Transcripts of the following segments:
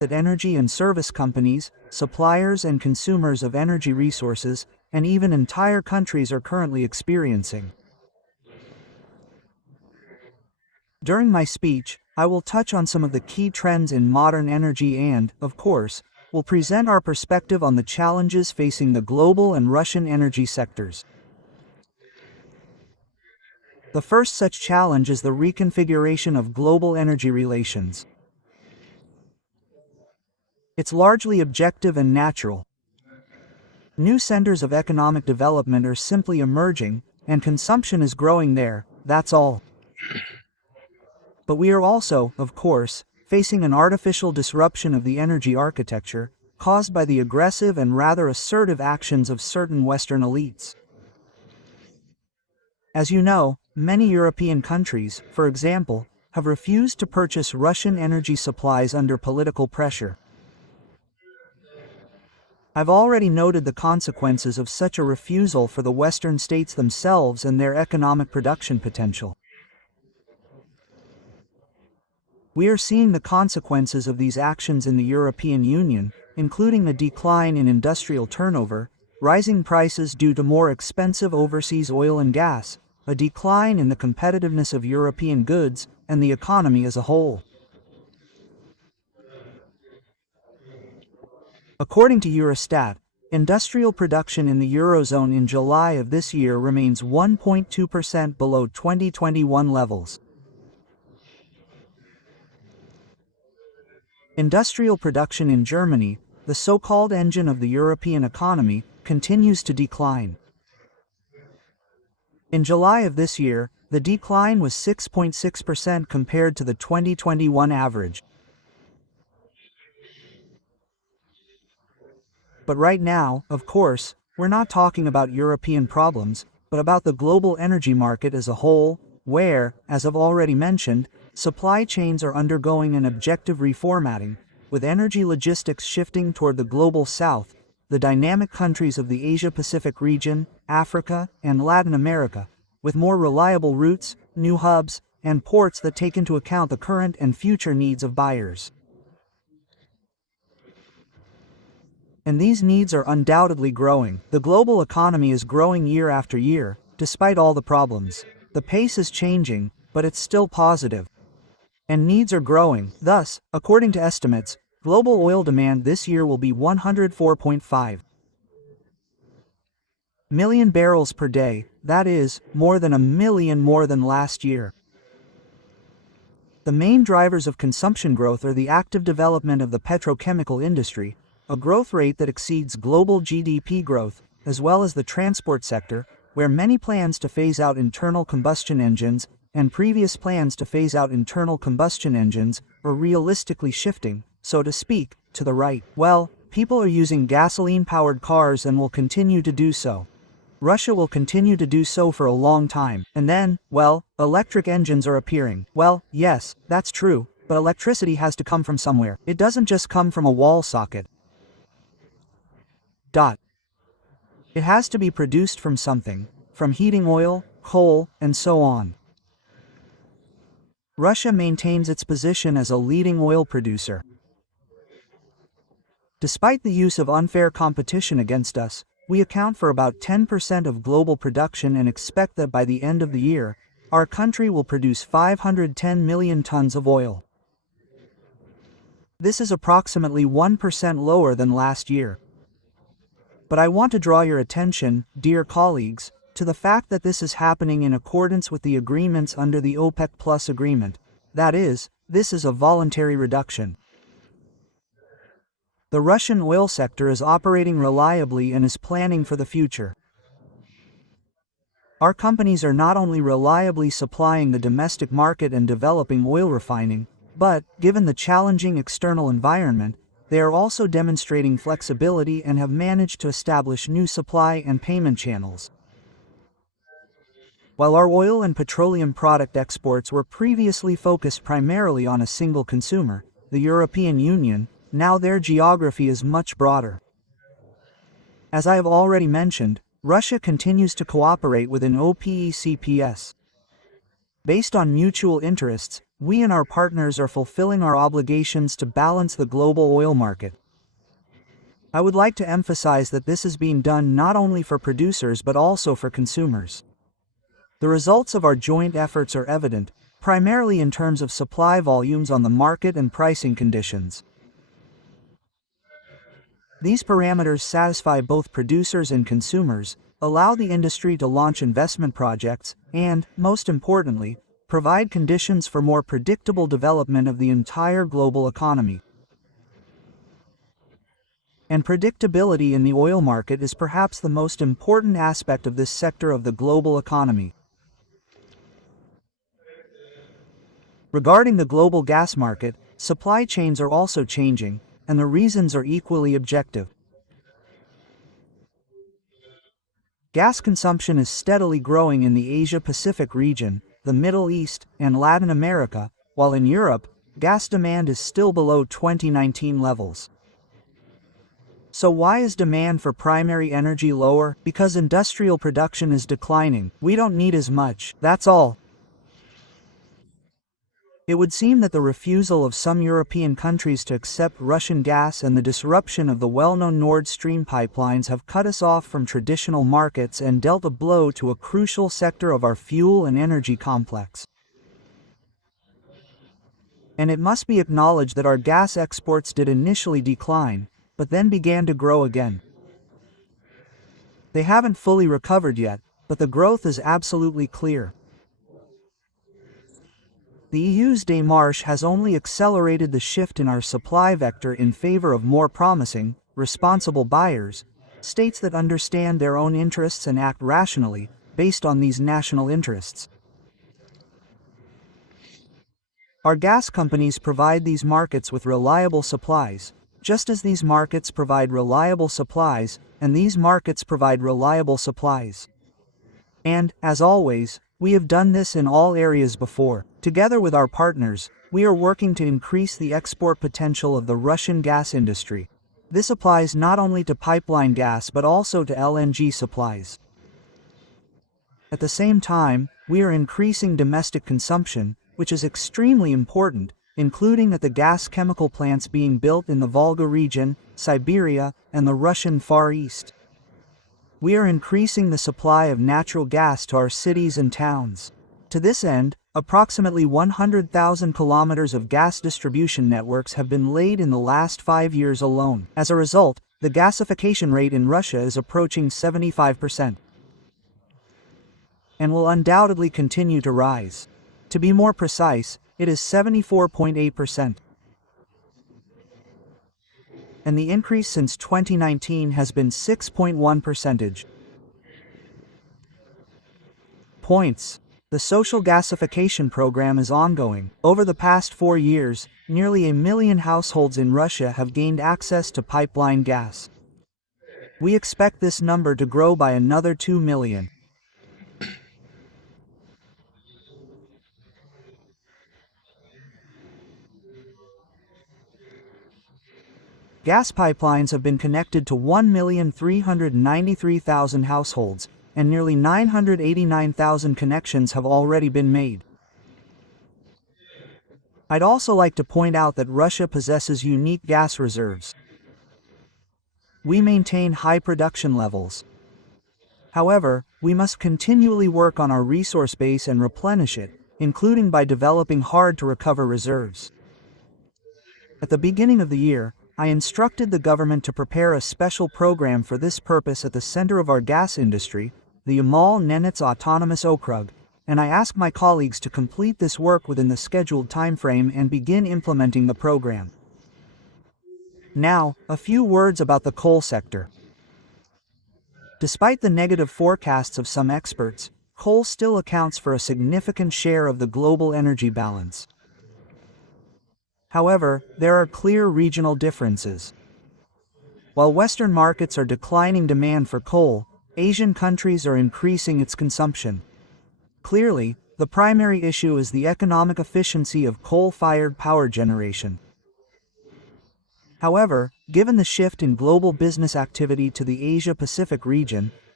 that energy and service companies, suppliers and consumers of energy resources, and even entire countries are currently experiencing. During my speech, I will touch on some of the key trends in modern energy and, of course, will present our perspective on the challenges facing the global and Russian energy sectors. The first such challenge is the reconfiguration of global energy relations. It's largely objective and natural. New centers of economic development are simply emerging, and consumption is growing there, that's all. But we are also, of course, facing an artificial disruption of the energy architecture, caused by the aggressive and rather assertive actions of certain Western elites. As you know, many European countries, for example, have refused to purchase Russian energy supplies under political pressure. I've already noted the consequences of such a refusal for the Western states themselves and their economic production potential. We are seeing the consequences of these actions in the European Union, including a decline in industrial turnover, rising prices due to more expensive overseas oil and gas, a decline in the competitiveness of European goods, and the economy as a whole. According to Eurostat, industrial production in the Eurozone in July of this year remains 1.2% below 2021 levels. Industrial production in Germany, the so-called engine of the European economy, continues to decline. In July of this year, the decline was 6.6% compared to the 2021 average. But right now, of course, we're not talking about European problems, but about the global energy market as a whole, where, as I've already mentioned, supply chains are undergoing an objective reformatting, with energy logistics shifting toward the global south, the dynamic countries of the Asia-Pacific region, Africa, and Latin America, with more reliable routes, new hubs, and ports that take into account the current and future needs of buyers. And these needs are undoubtedly growing. The global economy is growing year after year, despite all the problems. The pace is changing, but it's still positive. And needs are growing. Thus, according to estimates, global oil demand this year will be 104.5 million barrels per day, that is, more than 1 million more than last year. The main drivers of consumption growth are the active development of the petrochemical industry, a growth rate that exceeds global GDP growth, as well as the transport sector, where many plans to phase out internal combustion engines and previous plans to phase out internal combustion engines are realistically shifting, so to speak, to the right. Well, people are using gasoline-powered cars and will continue to do so. Russia will continue to do so for a long time. And then, well, electric engines are appearing. Well, yes, that's true, but electricity has to come from somewhere. It doesn't just come from a wall socket. It has to be produced from something, from heating oil, coal, and so on. Russia maintains its position as a leading oil producer. Despite the use of unfair competition against us, we account for about 10% of global production and expect that by the end of the year, our country will produce 510 million tons of oil. This is approximately 1% lower than last year. But I want to draw your attention, dear colleagues, to the fact that this is happening in accordance with the agreements under the OPEC Plus agreement. That is, this is a voluntary reduction. The Russian oil sector is operating reliably and is planning for the future. Our companies are not only reliably supplying the domestic market and developing oil refining, but, given the challenging external environment, they are also demonstrating flexibility and have managed to establish new supply and payment channels. While our oil and petroleum product exports were previously focused primarily on a single consumer, the European Union, now their geography is much broader. As I have already mentioned, Russia continues to cooperate within OPEC+. Based on mutual interests, we and our partners are fulfilling our obligations to balance the global oil market. I would like to emphasize that this is being done not only for producers but also for consumers. The results of our joint efforts are evident, primarily in terms of supply volumes on the market and pricing conditions. These parameters satisfy both producers and consumers, allow the industry to launch investment projects, and, most importantly, provide conditions for more predictable development of the entire global economy. And predictability in the oil market is perhaps the most important aspect of this sector of the global economy. Regarding the global gas market, supply chains are also changing, and the reasons are equally objective. Gas consumption is steadily growing in the Asia-Pacific region, the Middle East, and Latin America, while in Europe, gas demand is still below 2019 levels. So why is demand for primary energy lower? Because industrial production is declining. We don't need as much, that's all. It would seem that the refusal of some European countries to accept Russian gas and the disruption of the well-known Nord Stream pipelines have cut us off from traditional markets and dealt a blow to a crucial sector of our fuel and energy complex. And it must be acknowledged that our gas exports did initially decline, but then began to grow again. They haven't fully recovered yet, but the growth is absolutely clear. The EU's démarche has only accelerated the shift in our supply vector in favor of more promising, responsible buyers, states that understand their own interests and act rationally, based on these national interests. Our gas companies provide these markets with reliable supplies, just as these markets provide reliable supplies, and these markets provide reliable supplies. And, as always, we have done this in all areas before. Together with our partners, we are working to increase the export potential of the Russian gas industry. This applies not only to pipeline gas but also to LNG supplies. At the same time, we are increasing domestic consumption, which is extremely important, including at the gas chemical plants being built in the Volga region, Siberia, and the Russian Far East. We are increasing the supply of natural gas to our cities and towns. To this end, approximately 100,000 kilometers of gas distribution networks have been laid in the last 5 years alone. As a result, the gasification rate in Russia is approaching 75%. And will undoubtedly continue to rise. To be more precise, it is 74.8%. And the increase since 2019 has been 6.1 percentage points. The social gasification program is ongoing. Over the past 4 years, nearly 1 million households in Russia have gained access to pipeline gas. We expect this number to grow by another 2 million. Gas pipelines have been connected to 1,393,000 households, and nearly 989,000 connections have already been made. I'd also like to point out that Russia possesses unique gas reserves. We maintain high production levels. However, we must continually work on our resource base and replenish it, including by developing hard-to-recover reserves. At the beginning of the year, I instructed the government to prepare a special program for this purpose at the center of our gas industry, the Yamal-Nenets Autonomous Okrug, and I asked my colleagues to complete this work within the scheduled timeframe and begin implementing the program. Now, a few words about the coal sector. Despite the negative forecasts of some experts, coal still accounts for a significant share of the global energy balance. However, there are clear regional differences. While Western markets are declining demand for coal, Asian countries are increasing its consumption. Clearly, the primary issue is the economic efficiency of coal-fired power generation. However, given the shift in global business activity to the Asia-Pacific region,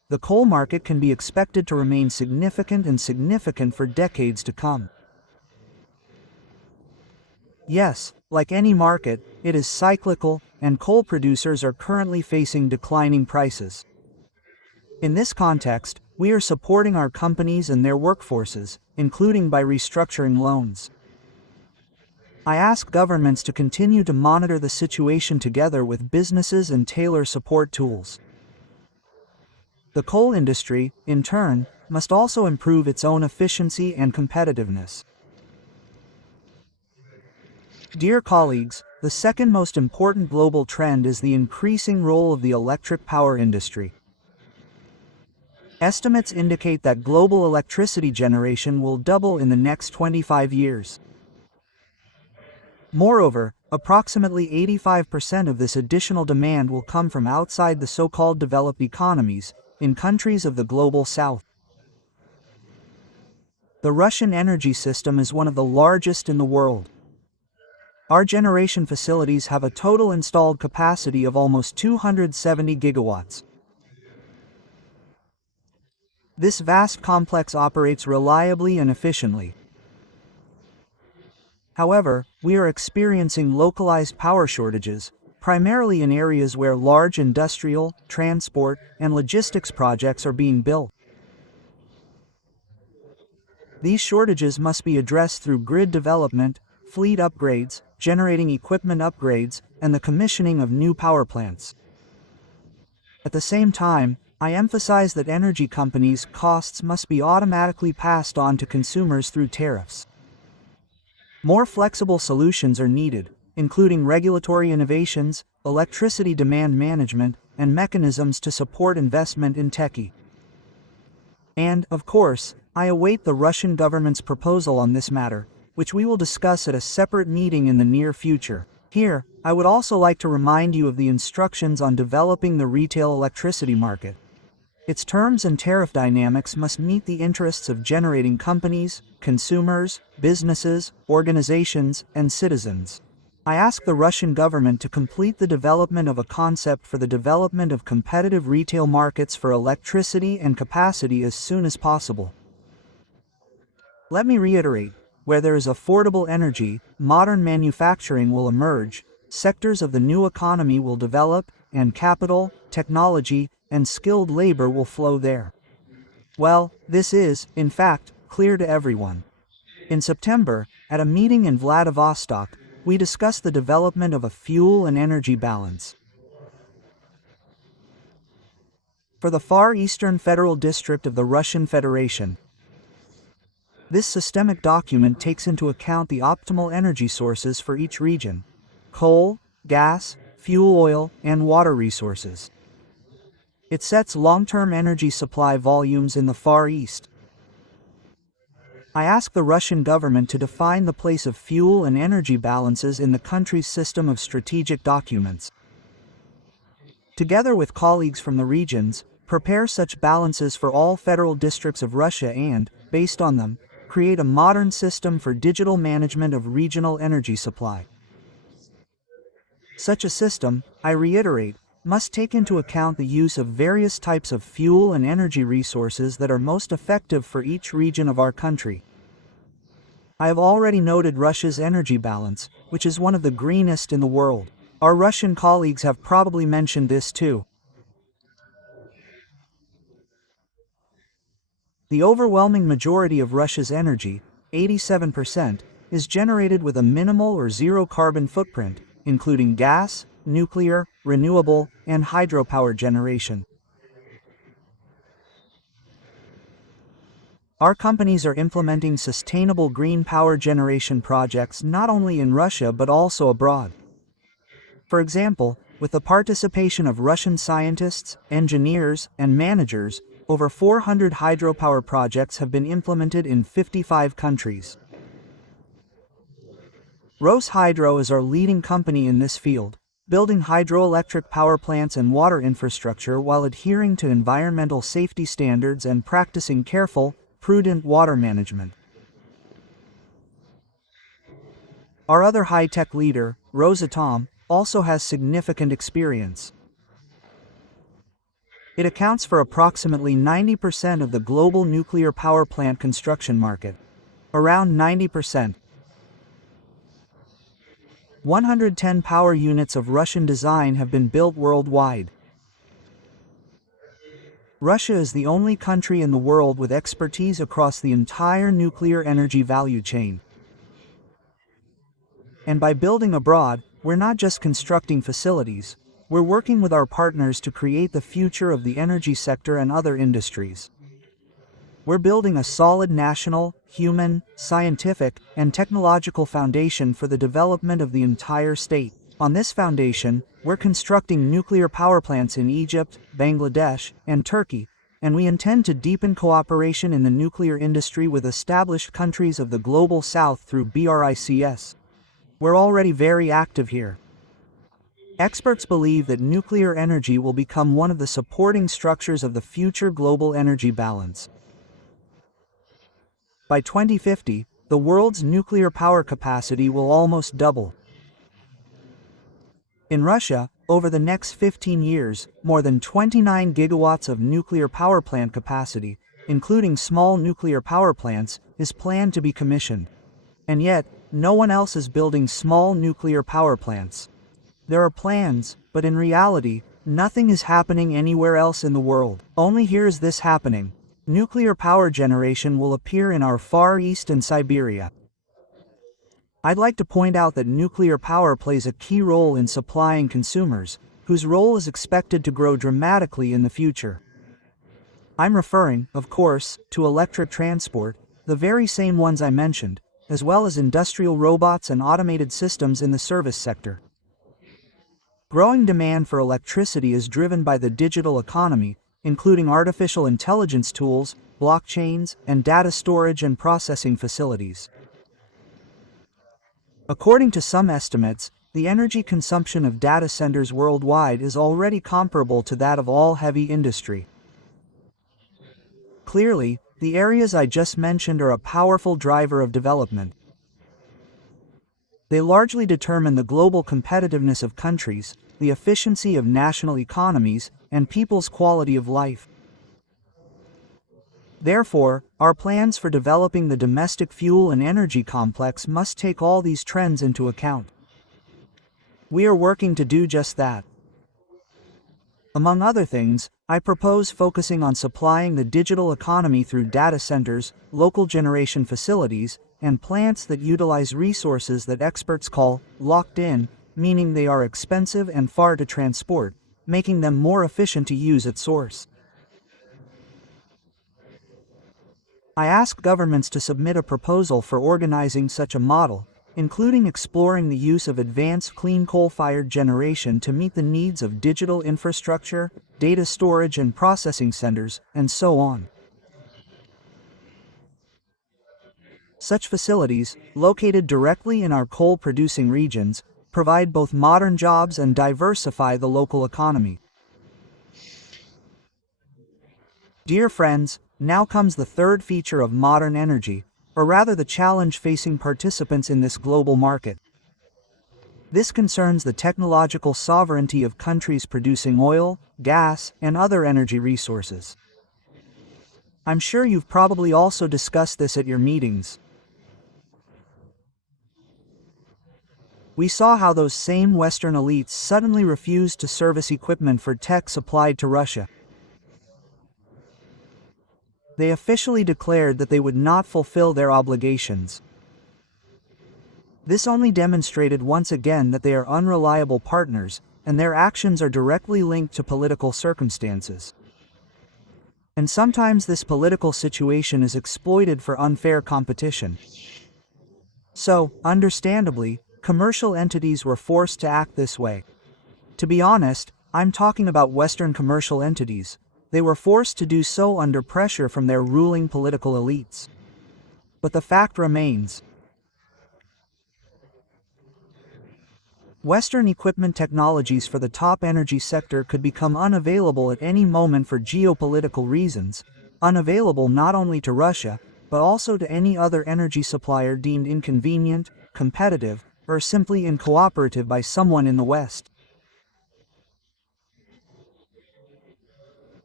the coal market can be expected to remain significant for decades to come. Yes, like any market, it is cyclical, and coal producers are currently facing declining prices. In this context, we are supporting our companies and their workforces, including by restructuring loans. I ask governments to continue to monitor the situation together with businesses and tailor support tools. The coal industry, in turn, must also improve its own efficiency and competitiveness. Dear colleagues, the second most important global trend is the increasing role of the electric power industry. Estimates indicate that global electricity generation will double in the next 25 years. Moreover, approximately 85% of this additional demand will come from outside the so-called developed economies, in countries of the global south. The Russian energy system is one of the largest in the world. Our generation facilities have a total installed capacity of almost 270 gigawatts. This vast complex operates reliably and efficiently. However, we are experiencing localized power shortages, primarily in areas where large industrial, transport, and logistics projects are being built. These shortages must be addressed through grid development, fleet upgrades, generating equipment upgrades, and the commissioning of new power plants. At the same time, I emphasize that energy companies' costs must be automatically passed on to consumers through tariffs. More flexible solutions are needed, including regulatory innovations, electricity demand management, and mechanisms to support investment in techie. And, of course, I await the Russian government's proposal on this matter, which we will discuss at a separate meeting in the near future. Here, I would also like to remind you of the instructions on developing the retail electricity market. Its terms and tariff dynamics must meet the interests of generating companies, consumers, businesses, organizations, and citizens. I ask the Russian government to complete the development of a concept for the development of competitive retail markets for electricity and capacity as soon as possible. Let me reiterate, where there is affordable energy, modern manufacturing will emerge, sectors of the new economy will develop, and capital, technology, and skilled labor will flow there. Well, this is, in fact, clear to everyone. In September, at a meeting in Vladivostok, we discussed the development of a fuel and energy balance. For the Far Eastern Federal District of the Russian Federation, this systemic document takes into account the optimal energy sources for each region: coal, gas, fuel oil, and water resources. It sets long-term energy supply volumes in the Far East. I ask the Russian government to define the place of fuel and energy balances in the country's system of strategic documents. Together with colleagues from the regions, prepare such balances for all federal districts of Russia and, based on them, create a modern system for digital management of regional energy supply. Such a system, I reiterate, must take into account the use of various types of fuel and energy resources that are most effective for each region of our country. I have already noted Russia's energy balance, which is one of the greenest in the world. Our Russian colleagues have probably mentioned this too. The overwhelming majority of Russia's energy, 87%, is generated with a minimal or zero carbon footprint, including gas, nuclear, renewable, and hydropower generation. Our companies are implementing sustainable green power generation projects not only in Russia but also abroad. For example, with the participation of Russian scientists, engineers, and managers, over 400 hydropower projects have been implemented in 55 countries. Roshydro is our leading company in this field, building hydroelectric power plants and water infrastructure while adhering to environmental safety standards and practicing careful, prudent water management. Our other high-tech leader, Rosatom, also has significant experience. It accounts for approximately 90% of the global nuclear power plant construction market. Around 90%. 110 power units of Russian design have been built worldwide. Russia is the only country in the world with expertise across the entire nuclear energy value chain. And by building abroad, we're not just constructing facilities, we're working with our partners to create the future of the energy sector and other industries. We're building a solid national, human, scientific, and technological foundation for the development of the entire state. On this foundation, we're constructing nuclear power plants in Egypt, Bangladesh, and Turkey, and we intend to deepen cooperation in the nuclear industry with established countries of the Global South through BRICS. We're already very active here. Experts believe that nuclear energy will become one of the supporting structures of the future global energy balance. By 2050, the world's nuclear power capacity will almost double. In Russia, over the next 15 years, more than 29 gigawatts of nuclear power plant capacity, including small nuclear power plants, is planned to be commissioned. And yet, no one else is building small nuclear power plants. There are plans, but in reality, nothing is happening anywhere else in the world. Only here is this happening. Nuclear power generation will appear in our Far East and Siberia. I'd like to point out that nuclear power plays a key role in supplying consumers, whose role is expected to grow dramatically in the future. I'm referring, of course, to electric transport, the very same ones I mentioned, as well as industrial robots and automated systems in the service sector. Growing demand for electricity is driven by the digital economy, including artificial intelligence tools, blockchains, and data storage and processing facilities. According to some estimates, the energy consumption of data centers worldwide is already comparable to that of all heavy industry. Clearly, the areas I just mentioned are a powerful driver of development. They largely determine the global competitiveness of countries, the efficiency of national economies, and people's quality of life. Therefore, our plans for developing the domestic fuel and energy complex must take all these trends into account. We are working to do just that. Among other things, I propose focusing on supplying the digital economy through data centers, local generation facilities, and plants that utilize resources that experts call locked in, meaning they are expensive and far to transport, making them more efficient to use at source. I ask governments to submit a proposal for organizing such a model, including exploring the use of advanced clean coal-fired generation to meet the needs of digital infrastructure, data storage and processing centers, and so on. Such facilities, located directly in our coal-producing regions, provide both modern jobs and diversify the local economy. Dear friends, now comes the third feature of modern energy, or rather the challenge facing participants in this global market. This concerns the technological sovereignty of countries producing oil, gas, and other energy resources. I'm sure you've probably also discussed this at your meetings. We saw how those same Western elites suddenly refused to service equipment for tech supplied to Russia. They officially declared that they would not fulfill their obligations. This only demonstrated once again that they are unreliable partners, and their actions are directly linked to political circumstances. And sometimes this political situation is exploited for unfair competition. So, understandably, commercial entities were forced to act this way. To be honest, I'm talking about Western commercial entities. They were forced to do so under pressure from their ruling political elites. But the fact remains. Western equipment technologies for the top energy sector could become unavailable at any moment for geopolitical reasons, unavailable not only to Russia, but also to any other energy supplier deemed inconvenient, competitive, or simply uncooperative by someone in the West.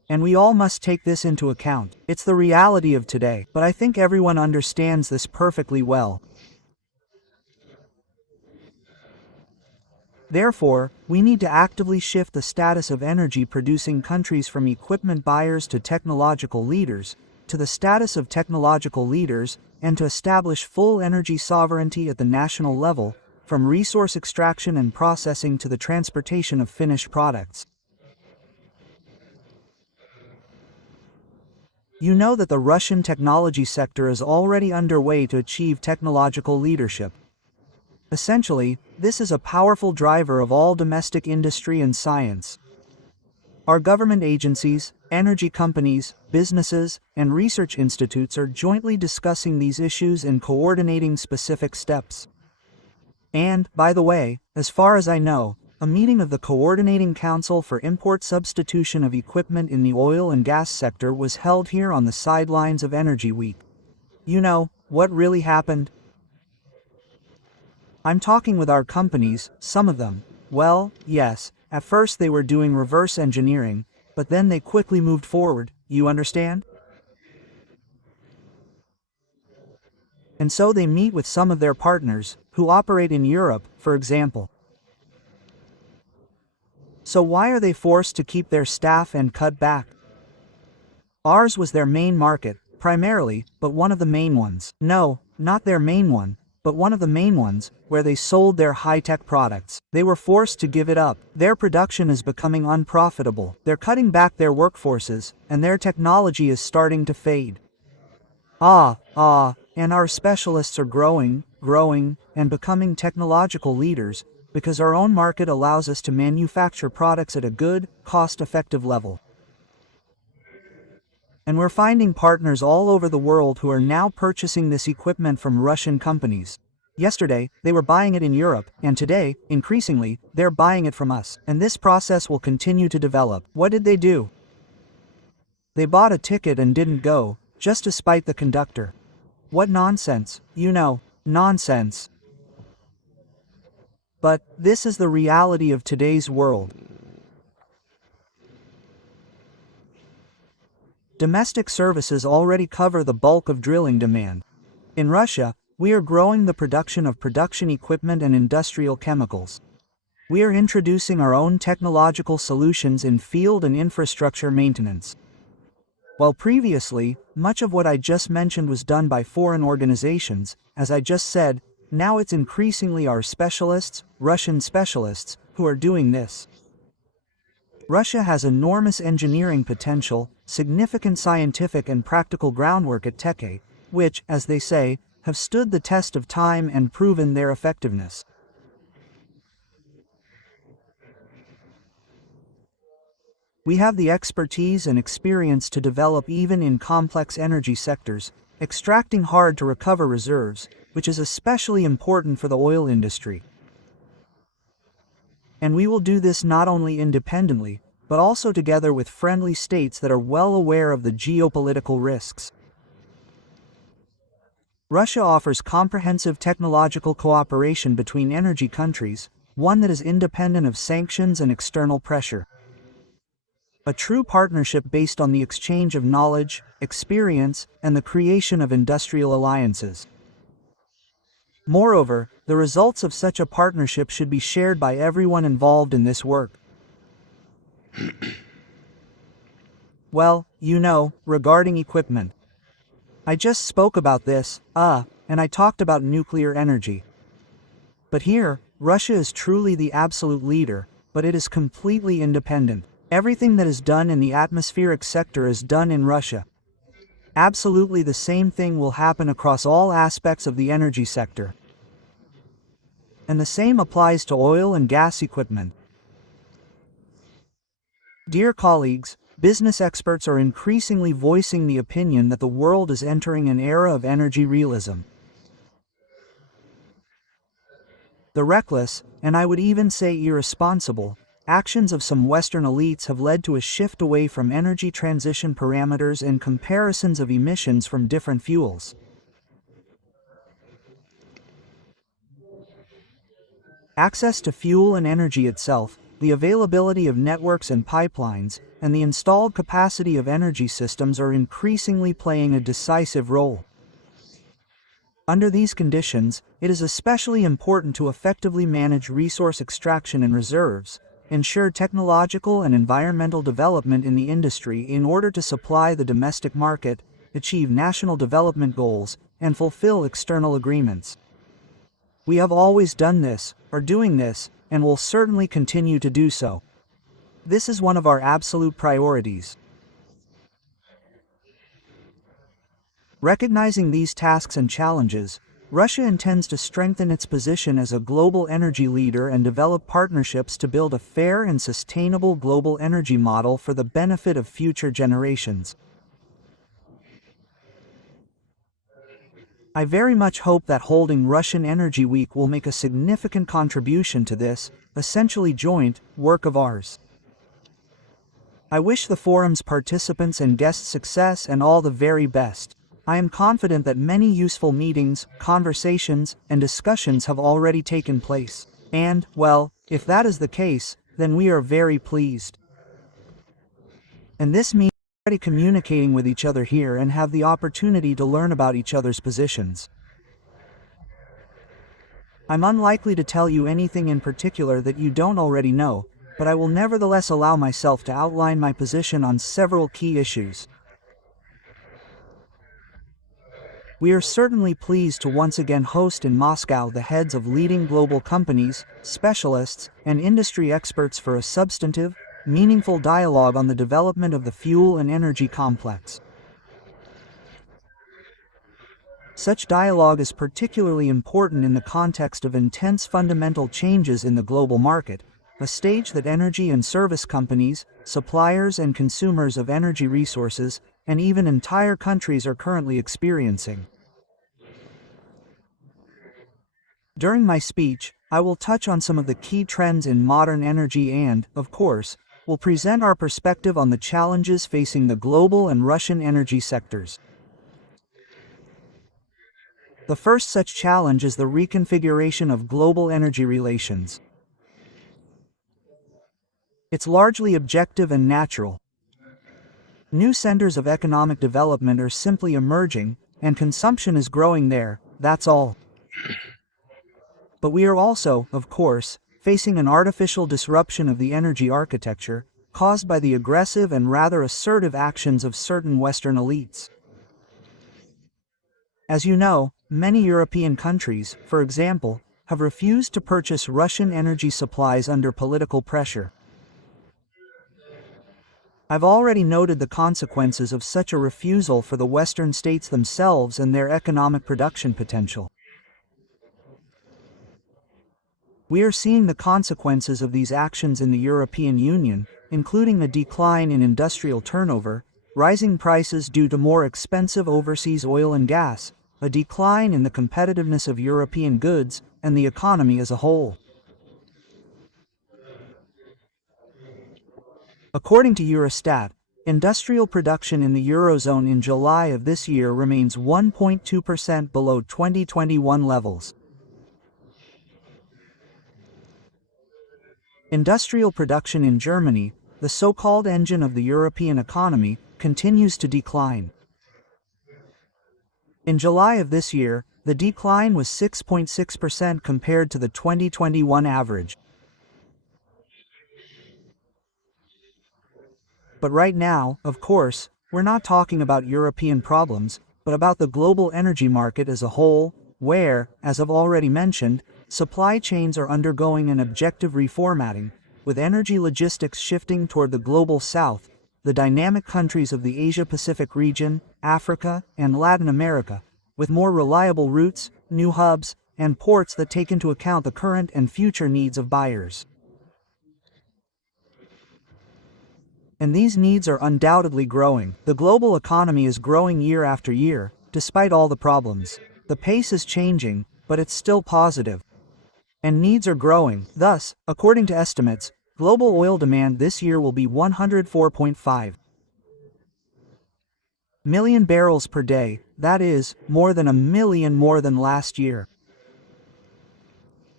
And we all must take this into account. It's the reality of today, but I think everyone understands this perfectly well. Therefore, we need to actively shift the status of energy-producing countries from equipment buyers to technological leaders, to the status of technological leaders, and to establish full energy sovereignty at the national level, from resource extraction and processing to the transportation of finished products. You know that the Russian technology sector is already underway to achieve technological leadership. Essentially, this is a powerful driver of all domestic industry and science. Our government agencies, energy companies, businesses, and research institutes are jointly discussing these issues and coordinating specific steps. And, by the way, as far as I know, a meeting of the Coordinating Council for Import Substitution of Equipment in the Oil and Gas Sector was held here on the sidelines of Energy Week. You know, what really happened? I'm talking with our companies, some of them. Well, yes, at first they were doing reverse engineering, but then they quickly moved forward, you understand? And so they meet with some of their partners, who operate in Europe, for example. So why are they forced to keep their staff and cut back? Ours was their main market, primarily, but one of the main ones. No, not their main one, but one of the main ones, where they sold their high-tech products. They were forced to give it up. Their production is becoming unprofitable. They're cutting back their workforces, and their technology is starting to fade. And our specialists are growing, and becoming technological leaders, because our own market allows us to manufacture products at a good, cost-effective level. And we're finding partners all over the world who are now purchasing this equipment from Russian companies. Yesterday, they were buying it in Europe, and today, increasingly, they're buying it from us. And this process will continue to develop. What did they do? They bought a ticket and didn't go, just to spite the conductor. What nonsense, you know, nonsense. But this is the reality of today's world. Domestic services already cover the bulk of drilling demand. In Russia, we are growing the production of production equipment and industrial chemicals. We are introducing our own technological solutions in field and infrastructure maintenance. While previously, much of what I just mentioned was done by foreign organizations, as I just said, now it's increasingly our specialists, Russian specialists, who are doing this. Russia has enormous engineering potential, significant scientific and practical groundwork at Teke, which, as they say, have stood the test of time and proven their effectiveness. We have the expertise and experience to develop even in complex energy sectors, extracting hard-to-recover reserves, which is especially important for the oil industry. And we will do this not only independently, but also together with friendly states that are well aware of the geopolitical risks. Russia offers comprehensive technological cooperation between energy countries, one that is independent of sanctions and external pressure. A true partnership based on the exchange of knowledge, experience, and the creation of industrial alliances. Moreover, the results of such a partnership should be shared by everyone involved in this work. Well, you know, regarding equipment. I just spoke about this, and I talked about nuclear energy. But here, Russia is truly the absolute leader, but it is completely independent. Everything that is done in the atmospheric sector is done in Russia. Absolutely the same thing will happen across all aspects of the energy sector. And the same applies to oil and gas equipment. Dear colleagues, business experts are increasingly voicing the opinion that the world is entering an era of energy realism. The reckless, and I would even say irresponsible, actions of some Western elites have led to a shift away from energy transition parameters and comparisons of emissions from different fuels. Access to fuel and energy itself, the availability of networks and pipelines, and the installed capacity of energy systems are increasingly playing a decisive role. Under these conditions, it is especially important to effectively manage resource extraction and reserves, ensure technological and environmental development in the industry in order to supply the domestic market, achieve national development goals, and fulfill external agreements. We have always done this, are doing this, and will certainly continue to do so. This is one of our absolute priorities. Recognizing these tasks and challenges, Russia intends to strengthen its position as a global energy leader and develop partnerships to build a fair and sustainable global energy model for the benefit of future generations. I very much hope that holding Russian Energy Week will make a significant contribution to this, essentially joint, work of ours. I wish the forum's participants and guests success and all the very best. I am confident that many useful meetings, conversations, and discussions have already taken place. And, well, if that is the case, then we are very pleased. And this means we're already communicating with each other here and have the opportunity to learn about each other's positions. I'm unlikely to tell you anything in particular that you don't already know, but I will nevertheless allow myself to outline my position on several key issues. We are certainly pleased to once again host in Moscow the heads of leading global companies, specialists, and industry experts for a substantive, meaningful dialogue on the development of the fuel and energy complex. Such dialogue is particularly important in the context of intense fundamental changes in the global market, a stage that energy and service companies, suppliers and consumers of energy resources, and even entire countries are currently experiencing. During my speech, I will touch on some of the key trends in modern energy and, of course, will present our perspective on the challenges facing the global and Russian energy sectors. The first such challenge is the reconfiguration of global energy relations. It's largely objective and natural. New centers of economic development are simply emerging, and consumption is growing there, that's all. But we are also, of course, facing an artificial disruption of the energy architecture, caused by the aggressive and rather assertive actions of certain Western elites. As you know, many European countries, for example, have refused to purchase Russian energy supplies under political pressure. I've already noted the consequences of such a refusal for the Western states themselves and their economic production potential. We are seeing the consequences of these actions in the European Union, including a decline in industrial turnover, rising prices due to more expensive overseas oil and gas, a decline in the competitiveness of European goods, and the economy as a whole. According to Eurostat, industrial production in the Eurozone in July of this year remains 1.2% below 2021 levels. Industrial production in Germany, the so-called engine of the European economy, continues to decline. In July of this year, the decline was 6.6% compared to the 2021 average. But right now, of course, we're not talking about European problems, but about the global energy market as a whole, where, as I've already mentioned, supply chains are undergoing an objective reformatting, with energy logistics shifting toward the global south, the dynamic countries of the Asia-Pacific region, Africa, and Latin America, with more reliable routes, new hubs, and ports that take into account the current and future needs of buyers. And these needs are undoubtedly growing. The global economy is growing year after year, despite all the problems. The pace is changing, but it's still positive. And needs are growing. Thus, according to estimates, global oil demand this year will be 104.5 million barrels per day, that is, more than 1 million more than last year.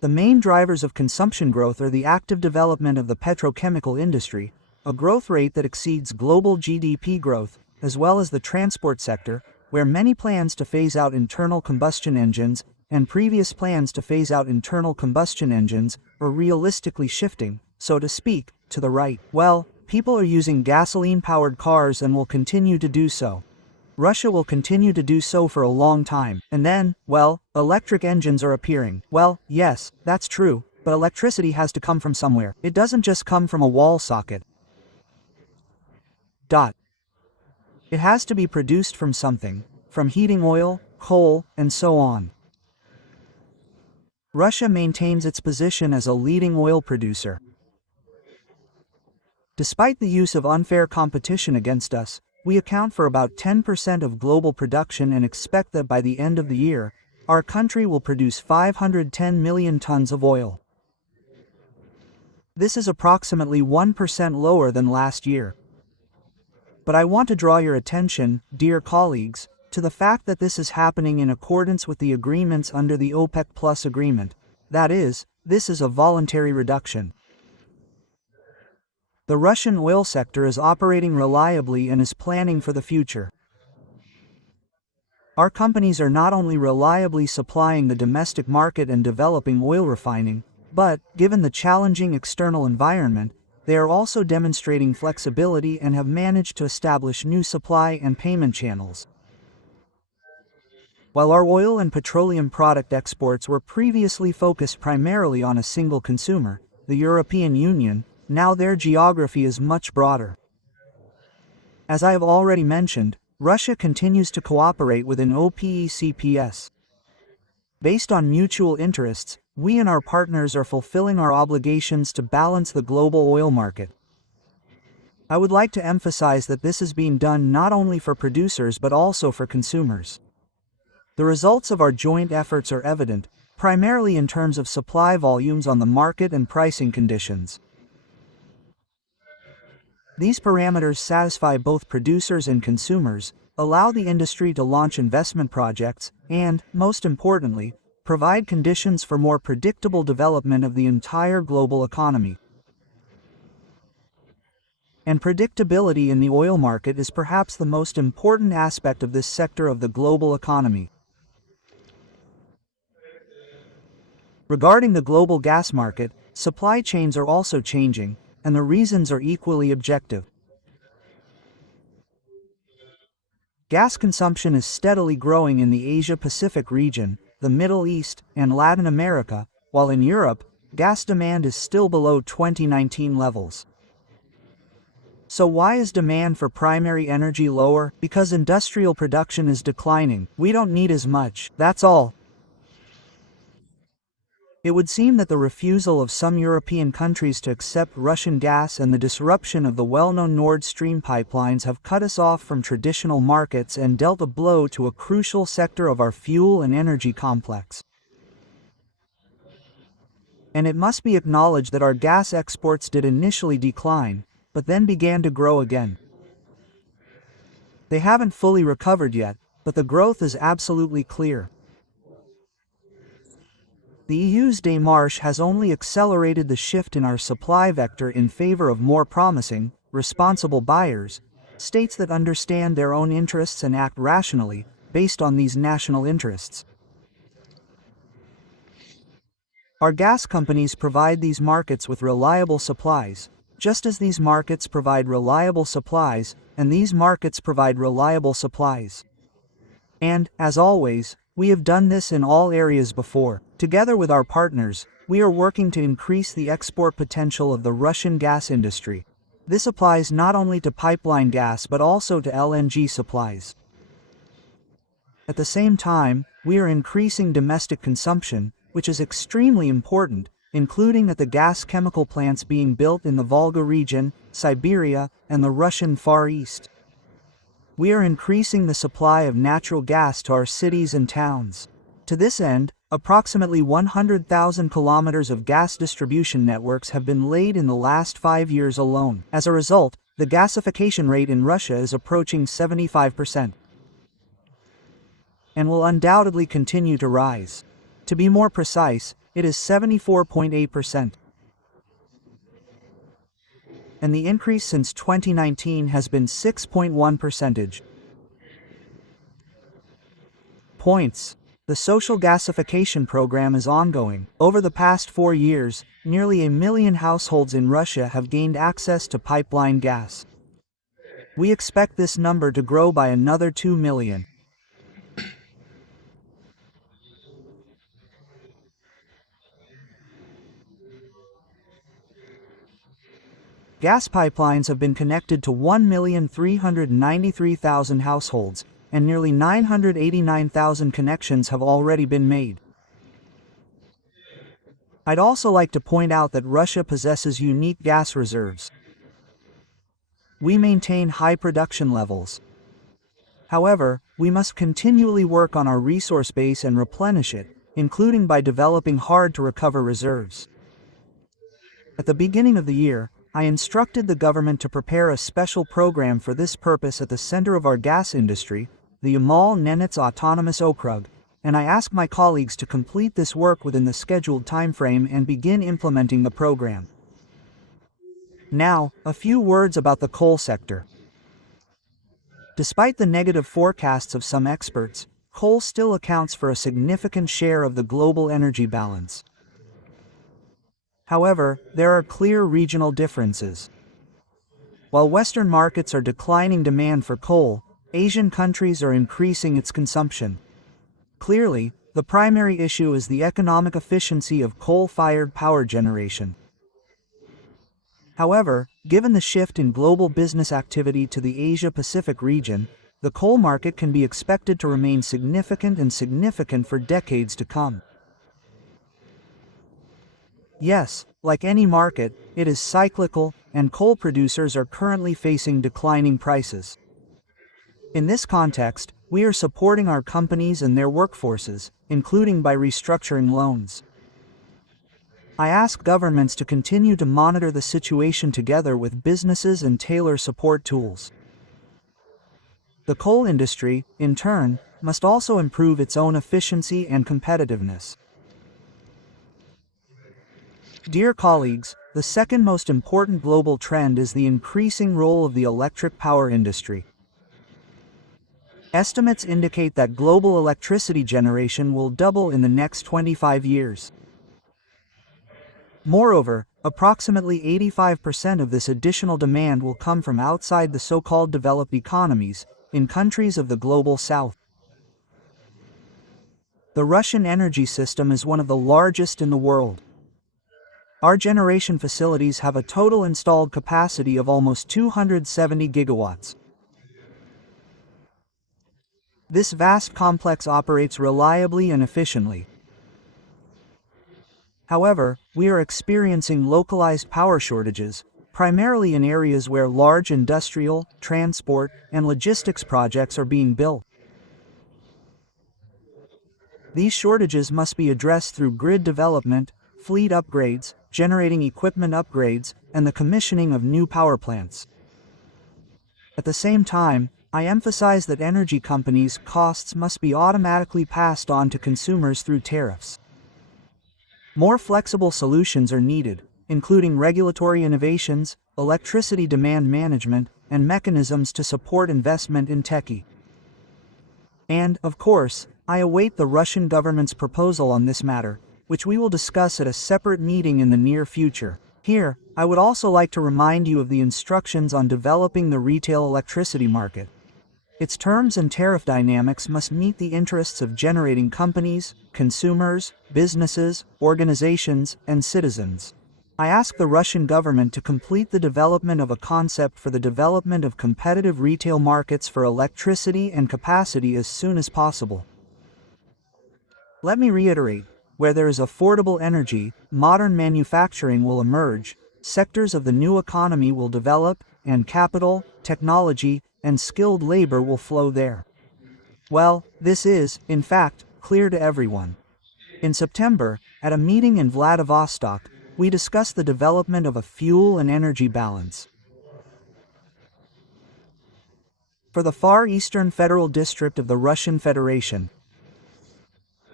The main drivers of consumption growth are the active development of the petrochemical industry, a growth rate that exceeds global GDP growth, as well as the transport sector, where many plans to phase out internal combustion engines and previous plans to phase out internal combustion engines are realistically shifting, so to speak, to the right. Well, people are using gasoline-powered cars and will continue to do so. Russia will continue to do so for a long time, and then, well, electric engines are appearing. Well, yes, that's true, but electricity has to come from somewhere. It doesn't just come from a wall socket. It has to be produced from something, from heating oil, coal, and so on. Russia maintains its position as a leading oil producer. Despite the use of unfair competition against us, we account for about 10% of global production and expect that by the end of the year, our country will produce 510 million tons of oil. This is approximately 1% lower than last year. But I want to draw your attention, dear colleagues, to the fact that this is happening in accordance with the agreements under the OPEC Plus agreement. That is, this is a voluntary reduction. The Russian oil sector is operating reliably and is planning for the future. Our companies are not only reliably supplying the domestic market and developing oil refining, but, given the challenging external environment, they are also demonstrating flexibility and have managed to establish new supply and payment channels. While our oil and petroleum product exports were previously focused primarily on a single consumer, the European Union, now their geography is much broader. As I have already mentioned, Russia continues to cooperate within OPEC+. Based on mutual interests, we and our partners are fulfilling our obligations to balance the global oil market. I would like to emphasize that this is being done not only for producers but also for consumers. The results of our joint efforts are evident, primarily in terms of supply volumes on the market and pricing conditions. These parameters satisfy both producers and consumers, allow the industry to launch investment projects, and, most importantly, provide conditions for more predictable development of the entire global economy. And predictability in the oil market is perhaps the most important aspect of this sector of the global economy. Regarding the global gas market, supply chains are also changing, and the reasons are equally objective. Gas consumption is steadily growing in the Asia-Pacific region, the Middle East, and Latin America, while in Europe, gas demand is still below 2019 levels. So why is demand for primary energy lower? Because industrial production is declining. We don't need as much, that's all. It would seem that the refusal of some European countries to accept Russian gas and the disruption of the well-known Nord Stream pipelines have cut us off from traditional markets and dealt a blow to a crucial sector of our fuel and energy complex. And it must be acknowledged that our gas exports did initially decline, but then began to grow again. They haven't fully recovered yet, but the growth is absolutely clear. The EU's démarche has only accelerated the shift in our supply vector in favor of more promising, responsible buyers, states that understand their own interests and act rationally, based on these national interests. Our gas companies provide these markets with reliable supplies, just as these markets provide reliable supplies, and these markets provide reliable supplies. And, as always, we have done this in all areas before. Together with our partners, we are working to increase the export potential of the Russian gas industry. This applies not only to pipeline gas but also to LNG supplies. At the same time, we are increasing domestic consumption, which is extremely important, including at the gas chemical plants being built in the Volga region, Siberia, and the Russian Far East. We are increasing the supply of natural gas to our cities and towns. To this end, approximately 100,000 kilometers of gas distribution networks have been laid in the last 5 years alone. As a result, the gasification rate in Russia is approaching 75%. And will undoubtedly continue to rise. To be more precise, it is 74.8%. And the increase since 2019 has been 6.1 percentage points. The social gasification program is ongoing. Over the past 4 years, nearly 1 million households in Russia have gained access to pipeline gas. We expect this number to grow by another 2 million. Gas pipelines have been connected to 1,393,000 households, and nearly 989,000 connections have already been made. I'd also like to point out that Russia possesses unique gas reserves. We maintain high production levels. However, we must continually work on our resource base and replenish it, including by developing hard-to-recover reserves. At the beginning of the year, I instructed the government to prepare a special program for this purpose at the center of our gas industry, the Yamal-Nenets Autonomous Okrug, and I asked my colleagues to complete this work within the scheduled timeframe and begin implementing the program. Now, a few words about the coal sector. Despite the negative forecasts of some experts, coal still accounts for a significant share of the global energy balance. However, there are clear regional differences. While Western markets are declining demand for coal, Asian countries are increasing its consumption. Clearly, the primary issue is the economic efficiency of coal-fired power generation. However, given the shift in global business activity to the Asia-Pacific region, the coal market can be expected to remain significant for decades to come. Yes, like any market, it is cyclical, and coal producers are currently facing declining prices. In this context, we are supporting our companies and their workforces, including by restructuring loans. I ask governments to continue to monitor the situation together with businesses and tailor support tools. The coal industry, in turn, must also improve its own efficiency and competitiveness. Dear colleagues, the second most important global trend is the increasing role of the electric power industry. Estimates indicate that global electricity generation will double in the next 25 years. Moreover, approximately 85% of this additional demand will come from outside the so-called developed economies, in countries of the global south. The Russian energy system is one of the largest in the world. Our generation facilities have a total installed capacity of almost 270 gigawatts. This vast complex operates reliably and efficiently. However, we are experiencing localized power shortages, primarily in areas where large industrial, transport, and logistics projects are being built. These shortages must be addressed through grid development, fleet upgrades, generating equipment upgrades, and the commissioning of new power plants. At the same time, I emphasize that energy companies' costs must be automatically passed on to consumers through tariffs. More flexible solutions are needed, including regulatory innovations, electricity demand management, and mechanisms to support investment in techie. And, of course, I await the Russian government's proposal on this matter, which we will discuss at a separate meeting in the near future. Here, I would also like to remind you of the instructions on developing the retail electricity market. Its terms and tariff dynamics must meet the interests of generating companies, consumers, businesses, organizations, and citizens. I ask the Russian government to complete the development of a concept for the development of competitive retail markets for electricity and capacity as soon as possible. Let me reiterate, where there is affordable energy, modern manufacturing will emerge, sectors of the new economy will develop, and capital, technology, and skilled labor will flow there. Well, this is, in fact, clear to everyone. In September, at a meeting in Vladivostok, we discussed the development of a fuel and energy balance. For the Far Eastern Federal District of the Russian Federation,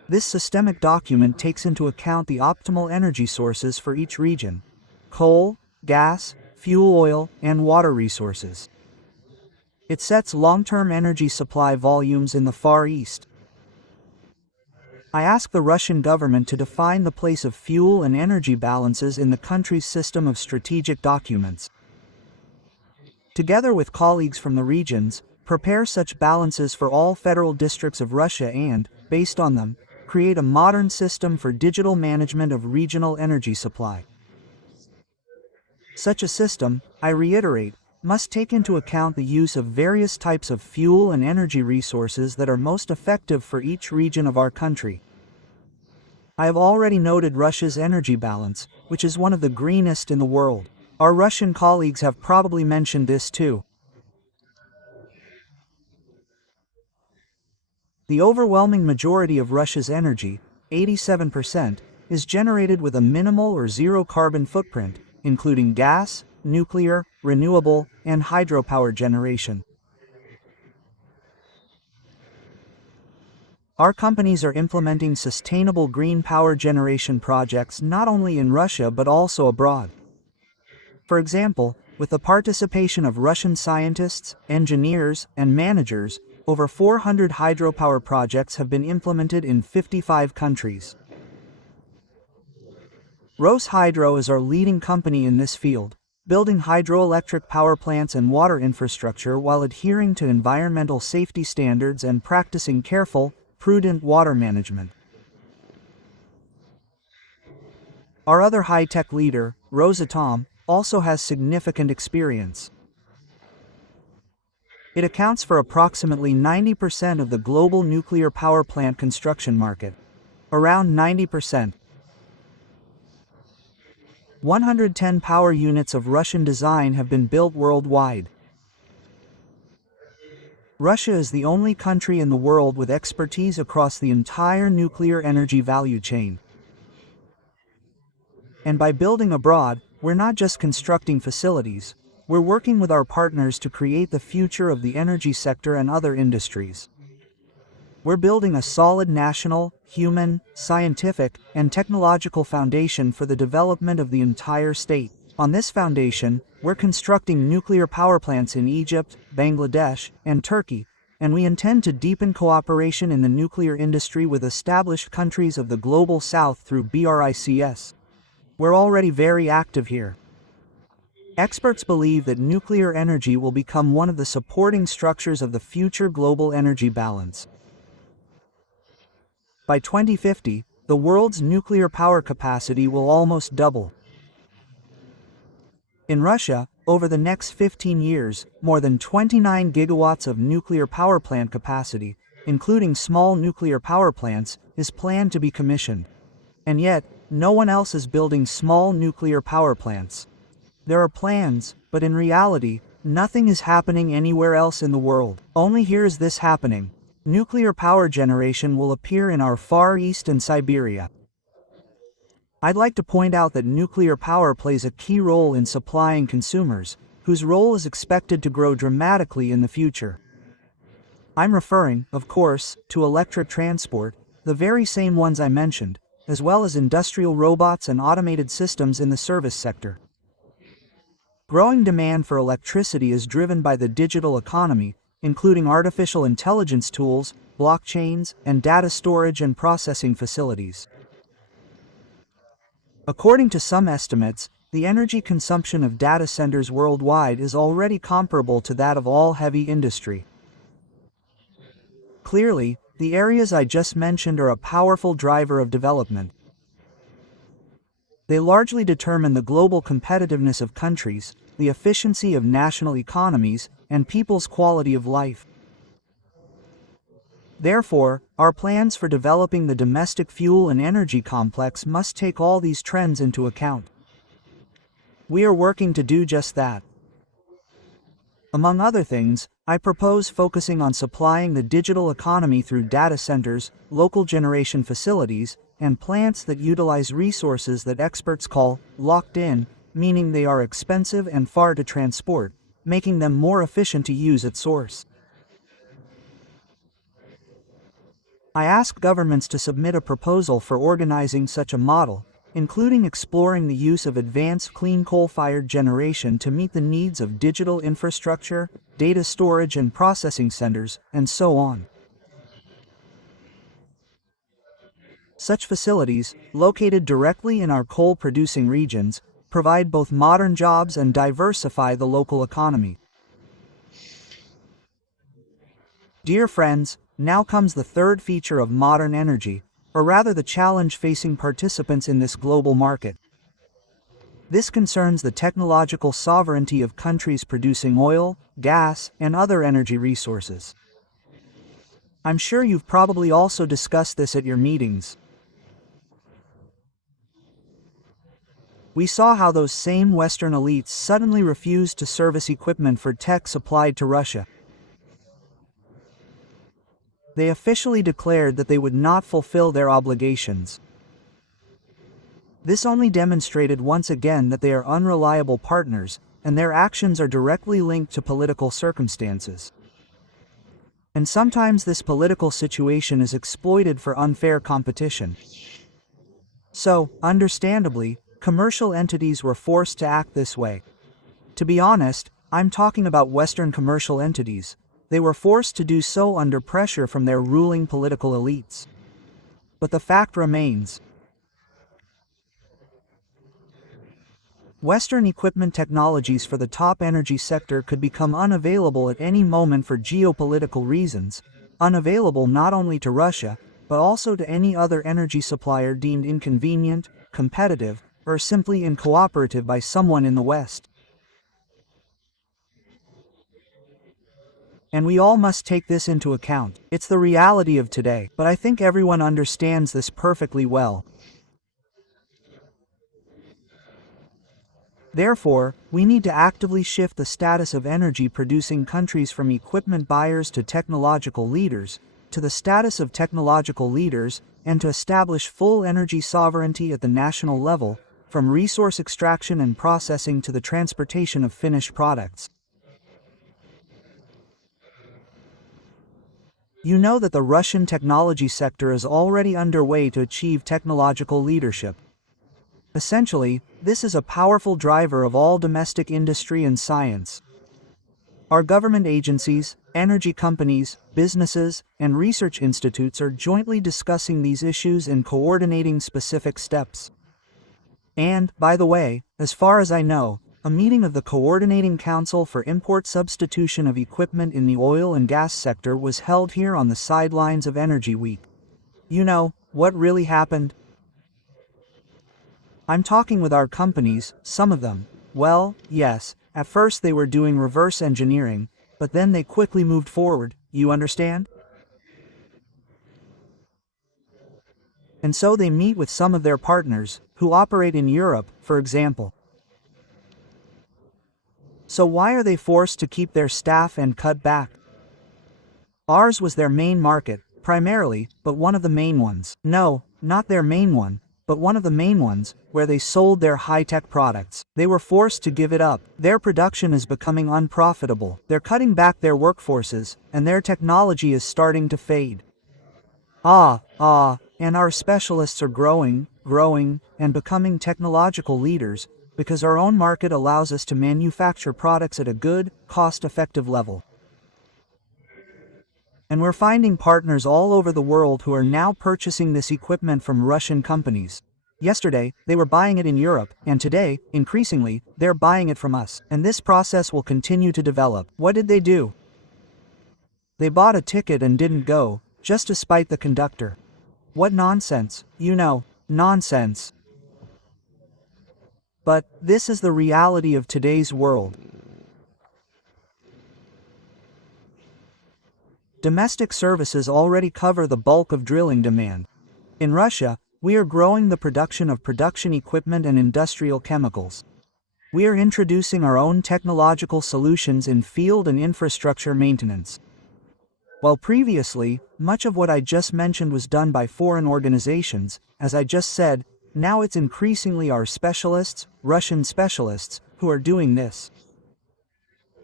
This systemic document takes into account the optimal energy sources for each region: coal, gas, fuel oil, and water resources. It sets long-term energy supply volumes in the Far East. I ask the Russian government to define the place of fuel and energy balances in the country's system of strategic documents. Together with colleagues from the regions, prepare such balances for all federal districts of Russia and, based on them, create a modern system for digital management of regional energy supply. Such a system, I reiterate, must take into account the use of various types of fuel and energy resources that are most effective for each region of our country. I have already noted Russia's energy balance, which is one of the greenest in the world. Our Russian colleagues have probably mentioned this too. The overwhelming majority of Russia's energy, 87%, is generated with a minimal or zero carbon footprint, including gas, nuclear, renewable, and hydropower generation. Our companies are implementing sustainable green power generation projects not only in Russia but also abroad. For example, with the participation of Russian scientists, engineers, and managers, over 400 hydropower projects have been implemented in 55 countries. Roshydro is our leading company in this field, building hydroelectric power plants and water infrastructure while adhering to environmental safety standards and practicing careful, prudent water management. Our other high-tech leader, Rosatom, also has significant experience. It accounts for approximately 90% of the global nuclear power plant construction market. Around 90%. 110 power units of Russian design have been built worldwide. Russia is the only country in the world with expertise across the entire nuclear energy value chain. And by building abroad, we're not just constructing facilities, we're working with our partners to create the future of the energy sector and other industries. We're building a solid national, human, scientific, and technological foundation for the development of the entire state. On this foundation, we're constructing nuclear power plants in Egypt, Bangladesh, and Turkey, and we intend to deepen cooperation in the nuclear industry with established countries of the Global South through BRICS. We're already very active here. Experts believe that nuclear energy will become one of the supporting structures of the future global energy balance. By 2050, the world's nuclear power capacity will almost double. In Russia, over the next 15 years, more than 29 gigawatts of nuclear power plant capacity, including small nuclear power plants, is planned to be commissioned. And yet, no one else is building small nuclear power plants. There are plans, but in reality, nothing is happening anywhere else in the world. Only here is this happening. Nuclear power generation will appear in our Far East and Siberia. I'd like to point out that nuclear power plays a key role in supplying consumers, whose role is expected to grow dramatically in the future. I'm referring, of course, to electric transport, the very same ones I mentioned, as well as industrial robots and automated systems in the service sector. Growing demand for electricity is driven by the digital economy, including artificial intelligence tools, blockchains, and data storage and processing facilities. According to some estimates, the energy consumption of data centers worldwide is already comparable to that of all heavy industry. Clearly, the areas I just mentioned are a powerful driver of development. They largely determine the global competitiveness of countries, the efficiency of national economies, and people's quality of life. Therefore, our plans for developing the domestic fuel and energy complex must take all these trends into account. We are working to do just that. Among other things, I propose focusing on supplying the digital economy through data centers, local generation facilities, and plants that utilize resources that experts call locked in, meaning they are expensive and far to transport, making them more efficient to use at source. I asked governments to submit a proposal for organizing such a model, including exploring the use of advanced clean coal-fired generation to meet the needs of digital infrastructure, data storage and processing centers, and so on. Such facilities, located directly in our coal-producing regions, provide both modern jobs and diversify the local economy. Dear friends, now comes the third feature of modern energy, or rather the challenge facing participants in this global market. This concerns the technological sovereignty of countries producing oil, gas, and other energy resources. I'm sure you've probably also discussed this at your meetings. We saw how those same Western elites suddenly refused to service equipment for tech supplied to Russia. They officially declared that they would not fulfill their obligations. This only demonstrated once again that they are unreliable partners, and their actions are directly linked to political circumstances. And sometimes this political situation is exploited for unfair competition. So, understandably, commercial entities were forced to act this way. To be honest, I'm talking about Western commercial entities. They were forced to do so under pressure from their ruling political elites. But the fact remains. Western equipment technologies for the top energy sector could become unavailable at any moment for geopolitical reasons, unavailable not only to Russia, but also to any other energy supplier deemed inconvenient, competitive, or simply uncooperative by someone in the West. And we all must take this into account. It's the reality of today, but I think everyone understands this perfectly well. Therefore, we need to actively shift the status of energy-producing countries from equipment buyers to technological leaders, to the status of technological leaders, and to establish full energy sovereignty at the national level, from resource extraction and processing to the transportation of finished products. You know that the Russian technology sector is already underway to achieve technological leadership. Essentially, this is a powerful driver of all domestic industry and science. Our government agencies, energy companies, businesses, and research institutes are jointly discussing these issues and coordinating specific steps. And, by the way, as far as I know, a meeting of the Coordinating Council for Import Substitution of Equipment in the Oil and Gas Sector was held here on the sidelines of Energy Week. You know, what really happened? I'm talking with our companies, some of them. Well, yes, at first they were doing reverse engineering, but then they quickly moved forward, you understand? And so they meet with some of their partners, who operate in Europe, for example. So why are they forced to keep their staff and cut back? Ours was their main market, primarily, but one of the main ones. No, not their main one, but one of the main ones, where they sold their high-tech products. They were forced to give it up. Their production is becoming unprofitable. They're cutting back their workforces, and their technology is starting to fade. And our specialists are growing, and becoming technological leaders, because our own market allows us to manufacture products at a good, cost-effective level. And we're finding partners all over the world who are now purchasing this equipment from Russian companies. Yesterday, they were buying it in Europe, and today, increasingly, they're buying it from us. And this process will continue to develop. What did they do? They bought a ticket and didn't go, just to spite the conductor. What nonsense, you know, nonsense. But this is the reality of today's world. Domestic services already cover the bulk of drilling demand. In Russia, we are growing the production of production equipment and industrial chemicals. We are introducing our own technological solutions in field and infrastructure maintenance. While previously, much of what I just mentioned was done by foreign organizations, as I just said, now it's increasingly our specialists, Russian specialists, who are doing this.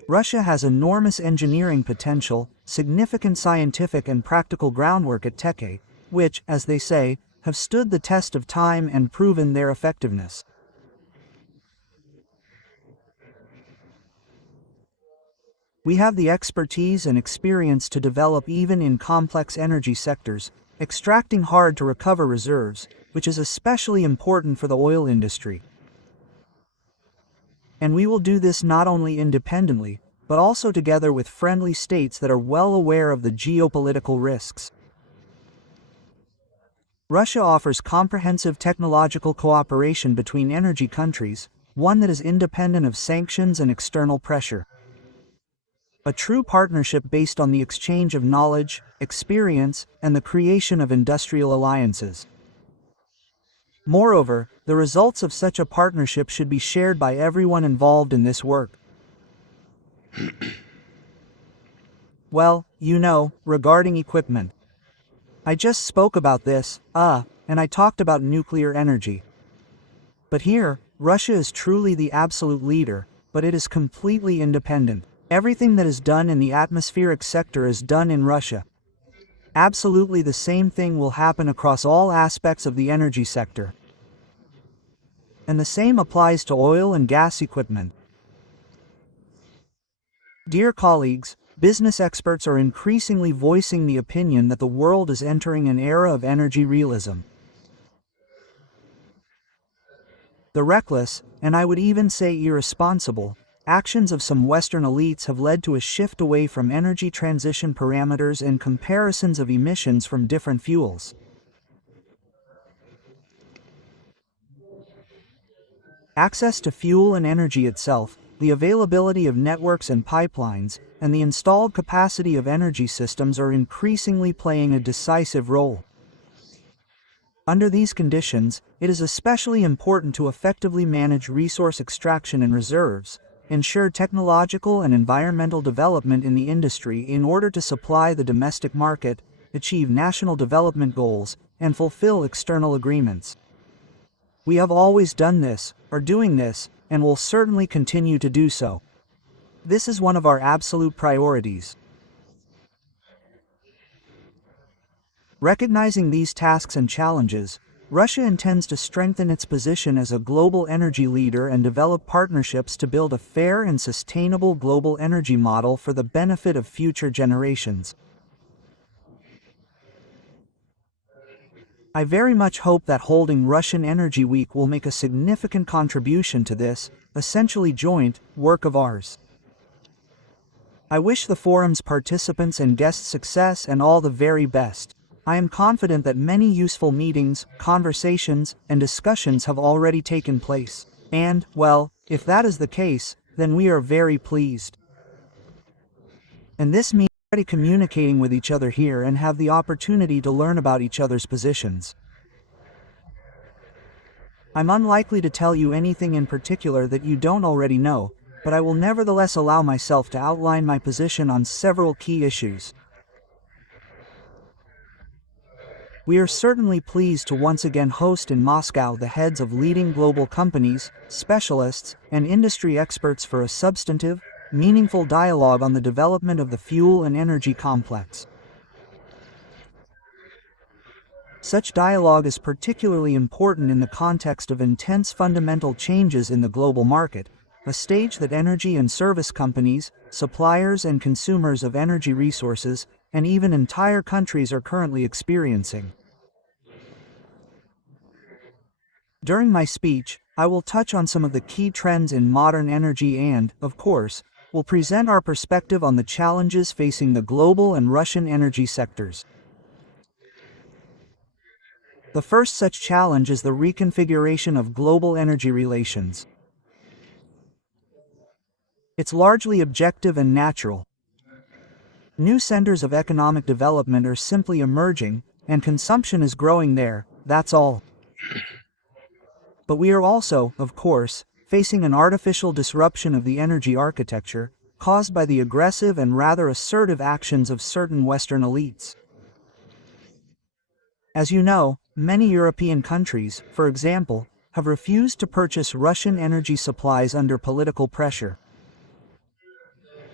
Russia has enormous engineering potential, significant scientific and practical groundwork at TECE, which, as they say, have stood the test of time and proven their effectiveness. We have the expertise and experience to develop even in complex energy sectors, extracting hard-to-recover reserves, which is especially important for the oil industry. And we will do this not only independently, but also together with friendly states that are well aware of the geopolitical risks. Russia offers comprehensive technological cooperation between energy countries, one that is independent of sanctions and external pressure. A true partnership based on the exchange of knowledge, experience, and the creation of industrial alliances. Moreover, the results of such a partnership should be shared by everyone involved in this work. Well, regarding equipment. I just spoke about this, and I talked about nuclear energy. But here, Russia is truly the absolute leader, but it is completely independent. Everything that is done in the atmospheric sector is done in Russia. Absolutely the same thing will happen across all aspects of the energy sector. And the same applies to oil and gas equipment. Dear colleagues, business experts are increasingly voicing the opinion that the world is entering an era of energy realism. The reckless, and I would even say irresponsible, actions of some Western elites have led to a shift away from energy transition parameters and comparisons of emissions from different fuels. Access to fuel and energy itself, the availability of networks and pipelines, and the installed capacity of energy systems are increasingly playing a decisive role. Under these conditions, it is especially important to effectively manage resource extraction and reserves, ensure technological and environmental development in the industry in order to supply the domestic market, achieve national development goals, and fulfill external agreements. We have always done this, are doing this, and will certainly continue to do so. This is one of our absolute priorities. Recognizing these tasks and challenges, Russia intends to strengthen its position as a global energy leader and develop partnerships to build a fair and sustainable global energy model for the benefit of future generations. I very much hope that holding Russian Energy Week will make a significant contribution to this, essentially joint, work of ours. I wish the forum's participants and guests success and all the very best. I am confident that many useful meetings, conversations, and discussions have already taken place. And, well, if that is the case, then we are very pleased. And this means already communicating with each other here and have the opportunity to learn about each other's positions. I'm unlikely to tell you anything in particular that you don't already know, but I will nevertheless allow myself to outline my position on several key issues. We are certainly pleased to once again host in Moscow the heads of leading global companies, specialists, and industry experts for a substantive, meaningful dialogue on the development of the fuel and energy complex. Such dialogue is particularly important in the context of intense fundamental changes in the global market, a stage that energy and service companies, suppliers and consumers of energy resources, and even entire countries are currently experiencing. During my speech, I will touch on some of the key trends in modern energy and, of course, will present our perspective on the challenges facing the global and Russian energy sectors. The first such challenge is the reconfiguration of global energy relations. It's largely objective and natural. New centers of economic development are simply emerging, and consumption is growing there, that's all. But we are also, of course, facing an artificial disruption of the energy architecture, caused by the aggressive and rather assertive actions of certain Western elites. As you know, many European countries, for example, have refused to purchase Russian energy supplies under political pressure.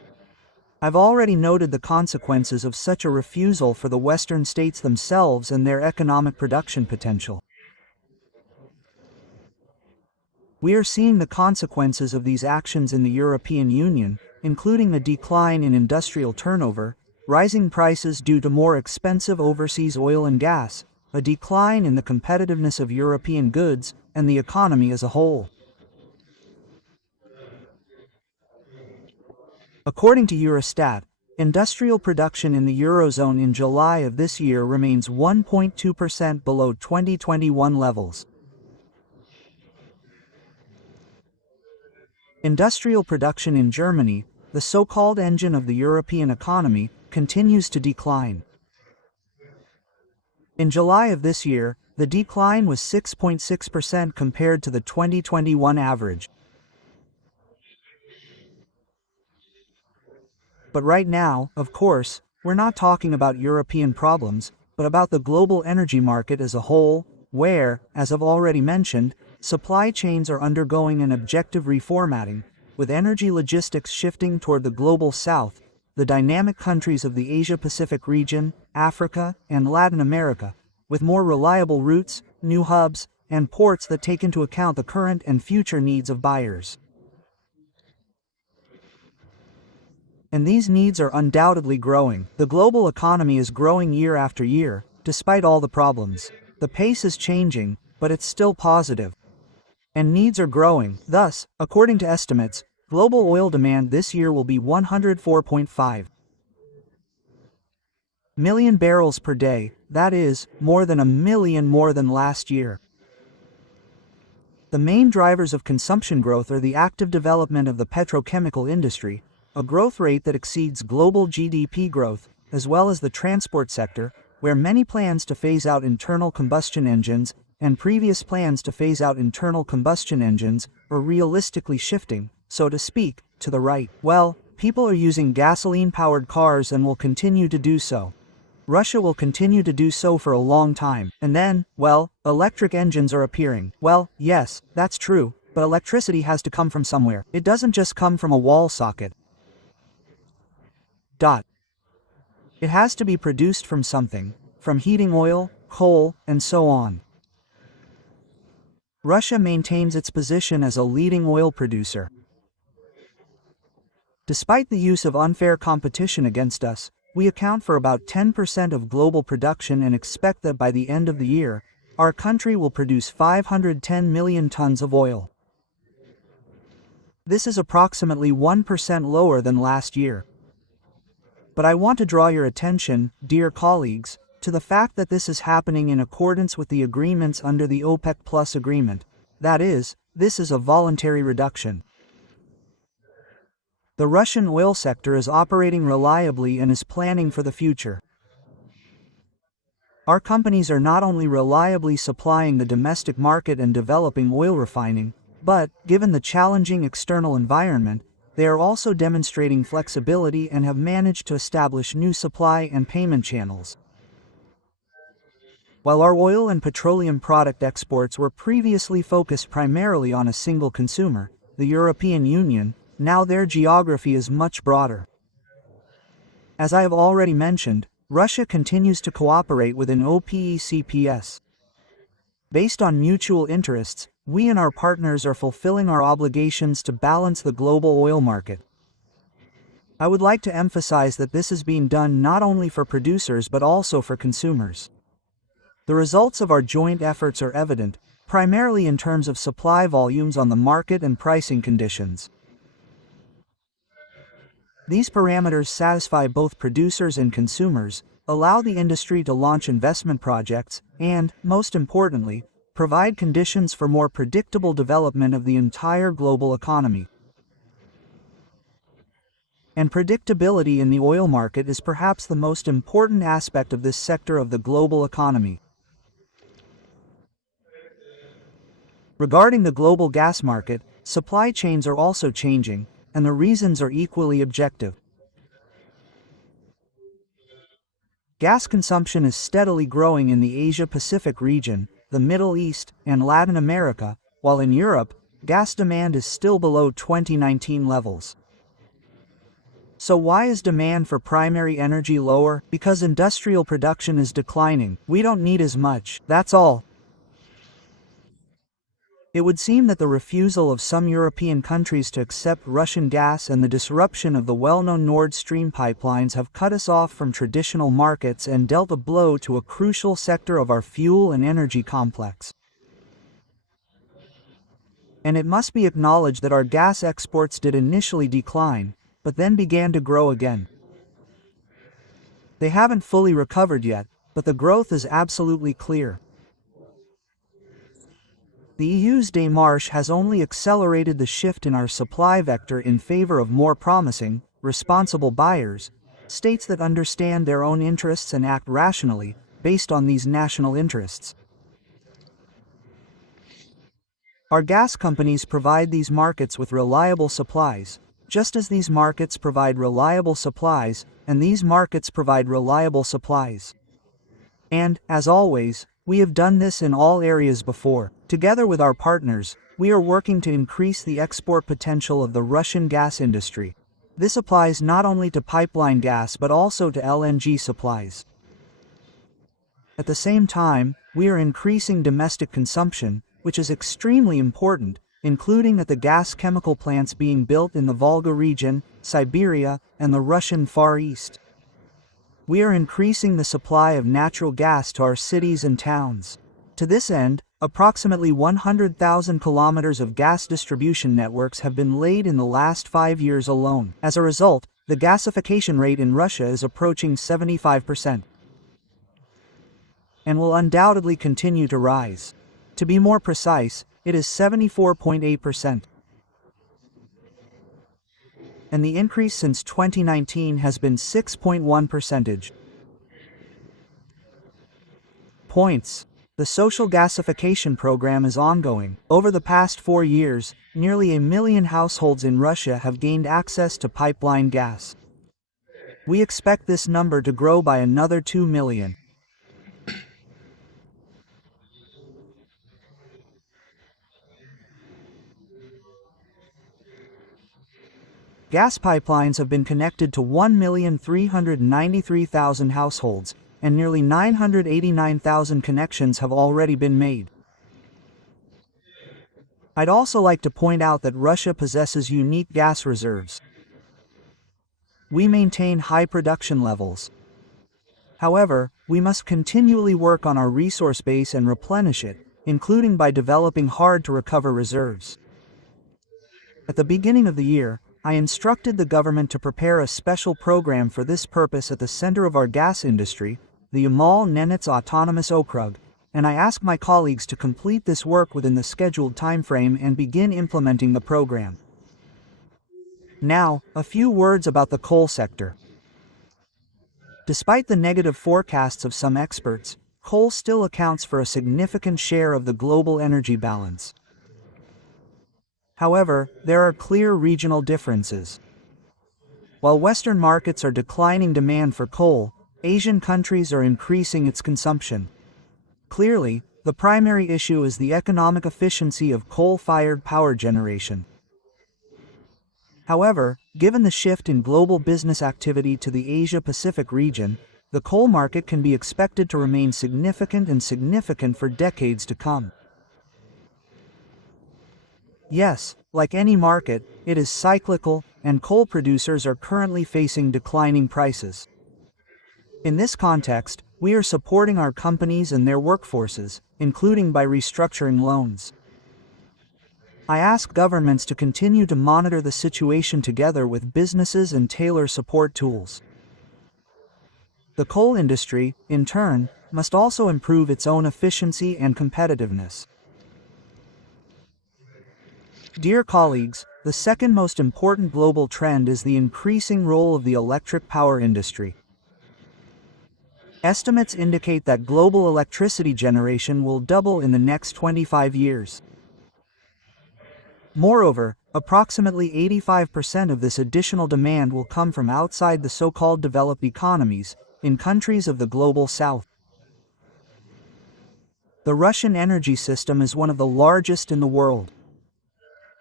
I've already noted the consequences of such a refusal for the Western states themselves and their economic production potential. We are seeing the consequences of these actions in the European Union, including a decline in industrial turnover, rising prices due to more expensive overseas oil and gas, a decline in the competitiveness of European goods, and the economy as a whole. According to Eurostat, industrial production in the Eurozone in July of this year remains 1.2% below 2021 levels. Industrial production in Germany, the so-called engine of the European economy, continues to decline. In July of this year, the decline was 6.6% compared to the 2021 average. But right now, of course, we're not talking about European problems, but about the global energy market as a whole, where, as I've already mentioned, supply chains are undergoing an objective reformatting, with energy logistics shifting toward the global south, the dynamic countries of the Asia-Pacific region, Africa, and Latin America, with more reliable routes, new hubs, and ports that take into account the current and future needs of buyers. And these needs are undoubtedly growing. The global economy is growing year after year, despite all the problems. The pace is changing, but it's still positive. And needs are growing. Thus, according to estimates, global oil demand this year will be 104.5 million barrels per day, that is, more than 1 million more than last year. The main drivers of consumption growth are the active development of the petrochemical industry, a growth rate that exceeds global GDP growth, as well as the transport sector, where many plans to phase out internal combustion engines and previous plans to phase out internal combustion engines are realistically shifting, so to speak, to the right. Well, people are using gasoline-powered cars and will continue to do so. Russia will continue to do so for a long time, and then, well, electric engines are appearing. Well, yes, that's true, but electricity has to come from somewhere. It doesn't just come from a wall socket. It has to be produced from something, from heating oil, coal, and so on. Russia maintains its position as a leading oil producer. Despite the use of unfair competition against us, we account for about 10% of global production and expect that by the end of the year, our country will produce 510 million tons of oil. This is approximately 1% lower than last year. But I want to draw your attention, dear colleagues, to the fact that this is happening in accordance with the agreements under the OPEC Plus agreement. That is, this is a voluntary reduction. The Russian oil sector is operating reliably and is planning for the future. Our companies are not only reliably supplying the domestic market and developing oil refining, but, given the challenging external environment, they are also demonstrating flexibility and have managed to establish new supply and payment channels. While our oil and petroleum product exports were previously focused primarily on a single consumer, the European Union, now their geography is much broader. As I have already mentioned, Russia continues to cooperate within OPEC+. Based on mutual interests, we and our partners are fulfilling our obligations to balance the global oil market. I would like to emphasize that this is being done not only for producers but also for consumers. The results of our joint efforts are evident, primarily in terms of supply volumes on the market and pricing conditions. These parameters satisfy both producers and consumers, allow the industry to launch investment projects, and, most importantly, provide conditions for more predictable development of the entire global economy. And predictability in the oil market is perhaps the most important aspect of this sector of the global economy. Regarding the global gas market, supply chains are also changing, and the reasons are equally objective. Gas consumption is steadily growing in the Asia-Pacific region, the Middle East, and Latin America, while in Europe, gas demand is still below 2019 levels. So why is demand for primary energy lower? Because industrial production is declining. We don't need as much, that's all. It would seem that the refusal of some European countries to accept Russian gas and the disruption of the well-known Nord Stream pipelines have cut us off from traditional markets and dealt a blow to a crucial sector of our fuel and energy complex. And it must be acknowledged that our gas exports did initially decline, but then began to grow again. They haven't fully recovered yet, but the growth is absolutely clear. The EU's démarche has only accelerated the shift in our supply vector in favor of more promising, responsible buyers, states that understand their own interests and act rationally, based on these national interests. Our gas companies provide these markets with reliable supplies, just as these markets provide reliable supplies, and these markets provide reliable supplies. And, as always, we have done this in all areas before. Together with our partners, we are working to increase the export potential of the Russian gas industry. This applies not only to pipeline gas but also to LNG supplies. At the same time, we are increasing domestic consumption, which is extremely important, including at the gas chemical plants being built in the Volga region, Siberia, and the Russian Far East. We are increasing the supply of natural gas to our cities and towns. To this end, approximately 100,000 kilometers of gas distribution networks have been laid in the last 5 years alone. As a result, the gasification rate in Russia is approaching 75%. And will undoubtedly continue to rise. To be more precise, it is 74.8%. And the increase since 2019 has been 6.1 percentage points. The social gasification program is ongoing. Over the past 4 years, nearly 1 million households in Russia have gained access to pipeline gas. We expect this number to grow by another 2 million. Gas pipelines have been connected to 1,393,000 households, and nearly 989,000 connections have already been made. I'd also like to point out that Russia possesses unique gas reserves. We maintain high production levels. However, we must continually work on our resource base and replenish it, including by developing hard-to-recover reserves. At the beginning of the year, I instructed the government to prepare a special program for this purpose at the center of our gas industry, the Yamal-Nenets Autonomous Okrug, and I asked my colleagues to complete this work within the scheduled timeframe and begin implementing the program. Now, a few words about the coal sector. Despite the negative forecasts of some experts, coal still accounts for a significant share of the global energy balance. However, there are clear regional differences. While Western markets are declining demand for coal, Asian countries are increasing its consumption. Clearly, the primary issue is the economic efficiency of coal-fired power generation. However, given the shift in global business activity to the Asia-Pacific region, the coal market can be expected to remain significant for decades to come. Yes, like any market, it is cyclical, and coal producers are currently facing declining prices. In this context, we are supporting our companies and their workforces, including by restructuring loans. I ask governments to continue to monitor the situation together with businesses and tailor support tools. The coal industry, in turn, must also improve its own efficiency and competitiveness. Dear colleagues, the second most important global trend is the increasing role of the electric power industry. Estimates indicate that global electricity generation will double in the next 25 years. Moreover, approximately 85% of this additional demand will come from outside the so-called developed economies, in countries of the global south. The Russian energy system is one of the largest in the world.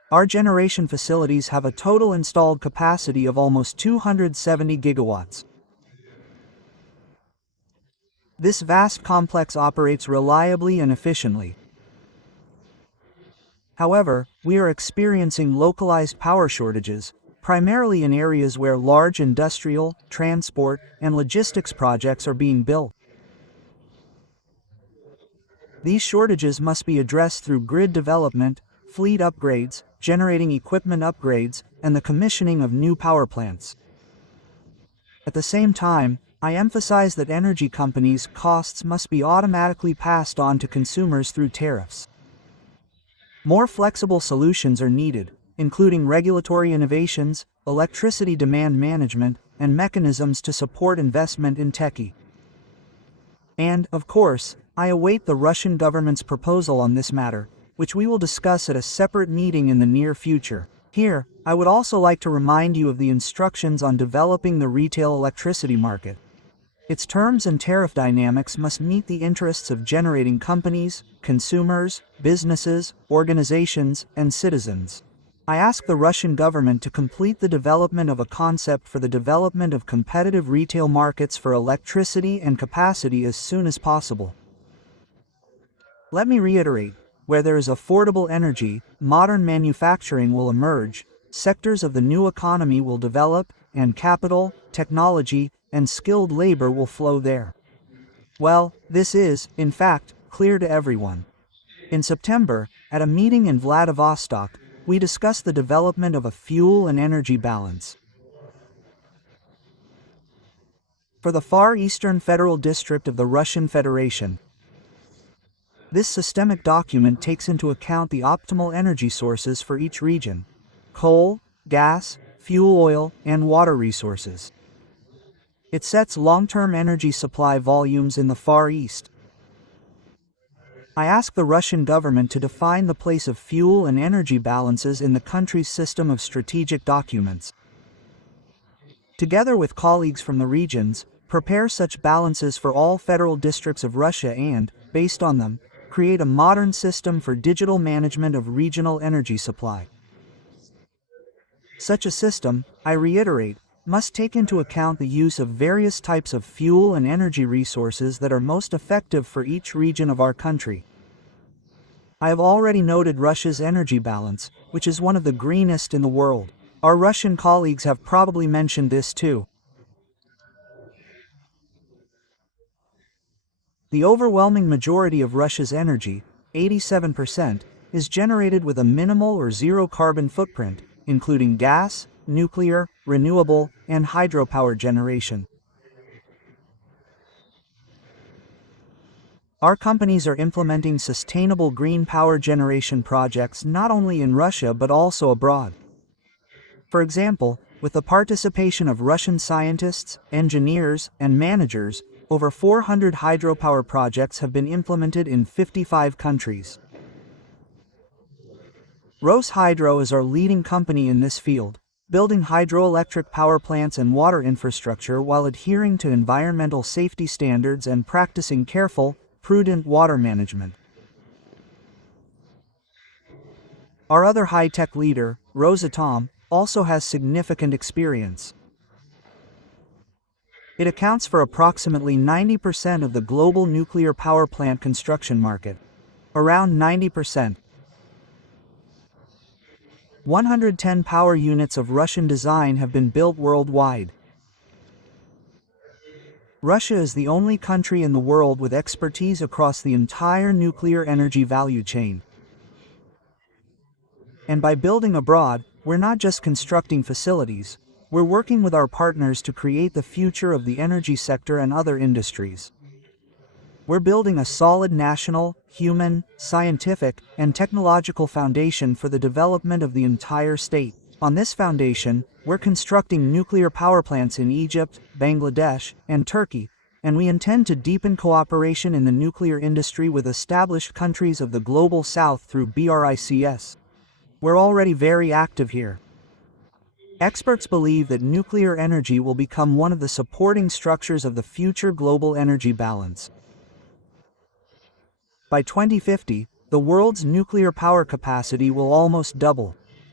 Our generation facilities have a total installed capacity of almost 270 gigawatts. This vast complex operates reliably and efficiently. However, we are experiencing localized power shortages, primarily in areas where large industrial, transport, and logistics projects are being built. These shortages must be addressed through grid development, fleet upgrades, generating equipment upgrades, and the commissioning of new power plants. At the same time, I emphasize that energy companies' costs must be automatically passed on to consumers through tariffs. More flexible solutions are needed, including regulatory innovations, electricity demand management, and mechanisms to support investment in techie. And, of course, I await the Russian government's proposal on this matter, which we will discuss at a separate meeting in the near future. Here, I would also like to remind you of the instructions on developing the retail electricity market. Its terms and tariff dynamics must meet the interests of generating companies, consumers, businesses, organizations, and citizens. I ask the Russian government to complete the development of a concept for the development of competitive retail markets for electricity and capacity as soon as possible. Let me reiterate, where there is affordable energy, modern manufacturing will emerge, sectors of the new economy will develop, and capital, technology, and skilled labor will flow there. Well, this is, in fact, clear to everyone. In September, at a meeting in Vladivostok, we discussed the development of a fuel and energy balance. For the Far Eastern Federal District of the Russian Federation, this systemic document takes into account the optimal energy sources for each region: coal, gas, fuel oil, and water resources. It sets long-term energy supply volumes in the Far East. I ask the Russian government to define the place of fuel and energy balances in the country's system of strategic documents. Together with colleagues from the regions, prepare such balances for all federal districts of Russia and, based on them, create a modern system for digital management of regional energy supply. Such a system, I reiterate, must take into account the use of various types of fuel and energy resources that are most effective for each region of our country. I have already noted Russia's energy balance, which is one of the greenest in the world. Our Russian colleagues have probably mentioned this too. The overwhelming majority of Russia's energy, 87%, is generated with a minimal or zero carbon footprint, including gas, nuclear, renewable, and hydropower generation. Our companies are implementing sustainable green power generation projects not only in Russia but also abroad. For example, with the participation of Russian scientists, engineers, and managers, over 400 hydropower projects have been implemented in 55 countries. Roshydro is our leading company in this field, building hydroelectric power plants and water infrastructure while adhering to environmental safety standards and practicing careful, prudent water management. Our other high-tech leader, Rosatom, also has significant experience. It accounts for approximately 90% of the global nuclear power plant construction market. Around 90%. 110 power units of Russian design have been built worldwide. Russia is the only country in the world with expertise across the entire nuclear energy value chain. And by building abroad, we're not just constructing facilities, we're working with our partners to create the future of the energy sector and other industries. We're building a solid national, human, scientific, and technological foundation for the development of the entire state. On this foundation, we're constructing nuclear power plants in Egypt, Bangladesh, and Turkey, and we intend to deepen cooperation in the nuclear industry with established countries of the Global South through BRICS. We're already very active here. Experts believe that nuclear energy will become one of the supporting structures of the future global energy balance. By 2050, the world's nuclear power capacity will almost double.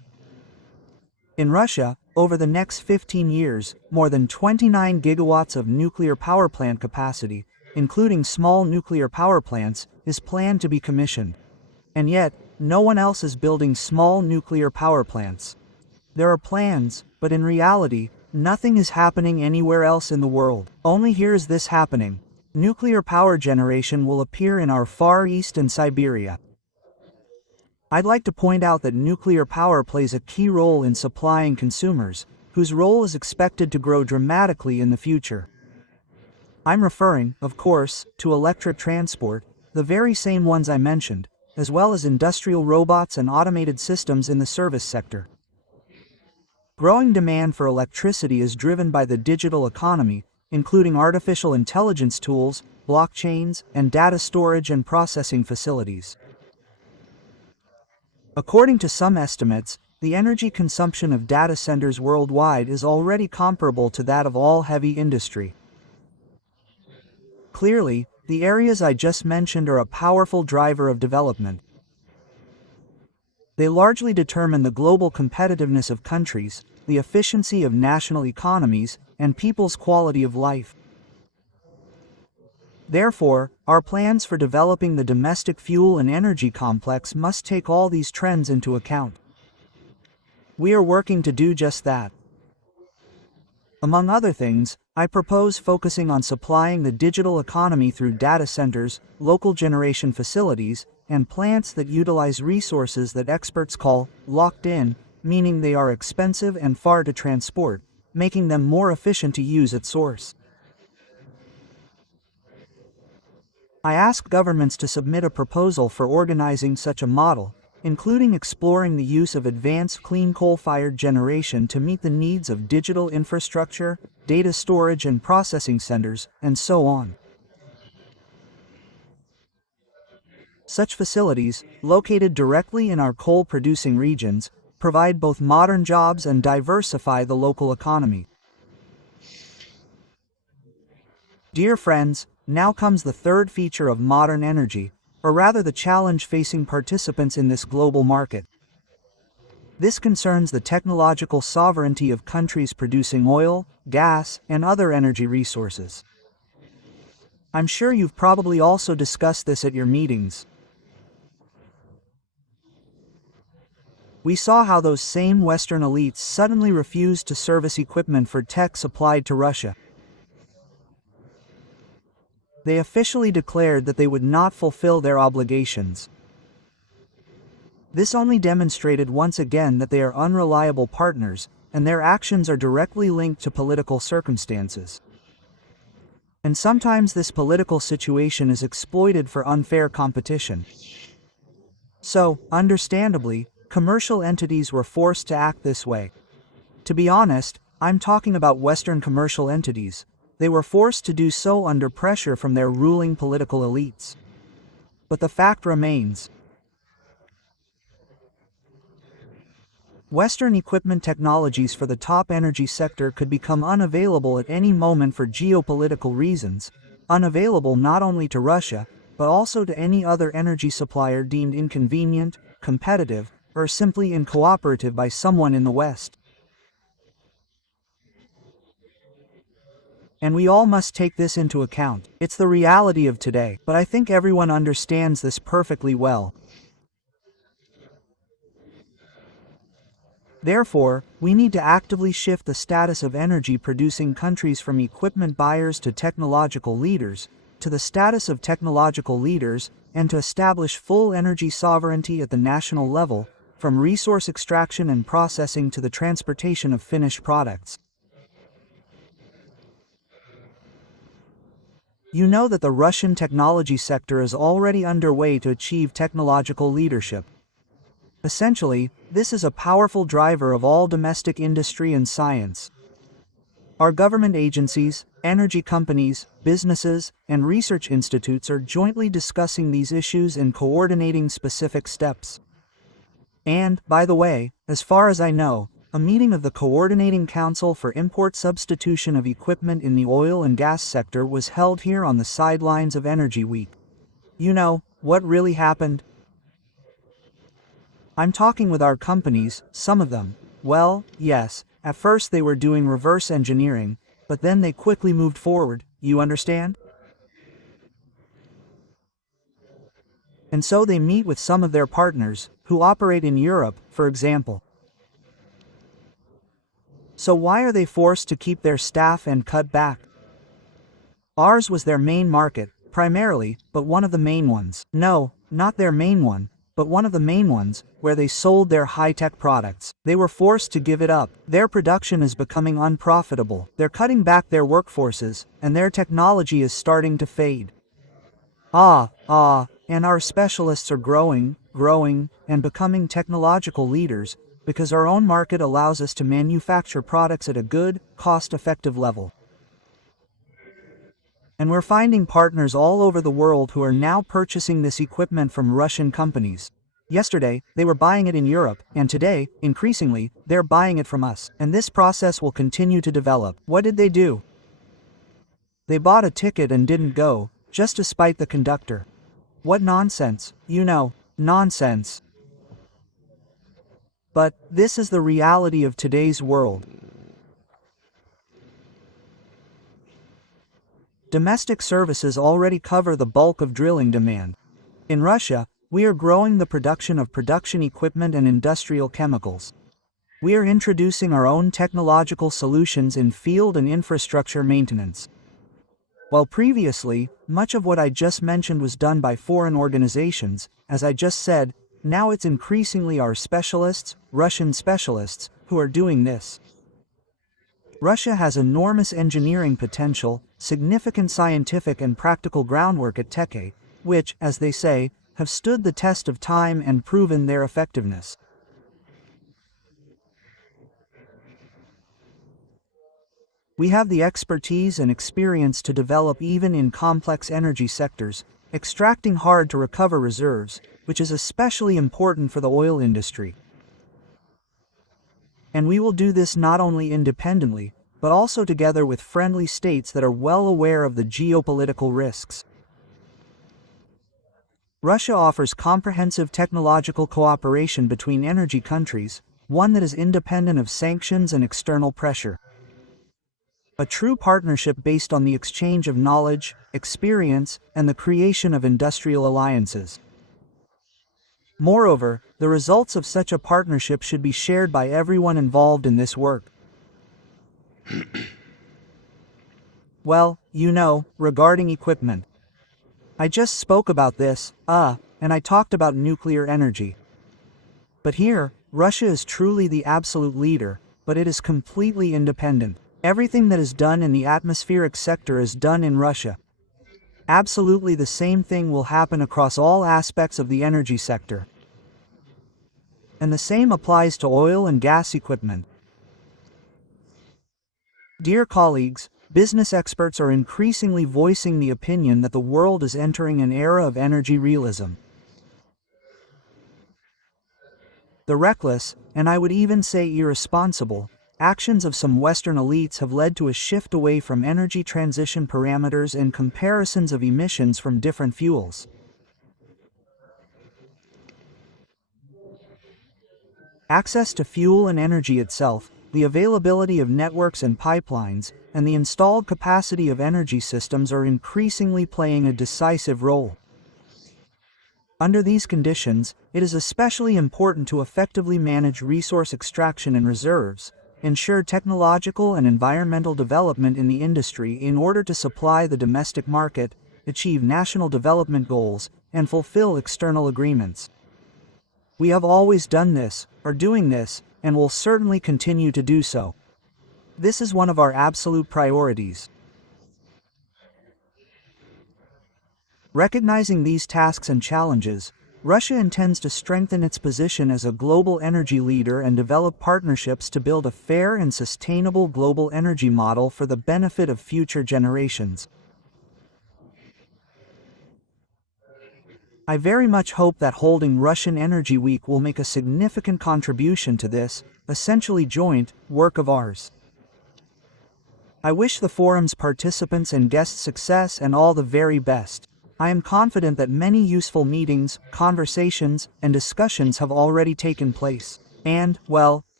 In Russia, over the next 15 years, more than 29 gigawatts of nuclear power plant capacity, including small nuclear power plants, is planned to be commissioned. And yet, no one else is building small nuclear power plants. There are plans, but in reality, nothing is happening anywhere else in the world. Only here is this happening. Nuclear power generation will appear in our Far East and Siberia. I'd like to point out that nuclear power plays a key role in supplying consumers, whose role is expected to grow dramatically in the future. I'm referring, of course, to electric transport, the very same ones I mentioned, as well as industrial robots and automated systems in the service sector. Growing demand for electricity is driven by the digital economy, including artificial intelligence tools, blockchains, and data storage and processing facilities. According to some estimates, the energy consumption of data centers worldwide is already comparable to that of all heavy industry. Clearly, the areas I just mentioned are a powerful driver of development. They largely determine the global competitiveness of countries, the efficiency of national economies, and people's quality of life. Therefore, our plans for developing the domestic fuel and energy complex must take all these trends into account. We are working to do just that. Among other things, I propose focusing on supplying the digital economy through data centers, local generation facilities, and plants that utilize resources that experts call locked in, meaning they are expensive and far to transport, making them more efficient to use at source. I ask governments to submit a proposal for organizing such a model, including exploring the use of advanced clean coal-fired generation to meet the needs of digital infrastructure, data storage and processing centers, and so on. Such facilities, located directly in our coal-producing regions, provide both modern jobs and diversify the local economy. Dear friends, now comes the third feature of modern energy, or rather the challenge facing participants in this global market. This concerns the technological sovereignty of countries producing oil, gas, and other energy resources. I'm sure you've probably also discussed this at your meetings. We saw how those same Western elites suddenly refused to service equipment for tech supplied to Russia. They officially declared that they would not fulfill their obligations. This only demonstrated once again that they are unreliable partners, and their actions are directly linked to political circumstances. And sometimes this political situation is exploited for unfair competition. So, understandably, commercial entities were forced to act this way. To be honest, I'm talking about Western commercial entities. They were forced to do so under pressure from their ruling political elites. But the fact remains. Western equipment technologies for the top energy sector could become unavailable at any moment for geopolitical reasons, unavailable not only to Russia, but also to any other energy supplier deemed inconvenient, competitive, or simply uncooperative by someone in the West. And we all must take this into account. It's the reality of today, but I think everyone understands this perfectly well. Therefore, we need to actively shift the status of energy-producing countries from equipment buyers to technological leaders, to the status of technological leaders, and to establish full energy sovereignty at the national level, from resource extraction and processing to the transportation of finished products. You know that the Russian technology sector is already underway to achieve technological leadership. Essentially, this is a powerful driver of all domestic industry and science. Our government agencies, energy companies, businesses, and research institutes are jointly discussing these issues and coordinating specific steps. And, by the way, as far as I know, a meeting of the Coordinating Council for Import Substitution of Equipment in the Oil and Gas Sector was held here on the sidelines of Energy Week. You know, what really happened? I'm talking with our companies, some of them, Well, yes, at first they were doing reverse engineering, but then they quickly moved forward, you understand? And so they meet with some of their partners, who operate in Europe, for example. So why are they forced to keep their staff and cut back? Ours was their main market, primarily, but one of the main ones. No, not their main one, but one of the main ones, where they sold their high-tech products. They were forced to give it up. Their production is becoming unprofitable. They're cutting back their workforces, and their technology is starting to fade. And our specialists are growing, and becoming technological leaders, because our own market allows us to manufacture products at a good, cost-effective level. And we're finding partners all over the world who are now purchasing this equipment from Russian companies. Yesterday, they were buying it in Europe, and today, increasingly, they're buying it from us. And this process will continue to develop. What did they do? They bought a ticket and didn't go, just to spite the conductor. What nonsense, nonsense. But this is the reality of today's world. Domestic services already cover the bulk of drilling demand. In Russia, we are growing the production of production equipment and industrial chemicals. We are introducing our own technological solutions in field and infrastructure maintenance. While previously, much of what I just mentioned was done by foreign organizations, as I just said, now it's increasingly our specialists, Russian specialists, who are doing this. Russia has enormous engineering potential, significant scientific and practical groundwork at Teke, which, as they say, have stood the test of time and proven their effectiveness. We have the expertise and experience to develop even in complex energy sectors, extracting hard-to-recover reserves, which is especially important for the oil industry. And we will do this not only independently, but also together with friendly states that are well aware of the geopolitical risks. Russia offers comprehensive technological cooperation between energy countries, one that is independent of sanctions and external pressure. A true partnership based on the exchange of knowledge, experience, and the creation of industrial alliances. Moreover, the results of such a partnership should be shared by everyone involved in this work. Well, regarding equipment. I just spoke about this, and I talked about nuclear energy. But here, Russia is truly the absolute leader, but it is completely independent. Everything that is done in the atmospheric sector is done in Russia. Absolutely the same thing will happen across all aspects of the energy sector. And the same applies to oil and gas equipment. Dear colleagues, business experts are increasingly voicing the opinion that the world is entering an era of energy realism. The reckless, and I would even say irresponsible, actions of some Western elites have led to a shift away from energy transition parameters and comparisons of emissions from different fuels. Access to fuel and energy itself, the availability of networks and pipelines, and the installed capacity of energy systems are increasingly playing a decisive role. Under these conditions, it is especially important to effectively manage resource extraction and reserves, ensure technological and environmental development in the industry in order to supply the domestic market, achieve national development goals, and fulfill external agreements. We have always done this, are doing this, and will certainly continue to do so. This is one of our absolute priorities. Recognizing these tasks and challenges, Russia intends to strengthen its position as a global energy leader and develop partnerships to build a fair and sustainable global energy model for the benefit of future generations. I very much hope that holding Russian Energy Week will make a significant contribution to this, essentially joint, work of ours. I wish the forum's participants and guests success and all the very best. I am confident that many useful meetings, conversations, and discussions have already taken place. And, well,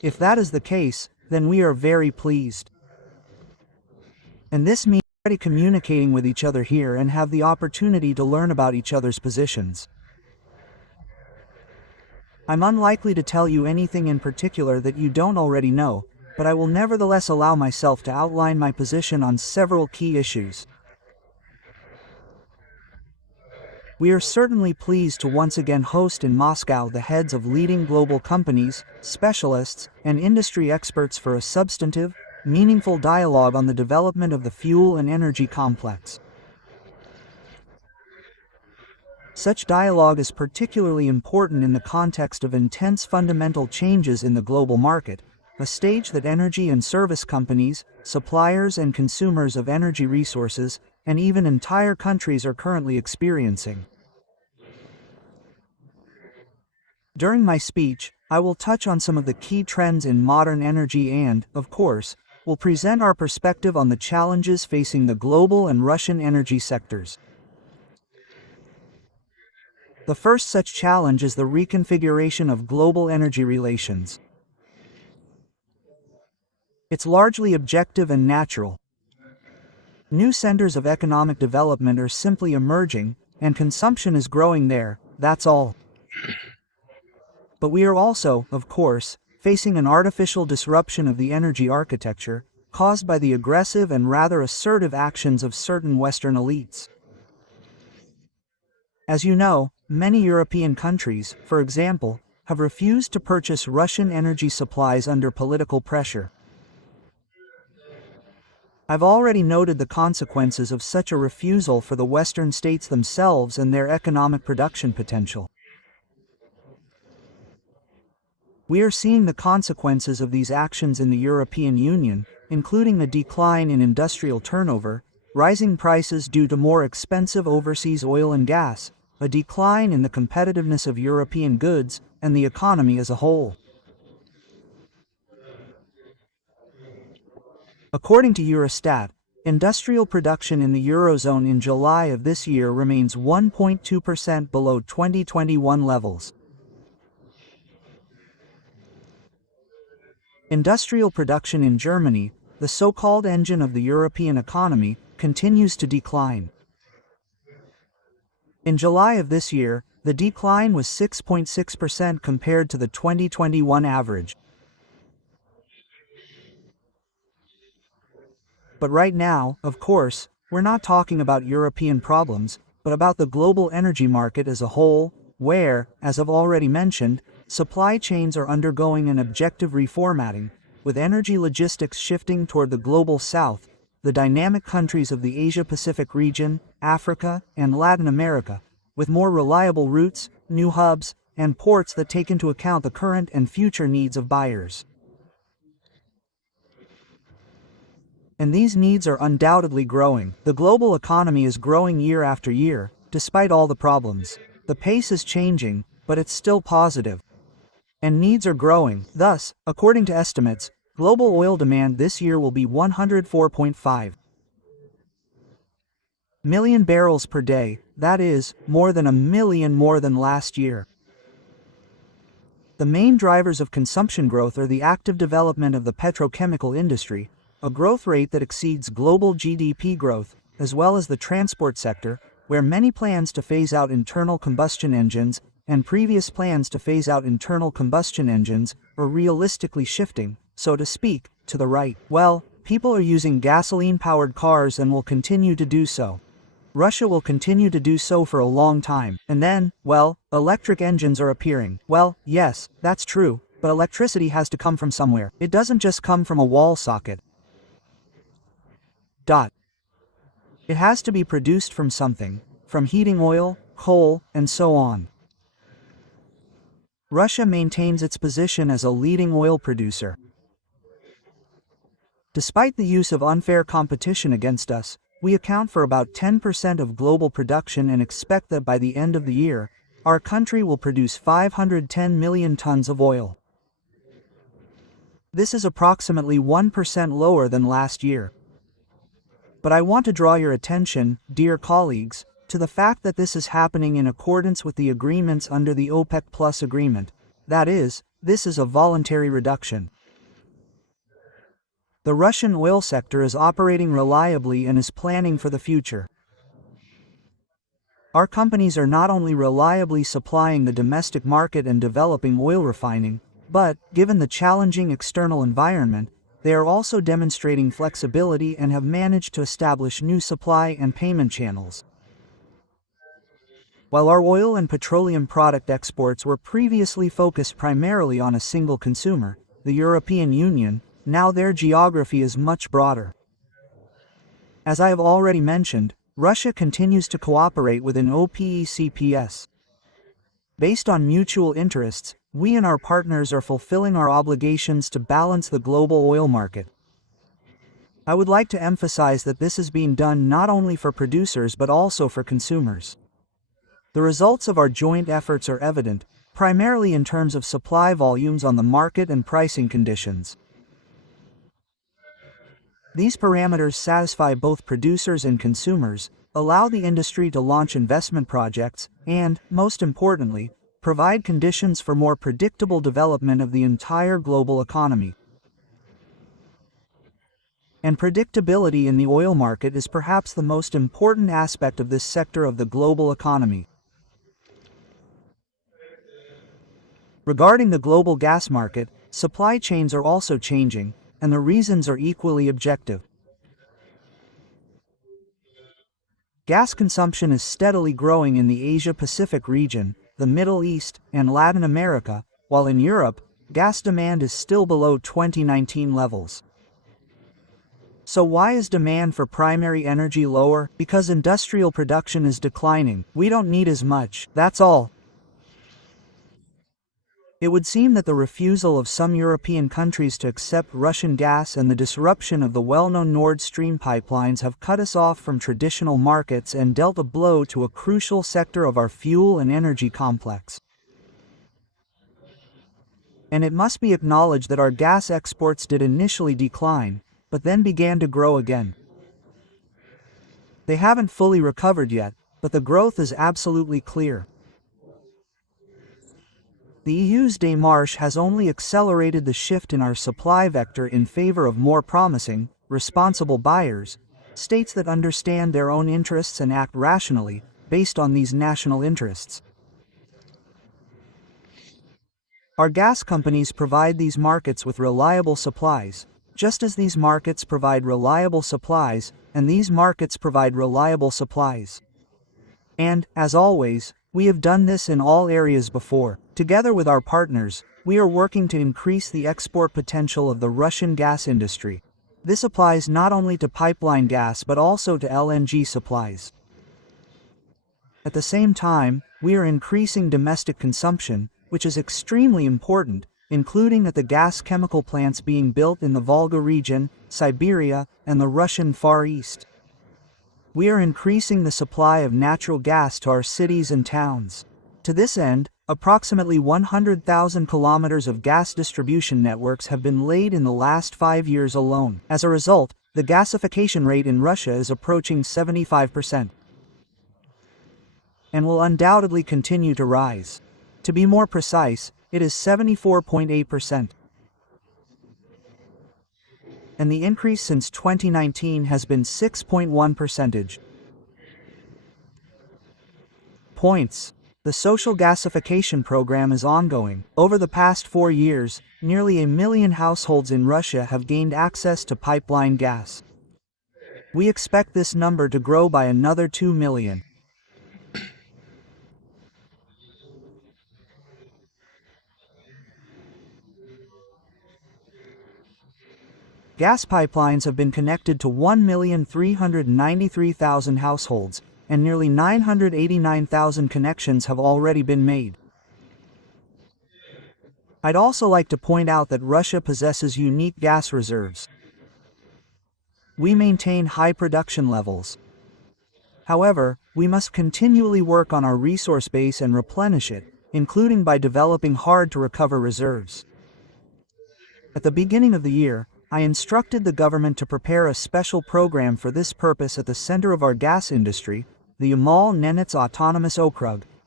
If that is the case, then we are very pleased. And this means already communicating with each other here and have the opportunity to learn about each other's positions. I'm unlikely to tell you anything in particular that you don't already know, but I will nevertheless allow myself to outline my position on several key issues. We are certainly pleased to once again host in Moscow the heads of leading global companies, specialists, and industry experts for a substantive, meaningful dialogue on the development of the fuel and energy complex. Such dialogue is particularly important in the context of intense fundamental changes in the global market, a stage that energy and service companies, suppliers and consumers of energy resources, and even entire countries are currently experiencing. During my speech, I will touch on some of the key trends in modern energy and, of course, will present our perspective on the challenges facing the global and Russian energy sectors. The first such challenge is the reconfiguration of global energy relations. It's largely objective and natural. New centers of economic development are simply emerging, and consumption is growing there, that's all. But we are also, of course, facing an artificial disruption of the energy architecture, caused by the aggressive and rather assertive actions of certain Western elites. As you know, many European countries, for example, have refused to purchase Russian energy supplies under political pressure. I've already noted the consequences of such a refusal for the Western states themselves and their economic production potential. We are seeing the consequences of these actions in the European Union, including the decline in industrial turnover, rising prices due to more expensive overseas oil and gas, a decline in the competitiveness of European goods, and the economy as a whole. According to Eurostat, industrial production in the Eurozone in July of this year remains 1.2% below 2021 levels. Industrial production in Germany, the so-called engine of the European economy, continues to decline. In July of this year, the decline was 6.6% compared to the 2021 average. But right now, of course, we're not talking about European problems, but about the global energy market as a whole, where, as I've already mentioned, supply chains are undergoing an objective reformatting, with energy logistics shifting toward the global south, the dynamic countries of the Asia-Pacific region, Africa, and Latin America, with more reliable routes, new hubs, and ports that take into account the current and future needs of buyers. And these needs are undoubtedly growing. The global economy is growing year after year, despite all the problems. The pace is changing, but it's still positive. And needs are growing. Thus, according to estimates, global oil demand this year will be 104.5 million barrels per day, that is, more than 1 million more than last year. The main drivers of consumption growth are the active development of the petrochemical industry, a growth rate that exceeds global GDP growth, as well as the transport sector, where many plans to phase out internal combustion engines and previous plans to phase out internal combustion engines are realistically shifting, so to speak, to the right. Well, people are using gasoline-powered cars and will continue to do so. Russia will continue to do so for a long time. And then, well, electric engines are appearing. Well, yes, that's true, but electricity has to come from somewhere. It doesn't just come from a wall socket. It has to be produced from something, from heating oil, coal, and so on. Russia maintains its position as a leading oil producer. Despite the use of unfair competition against us, we account for about 10% of global production and expect that by the end of the year, our country will produce 510 million tons of oil. This is approximately 1% lower than last year. But I want to draw your attention, dear colleagues, to the fact that this is happening in accordance with the agreements under the OPEC Plus agreement, that is, this is a voluntary reduction. The Russian oil sector is operating reliably and is planning for the future. Our companies are not only reliably supplying the domestic market and developing oil refining, but, given the challenging external environment, they are also demonstrating flexibility and have managed to establish new supply and payment channels. While our oil and petroleum product exports were previously focused primarily on a single consumer, the European Union, now their geography is much broader. As I have already mentioned, Russia continues to cooperate within OPEC+. Based on mutual interests, we and our partners are fulfilling our obligations to balance the global oil market. I would like to emphasize that this is being done not only for producers but also for consumers. The results of our joint efforts are evident, primarily in terms of supply volumes on the market and pricing conditions. These parameters satisfy both producers and consumers, allow the industry to launch investment projects, and, most importantly, provide conditions for more predictable development of the entire global economy. And predictability in the oil market is perhaps the most important aspect of this sector of the global economy. Regarding the global gas market, supply chains are also changing, and the reasons are equally objective. Gas consumption is steadily growing in the Asia-Pacific region, the Middle East, and Latin America, while in Europe, gas demand is still below 2019 levels. So why is demand for primary energy lower? Because industrial production is declining. We don't need as much, that's all. It would seem that the refusal of some European countries to accept Russian gas and the disruption of the well-known Nord Stream pipelines have cut us off from traditional markets and dealt a blow to a crucial sector of our fuel and energy complex. And it must be acknowledged that our gas exports did initially decline, but then began to grow again. They haven't fully recovered yet, but the growth is absolutely clear. The EU's démarche has only accelerated the shift in our supply vector in favor of more promising, responsible buyers, states that understand their own interests and act rationally, based on these national interests. Our gas companies provide these markets with reliable supplies, just as these markets provide reliable supplies, and these markets provide reliable supplies. And, as always, we have done this in all areas before. Together with our partners, we are working to increase the export potential of the Russian gas industry. This applies not only to pipeline gas but also to LNG supplies. At the same time, we are increasing domestic consumption, which is extremely important, including at the gas chemical plants being built in the Volga region, Siberia, and the Russian Far East. We are increasing the supply of natural gas to our cities and towns. To this end, approximately 100,000 kilometers of gas distribution networks have been laid in the last 5 years alone. As a result, the gasification rate in Russia is approaching 75%. And will undoubtedly continue to rise. To be more precise, it is 74.8%. And the increase since 2019 has been 6.1 percentage points. The social gasification program is ongoing. Over the past 4 years, nearly 1 million households in Russia have gained access to pipeline gas. We expect this number to grow by another 2 million. Gas pipelines have been connected to 1,393,000 households, and nearly 989,000 connections have already been made. I'd also like to point out that Russia possesses unique gas reserves. We maintain high production levels. However, we must continually work on our resource base and replenish it, including by developing hard-to-recover reserves. At the beginning of the year, I instructed the government to prepare a special program for this purpose at the center of our gas industry, the Yamal-Nenets Autonomous Okrug,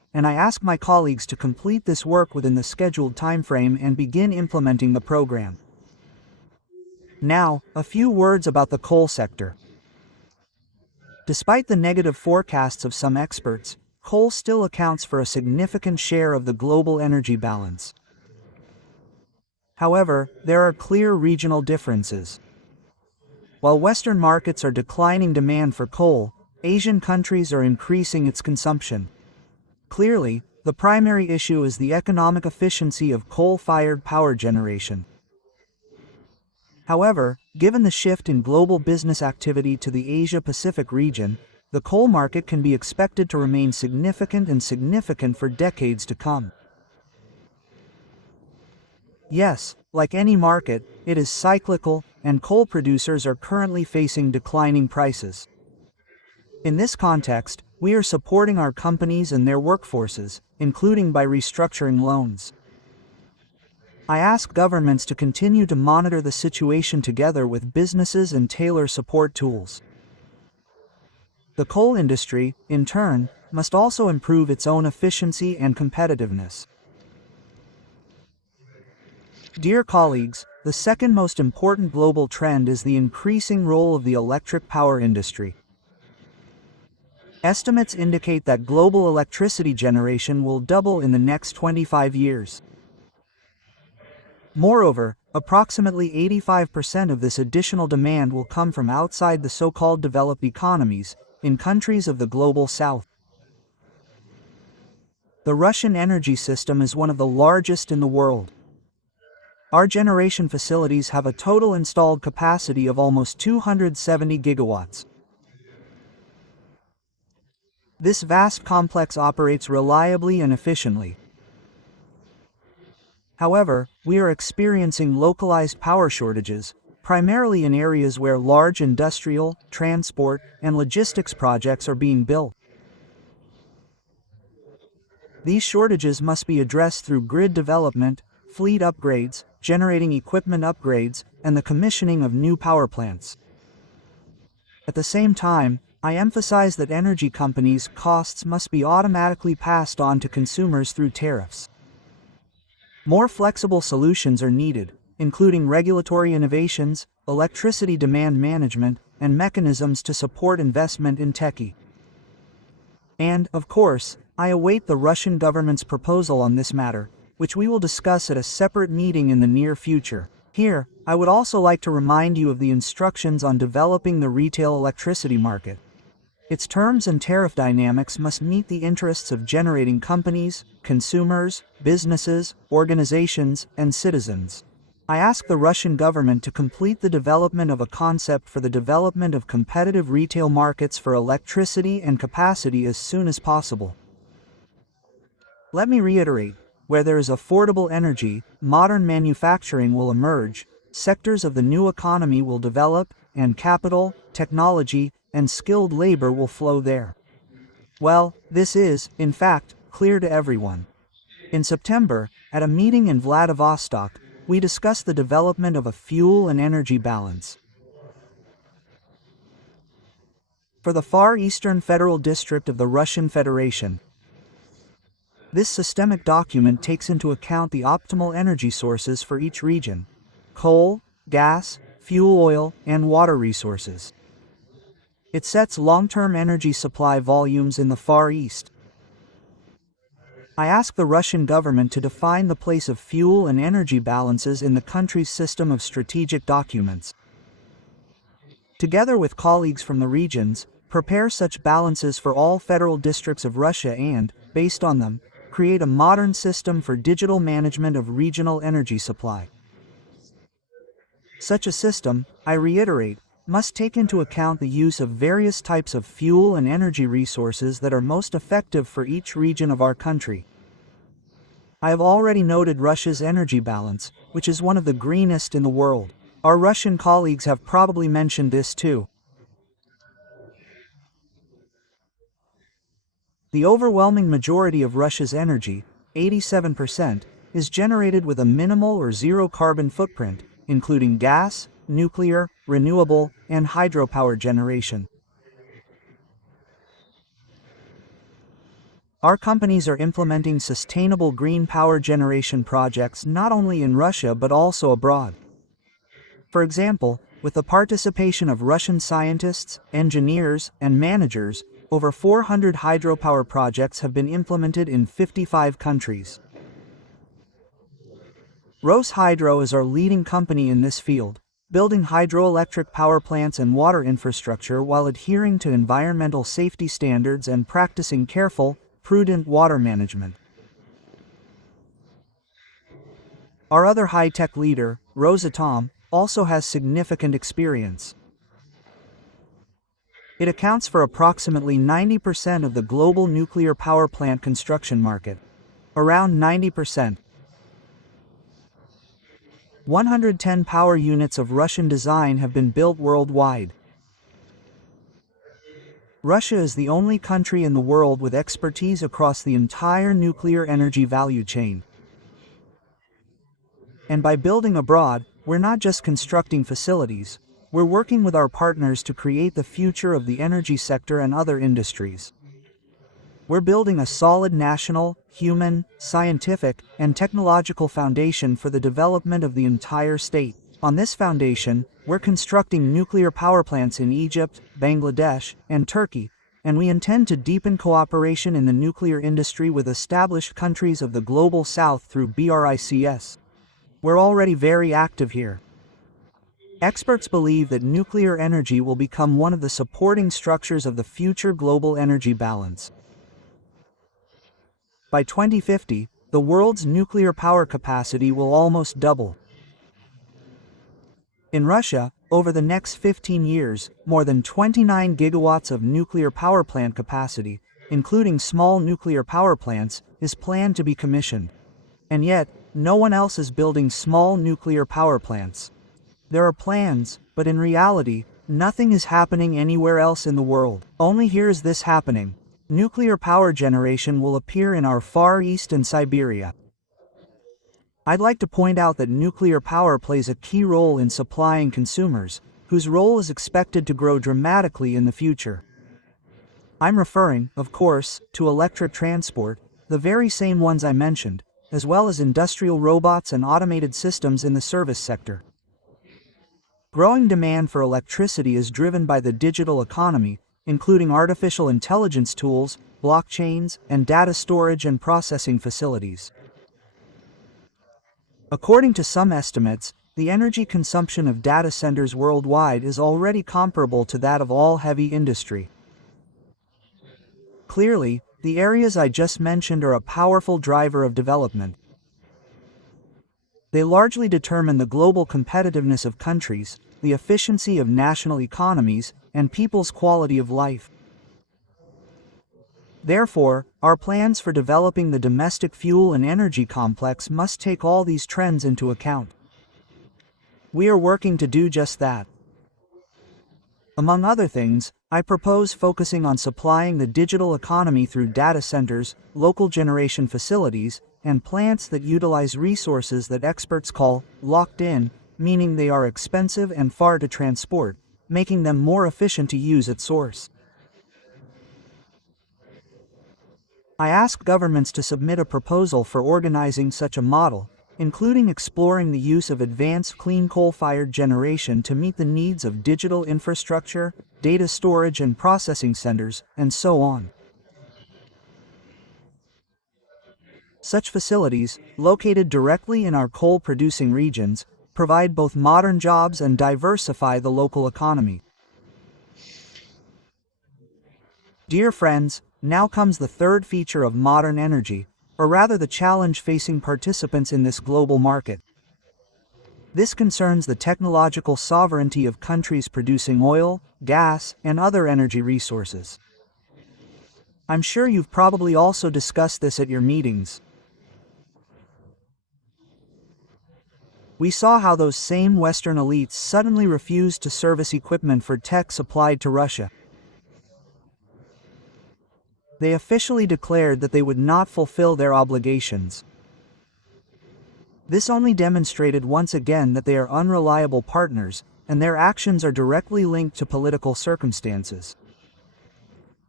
and I ask my colleagues to complete this work within the scheduled timeframe and begin implementing the program. Now, a few words about the coal sector. Despite the negative forecasts of some experts, coal still accounts for a significant share of the global energy balance. However, there are clear regional differences. While Western markets are declining demand for coal, Asian countries are increasing its consumption. Clearly, the primary issue is the economic efficiency of coal-fired power generation. However, given the shift in global business activity to the Asia-Pacific region, the coal market can be expected to remain significant for decades to come. Yes, like any market, it is cyclical, and coal producers are currently facing declining prices. In this context, we are supporting our companies and their workforces, including by restructuring loans. I ask governments to continue to monitor the situation together with businesses and tailor support tools. The coal industry, in turn, must also improve its own efficiency and competitiveness. Dear colleagues, the second most important global trend is the increasing role of the electric power industry. Estimates indicate that global electricity generation will double in the next 25 years. Moreover, approximately 85% of this additional demand will come from outside the so-called developed economies, in countries of the global south. The Russian energy system is one of the largest in the world. Our generation facilities have a total installed capacity of almost 270 gigawatts. This vast complex operates reliably and efficiently. However, we are experiencing localized power shortages, primarily in areas where large industrial, transport, and logistics projects are being built. These shortages must be addressed through grid development, fleet upgrades, generating equipment upgrades, and the commissioning of new power plants. At the same time, I emphasize that energy companies' costs must be automatically passed on to consumers through tariffs. More flexible solutions are needed, including regulatory innovations, electricity demand management, and mechanisms to support investment in techie. And, of course, I await the Russian government's proposal on this matter, which we will discuss at a separate meeting in the near future. Here, I would also like to remind you of the instructions on developing the retail electricity market. Its terms and tariff dynamics must meet the interests of generating companies, consumers, businesses, organizations, and citizens. I ask the Russian government to complete the development of a concept for the development of competitive retail markets for electricity and capacity as soon as possible. Let me reiterate, where there is affordable energy, modern manufacturing will emerge, sectors of the new economy will develop, and capital, technology, and skilled labor will flow there. Well, this is, in fact, clear to everyone. In September, at a meeting in Vladivostok, we discussed the development of a fuel and energy balance. For the Far Eastern Federal District of the Russian Federation, this systemic document takes into account the optimal energy sources for each region: coal, gas, fuel oil, and water resources. It sets long-term energy supply volumes in the Far East. I ask the Russian government to define the place of fuel and energy balances in the country's system of strategic documents. Together with colleagues from the regions, prepare such balances for all federal districts of Russia and, based on them, create a modern system for digital management of regional energy supply. Such a system, I reiterate, must take into account the use of various types of fuel and energy resources that are most effective for each region of our country. I have already noted Russia's energy balance, which is one of the greenest in the world. Our Russian colleagues have probably mentioned this too. The overwhelming majority of Russia's energy, 87%, is generated with a minimal or zero carbon footprint, including gas, nuclear, renewable, and hydropower generation. Our companies are implementing sustainable green power generation projects not only in Russia but also abroad. For example, with the participation of Russian scientists, engineers, and managers, over 400 hydropower projects have been implemented in 55 countries. Roshydro is our leading company in this field, building hydroelectric power plants and water infrastructure while adhering to environmental safety standards and practicing careful, prudent water management. Our other high-tech leader, Rosatom, also has significant experience. It accounts for approximately 90% of the global nuclear power plant construction market. Around 90%. 110 power units of Russian design have been built worldwide. Russia is the only country in the world with expertise across the entire nuclear energy value chain. And by building abroad, we're not just constructing facilities, we're working with our partners to create the future of the energy sector and other industries. We're building a solid national, human, scientific, and technological foundation for the development of the entire state. On this foundation, we're constructing nuclear power plants in Egypt, Bangladesh, and Turkey, and we intend to deepen cooperation in the nuclear industry with established countries of the Global South through BRICS. We're already very active here. Experts believe that nuclear energy will become one of the supporting structures of the future global energy balance. By 2050, the world's nuclear power capacity will almost double. In Russia, over the next 15 years, more than 29 gigawatts of nuclear power plant capacity, including small nuclear power plants, is planned to be commissioned. And yet, no one else is building small nuclear power plants. There are plans, but in reality, nothing is happening anywhere else in the world. Only here is this happening. Nuclear power generation will appear in our Far East and Siberia. I'd like to point out that nuclear power plays a key role in supplying consumers, whose role is expected to grow dramatically in the future. I'm referring, of course, to electric transport, the very same ones I mentioned, as well as industrial robots and automated systems in the service sector. Growing demand for electricity is driven by the digital economy, including artificial intelligence tools, blockchains, and data storage and processing facilities. According to some estimates, the energy consumption of data centers worldwide is already comparable to that of all heavy industry. Clearly, the areas I just mentioned are a powerful driver of development. They largely determine the global competitiveness of countries, the efficiency of national economies, and people's quality of life. Therefore, our plans for developing the domestic fuel and energy complex must take all these trends into account. We are working to do just that. Among other things, I propose focusing on supplying the digital economy through data centers, local generation facilities, and plants that utilize resources that experts call locked in, meaning they are expensive and far to transport, making them more efficient to use at source. I ask governments to submit a proposal for organizing such a model, including exploring the use of advanced clean coal-fired generation to meet the needs of digital infrastructure, data storage and processing centers, and so on. Such facilities, located directly in our coal-producing regions, provide both modern jobs and diversify the local economy. Dear friends, now comes the third feature of modern energy, or rather the challenge facing participants in this global market. This concerns the technological sovereignty of countries producing oil, gas, and other energy resources. I'm sure you've probably also discussed this at your meetings. We saw how those same Western elites suddenly refused to service equipment for tech supplied to Russia. They officially declared that they would not fulfill their obligations. This only demonstrated once again that they are unreliable partners, and their actions are directly linked to political circumstances.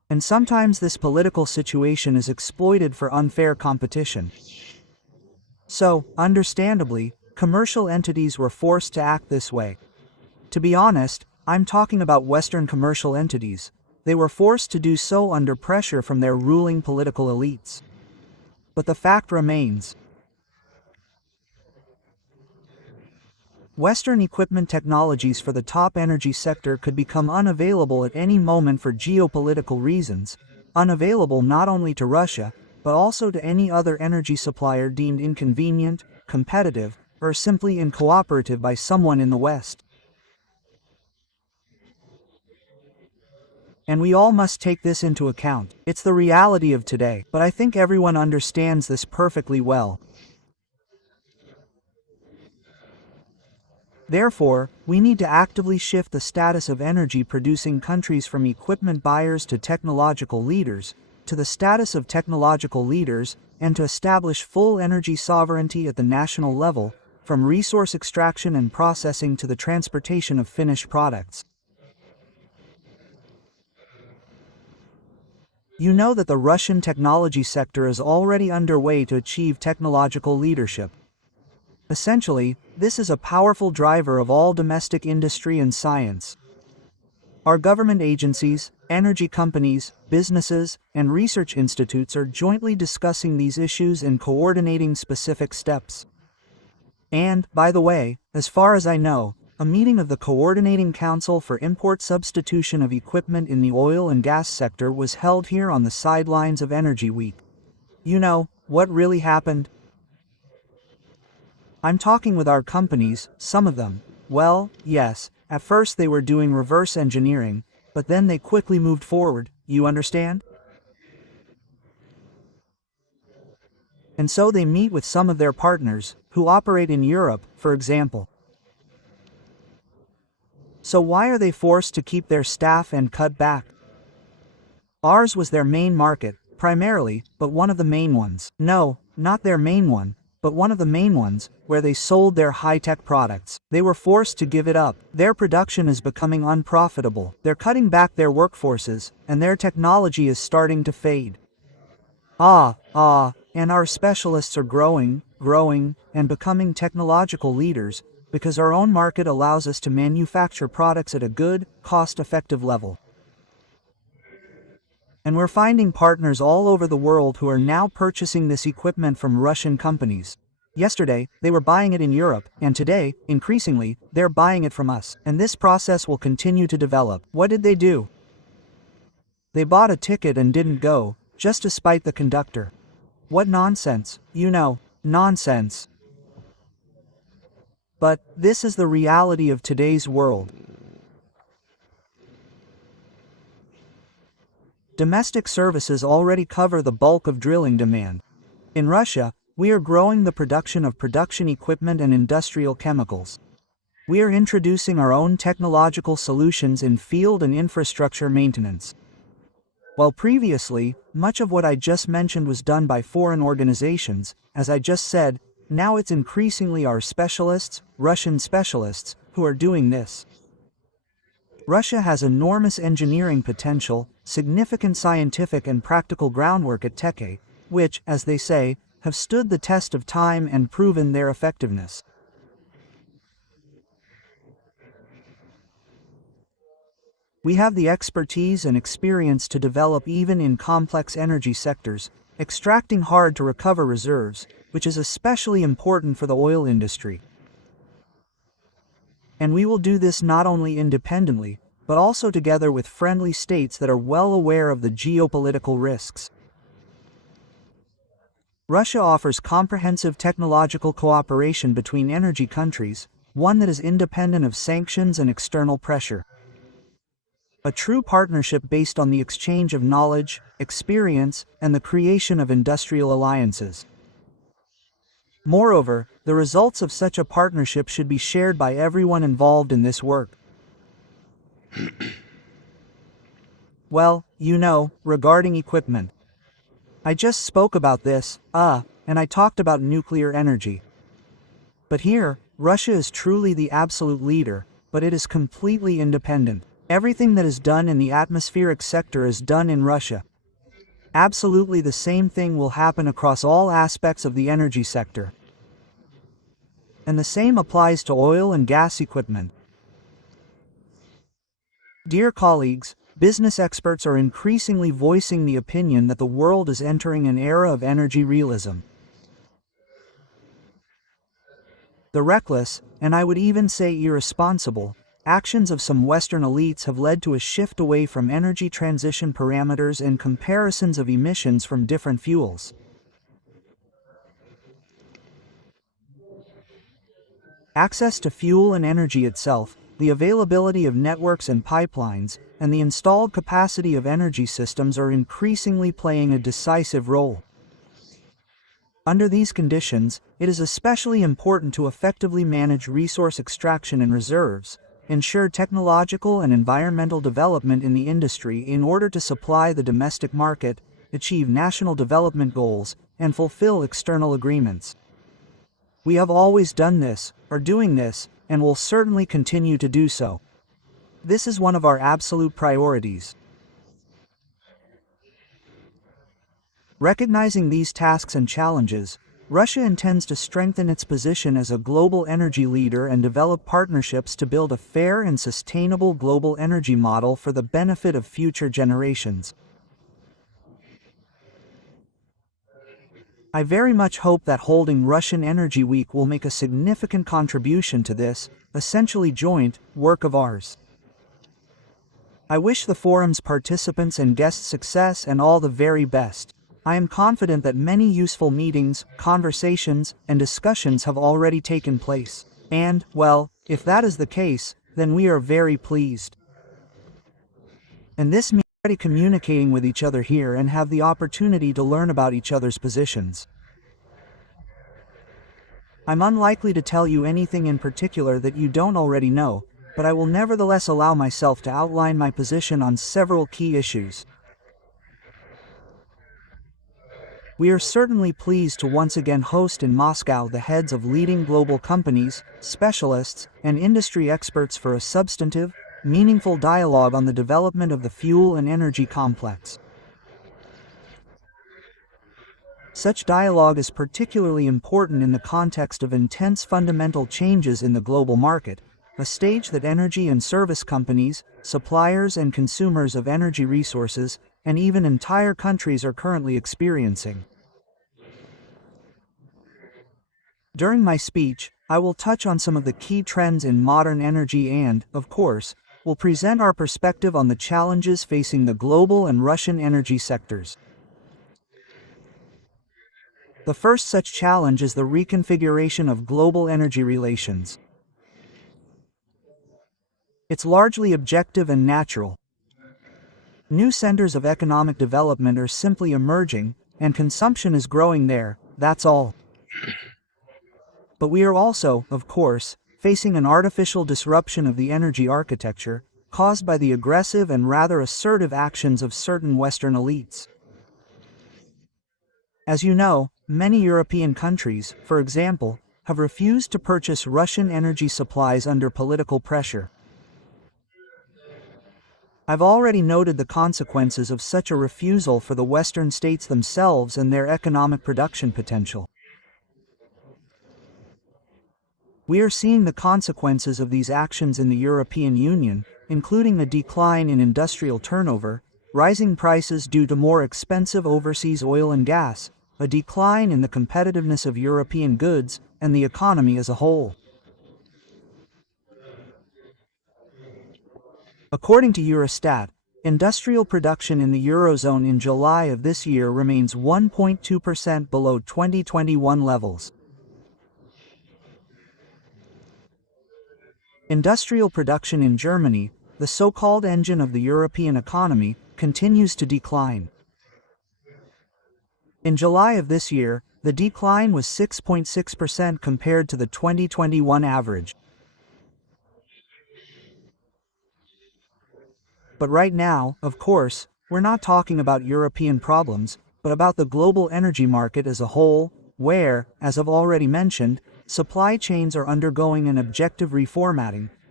And sometimes this political situation is exploited for unfair competition. So, understandably, commercial entities were forced to act this way. To be honest, I'm talking about Western commercial entities. They were forced to do so under pressure from their ruling political elites. But the fact remains. Western equipment technologies for the top energy sector could become unavailable at any moment for geopolitical reasons, unavailable not only to Russia, but also to any other energy supplier deemed inconvenient, competitive, or simply uncooperative by someone in the West. And we all must take this into account. It's the reality of today, but I think everyone understands this perfectly well. Therefore, we need to actively shift the status of energy-producing countries from equipment buyers to technological leaders, to the status of technological leaders, and to establish full energy sovereignty at the national level, from resource extraction and processing to the transportation of finished products. You know that the Russian technology sector is already underway to achieve technological leadership. Essentially, this is a powerful driver of all domestic industry and science. Our government agencies, energy companies, businesses, and research institutes are jointly discussing these issues and coordinating specific steps. And, by the way, as far as I know, a meeting of the Coordinating Council for Import Substitution of Equipment in the Oil and Gas Sector was held here on the sidelines of Energy Week. You know, what really happened? I'm talking with our companies, some of them. Well, yes, at first they were doing reverse engineering, but then they quickly moved forward, you understand? And so they meet with some of their partners, who operate in Europe, for example. So why are they forced to keep their staff and cut back? Ours was their main market, primarily, but one of the main ones. No, not their main one, but one of the main ones, where they sold their high-tech products. They were forced to give it up. Their production is becoming unprofitable. They're cutting back their workforces, and their technology is starting to fade. And our specialists are growing, and becoming technological leaders, because our own market allows us to manufacture products at a good, cost-effective level. And we're finding partners all over the world who are now purchasing this equipment from Russian companies. Yesterday, they were buying it in Europe, and today, increasingly, they're buying it from us. And this process will continue to develop. What did they do? They bought a ticket and didn't go, just to spite the conductor. What nonsense, you know, nonsense. But this is the reality of today's world. Domestic services already cover the bulk of drilling demand. In Russia, we are growing the production of production equipment and industrial chemicals. We are introducing our own technological solutions in field and infrastructure maintenance. While previously, much of what I just mentioned was done by foreign organizations, as I just said, now it's increasingly our specialists, Russian specialists, who are doing this. Russia has enormous engineering potential, significant scientific and practical groundwork at Teke, which, as they say, have stood the test of time and proven their effectiveness. We have the expertise and experience to develop even in complex energy sectors, extracting hard-to-recover reserves, which is especially important for the oil industry. And we will do this not only independently, but also together with friendly states that are well aware of the geopolitical risks. Russia offers comprehensive technological cooperation between energy countries, one that is independent of sanctions and external pressure. A true partnership based on the exchange of knowledge, experience, and the creation of industrial alliances. Moreover, the results of such a partnership should be shared by everyone involved in this work. Well, you know, regarding equipment. I just spoke about this, and I talked about nuclear energy. But here, Russia is truly the absolute leader, but it is completely independent. Everything that is done in the atmospheric sector is done in Russia. Absolutely the same thing will happen across all aspects of the energy sector. And the same applies to oil and gas equipment. Dear colleagues, business experts are increasingly voicing the opinion that the world is entering an era of energy realism. The reckless, and I would even say irresponsible, actions of some Western elites have led to a shift away from energy transition parameters and comparisons of emissions from different fuels. Access to fuel and energy itself, the availability of networks and pipelines, and the installed capacity of energy systems are increasingly playing a decisive role. Under these conditions, it is especially important to effectively manage resource extraction and reserves, ensure technological and environmental development in the industry in order to supply the domestic market, achieve national development goals, and fulfill external agreements. We have always done this, are doing this, and will certainly continue to do so. This is one of our absolute priorities. Recognizing these tasks and challenges, Russia intends to strengthen its position as a global energy leader and develop partnerships to build a fair and sustainable global energy model for the benefit of future generations. I very much hope that holding Russian Energy Week will make a significant contribution to this, essentially joint, work of ours. I wish the forum's participants and guests success and all the very best. I am confident that many useful meetings, conversations, and discussions have already taken place. And, well, if that is the case, then we are very pleased. And this means already communicating with each other here and have the opportunity to learn about each other's positions. I'm unlikely to tell you anything in particular that you don't already know, but I will nevertheless allow myself to outline my position on several key issues. We are certainly pleased to once again host in Moscow the heads of leading global companies, specialists, and industry experts for a substantive, meaningful dialogue on the development of the fuel and energy complex. Such dialogue is particularly important in the context of intense fundamental changes in the global market, a stage that energy and service companies, suppliers and consumers of energy resources, and even entire countries are currently experiencing. During my speech, I will touch on some of the key trends in modern energy and, of course, will present our perspective on the challenges facing the global and Russian energy sectors. The first such challenge is the reconfiguration of global energy relations. It's largely objective and natural. New centers of economic development are simply emerging, and consumption is growing there, that's all. But we are also, of course, facing an artificial disruption of the energy architecture, caused by the aggressive and rather assertive actions of certain Western elites. As you know, many European countries, for example, have refused to purchase Russian energy supplies under political pressure. I've already noted the consequences of such a refusal for the Western states themselves and their economic production potential. We are seeing the consequences of these actions in the European Union, including a decline in industrial turnover, rising prices due to more expensive overseas oil and gas, a decline in the competitiveness of European goods, and the economy as a whole. According to Eurostat, industrial production in the Eurozone in July of this year remains 1.2% below 2021 levels. Industrial production in Germany, the so-called engine of the European economy, continues to decline. In July of this year, the decline was 6.6% compared to the 2021 average. But right now, of course, we're not talking about European problems, but about the global energy market as a whole, where, as I've already mentioned, supply chains are undergoing an objective reformatting,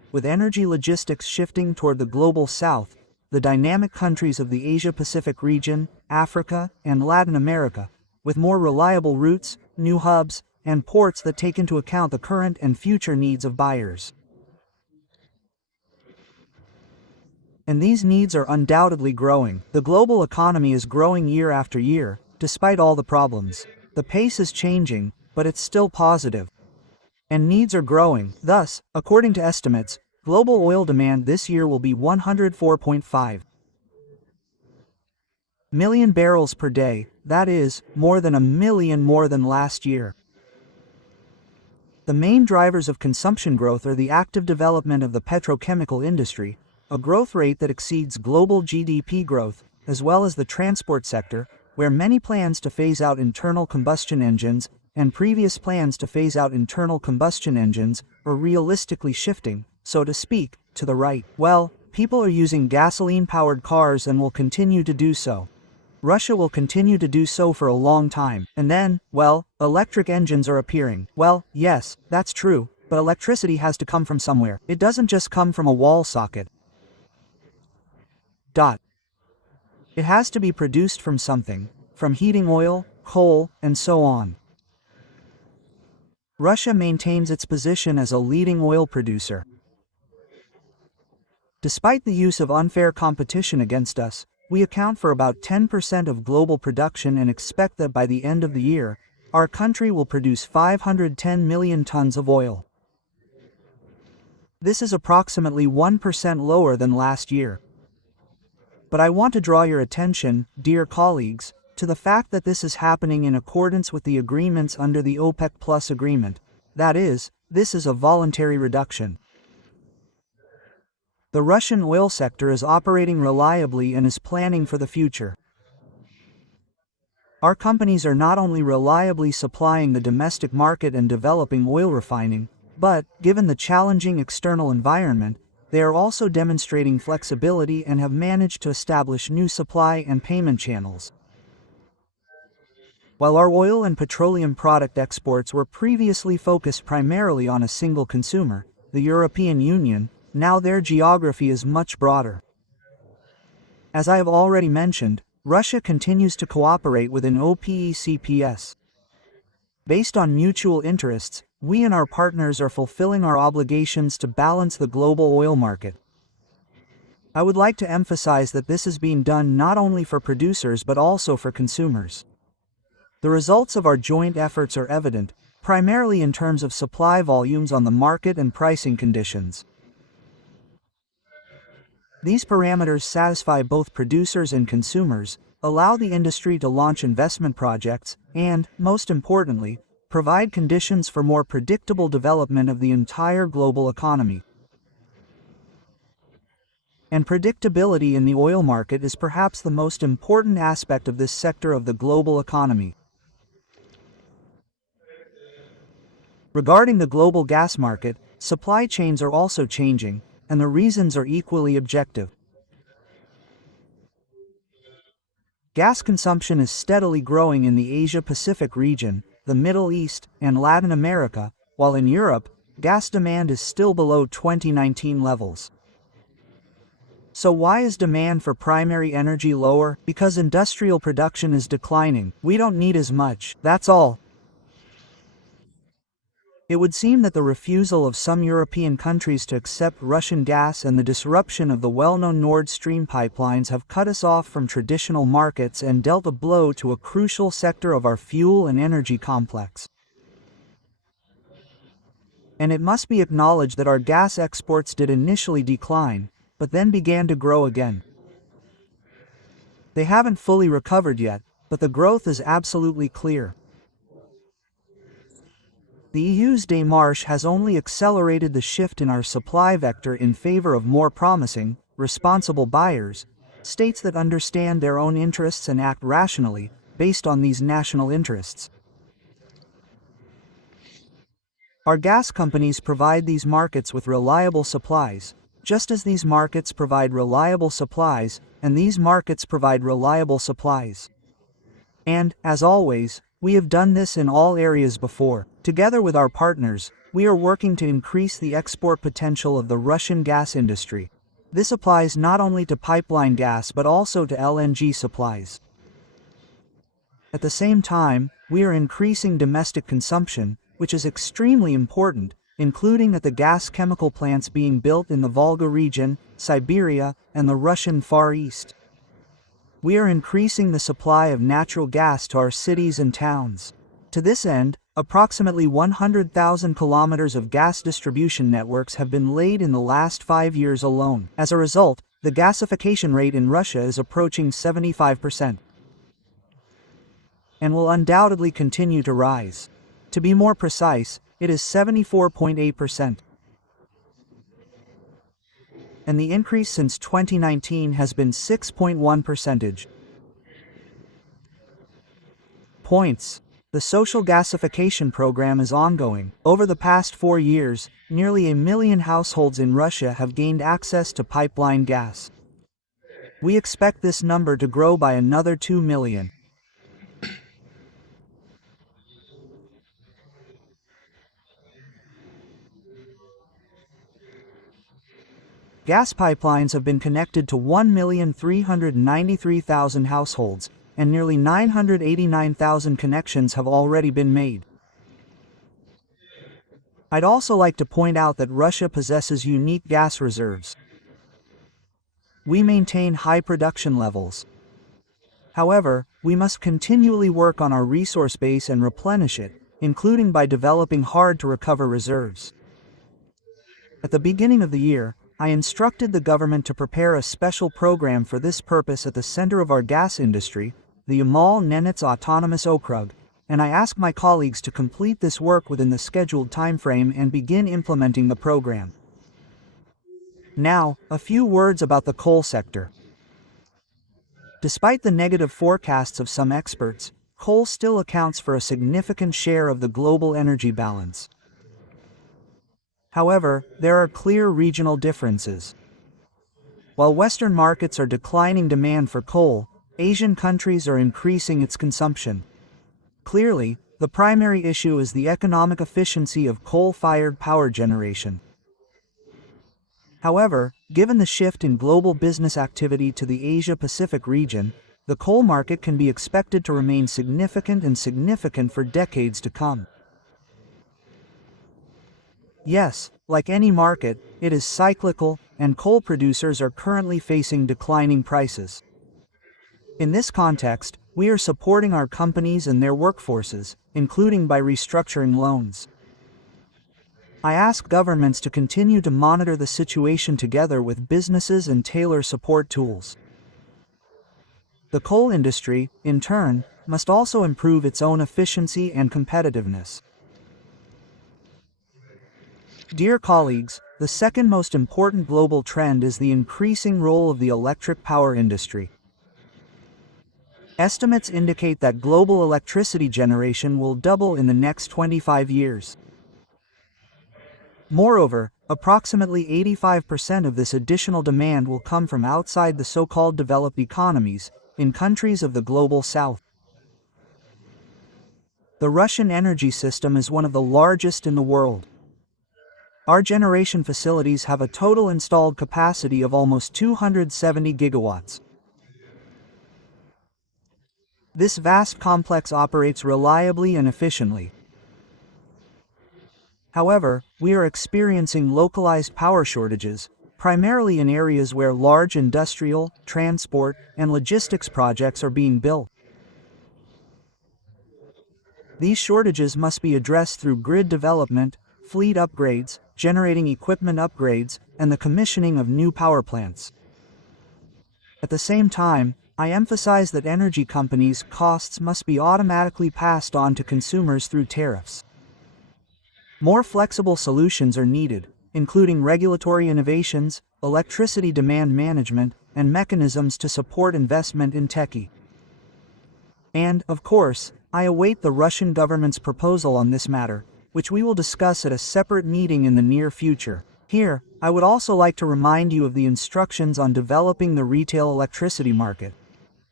with energy logistics shifting toward the global south, the dynamic countries of the Asia-Pacific region, Africa, and Latin America, with more reliable routes, new hubs, and ports that take into account the current and future needs of buyers. And these needs are undoubtedly growing. The global economy is growing year after year, despite all the problems. The pace is changing, but it's still positive. And needs are growing. Thus, according to estimates, global oil demand this year will be 104.5 million barrels per day, that is, more than 1 million more than last year. The main drivers of consumption growth are the active development of the petrochemical industry, a growth rate that exceeds global GDP growth, as well as the transport sector, where many plans to phase out internal combustion engines and previous plans to phase out internal combustion engines are realistically shifting, so to speak, to the right. Well, people are using gasoline-powered cars and will continue to do so. Russia will continue to do so for a long time, and then, well, electric engines are appearing. Well, yes, that's true, but electricity has to come from somewhere. It doesn't just come from a wall socket. It has to be produced from something, from heating oil, coal, and so on. Russia maintains its position as a leading oil producer. Despite the use of unfair competition against us, we account for about 10% of global production and expect that by the end of the year, our country will produce 510 million tons of oil. This is approximately 1% lower than last year. But I want to draw your attention, dear colleagues, to the fact that this is happening in accordance with the agreements under the OPEC Plus agreement. That is, this is a voluntary reduction. The Russian oil sector is operating reliably and is planning for the future. Our companies are not only reliably supplying the domestic market and developing oil refining, but, given the challenging external environment, they are also demonstrating flexibility and have managed to establish new supply and payment channels. While our oil and petroleum product exports were previously focused primarily on a single consumer, the European Union, now their geography is much broader. As I have already mentioned, Russia continues to cooperate within OPEC+. Based on mutual interests, we and our partners are fulfilling our obligations to balance the global oil market. I would like to emphasize that this is being done not only for producers but also for consumers. The results of our joint efforts are evident, primarily in terms of supply volumes on the market and pricing conditions. These parameters satisfy both producers and consumers, allow the industry to launch investment projects, and, most importantly, provide conditions for more predictable development of the entire global economy. And predictability in the oil market is perhaps the most important aspect of this sector of the global economy. Regarding the global gas market, supply chains are also changing, and the reasons are equally objective. Gas consumption is steadily growing in the Asia-Pacific region, the Middle East, and Latin America, while in Europe, gas demand is still below 2019 levels. So why is demand for primary energy lower? Because industrial production is declining. We don't need as much, that's all. It would seem that the refusal of some European countries to accept Russian gas and the disruption of the well-known Nord Stream pipelines have cut us off from traditional markets and dealt a blow to a crucial sector of our fuel and energy complex. And it must be acknowledged that our gas exports did initially decline, but then began to grow again. They haven't fully recovered yet, but the growth is absolutely clear. The EU's démarche has only accelerated the shift in our supply vector in favor of more promising, responsible buyers, states that understand their own interests and act rationally, based on these national interests. Our gas companies provide these markets with reliable supplies, just as these markets provide reliable supplies, and these markets provide reliable supplies. And, as always, we have done this in all areas before. Together with our partners, we are working to increase the export potential of the Russian gas industry. This applies not only to pipeline gas but also to LNG supplies. At the same time, we are increasing domestic consumption, which is extremely important, including at the gas chemical plants being built in the Volga region, Siberia, and the Russian Far East. We are increasing the supply of natural gas to our cities and towns. To this end, approximately 100,000 kilometers of gas distribution networks have been laid in the last 5 years alone. As a result, the gasification rate in Russia is approaching 75%. And will undoubtedly continue to rise. To be more precise, it is 74.8%. And the increase since 2019 has been 6.1 percentage points. The social gasification program is ongoing. Over the past 4 years, nearly 1 million households in Russia have gained access to pipeline gas. We expect this number to grow by another 2 million. Gas pipelines have been connected to 1,393,000 households, and nearly 989,000 connections have already been made. I'd also like to point out that Russia possesses unique gas reserves. We maintain high production levels. However, we must continually work on our resource base and replenish it, including by developing hard-to-recover reserves. At the beginning of the year, I instructed the government to prepare a special program for this purpose at the center of our gas industry, the Yamal-Nenets Autonomous Okrug, and I asked my colleagues to complete this work within the scheduled timeframe and begin implementing the program. Now, a few words about the coal sector. Despite the negative forecasts of some experts, coal still accounts for a significant share of the global energy balance. However, there are clear regional differences. While Western markets are declining demand for coal, Asian countries are increasing its consumption. Clearly, the primary issue is the economic efficiency of coal-fired power generation. However, given the shift in global business activity to the Asia-Pacific region, the coal market can be expected to remain significant for decades to come. Yes, like any market, it is cyclical, and coal producers are currently facing declining prices. In this context, we are supporting our companies and their workforces, including by restructuring loans. I ask governments to continue to monitor the situation together with businesses and tailor support tools. The coal industry, in turn, must also improve its own efficiency and competitiveness. Dear colleagues, the second most important global trend is the increasing role of the electric power industry. Estimates indicate that global electricity generation will double in the next 25 years. Moreover, approximately 85% of this additional demand will come from outside the so-called developed economies, in countries of the global south. The Russian energy system is one of the largest in the world. Our generation facilities have a total installed capacity of almost 270 gigawatts. This vast complex operates reliably and efficiently. However, we are experiencing localized power shortages, primarily in areas where large industrial, transport, and logistics projects are being built. These shortages must be addressed through grid development, fleet upgrades, generating equipment upgrades, and the commissioning of new power plants. At the same time, I emphasize that energy companies' costs must be automatically passed on to consumers through tariffs. More flexible solutions are needed, including regulatory innovations, electricity demand management, and mechanisms to support investment in techie. And, of course, I await the Russian government's proposal on this matter, which we will discuss at a separate meeting in the near future. Here, I would also like to remind you of the instructions on developing the retail electricity market.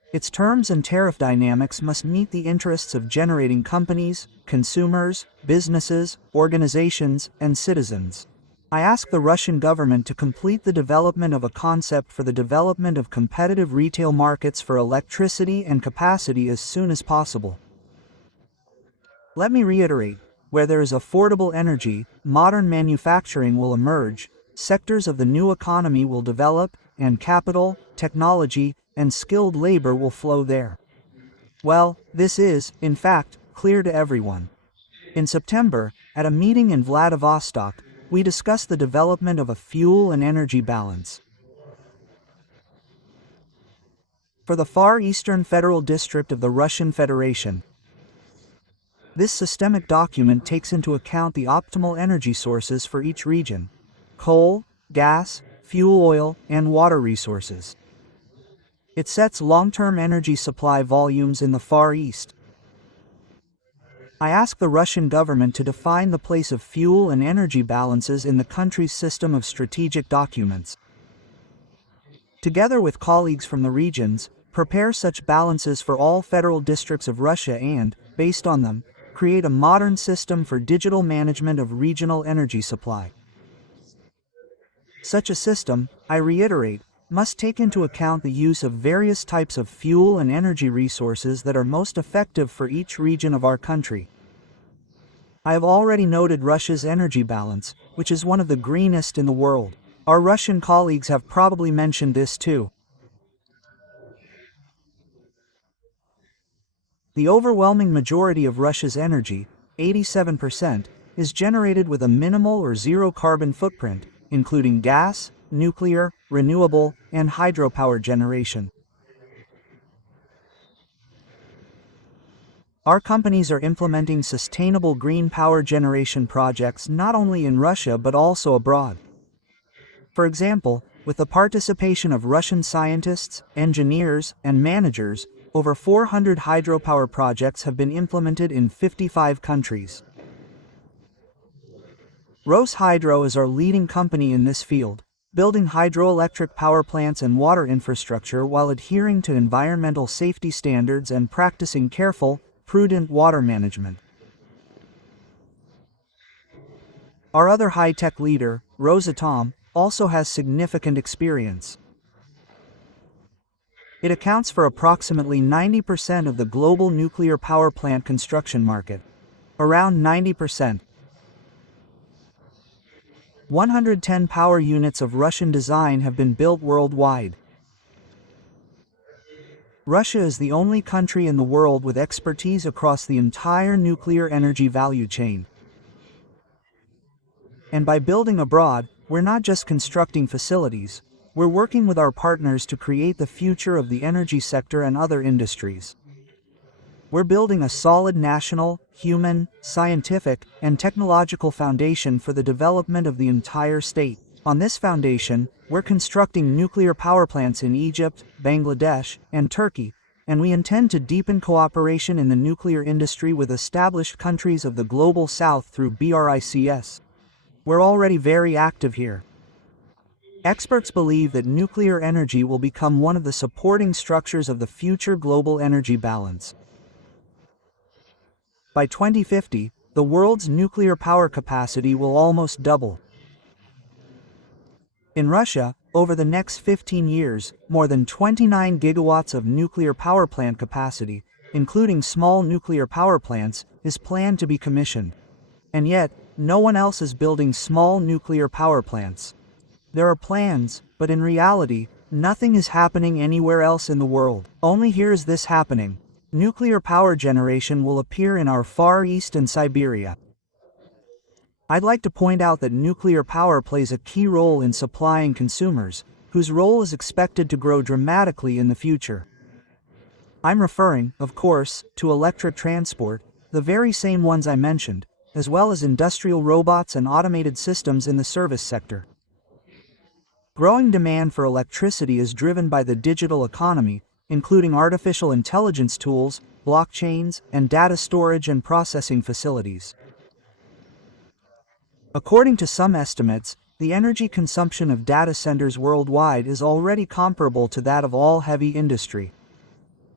Its terms and tariff dynamics must meet the interests of generating companies, consumers, businesses, organizations, and citizens. I ask the Russian government to complete the development of a concept for the development of competitive retail markets for electricity and capacity as soon as possible. Let me reiterate, where there is affordable energy, modern manufacturing will emerge, sectors of the new economy will develop, and capital, technology, and skilled labor will flow there. Well, this is, in fact, clear to everyone. In September, at a meeting in Vladivostok, we discussed the development of a fuel and energy balance. For the Far Eastern Federal District of the Russian Federation, this systemic document takes into account the optimal energy sources for each region: coal, gas, fuel oil, and water resources. It sets long-term energy supply volumes in the Far East. I ask the Russian government to define the place of fuel and energy balances in the country's system of strategic documents. Together with colleagues from the regions, prepare such balances for all federal districts of Russia and, based on them, create a modern system for digital management of regional energy supply. Such a system, I reiterate, must take into account the use of various types of fuel and energy resources that are most effective for each region of our country. I have already noted Russia's energy balance, which is one of the greenest in the world. Our Russian colleagues have probably mentioned this too. The overwhelming majority of Russia's energy, 87%, is generated with a minimal or zero carbon footprint, including gas, nuclear, renewable, and hydropower generation. Our companies are implementing sustainable green power generation projects not only in Russia but also abroad. For example, with the participation of Russian scientists, engineers, and managers, over 400 hydropower projects have been implemented in 55 countries. Roshydro is our leading company in this field, building hydroelectric power plants and water infrastructure while adhering to environmental safety standards and practicing careful, prudent water management. Our other high-tech leader, Rosatom, also has significant experience. It accounts for approximately 90% of the global nuclear power plant construction market. Around 90%. 110 power units of Russian design have been built worldwide. Russia is the only country in the world with expertise across the entire nuclear energy value chain. And by building abroad, we're not just constructing facilities, we're working with our partners to create the future of the energy sector and other industries. We're building a solid national, human, scientific, and technological foundation for the development of the entire state. On this foundation, we're constructing nuclear power plants in Egypt, Bangladesh, and Turkey, and we intend to deepen cooperation in the nuclear industry with established countries of the Global South through BRICS. We're already very active here. Experts believe that nuclear energy will become one of the supporting structures of the future global energy balance. By 2050, the world's nuclear power capacity will almost double. In Russia, over the next 15 years, more than 29 gigawatts of nuclear power plant capacity, including small nuclear power plants, is planned to be commissioned. And yet, no one else is building small nuclear power plants. There are plans, but in reality, nothing is happening anywhere else in the world. Only here is this happening. Nuclear power generation will appear in our Far East and Siberia. I'd like to point out that nuclear power plays a key role in supplying consumers, whose role is expected to grow dramatically in the future. I'm referring, of course, to electric transport, the very same ones I mentioned, as well as industrial robots and automated systems in the service sector. Growing demand for electricity is driven by the digital economy, including artificial intelligence tools, blockchains, and data storage and processing facilities. According to some estimates, the energy consumption of data centers worldwide is already comparable to that of all heavy industry.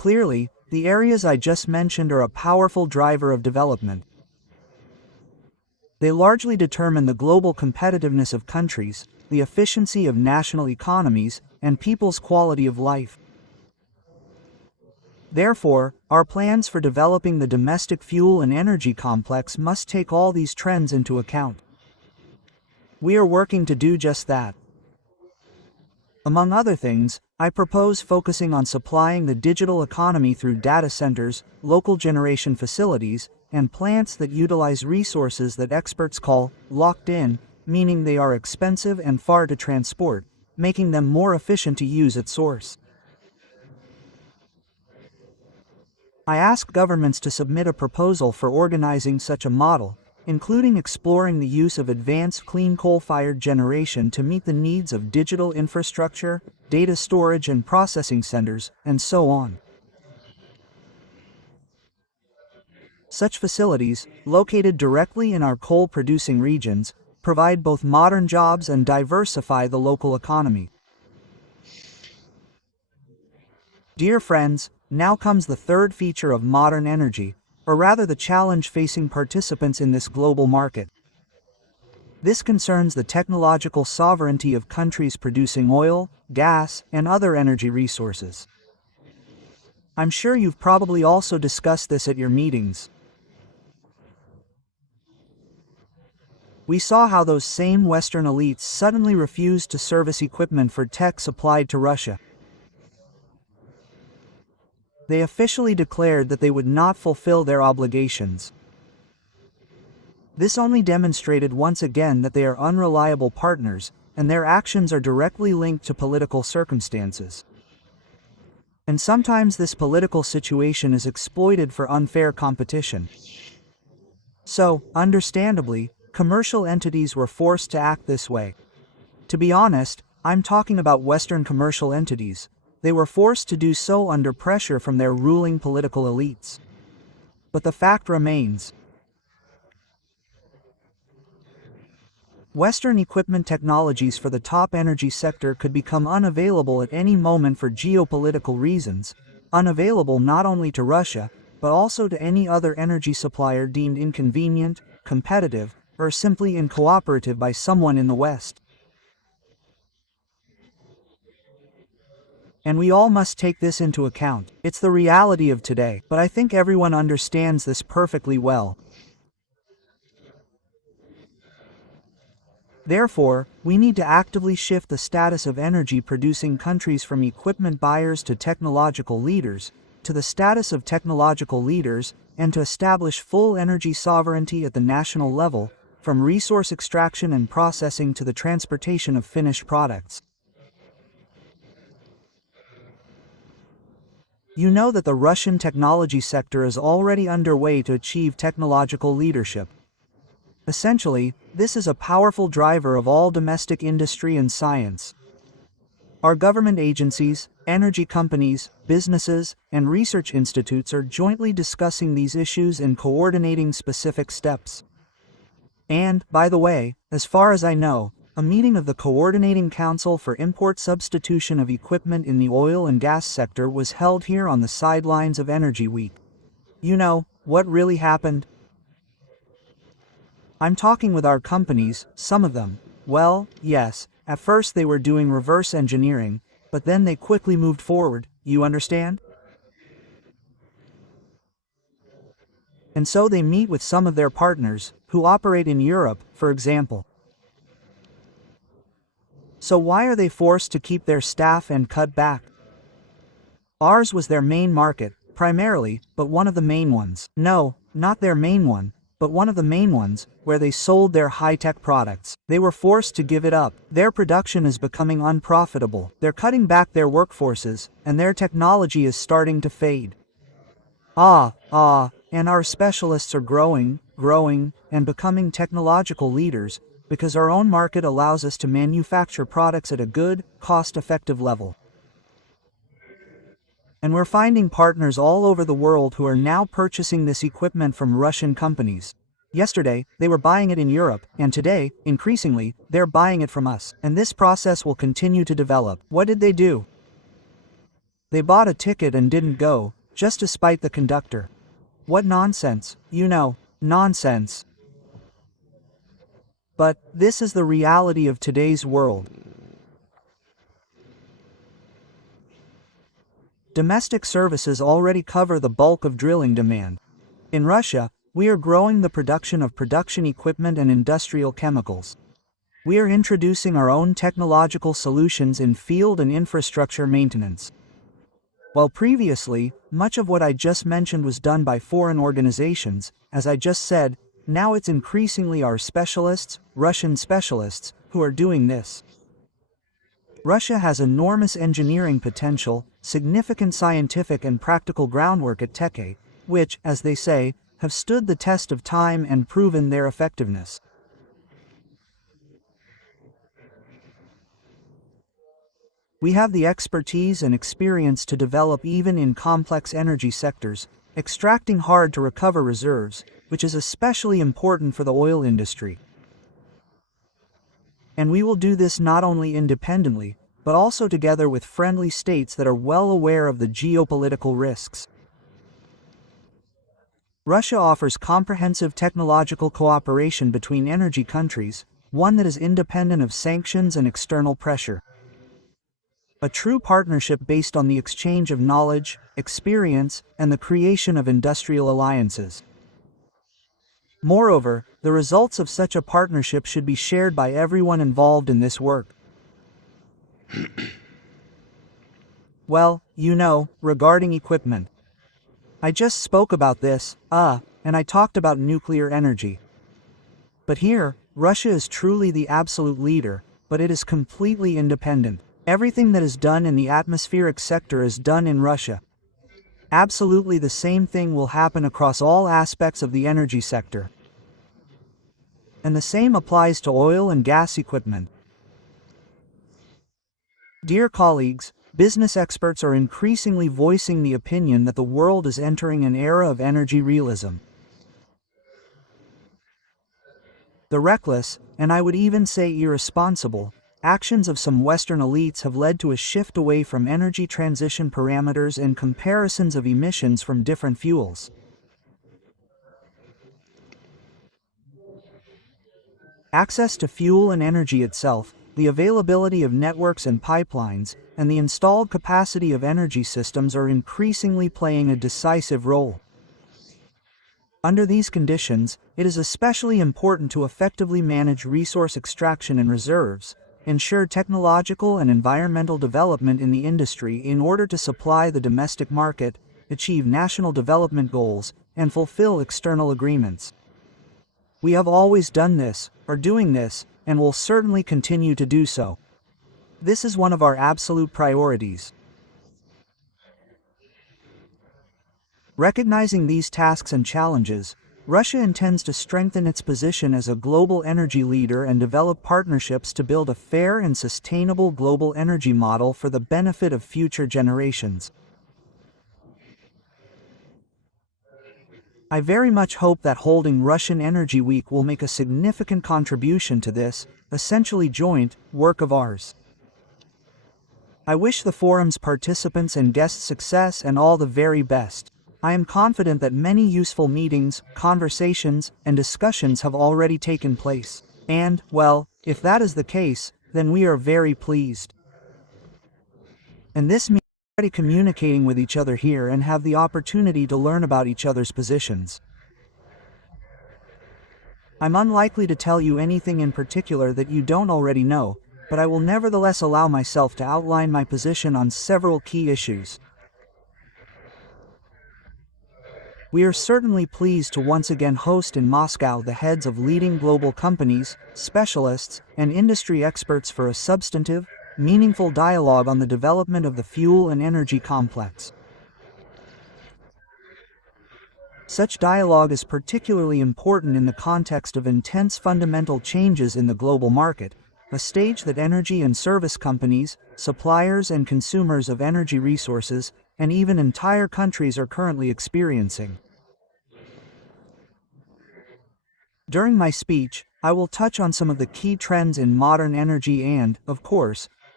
Clearly, the areas I just mentioned are a powerful driver of development. They largely determine the global competitiveness of countries, the efficiency of national economies, and people's quality of life. Therefore, our plans for developing the domestic fuel and energy complex must take all these trends into account. We are working to do just that. Among other things, I propose focusing on supplying the digital economy through data centers, local generation facilities, and plants that utilize resources that experts call locked in, meaning they are expensive and far to transport, making them more efficient to use at source. I ask governments to submit a proposal for organizing such a model, including exploring the use of advanced clean coal-fired generation to meet the needs of digital infrastructure, data storage and processing centers, and so on. Such facilities, located directly in our coal-producing regions, provide both modern jobs and diversify the local economy. Dear friends, now comes the third feature of modern energy, or rather the challenge facing participants in this global market. This concerns the technological sovereignty of countries producing oil, gas, and other energy resources. I'm sure you've probably also discussed this at your meetings. We saw how those same Western elites suddenly refused to service equipment for tech supplied to Russia. They officially declared that they would not fulfill their obligations. This only demonstrated once again that they are unreliable partners, and their actions are directly linked to political circumstances. And sometimes this political situation is exploited for unfair competition. So, understandably, commercial entities were forced to act this way. To be honest, I'm talking about Western commercial entities. They were forced to do so under pressure from their ruling political elites. But the fact remains. Western equipment technologies for the top energy sector could become unavailable at any moment for geopolitical reasons, unavailable not only to Russia, but also to any other energy supplier deemed inconvenient, competitive, or simply uncooperative by someone in the West. And we all must take this into account. It's the reality of today, but I think everyone understands this perfectly well. Therefore, we need to actively shift the status of energy-producing countries from equipment buyers to technological leaders, to the status of technological leaders, and to establish full energy sovereignty at the national level, from resource extraction and processing to the transportation of finished products. You know that the Russian technology sector is already underway to achieve technological leadership. Essentially, this is a powerful driver of all domestic industry and science. Our government agencies, energy companies, businesses, and research institutes are jointly discussing these issues and coordinating specific steps. And, by the way, as far as I know, a meeting of the Coordinating Council for Import Substitution of Equipment in the Oil and Gas Sector was held here on the sidelines of Energy Week. You know, what really happened? I'm talking with our companies, some of them. Well, yes, at first they were doing reverse engineering, but then they quickly moved forward, you understand? And so they meet with some of their partners, who operate in Europe, for example. So why are they forced to keep their staff and cut back? Ours was their main market, primarily, but one of the main ones. No, not their main one, but one of the main ones, where they sold their high-tech products. They were forced to give it up. Their production is becoming unprofitable. They're cutting back their workforces, and their technology is starting to fade. And our specialists are growing, and becoming technological leaders, because our own market allows us to manufacture products at a good, cost-effective level. And we're finding partners all over the world who are now purchasing this equipment from Russian companies. Yesterday, they were buying it in Europe, and today, increasingly, they're buying it from us. And this process will continue to develop. What did they do? They bought a ticket and didn't go, just to spite the conductor. What nonsense, nonsense. But this is the reality of today's world. Domestic services already cover the bulk of drilling demand. In Russia, we are growing the production of production equipment and industrial chemicals. We are introducing our own technological solutions in field and infrastructure maintenance. While previously, much of what I just mentioned was done by foreign organizations, as I just said, now it's increasingly our specialists, Russian specialists, who are doing this. Russia has enormous engineering potential, significant scientific and practical groundwork at Teke, which, as they say, have stood the test of time and proven their effectiveness. We have the expertise and experience to develop even in complex energy sectors, extracting hard-to-recover reserves, which is especially important for the oil industry. And we will do this not only independently, but also together with friendly states that are well aware of the geopolitical risks. Russia offers comprehensive technological cooperation between energy countries, one that is independent of sanctions and external pressure. A true partnership based on the exchange of knowledge, experience, and the creation of industrial alliances. Moreover, the results of such a partnership should be shared by everyone involved in this work. Well, regarding equipment. I just spoke about this, and I talked about nuclear energy. But here, Russia is truly the absolute leader, but it is completely independent. Everything that is done in the atmospheric sector is done in Russia. Absolutely the same thing will happen across all aspects of the energy sector. And the same applies to oil and gas equipment. Dear colleagues, business experts are increasingly voicing the opinion that the world is entering an era of energy realism. The reckless, and I would even say irresponsible, actions of some Western elites have led to a shift away from energy transition parameters and comparisons of emissions from different fuels. Access to fuel and energy itself, the availability of networks and pipelines, and the installed capacity of energy systems are increasingly playing a decisive role. Under these conditions, it is especially important to effectively manage resource extraction and reserves, ensure technological and environmental development in the industry in order to supply the domestic market, achieve national development goals, and fulfill external agreements. We have always done this, are doing this, and will certainly continue to do so. This is one of our absolute priorities. Recognizing these tasks and challenges, Russia intends to strengthen its position as a global energy leader and develop partnerships to build a fair and sustainable global energy model for the benefit of future generations. I very much hope that holding Russian Energy Week will make a significant contribution to this, essentially joint, work of ours. I wish the forum's participants and guests success and all the very best. I am confident that many useful meetings, conversations, and discussions have already taken place. And, well, if that is the case, then we are very pleased. And this means already communicating with each other here and have the opportunity to learn about each other's positions. I'm unlikely to tell you anything in particular that you don't already know, but I will nevertheless allow myself to outline my position on several key issues. We are certainly pleased to once again host in Moscow the heads of leading global companies, specialists, and industry experts for a substantive, meaningful dialogue on the development of the fuel and energy complex. Such dialogue is particularly important in the context of intense fundamental changes in the global market, a stage that energy and service companies, suppliers and consumers of energy resources, and even entire countries are currently experiencing. During my speech, I will touch on some of the key trends in modern energy and, of course,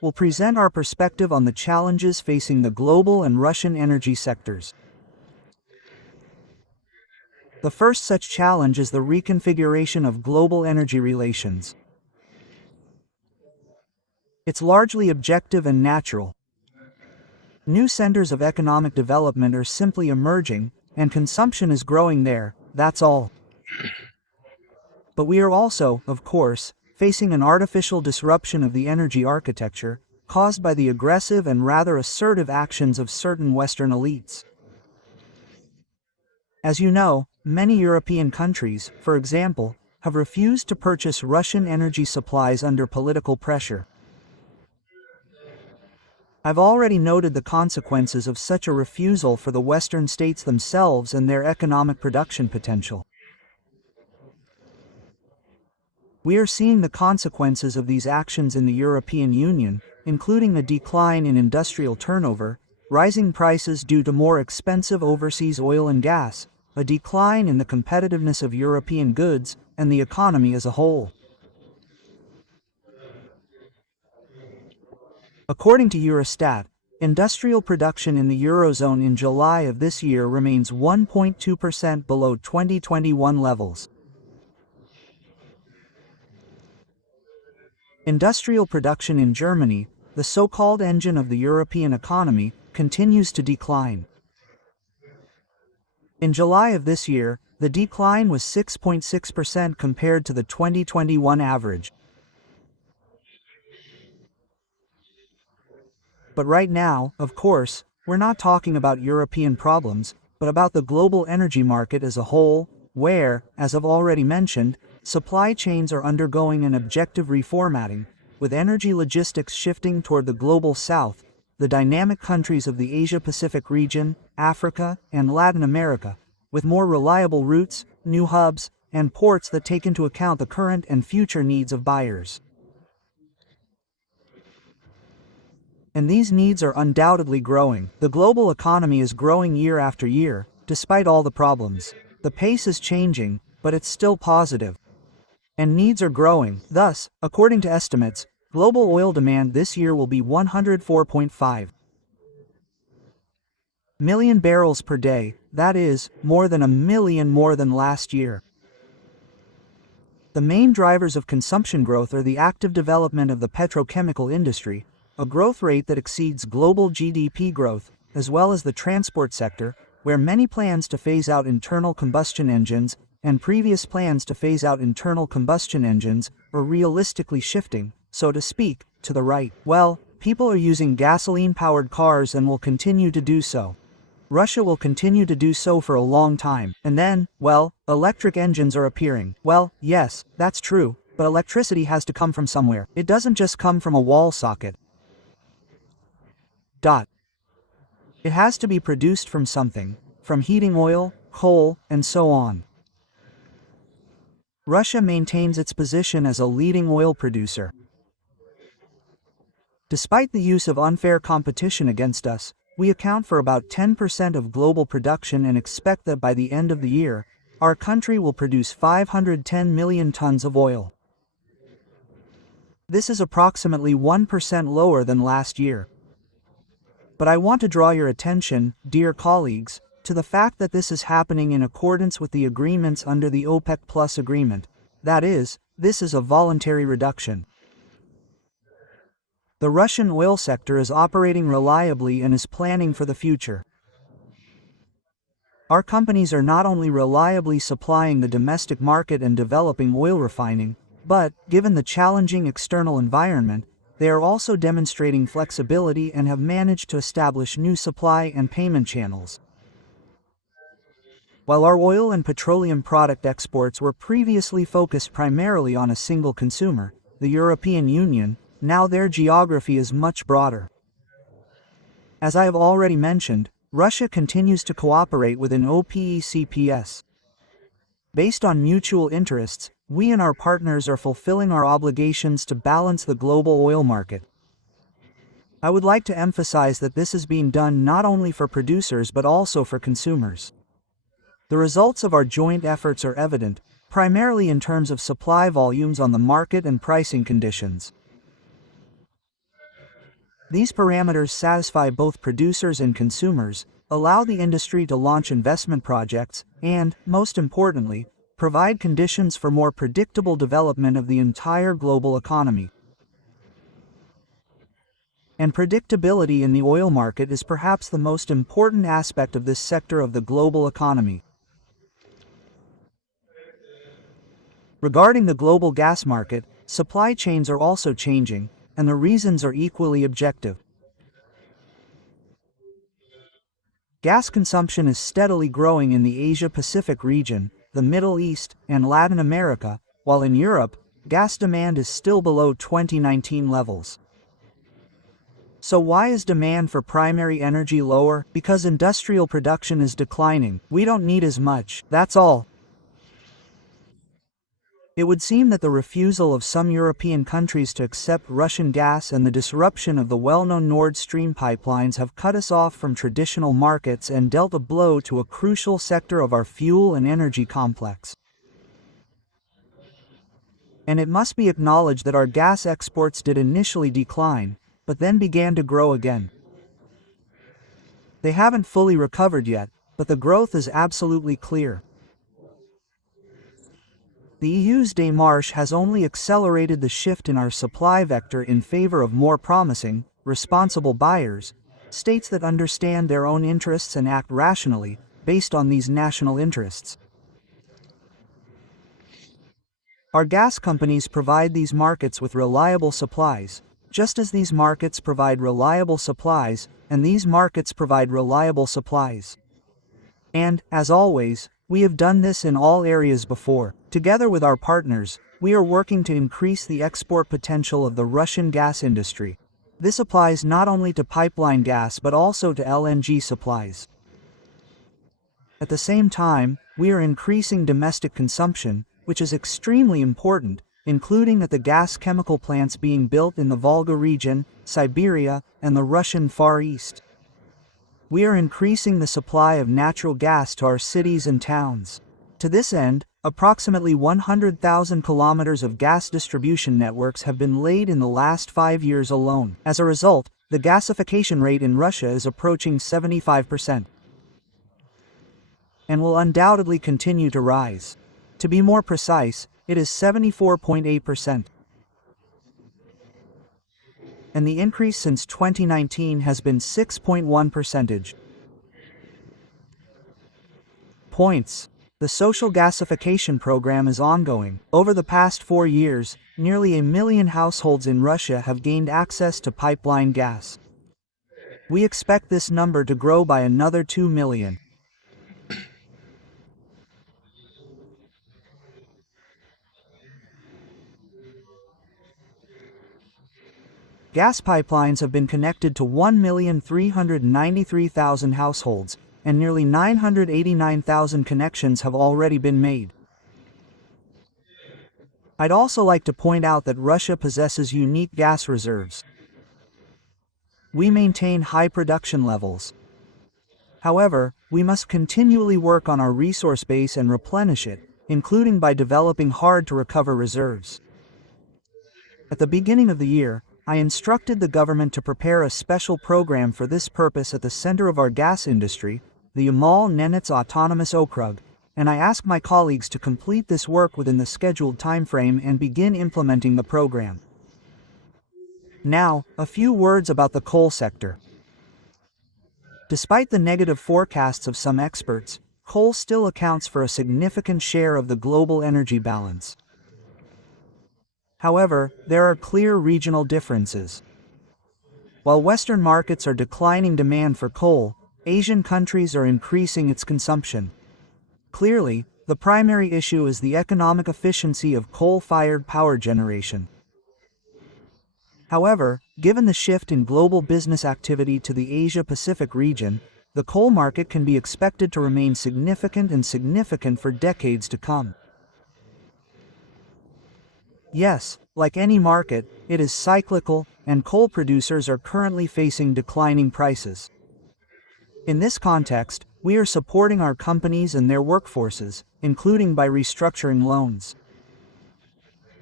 we'll present our perspective on the challenges facing the global and Russian energy sectors. The first such challenge is the reconfiguration of global energy relations. It's largely objective and natural. New centers of economic development are simply emerging, and consumption is growing there, that's all. But we are also, of course, facing an artificial disruption of the energy architecture, caused by the aggressive and rather assertive actions of certain Western elites. As you know, many European countries, for example, have refused to purchase Russian energy supplies under political pressure. I've already noted the consequences of such a refusal for the Western states themselves and their economic production potential. We are seeing the consequences of these actions in the European Union, including a decline in industrial turnover, rising prices due to more expensive overseas oil and gas, a decline in the competitiveness of European goods, and the economy as a whole. According to Eurostat, industrial production in the Eurozone in July of this year remains 1.2% below 2021 levels. Industrial production in Germany, the so-called engine of the European economy, continues to decline. In July of this year, the decline was 6.6% compared to the 2021 average. But right now, of course, we're not talking about European problems, but about the global energy market as a whole, where, as I've already mentioned, supply chains are undergoing an objective reformatting, with energy logistics shifting toward the global south, the dynamic countries of the Asia-Pacific region, Africa, and Latin America, with more reliable routes, new hubs, and ports that take into account the current and future needs of buyers. And these needs are undoubtedly growing. The global economy is growing year after year, despite all the problems. The pace is changing, but it's still positive. And needs are growing. Thus, according to estimates, global oil demand this year will be 104.5 million barrels per day, that is, more than 1 million more than last year. The main drivers of consumption growth are the active development of the petrochemical industry, a growth rate that exceeds global GDP growth, as well as the transport sector, where many plans to phase out internal combustion engines and previous plans to phase out internal combustion engines are realistically shifting, so to speak, to the right. Well, people are using gasoline-powered cars and will continue to do so. Russia will continue to do so for a long time. And then, well, electric engines are appearing. Well, yes, that's true, but electricity has to come from somewhere. It doesn't just come from a wall socket. It has to be produced from something, from heating oil, coal, and so on. Russia maintains its position as a leading oil producer. Despite the use of unfair competition against us, we account for about 10% of global production and expect that by the end of the year, our country will produce 510 million tons of oil. This is approximately 1% lower than last year. But I want to draw your attention, dear colleagues, to the fact that this is happening in accordance with the agreements under the OPEC Plus agreement. That is, this is a voluntary reduction. The Russian oil sector is operating reliably and is planning for the future. Our companies are not only reliably supplying the domestic market and developing oil refining, but, given the challenging external environment, they are also demonstrating flexibility and have managed to establish new supply and payment channels. While our oil and petroleum product exports were previously focused primarily on a single consumer, the European Union, now their geography is much broader. As I have already mentioned, Russia continues to cooperate within OPEC+. Based on mutual interests, we and our partners are fulfilling our obligations to balance the global oil market. I would like to emphasize that this is being done not only for producers but also for consumers. The results of our joint efforts are evident, primarily in terms of supply volumes on the market and pricing conditions. These parameters satisfy both producers and consumers, allow the industry to launch investment projects, and, most importantly, provide conditions for more predictable development of the entire global economy. And predictability in the oil market is perhaps the most important aspect of this sector of the global economy. Regarding the global gas market, supply chains are also changing, and the reasons are equally objective. Gas consumption is steadily growing in the Asia-Pacific region, the Middle East, and Latin America, while in Europe, gas demand is still below 2019 levels. So why is demand for primary energy lower? Because industrial production is declining. We don't need as much, that's all. It would seem that the refusal of some European countries to accept Russian gas and the disruption of the well-known Nord Stream pipelines have cut us off from traditional markets and dealt a blow to a crucial sector of our fuel and energy complex. And it must be acknowledged that our gas exports did initially decline, but then began to grow again. They haven't fully recovered yet, but the growth is absolutely clear. The EU's démarche has only accelerated the shift in our supply vector in favor of more promising, responsible buyers, states that understand their own interests and act rationally, based on these national interests. Our gas companies provide these markets with reliable supplies, just as these markets provide reliable supplies, and these markets provide reliable supplies. And, as always, we have done this in all areas before. Together with our partners, we are working to increase the export potential of the Russian gas industry. This applies not only to pipeline gas but also to LNG supplies. At the same time, we are increasing domestic consumption, which is extremely important, including at the gas chemical plants being built in the Volga region, Siberia, and the Russian Far East. We are increasing the supply of natural gas to our cities and towns. To this end, approximately 100,000 kilometers of gas distribution networks have been laid in the last 5 years alone. As a result, the gasification rate in Russia is approaching 75%, and will undoubtedly continue to rise. To be more precise, it is 74.8%. And the increase since 2019 has been 6.1 percentage points. The social gasification program is ongoing. Over the past 4 years, nearly 1 million households in Russia have gained access to pipeline gas. We expect this number to grow by another 2 million. Gas pipelines have been connected to 1,393,000 households, and nearly 989,000 connections have already been made. I'd also like to point out that Russia possesses unique gas reserves. We maintain high production levels. However, we must continually work on our resource base and replenish it, including by developing hard-to-recover reserves. At the beginning of the year, I instructed the government to prepare a special program for this purpose at the center of our gas industry, the Yamal-Nenets Autonomous Okrug, and I asked my colleagues to complete this work within the scheduled timeframe and begin implementing the program. Now, a few words about the coal sector. Despite the negative forecasts of some experts, coal still accounts for a significant share of the global energy balance. However, there are clear regional differences. While Western markets are declining demand for coal, Asian countries are increasing its consumption. Clearly, the primary issue is the economic efficiency of coal-fired power generation. However, given the shift in global business activity to the Asia-Pacific region, the coal market can be expected to remain significant for decades to come. Yes, like any market, it is cyclical, and coal producers are currently facing declining prices. In this context, we are supporting our companies and their workforces, including by restructuring loans.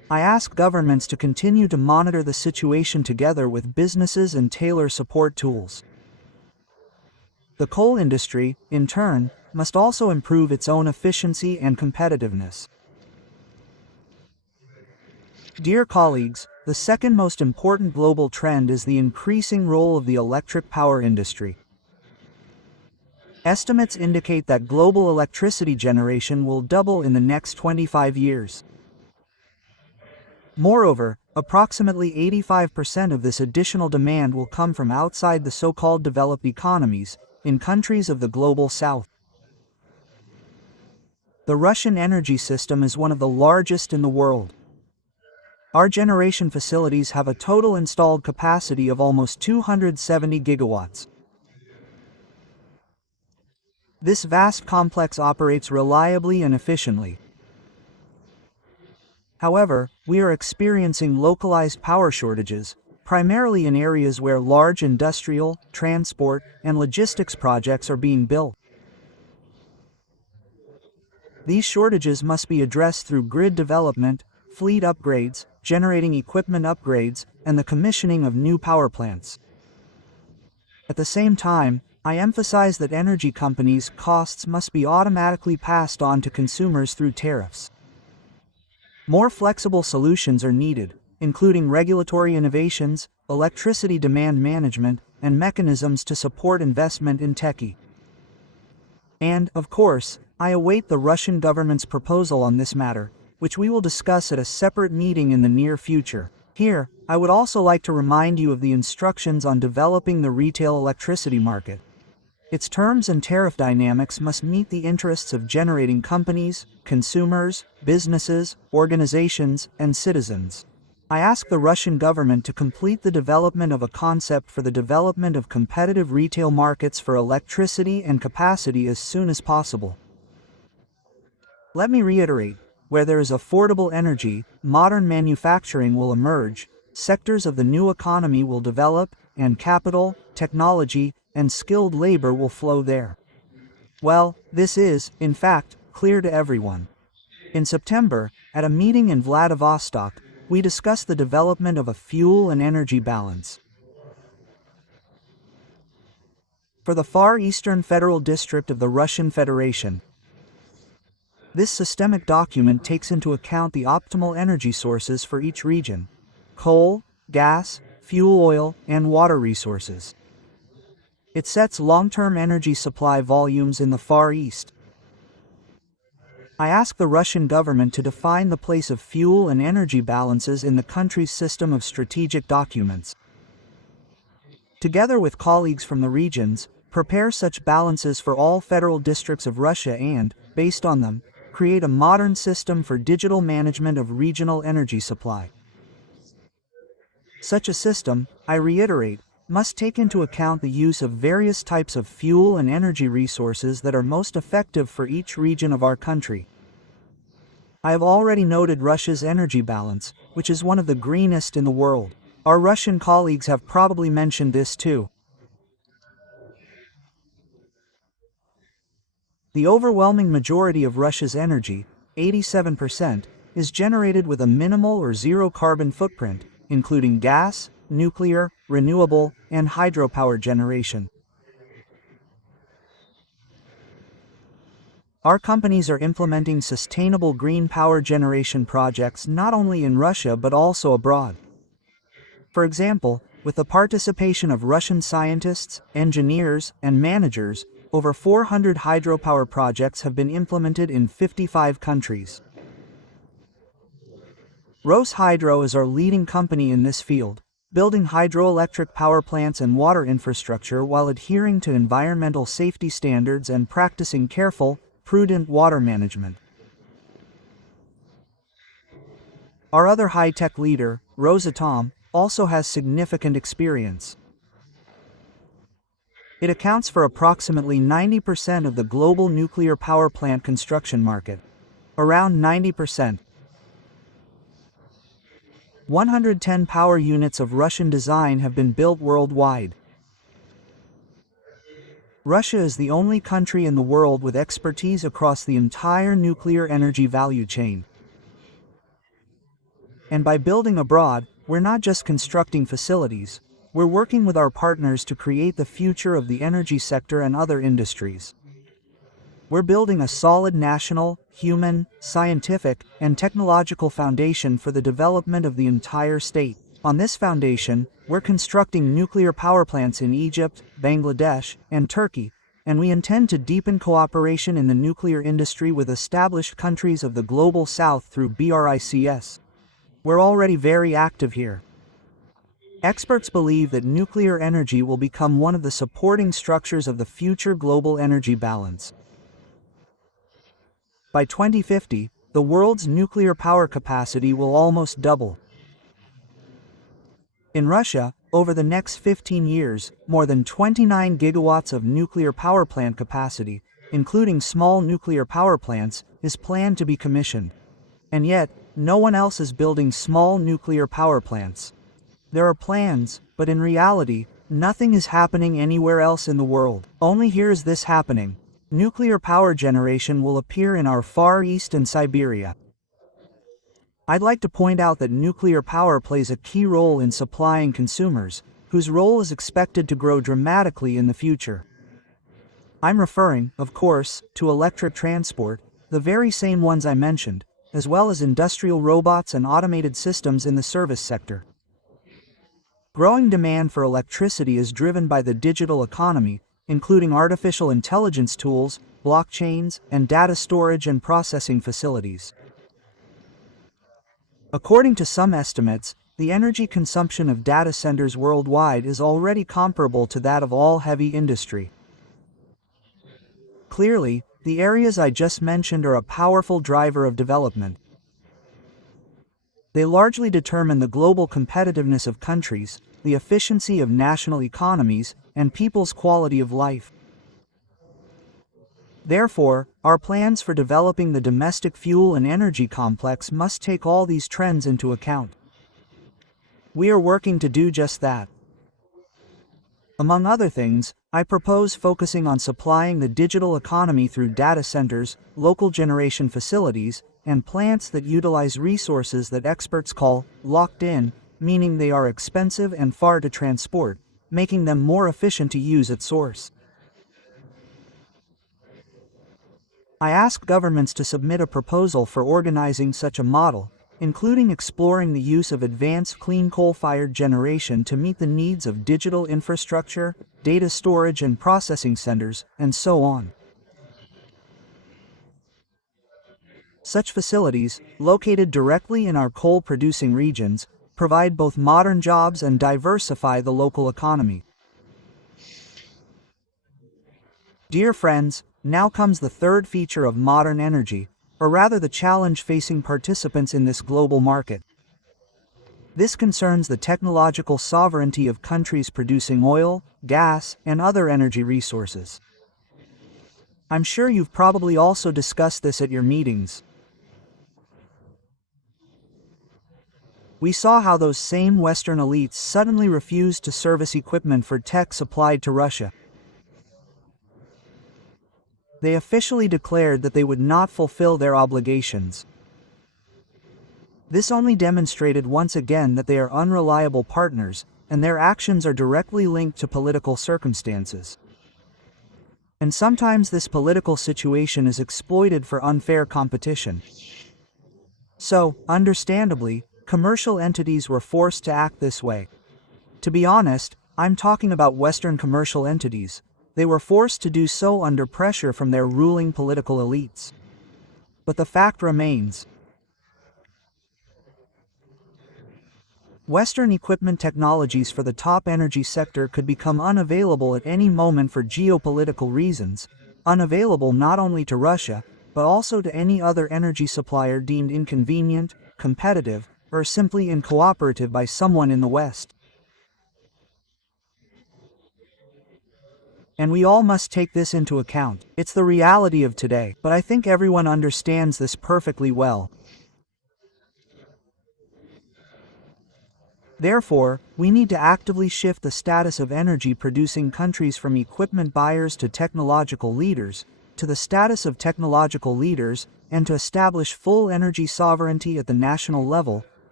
I ask governments to continue to monitor the situation together with businesses and tailor support tools. The coal industry, in turn, must also improve its own efficiency and competitiveness. Dear colleagues, the second most important global trend is the increasing role of the electric power industry. Estimates indicate that global electricity generation will double in the next 25 years. Moreover, approximately 85% of this additional demand will come from outside the so-called developed economies, in countries of the global south. The Russian energy system is one of the largest in the world. Our generation facilities have a total installed capacity of almost 270 gigawatts. This vast complex operates reliably and efficiently. However, we are experiencing localized power shortages, primarily in areas where large industrial, transport, and logistics projects are being built. These shortages must be addressed through grid development, fleet upgrades, generating equipment upgrades, and the commissioning of new power plants. At the same time, I emphasize that energy companies' costs must be automatically passed on to consumers through tariffs. More flexible solutions are needed, including regulatory innovations, electricity demand management, and mechanisms to support investment in techie. And, of course, I await the Russian government's proposal on this matter, which we will discuss at a separate meeting in the near future. Here, I would also like to remind you of the instructions on developing the retail electricity market. Its terms and tariff dynamics must meet the interests of generating companies, consumers, businesses, organizations, and citizens. I ask the Russian government to complete the development of a concept for the development of competitive retail markets for electricity and capacity as soon as possible. Let me reiterate, where there is affordable energy, modern manufacturing will emerge, sectors of the new economy will develop, and capital, technology, and skilled labor will flow there. Well, this is, in fact, clear to everyone. In September, at a meeting in Vladivostok, we discussed the development of a fuel and energy balance. For the Far Eastern Federal District of the Russian Federation, this systemic document takes into account the optimal energy sources for each region: coal, gas, fuel oil, and water resources. It sets long-term energy supply volumes in the Far East. I ask the Russian government to define the place of fuel and energy balances in the country's system of strategic documents. Together with colleagues from the regions, prepare such balances for all federal districts of Russia and, based on them, create a modern system for digital management of regional energy supply. Such a system, I reiterate, must take into account the use of various types of fuel and energy resources that are most effective for each region of our country. I have already noted Russia's energy balance, which is one of the greenest in the world. Our Russian colleagues have probably mentioned this too. The overwhelming majority of Russia's energy, 87%, is generated with a minimal or zero carbon footprint, including gas, nuclear, renewable, and hydropower generation. Our companies are implementing sustainable green power generation projects not only in Russia but also abroad. For example, with the participation of Russian scientists, engineers, and managers, over 400 hydropower projects have been implemented in 55 countries. Roshydro is our leading company in this field, building hydroelectric power plants and water infrastructure while adhering to environmental safety standards and practicing careful, prudent water management. Our other high-tech leader, Rosatom, also has significant experience. It accounts for approximately 90% of the global nuclear power plant construction market. Around 90%. 110 power units of Russian design have been built worldwide. Russia is the only country in the world with expertise across the entire nuclear energy value chain. And by building abroad, we're not just constructing facilities, we're working with our partners to create the future of the energy sector and other industries. We're building a solid national, human, scientific, and technological foundation for the development of the entire state. On this foundation, we're constructing nuclear power plants in Egypt, Bangladesh, and Turkey, and we intend to deepen cooperation in the nuclear industry with established countries of the Global South through BRICS. We're already very active here. Experts believe that nuclear energy will become one of the supporting structures of the future global energy balance. By 2050, the world's nuclear power capacity will almost double. In Russia, over the next 15 years, more than 29 gigawatts of nuclear power plant capacity, including small nuclear power plants, is planned to be commissioned. And yet, no one else is building small nuclear power plants. There are plans, but in reality, nothing is happening anywhere else in the world. Only here is this happening. Nuclear power generation will appear in our Far East and Siberia. I'd like to point out that nuclear power plays a key role in supplying consumers, whose role is expected to grow dramatically in the future. I'm referring, of course, to electric transport, the very same ones I mentioned, as well as industrial robots and automated systems in the service sector. Growing demand for electricity is driven by the digital economy, including artificial intelligence tools, blockchains, and data storage and processing facilities. According to some estimates, the energy consumption of data centers worldwide is already comparable to that of all heavy industry. Clearly, the areas I just mentioned are a powerful driver of development. They largely determine the global competitiveness of countries, the efficiency of national economies, and people's quality of life. Therefore, our plans for developing the domestic fuel and energy complex must take all these trends into account. We are working to do just that. Among other things, I propose focusing on supplying the digital economy through data centers, local generation facilities, and plants that utilize resources that experts call locked in, meaning they are expensive and far to transport, making them more efficient to use at source. I asked governments to submit a proposal for organizing such a model, including exploring the use of advanced clean coal-fired generation to meet the needs of digital infrastructure, data storage and processing centers, and so on. Such facilities, located directly in our coal-producing regions, provide both modern jobs and diversify the local economy. Dear friends, now comes the third feature of modern energy, or rather the challenge facing participants in this global market. This concerns the technological sovereignty of countries producing oil, gas, and other energy resources. I'm sure you've probably also discussed this at your meetings. We saw how those same Western elites suddenly refused to service equipment for tech supplied to Russia. They officially declared that they would not fulfill their obligations. This only demonstrated once again that they are unreliable partners, and their actions are directly linked to political circumstances. And sometimes this political situation is exploited for unfair competition. So, understandably, commercial entities were forced to act this way. To be honest, I'm talking about Western commercial entities. They were forced to do so under pressure from their ruling political elites. But the fact remains. Western equipment technologies for the top energy sector could become unavailable at any moment for geopolitical reasons, unavailable not only to Russia, but also to any other energy supplier deemed inconvenient, competitive, or simply uncooperative by someone in the West. And we all must take this into account. It's the reality of today, but I think everyone understands this perfectly well. Therefore, we need to actively shift the status of energy-producing countries from equipment buyers to technological leaders, to the status of technological leaders, and to establish full energy sovereignty at the national level,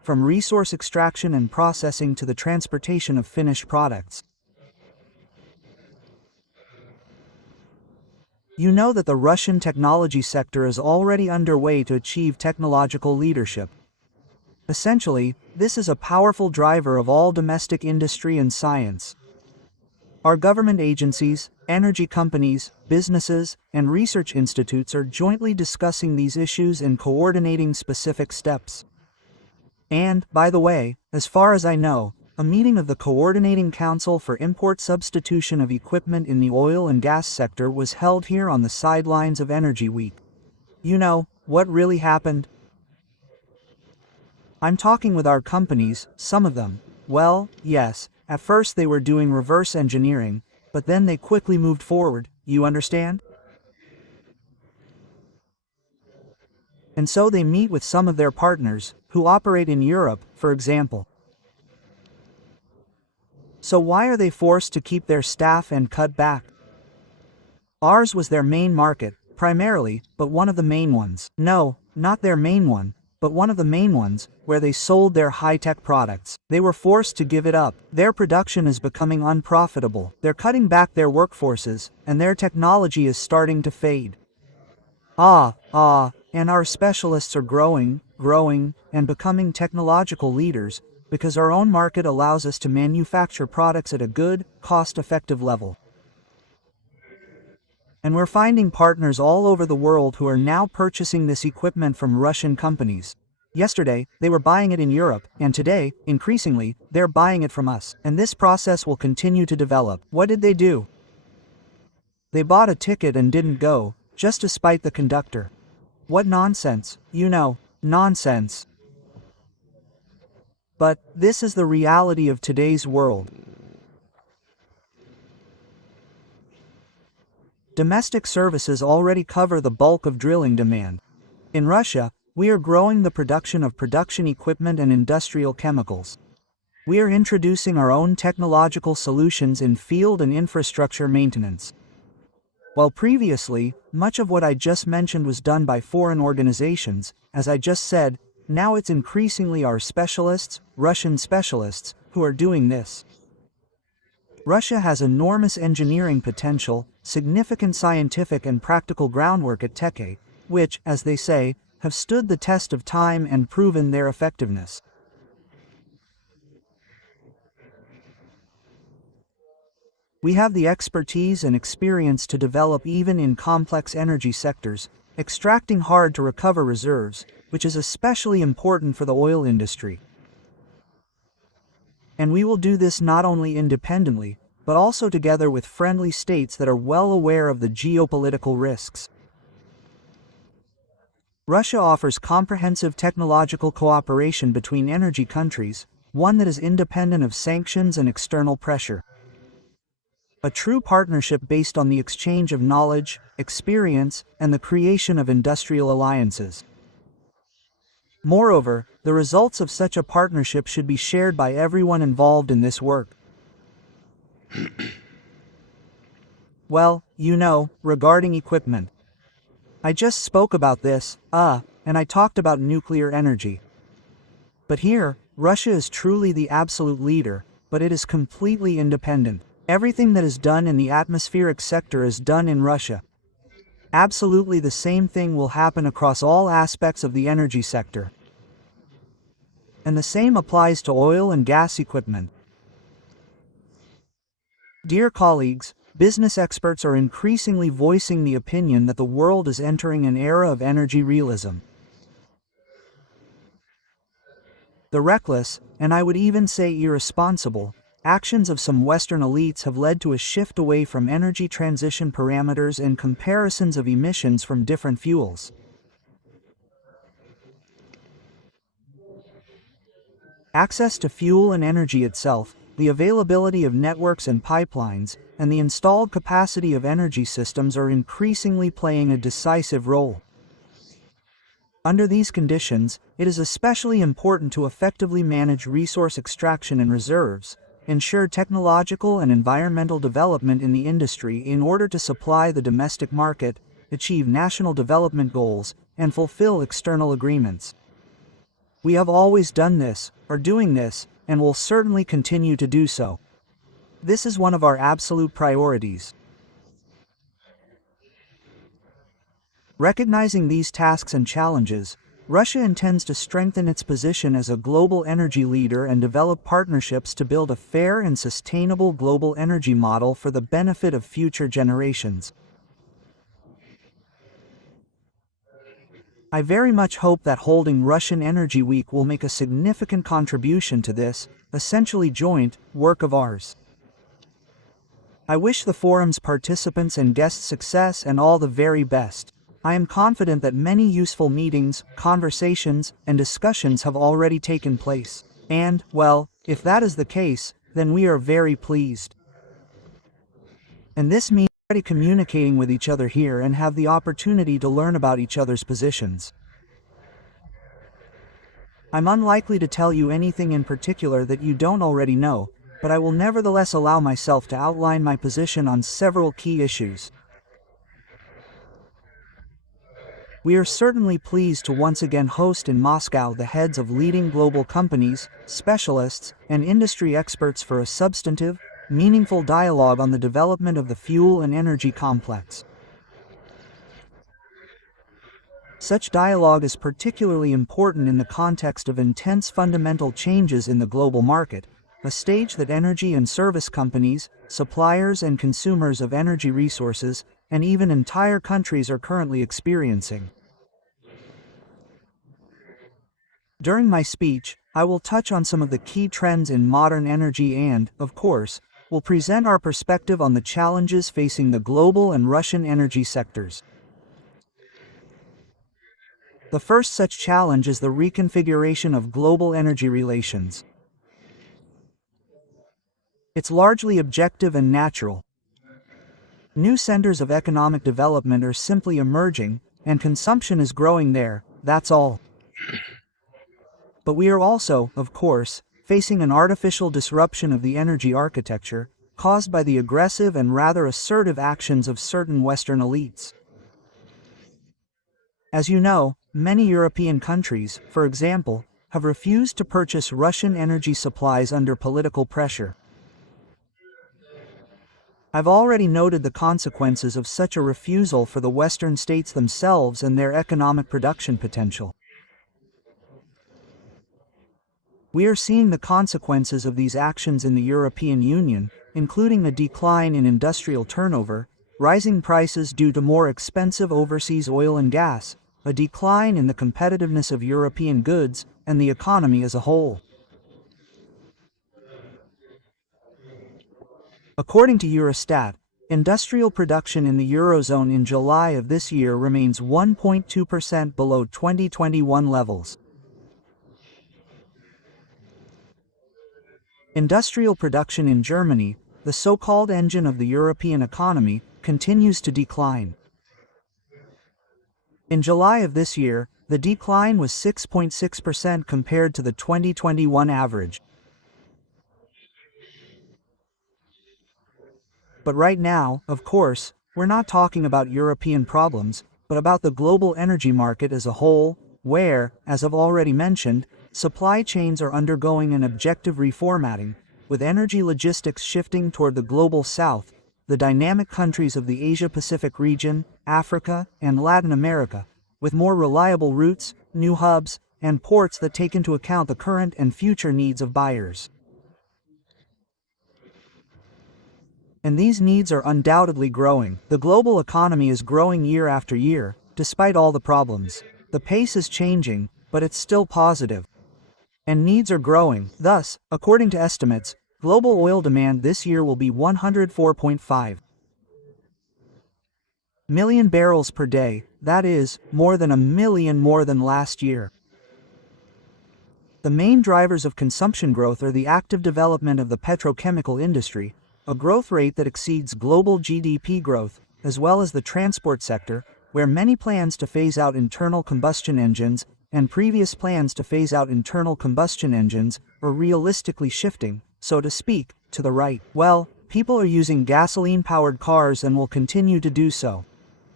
from resource extraction and processing to the transportation of finished products. You know that the Russian technology sector is already underway to achieve technological leadership. Essentially, this is a powerful driver of all domestic industry and science. Our government agencies, energy companies, businesses, and research institutes are jointly discussing these issues and coordinating specific steps. And, by the way, as far as I know, a meeting of the Coordinating Council for Import Substitution of Equipment in the Oil and Gas Sector was held here on the sidelines of Energy Week. You know, what really happened? I'm talking with our companies, some of them. Well, yes, at first they were doing reverse engineering, but then they quickly moved forward, you understand? And so they meet with some of their partners, who operate in Europe, for example. So why are they forced to keep their staff and cut back? Ours was their main market, primarily, but one of the main ones. No, not their main one, but one of the main ones, where they sold their high-tech products. They were forced to give it up. Their production is becoming unprofitable. They're cutting back their workforces, and their technology is starting to fade. And our specialists are growing, and becoming technological leaders, because our own market allows us to manufacture products at a good, cost-effective level. And we're finding partners all over the world who are now purchasing this equipment from Russian companies. Yesterday, they were buying it in Europe, and today, increasingly, they're buying it from us. And this process will continue to develop. What did they do? They bought a ticket and didn't go, just to spite the conductor. What nonsense, you know, nonsense. But this is the reality of today's world. Domestic services already cover the bulk of drilling demand. In Russia, we are growing the production of production equipment and industrial chemicals. We are introducing our own technological solutions in field and infrastructure maintenance. While previously, much of what I just mentioned was done by foreign organizations, as I just said, now it's increasingly our specialists, Russian specialists, who are doing this. Russia has enormous engineering potential, significant scientific and practical groundwork at TechA, which, as they say, have stood the test of time and proven their effectiveness. We have the expertise and experience to develop even in complex energy sectors, extracting hard-to-recover reserves, which is especially important for the oil industry. And we will do this not only independently, but also together with friendly states that are well aware of the geopolitical risks. Russia offers comprehensive technological cooperation between energy countries, one that is independent of sanctions and external pressure. A true partnership based on the exchange of knowledge, experience, and the creation of industrial alliances. Moreover, the results of such a partnership should be shared by everyone involved in this work. Well, you know, regarding equipment. I just spoke about this, and I talked about nuclear energy. But here, Russia is truly the absolute leader, but it is completely independent. Everything that is done in the atmospheric sector is done in Russia. Absolutely the same thing will happen across all aspects of the energy sector. And the same applies to oil and gas equipment. Dear colleagues, business experts are increasingly voicing the opinion that the world is entering an era of energy realism. The reckless, and I would even say irresponsible, actions of some Western elites have led to a shift away from energy transition parameters and comparisons of emissions from different fuels. Access to fuel and energy itself, the availability of networks and pipelines, and the installed capacity of energy systems are increasingly playing a decisive role. Under these conditions, it is especially important to effectively manage resource extraction and reserves, ensure technological and environmental development in the industry in order to supply the domestic market, achieve national development goals, and fulfill external agreements. We have always done this, are doing this, and will certainly continue to do so. This is one of our absolute priorities. Recognizing these tasks and challenges, Russia intends to strengthen its position as a global energy leader and develop partnerships to build a fair and sustainable global energy model for the benefit of future generations. I very much hope that holding Russian Energy Week will make a significant contribution to this, essentially joint, work of ours. I wish the forum's participants and guests success and all the very best. I am confident that many useful meetings, conversations, and discussions have already taken place. And, well, if that is the case, then we are very pleased. And this means already communicating with each other here and have the opportunity to learn about each other's positions. I'm unlikely to tell you anything in particular that you don't already know, but I will nevertheless allow myself to outline my position on several key issues. We are certainly pleased to once again host in Moscow the heads of leading global companies, specialists, and industry experts for a substantive, meaningful dialogue on the development of the fuel and energy complex. Such dialogue is particularly important in the context of intense fundamental changes in the global market, a stage that energy and service companies, suppliers and consumers of energy resources, and even entire countries are currently experiencing. During my speech, I will touch on some of the key trends in modern energy and, of course, will present our perspective on the challenges facing the global and Russian energy sectors. The first such challenge is the reconfiguration of global energy relations. It's largely objective and natural. New centers of economic development are simply emerging, and consumption is growing there, that's all. But we are also, of course, facing an artificial disruption of the energy architecture, caused by the aggressive and rather assertive actions of certain Western elites. As you know, many European countries, for example, have refused to purchase Russian energy supplies under political pressure. I've already noted the consequences of such a refusal for the Western states themselves and their economic production potential. We are seeing the consequences of these actions in the European Union, including a decline in industrial turnover, rising prices due to more expensive overseas oil and gas, a decline in the competitiveness of European goods, and the economy as a whole. According to Eurostat, industrial production in the Eurozone in July of this year remains 1.2% below 2021 levels. Industrial production in Germany, the so-called engine of the European economy, continues to decline. In July of this year, the decline was 6.6% compared to the 2021 average. But right now, of course, we're not talking about European problems, but about the global energy market as a whole, where, as I've already mentioned, supply chains are undergoing an objective reformatting, with energy logistics shifting toward the global south, the dynamic countries of the Asia-Pacific region, Africa, and Latin America, with more reliable routes, new hubs, and ports that take into account the current and future needs of buyers. And these needs are undoubtedly growing. The global economy is growing year after year, despite all the problems. The pace is changing, but it's still positive. And needs are growing. Thus, according to estimates, global oil demand this year will be 104.5 million barrels per day, that is, more than 1 million more than last year. The main drivers of consumption growth are the active development of the petrochemical industry, a growth rate that exceeds global GDP growth, as well as the transport sector, where many plans to phase out internal combustion engines and previous plans to phase out internal combustion engines are realistically shifting, so to speak, to the right. Well, people are using gasoline-powered cars and will continue to do so.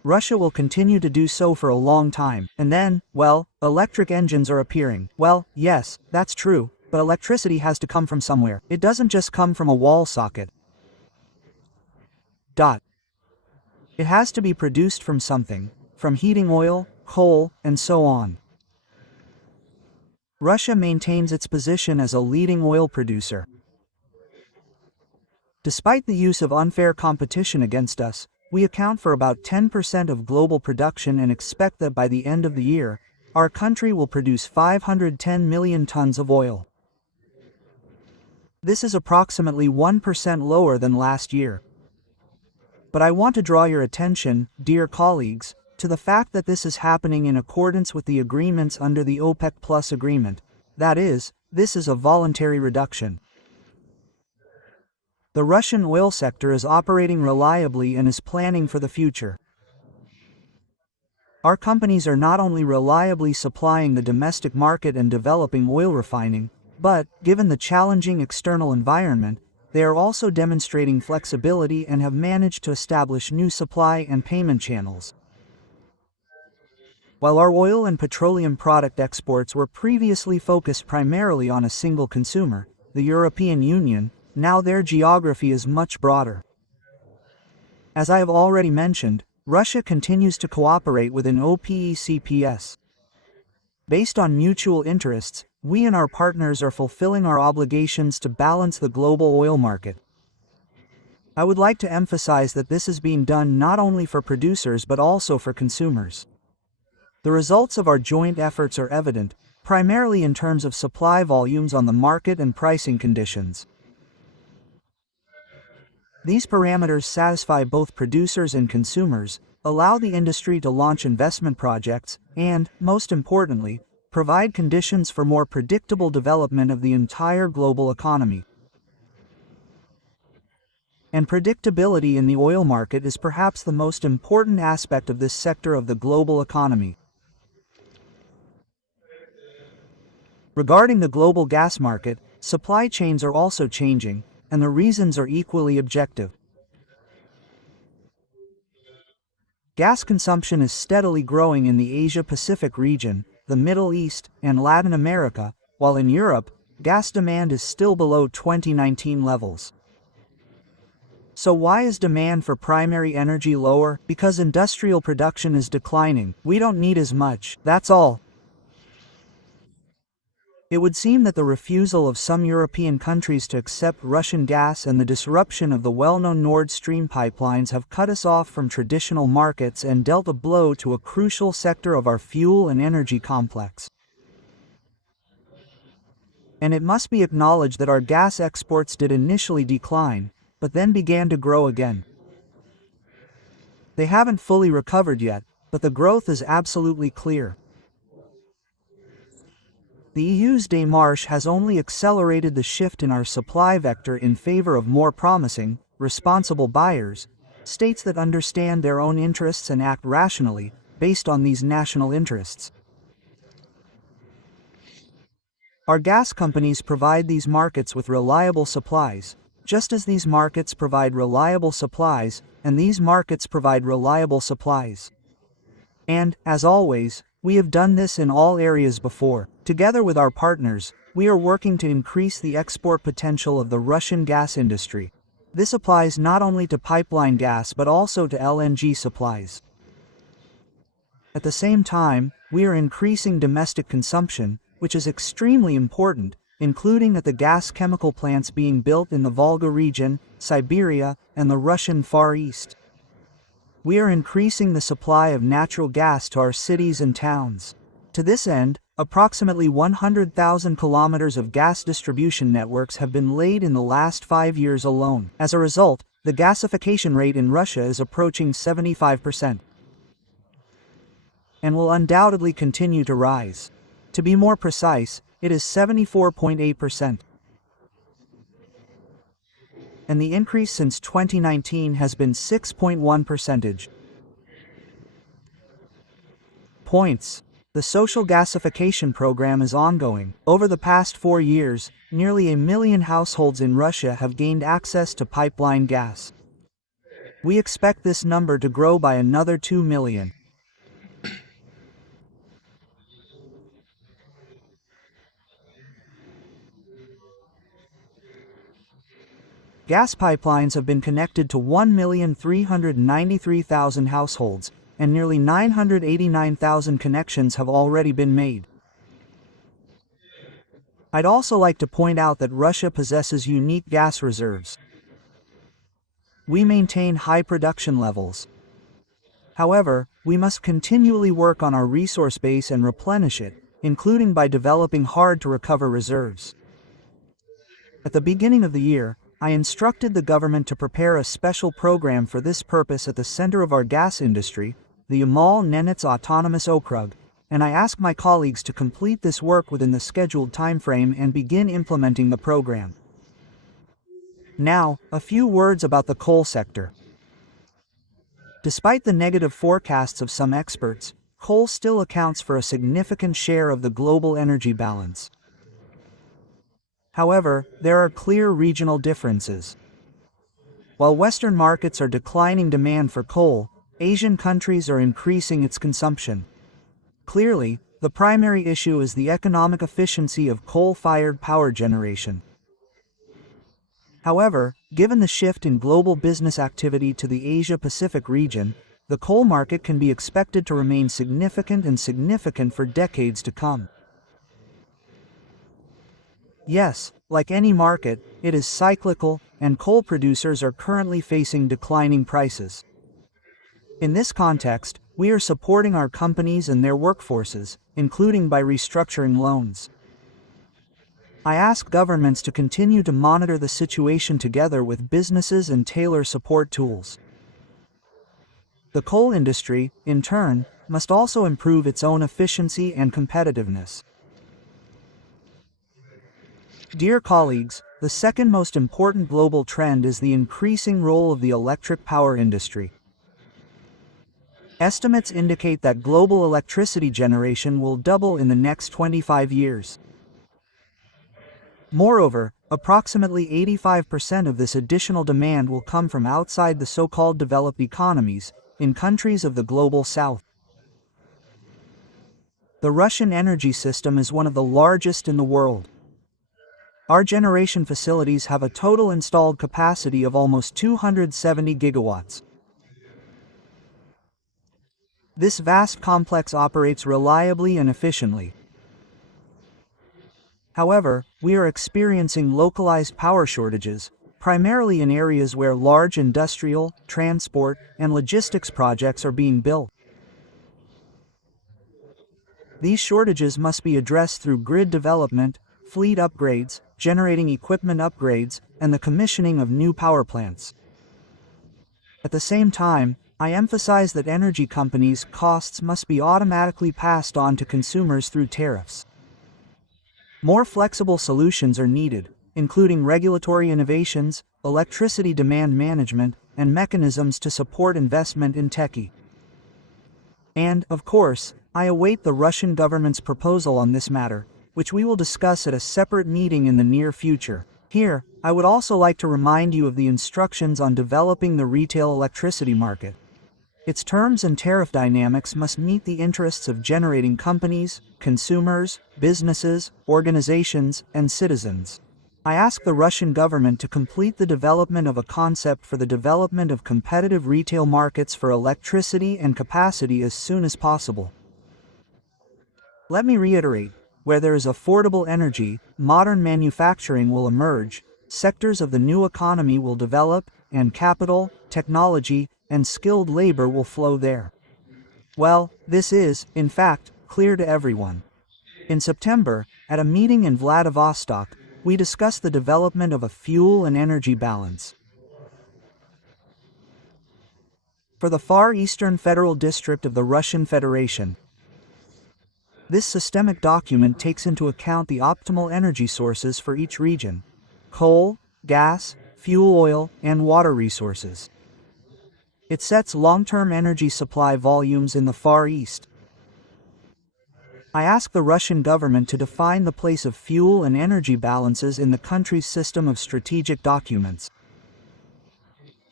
Russia will continue to do so for a long time, and then, well, electric engines are appearing. Well, yes, that's true, but electricity has to come from somewhere. It doesn't just come from a wall socket. It has to be produced from something, from heating oil, coal, and so on. Russia maintains its position as a leading oil producer. Despite the use of unfair competition against us, we account for about 10% of global production and expect that by the end of the year, our country will produce 510 million tons of oil. This is approximately 1% lower than last year. But I want to draw your attention, dear colleagues, to the fact that this is happening in accordance with the agreements under the OPEC Plus agreement. That is, this is a voluntary reduction. The Russian oil sector is operating reliably and is planning for the future. Our companies are not only reliably supplying the domestic market and developing oil refining, but, given the challenging external environment, they are also demonstrating flexibility and have managed to establish new supply and payment channels. While our oil and petroleum product exports were previously focused primarily on a single consumer, the European Union, now their geography is much broader. As I have already mentioned, Russia continues to cooperate within OPEC+. Based on mutual interests, we and our partners are fulfilling our obligations to balance the global oil market. I would like to emphasize that this is being done not only for producers but also for consumers. The results of our joint efforts are evident, primarily in terms of supply volumes on the market and pricing conditions. These parameters satisfy both producers and consumers, allow the industry to launch investment projects, and, most importantly, provide conditions for more predictable development of the entire global economy. And predictability in the oil market is perhaps the most important aspect of this sector of the global economy. Regarding the global gas market, supply chains are also changing, and the reasons are equally objective. Gas consumption is steadily growing in the Asia-Pacific region, the Middle East, and Latin America, while in Europe, gas demand is still below 2019 levels. So why is demand for primary energy lower? Because industrial production is declining. We don't need as much, that's all. It would seem that the refusal of some European countries to accept Russian gas and the disruption of the well-known Nord Stream pipelines have cut us off from traditional markets and dealt a blow to a crucial sector of our fuel and energy complex. And it must be acknowledged that our gas exports did initially decline, but then began to grow again. They haven't fully recovered yet, but the growth is absolutely clear. The EU's démarche has only accelerated the shift in our supply vector in favor of more promising, responsible buyers, states that understand their own interests and act rationally, based on these national interests. Our gas companies provide these markets with reliable supplies, just as these markets provide reliable supplies, and these markets provide reliable supplies. And, as always, we have done this in all areas before. Together with our partners, we are working to increase the export potential of the Russian gas industry. This applies not only to pipeline gas but also to LNG supplies. At the same time, we are increasing domestic consumption, which is extremely important, including at the gas chemical plants being built in the Volga region, Siberia, and the Russian Far East. We are increasing the supply of natural gas to our cities and towns. To this end, approximately 100,000 kilometers of gas distribution networks have been laid in the last 5 years alone. As a result, the gasification rate in Russia is approaching 75%. And will undoubtedly continue to rise. To be more precise, it is 74.8%. And the increase since 2019 has been 6.1 percentage points. The social gasification program is ongoing. Over the past 4 years, nearly 1 million households in Russia have gained access to pipeline gas. We expect this number to grow by another 2 million. Gas pipelines have been connected to 1,393,000 households, and nearly 989,000 connections have already been made. I'd also like to point out that Russia possesses unique gas reserves. We maintain high production levels. However, we must continually work on our resource base and replenish it, including by developing hard-to-recover reserves. At the beginning of the year, I instructed the government to prepare a special program for this purpose at the center of our gas industry, the Yamal-Nenets Autonomous Okrug, and I asked my colleagues to complete this work within the scheduled timeframe and begin implementing the program. Now, a few words about the coal sector. Despite the negative forecasts of some experts, coal still accounts for a significant share of the global energy balance. However, there are clear regional differences. While Western markets are declining demand for coal, Asian countries are increasing its consumption. Clearly, the primary issue is the economic efficiency of coal-fired power generation. However, given the shift in global business activity to the Asia-Pacific region, the coal market can be expected to remain significant for decades to come. Yes, like any market, it is cyclical, and coal producers are currently facing declining prices. In this context, we are supporting our companies and their workforces, including by restructuring loans. I ask governments to continue to monitor the situation together with businesses and tailor support tools. The coal industry, in turn, must also improve its own efficiency and competitiveness. Dear colleagues, the second most important global trend is the increasing role of the electric power industry. Estimates indicate that global electricity generation will double in the next 25 years. Moreover, approximately 85% of this additional demand will come from outside the so-called developed economies, in countries of the global south. The Russian energy system is one of the largest in the world. Our generation facilities have a total installed capacity of almost 270 gigawatts. This vast complex operates reliably and efficiently. However, we are experiencing localized power shortages, primarily in areas where large industrial, transport, and logistics projects are being built. These shortages must be addressed through grid development, fleet upgrades, generating equipment upgrades, and the commissioning of new power plants. At the same time, I emphasize that energy companies' costs must be automatically passed on to consumers through tariffs. More flexible solutions are needed, including regulatory innovations, electricity demand management, and mechanisms to support investment in techie. And, of course, I await the Russian government's proposal on this matter, which we will discuss at a separate meeting in the near future. Here, I would also like to remind you of the instructions on developing the retail electricity market. Its terms and tariff dynamics must meet the interests of generating companies, consumers, businesses, organizations, and citizens. I ask the Russian government to complete the development of a concept for the development of competitive retail markets for electricity and capacity as soon as possible. Let me reiterate, where there is affordable energy, modern manufacturing will emerge, sectors of the new economy will develop, and capital, technology, and skilled labor will flow there. Well, this is, in fact, clear to everyone. In September, at a meeting in Vladivostok, we discussed the development of a fuel and energy balance. For the Far Eastern Federal District of the Russian Federation, this systemic document takes into account the optimal energy sources for each region: coal, gas, fuel oil, and water resources. It sets long-term energy supply volumes in the Far East. I ask the Russian government to define the place of fuel and energy balances in the country's system of strategic documents.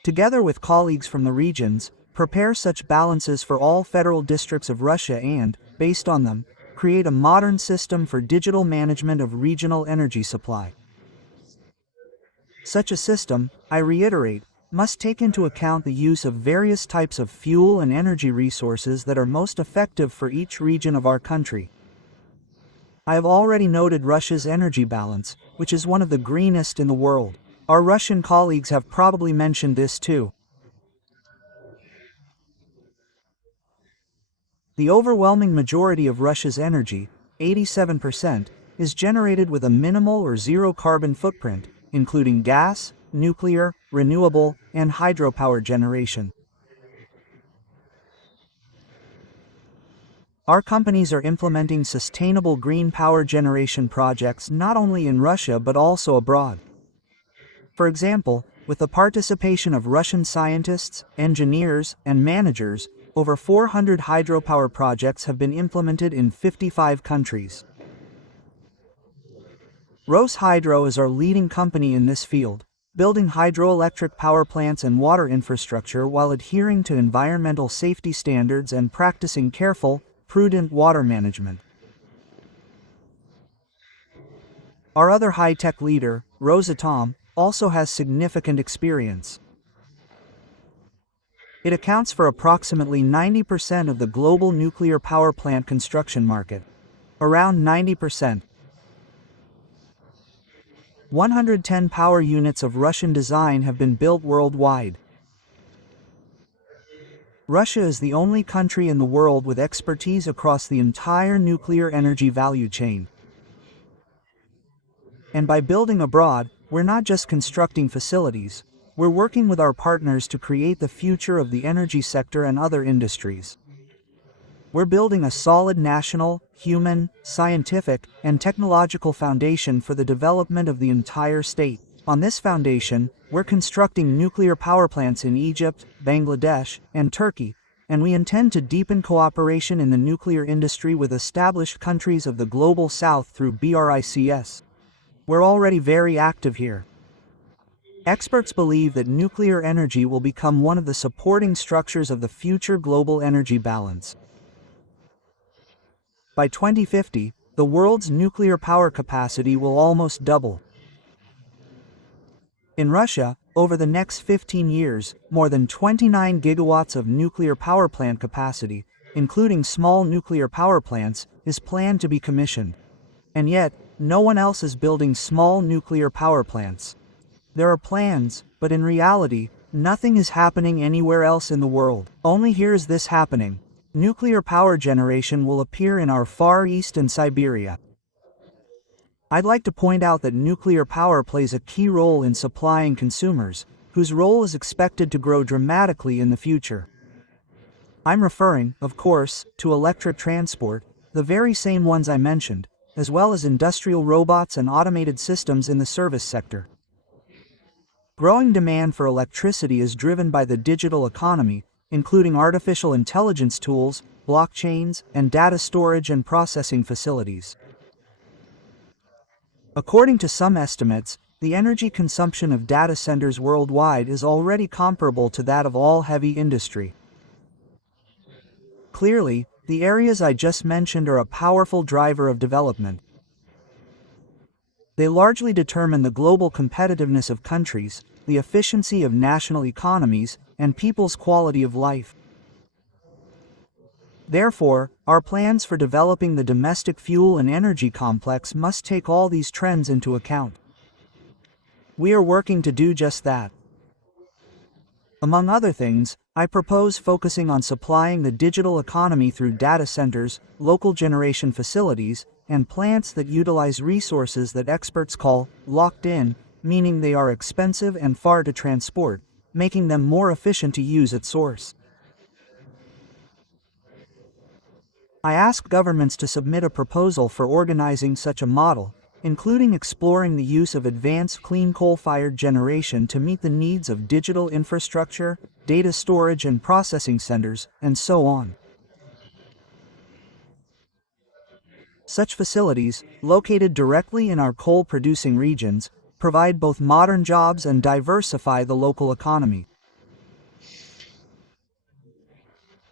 Together with colleagues from the regions, prepare such balances for all federal districts of Russia and, based on them, create a modern system for digital management of regional energy supply. Such a system, I reiterate, must take into account the use of various types of fuel and energy resources that are most effective for each region of our country. I have already noted Russia's energy balance, which is one of the greenest in the world. Our Russian colleagues have probably mentioned this too. The overwhelming majority of Russia's energy, 87%, is generated with a minimal or zero carbon footprint, including gas, nuclear, renewable, and hydropower generation. Our companies are implementing sustainable green power generation projects not only in Russia but also abroad. For example, with the participation of Russian scientists, engineers, and managers, over 400 hydropower projects have been implemented in 55 countries. Roshydro is our leading company in this field, building hydroelectric power plants and water infrastructure while adhering to environmental safety standards and practicing careful, prudent water management. Our other high-tech leader, Rosatom, also has significant experience. It accounts for approximately 90% of the global nuclear power plant construction market. Around 90%. 110 power units of Russian design have been built worldwide. Russia is the only country in the world with expertise across the entire nuclear energy value chain. And by building abroad, we're not just constructing facilities, we're working with our partners to create the future of the energy sector and other industries. We're building a solid national, human, scientific, and technological foundation for the development of the entire state. On this foundation, we're constructing nuclear power plants in Egypt, Bangladesh, and Turkey, and we intend to deepen cooperation in the nuclear industry with established countries of the Global South through BRICS. We're already very active here. Experts believe that nuclear energy will become one of the supporting structures of the future global energy balance. By 2050, the world's nuclear power capacity will almost double. In Russia, over the next 15 years, more than 29 gigawatts of nuclear power plant capacity, including small nuclear power plants, is planned to be commissioned. And yet, no one else is building small nuclear power plants. There are plans, but in reality, nothing is happening anywhere else in the world. Only here is this happening. Nuclear power generation will appear in our Far East and Siberia. I'd like to point out that nuclear power plays a key role in supplying consumers, whose role is expected to grow dramatically in the future. I'm referring, of course, to electric transport, the very same ones I mentioned, as well as industrial robots and automated systems in the service sector. Growing demand for electricity is driven by the digital economy, including artificial intelligence tools, blockchains, and data storage and processing facilities. According to some estimates, the energy consumption of data centers worldwide is already comparable to that of all heavy industry. Clearly, the areas I just mentioned are a powerful driver of development. They largely determine the global competitiveness of countries, the efficiency of national economies, and people's quality of life. Therefore, our plans for developing the domestic fuel and energy complex must take all these trends into account. We are working to do just that. Among other things, I propose focusing on supplying the digital economy through data centers, local generation facilities, and plants that utilize resources that experts call locked in, meaning they are expensive and far to transport, making them more efficient to use at source. I ask governments to submit a proposal for organizing such a model, including exploring the use of advanced clean coal-fired generation to meet the needs of digital infrastructure, data storage and processing centers, and so on. Such facilities, located directly in our coal-producing regions, provide both modern jobs and diversify the local economy.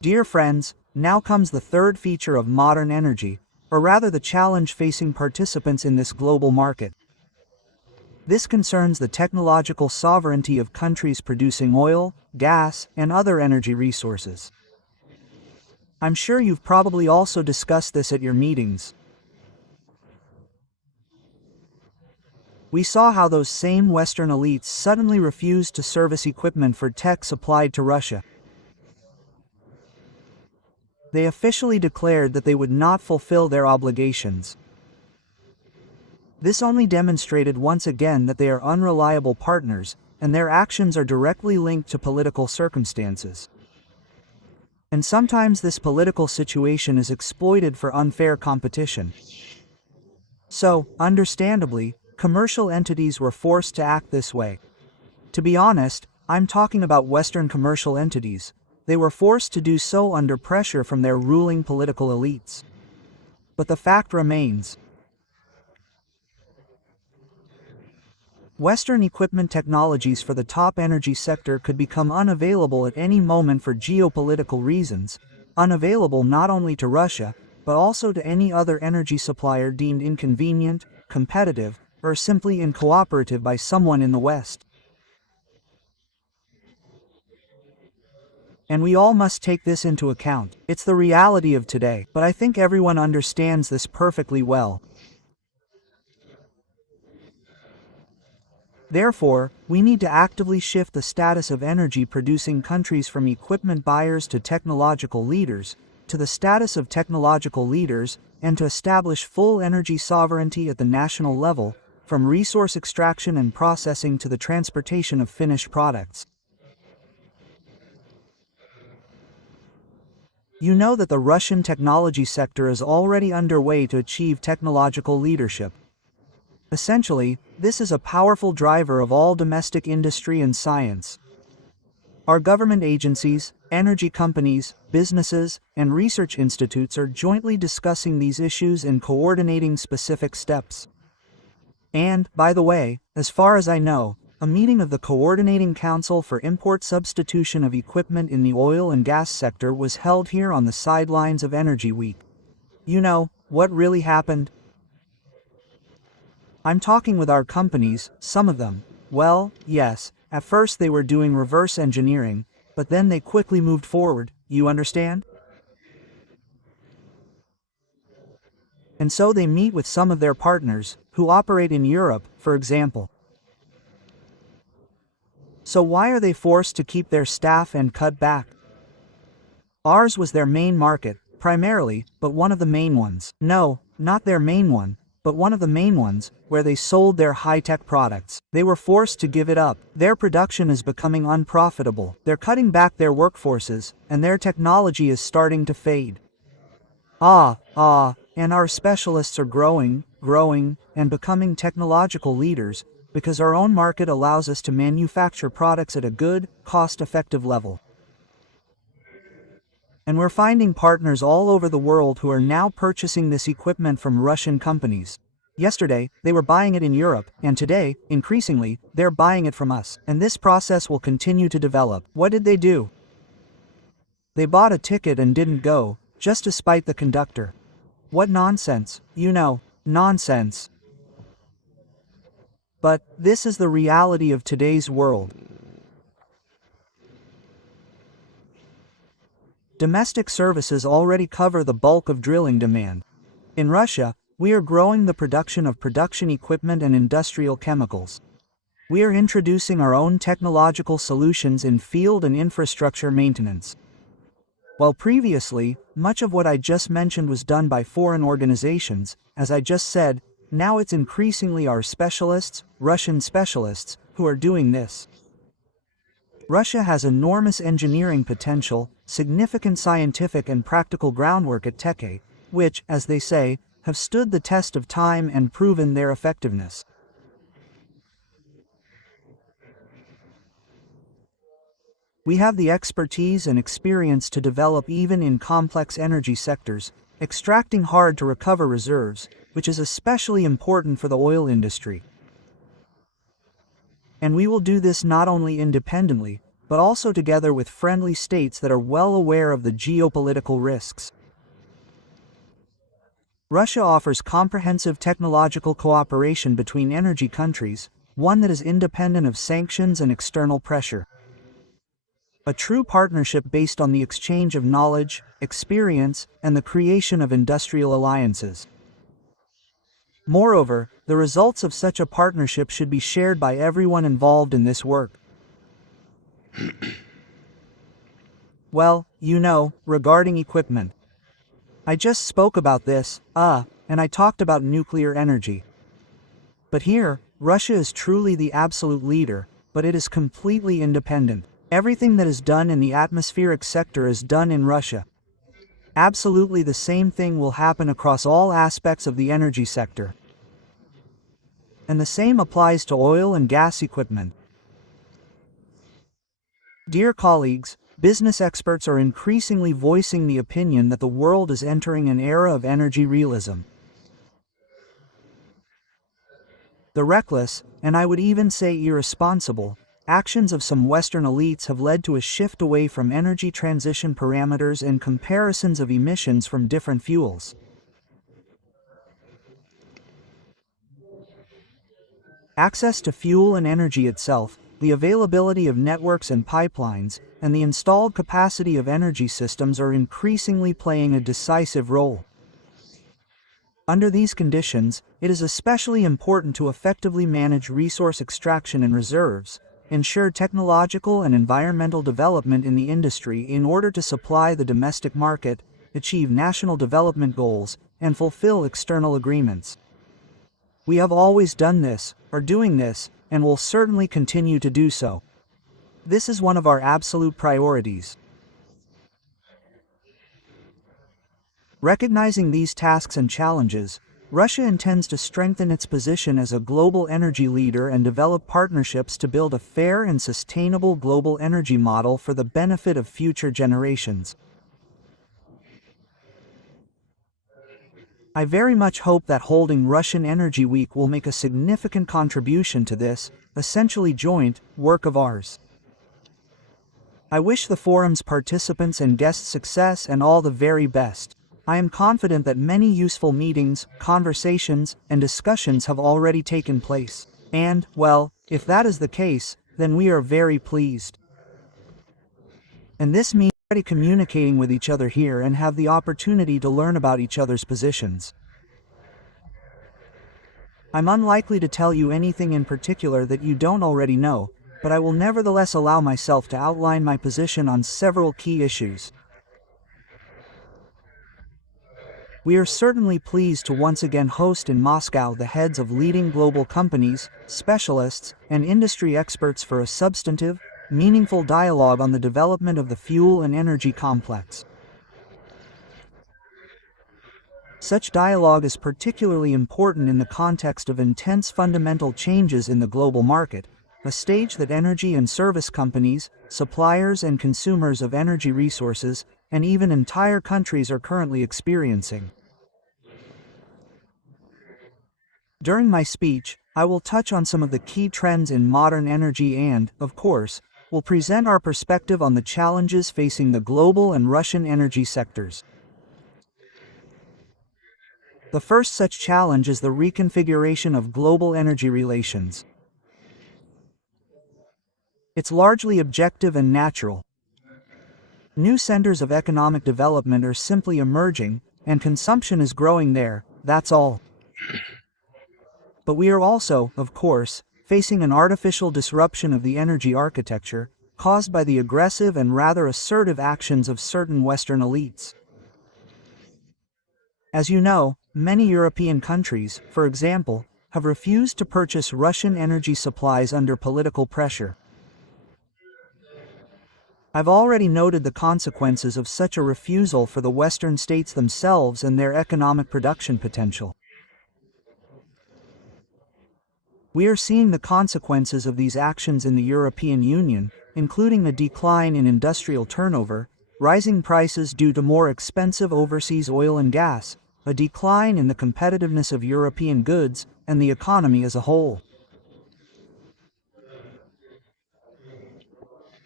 Dear friends, now comes the third feature of modern energy, or rather the challenge facing participants in this global market. This concerns the technological sovereignty of countries producing oil, gas, and other energy resources. I'm sure you've probably also discussed this at your meetings. We saw how those same Western elites suddenly refused to service equipment for tech supplied to Russia. They officially declared that they would not fulfill their obligations. This only demonstrated once again that they are unreliable partners, and their actions are directly linked to political circumstances. And sometimes this political situation is exploited for unfair competition. So, understandably, commercial entities were forced to act this way. To be honest, I'm talking about Western commercial entities. They were forced to do so under pressure from their ruling political elites. But the fact remains. Western equipment technologies for the top energy sector could become unavailable at any moment for geopolitical reasons, unavailable not only to Russia, but also to any other energy supplier deemed inconvenient, competitive, or simply uncooperative by someone in the West. And we all must take this into account. It's the reality of today, but I think everyone understands this perfectly well. Therefore, we need to actively shift the status of energy-producing countries from equipment buyers to technological leaders, to the status of technological leaders, and to establish full energy sovereignty at the national level, from resource extraction and processing to the transportation of finished products. You know that the Russian technology sector is already underway to achieve technological leadership. Essentially, this is a powerful driver of all domestic industry and science. Our government agencies, energy companies, businesses, and research institutes are jointly discussing these issues and coordinating specific steps. And, by the way, as far as I know, a meeting of the Coordinating Council for Import Substitution of Equipment in the Oil and Gas Sector was held here on the sidelines of Energy Week. You know, what really happened? I'm talking with our companies, some of them. Well, yes, at first they were doing reverse engineering, but then they quickly moved forward, you understand? And so they meet with some of their partners, who operate in Europe, for example. So why are they forced to keep their staff and cut back? Ours was their main market, primarily, but one of the main ones. No, not their main one, but one of the main ones, where they sold their high-tech products. They were forced to give it up. Their production is becoming unprofitable. They're cutting back their workforces, and their technology is starting to fade. And our specialists are growing, and becoming technological leaders, because our own market allows us to manufacture products at a good, cost-effective level. And we're finding partners all over the world who are now purchasing this equipment from Russian companies. Yesterday, they were buying it in Europe, and today, increasingly, they're buying it from us. And this process will continue to develop. What did they do? They bought a ticket and didn't go, just to spite the conductor. What nonsense, you know, nonsense. But this is the reality of today's world. Domestic services already cover the bulk of drilling demand. In Russia, we are growing the production of production equipment and industrial chemicals. We are introducing our own technological solutions in field and infrastructure maintenance. While previously, much of what I just mentioned was done by foreign organizations, as I just said, now it's increasingly our specialists, Russian specialists, who are doing this. Russia has enormous engineering potential, significant scientific and practical groundwork at Teke, which, as they say, have stood the test of time and proven their effectiveness. We have the expertise and experience to develop even in complex energy sectors, extracting hard-to-recover reserves, which is especially important for the oil industry. And we will do this not only independently, but also together with friendly states that are well aware of the geopolitical risks. Russia offers comprehensive technological cooperation between energy countries, one that is independent of sanctions and external pressure. A true partnership based on the exchange of knowledge, experience, and the creation of industrial alliances. Moreover, the results of such a partnership should be shared by everyone involved in this work. Well, regarding equipment. I just spoke about this, and I talked about nuclear energy. But here, Russia is truly the absolute leader, but it is completely independent. Everything that is done in the atmospheric sector is done in Russia. Absolutely the same thing will happen across all aspects of the energy sector. And the same applies to oil and gas equipment. Dear colleagues, business experts are increasingly voicing the opinion that the world is entering an era of energy realism. The reckless, and I would even say irresponsible, actions of some Western elites have led to a shift away from energy transition parameters and comparisons of emissions from different fuels. Access to fuel and energy itself, the availability of networks and pipelines, and the installed capacity of energy systems are increasingly playing a decisive role. Under these conditions, it is especially important to effectively manage resource extraction and reserves, ensure technological and environmental development in the industry in order to supply the domestic market, achieve national development goals, and fulfill external agreements. We have always done this, are doing this, and will certainly continue to do so. This is one of our absolute priorities. Recognizing these tasks and challenges, Russia intends to strengthen its position as a global energy leader and develop partnerships to build a fair and sustainable global energy model for the benefit of future generations. I very much hope that holding Russian Energy Week will make a significant contribution to this, essentially joint, work of ours. I wish the forum's participants and guests success and all the very best. I am confident that many useful meetings, conversations, and discussions have already taken place. And, well, if that is the case, then we are very pleased. And this means already communicating with each other here and have the opportunity to learn about each other's positions. I'm unlikely to tell you anything in particular that you don't already know, but I will nevertheless allow myself to outline my position on several key issues. We are certainly pleased to once again host in Moscow the heads of leading global companies, specialists, and industry experts for a substantive, meaningful dialogue on the development of the fuel and energy complex. Such dialogue is particularly important in the context of intense fundamental changes in the global market, a stage that energy and service companies, suppliers and consumers of energy resources, and even entire countries are currently experiencing. During my speech, I will touch on some of the key trends in modern energy and, of course, will present our perspective on the challenges facing the global and Russian energy sectors. The first such challenge is the reconfiguration of global energy relations. It's largely objective and natural. New centers of economic development are simply emerging, and consumption is growing there, that's all. But we are also, of course, facing an artificial disruption of the energy architecture, caused by the aggressive and rather assertive actions of certain Western elites. As you know, many European countries, for example, have refused to purchase Russian energy supplies under political pressure. I've already noted the consequences of such a refusal for the Western states themselves and their economic production potential. We are seeing the consequences of these actions in the European Union, including a decline in industrial turnover, rising prices due to more expensive overseas oil and gas, a decline in the competitiveness of European goods, and the economy as a whole.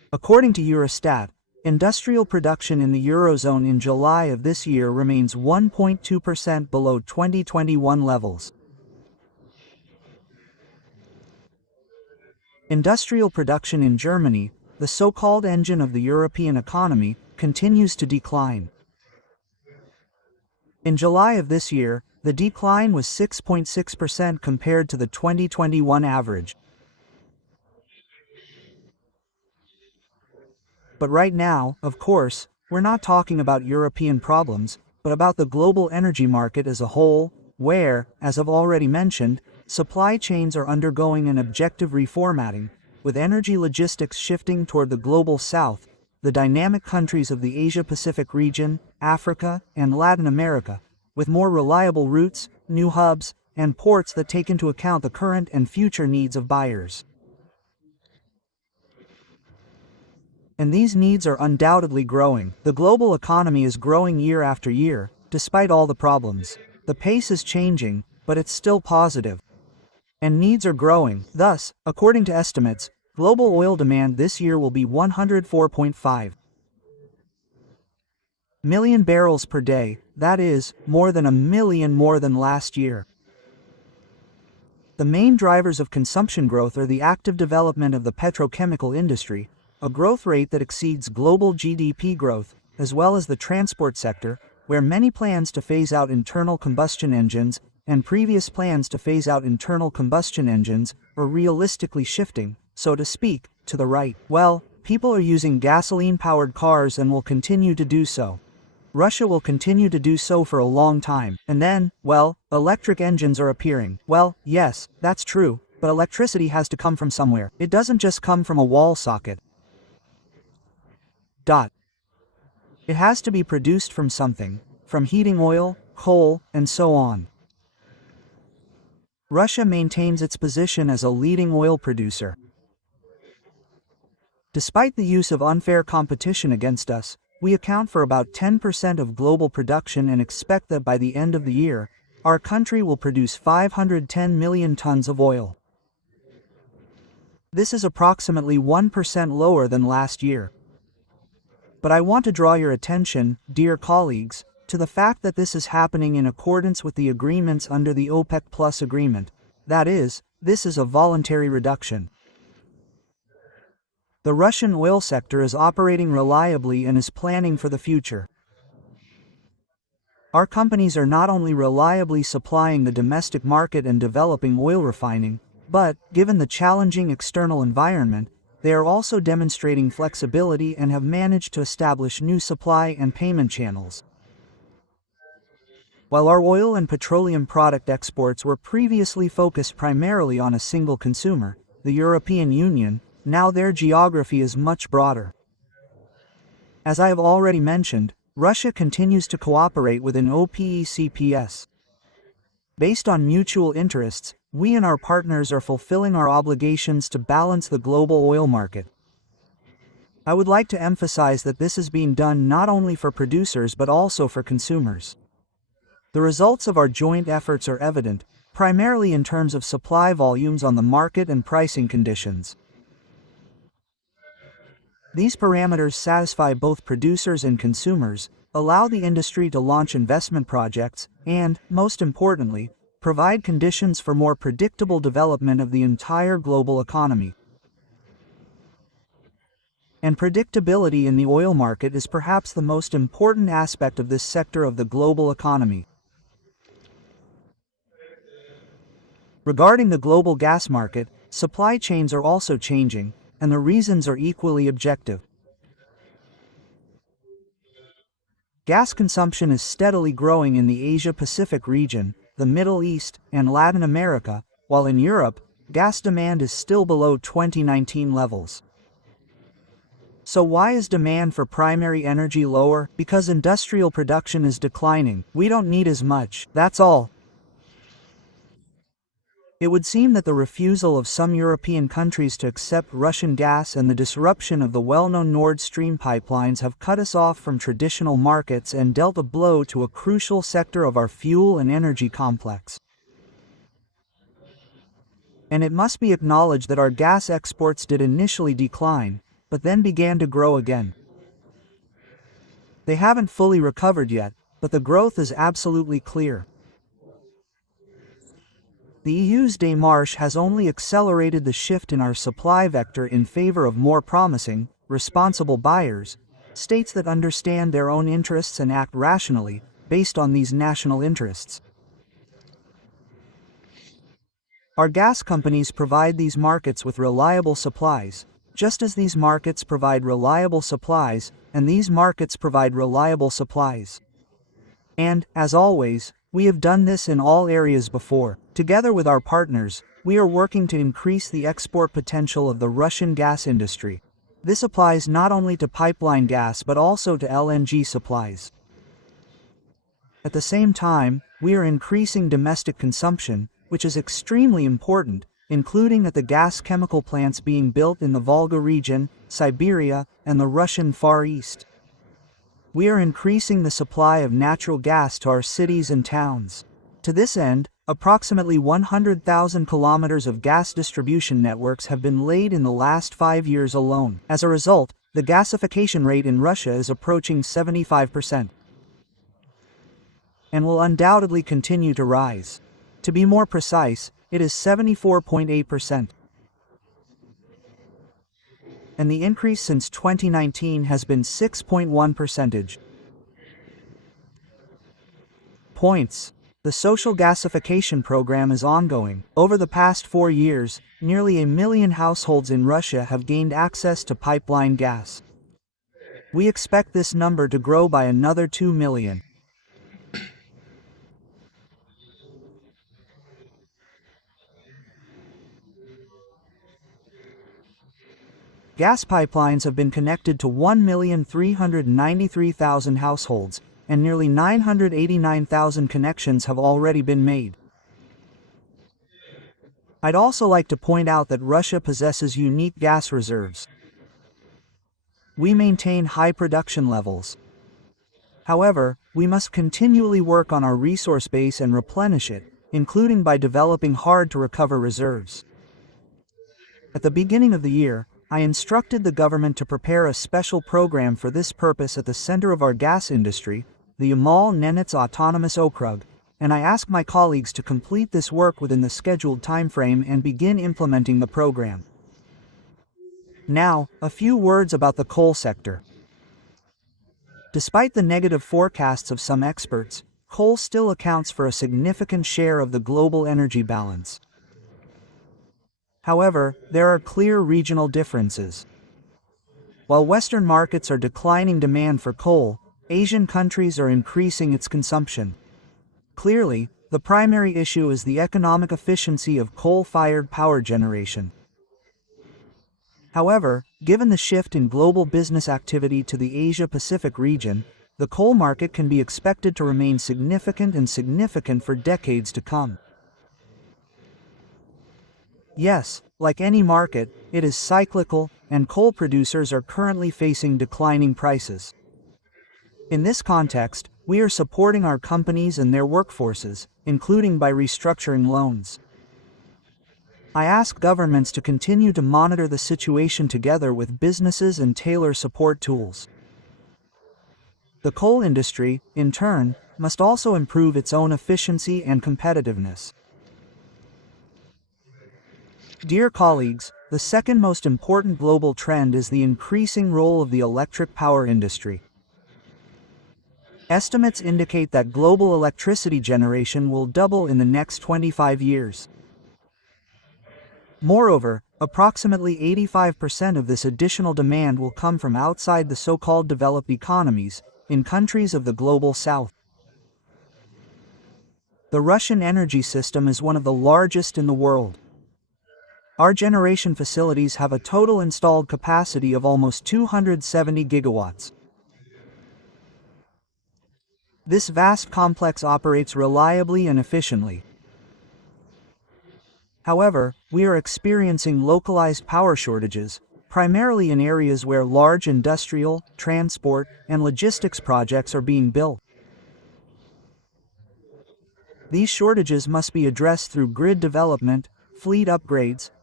According to Eurostat, industrial production in the Eurozone in July of this year remains 1.2% below 2021 levels. Industrial production in Germany, the so-called engine of the European economy, continues to decline. In July of this year, the decline was 6.6% compared to the 2021 average. But right now, of course, we're not talking about European problems, but about the global energy market as a whole, where, as I've already mentioned, supply chains are undergoing an objective reformatting, with energy logistics shifting toward the global south, the dynamic countries of the Asia-Pacific region, Africa, and Latin America, with more reliable routes, new hubs, and ports that take into account the current and future needs of buyers. And these needs are undoubtedly growing. The global economy is growing year after year, despite all the problems. The pace is changing, but it's still positive. And needs are growing. Thus, according to estimates, global oil demand this year will be 104.5 million barrels per day, that is, more than a million more than last year. The main drivers of consumption growth are the active development of the petrochemical industry, a growth rate that exceeds global GDP growth, as well as the transport sector, where many plans to phase out internal combustion engines and previous plans to phase out internal combustion engines are realistically shifting, so to speak, to the right. Well, people are using gasoline-powered cars and will continue to do so. Russia will continue to do so for a long time, and then, well, electric engines are appearing. Well, yes, that's true, but electricity has to come from somewhere. It doesn't just come from a wall socket. It has to be produced from something, from heating oil, coal, and so on. Russia maintains its position as a leading oil producer. Despite the use of unfair competition against us, we account for about 10% of global production and expect that by the end of the year, our country will produce 510 million tons of oil. This is approximately 1% lower than last year. But I want to draw your attention, dear colleagues, to the fact that this is happening in accordance with the agreements under the OPEC Plus agreement. That is, this is a voluntary reduction. The Russian oil sector is operating reliably and is planning for the future. Our companies are not only reliably supplying the domestic market and developing oil refining, but, given the challenging external environment, they are also demonstrating flexibility and have managed to establish new supply and payment channels. While our oil and petroleum product exports were previously focused primarily on a single consumer, the European Union, now their geography is much broader. As I have already mentioned, Russia continues to cooperate within OPEC+. Based on mutual interests, we and our partners are fulfilling our obligations to balance the global oil market. I would like to emphasize that this is being done not only for producers but also for consumers. The results of our joint efforts are evident, primarily in terms of supply volumes on the market and pricing conditions. These parameters satisfy both producers and consumers, allow the industry to launch investment projects, and, most importantly, provide conditions for more predictable development of the entire global economy. And predictability in the oil market is perhaps the most important aspect of this sector of the global economy. Regarding the global gas market, supply chains are also changing, and the reasons are equally objective. Gas consumption is steadily growing in the Asia-Pacific region, the Middle East, and Latin America, while in Europe, gas demand is still below 2019 levels. So why is demand for primary energy lower? Because industrial production is declining. We don't need as much, that's all. It would seem that the refusal of some European countries to accept Russian gas and the disruption of the well-known Nord Stream pipelines have cut us off from traditional markets and dealt a blow to a crucial sector of our fuel and energy complex. And it must be acknowledged that our gas exports did initially decline, but then began to grow again. They haven't fully recovered yet, but the growth is absolutely clear. The EU's démarche has only accelerated the shift in our supply vector in favor of more promising, responsible buyers, states that understand their own interests and act rationally, based on these national interests. Our gas companies provide these markets with reliable supplies, just as these markets provide reliable supplies, and these markets provide reliable supplies. And, as always, we have done this in all areas before. Together with our partners, we are working to increase the export potential of the Russian gas industry. This applies not only to pipeline gas but also to LNG supplies. At the same time, we are increasing domestic consumption, which is extremely important, including at the gas chemical plants being built in the Volga region, Siberia, and the Russian Far East. We are increasing the supply of natural gas to our cities and towns. To this end, approximately 100,000 kilometers of gas distribution networks have been laid in the last 5 years alone. As a result, the gasification rate in Russia is approaching 75%. And will undoubtedly continue to rise. To be more precise, it is 74.8%. And the increase since 2019 has been 6.1 percentage points. The social gasification program is ongoing. Over the past 4 years, nearly 1 million households in Russia have gained access to pipeline gas. We expect this number to grow by another 2 million. Gas pipelines have been connected to 1,393,000 households, and nearly 989,000 connections have already been made. I'd also like to point out that Russia possesses unique gas reserves. We maintain high production levels. However, we must continually work on our resource base and replenish it, including by developing hard-to-recover reserves. At the beginning of the year, I instructed the government to prepare a special program for this purpose at the center of our gas industry, the Yamal-Nenets Autonomous Okrug, and I asked my colleagues to complete this work within the scheduled timeframe and begin implementing the program. Now, a few words about the coal sector. Despite the negative forecasts of some experts, coal still accounts for a significant share of the global energy balance. However, there are clear regional differences. While Western markets are declining demand for coal, Asian countries are increasing its consumption. Clearly, the primary issue is the economic efficiency of coal-fired power generation. However, given the shift in global business activity to the Asia-Pacific region, the coal market can be expected to remain significant for decades to come. Yes, like any market, it is cyclical, and coal producers are currently facing declining prices. In this context, we are supporting our companies and their workforces, including by restructuring loans. I ask governments to continue to monitor the situation together with businesses and tailor support tools. The coal industry, in turn, must also improve its own efficiency and competitiveness. Dear colleagues, the second most important global trend is the increasing role of the electric power industry. Estimates indicate that global electricity generation will double in the next 25 years. Moreover, approximately 85% of this additional demand will come from outside the so-called developed economies, in countries of the global south. The Russian energy system is one of the largest in the world. Our generation facilities have a total installed capacity of almost 270 gigawatts. This vast complex operates reliably and efficiently. However, we are experiencing localized power shortages, primarily in areas where large industrial, transport, and logistics projects are being built. These shortages must be addressed through grid development, fleet upgrades,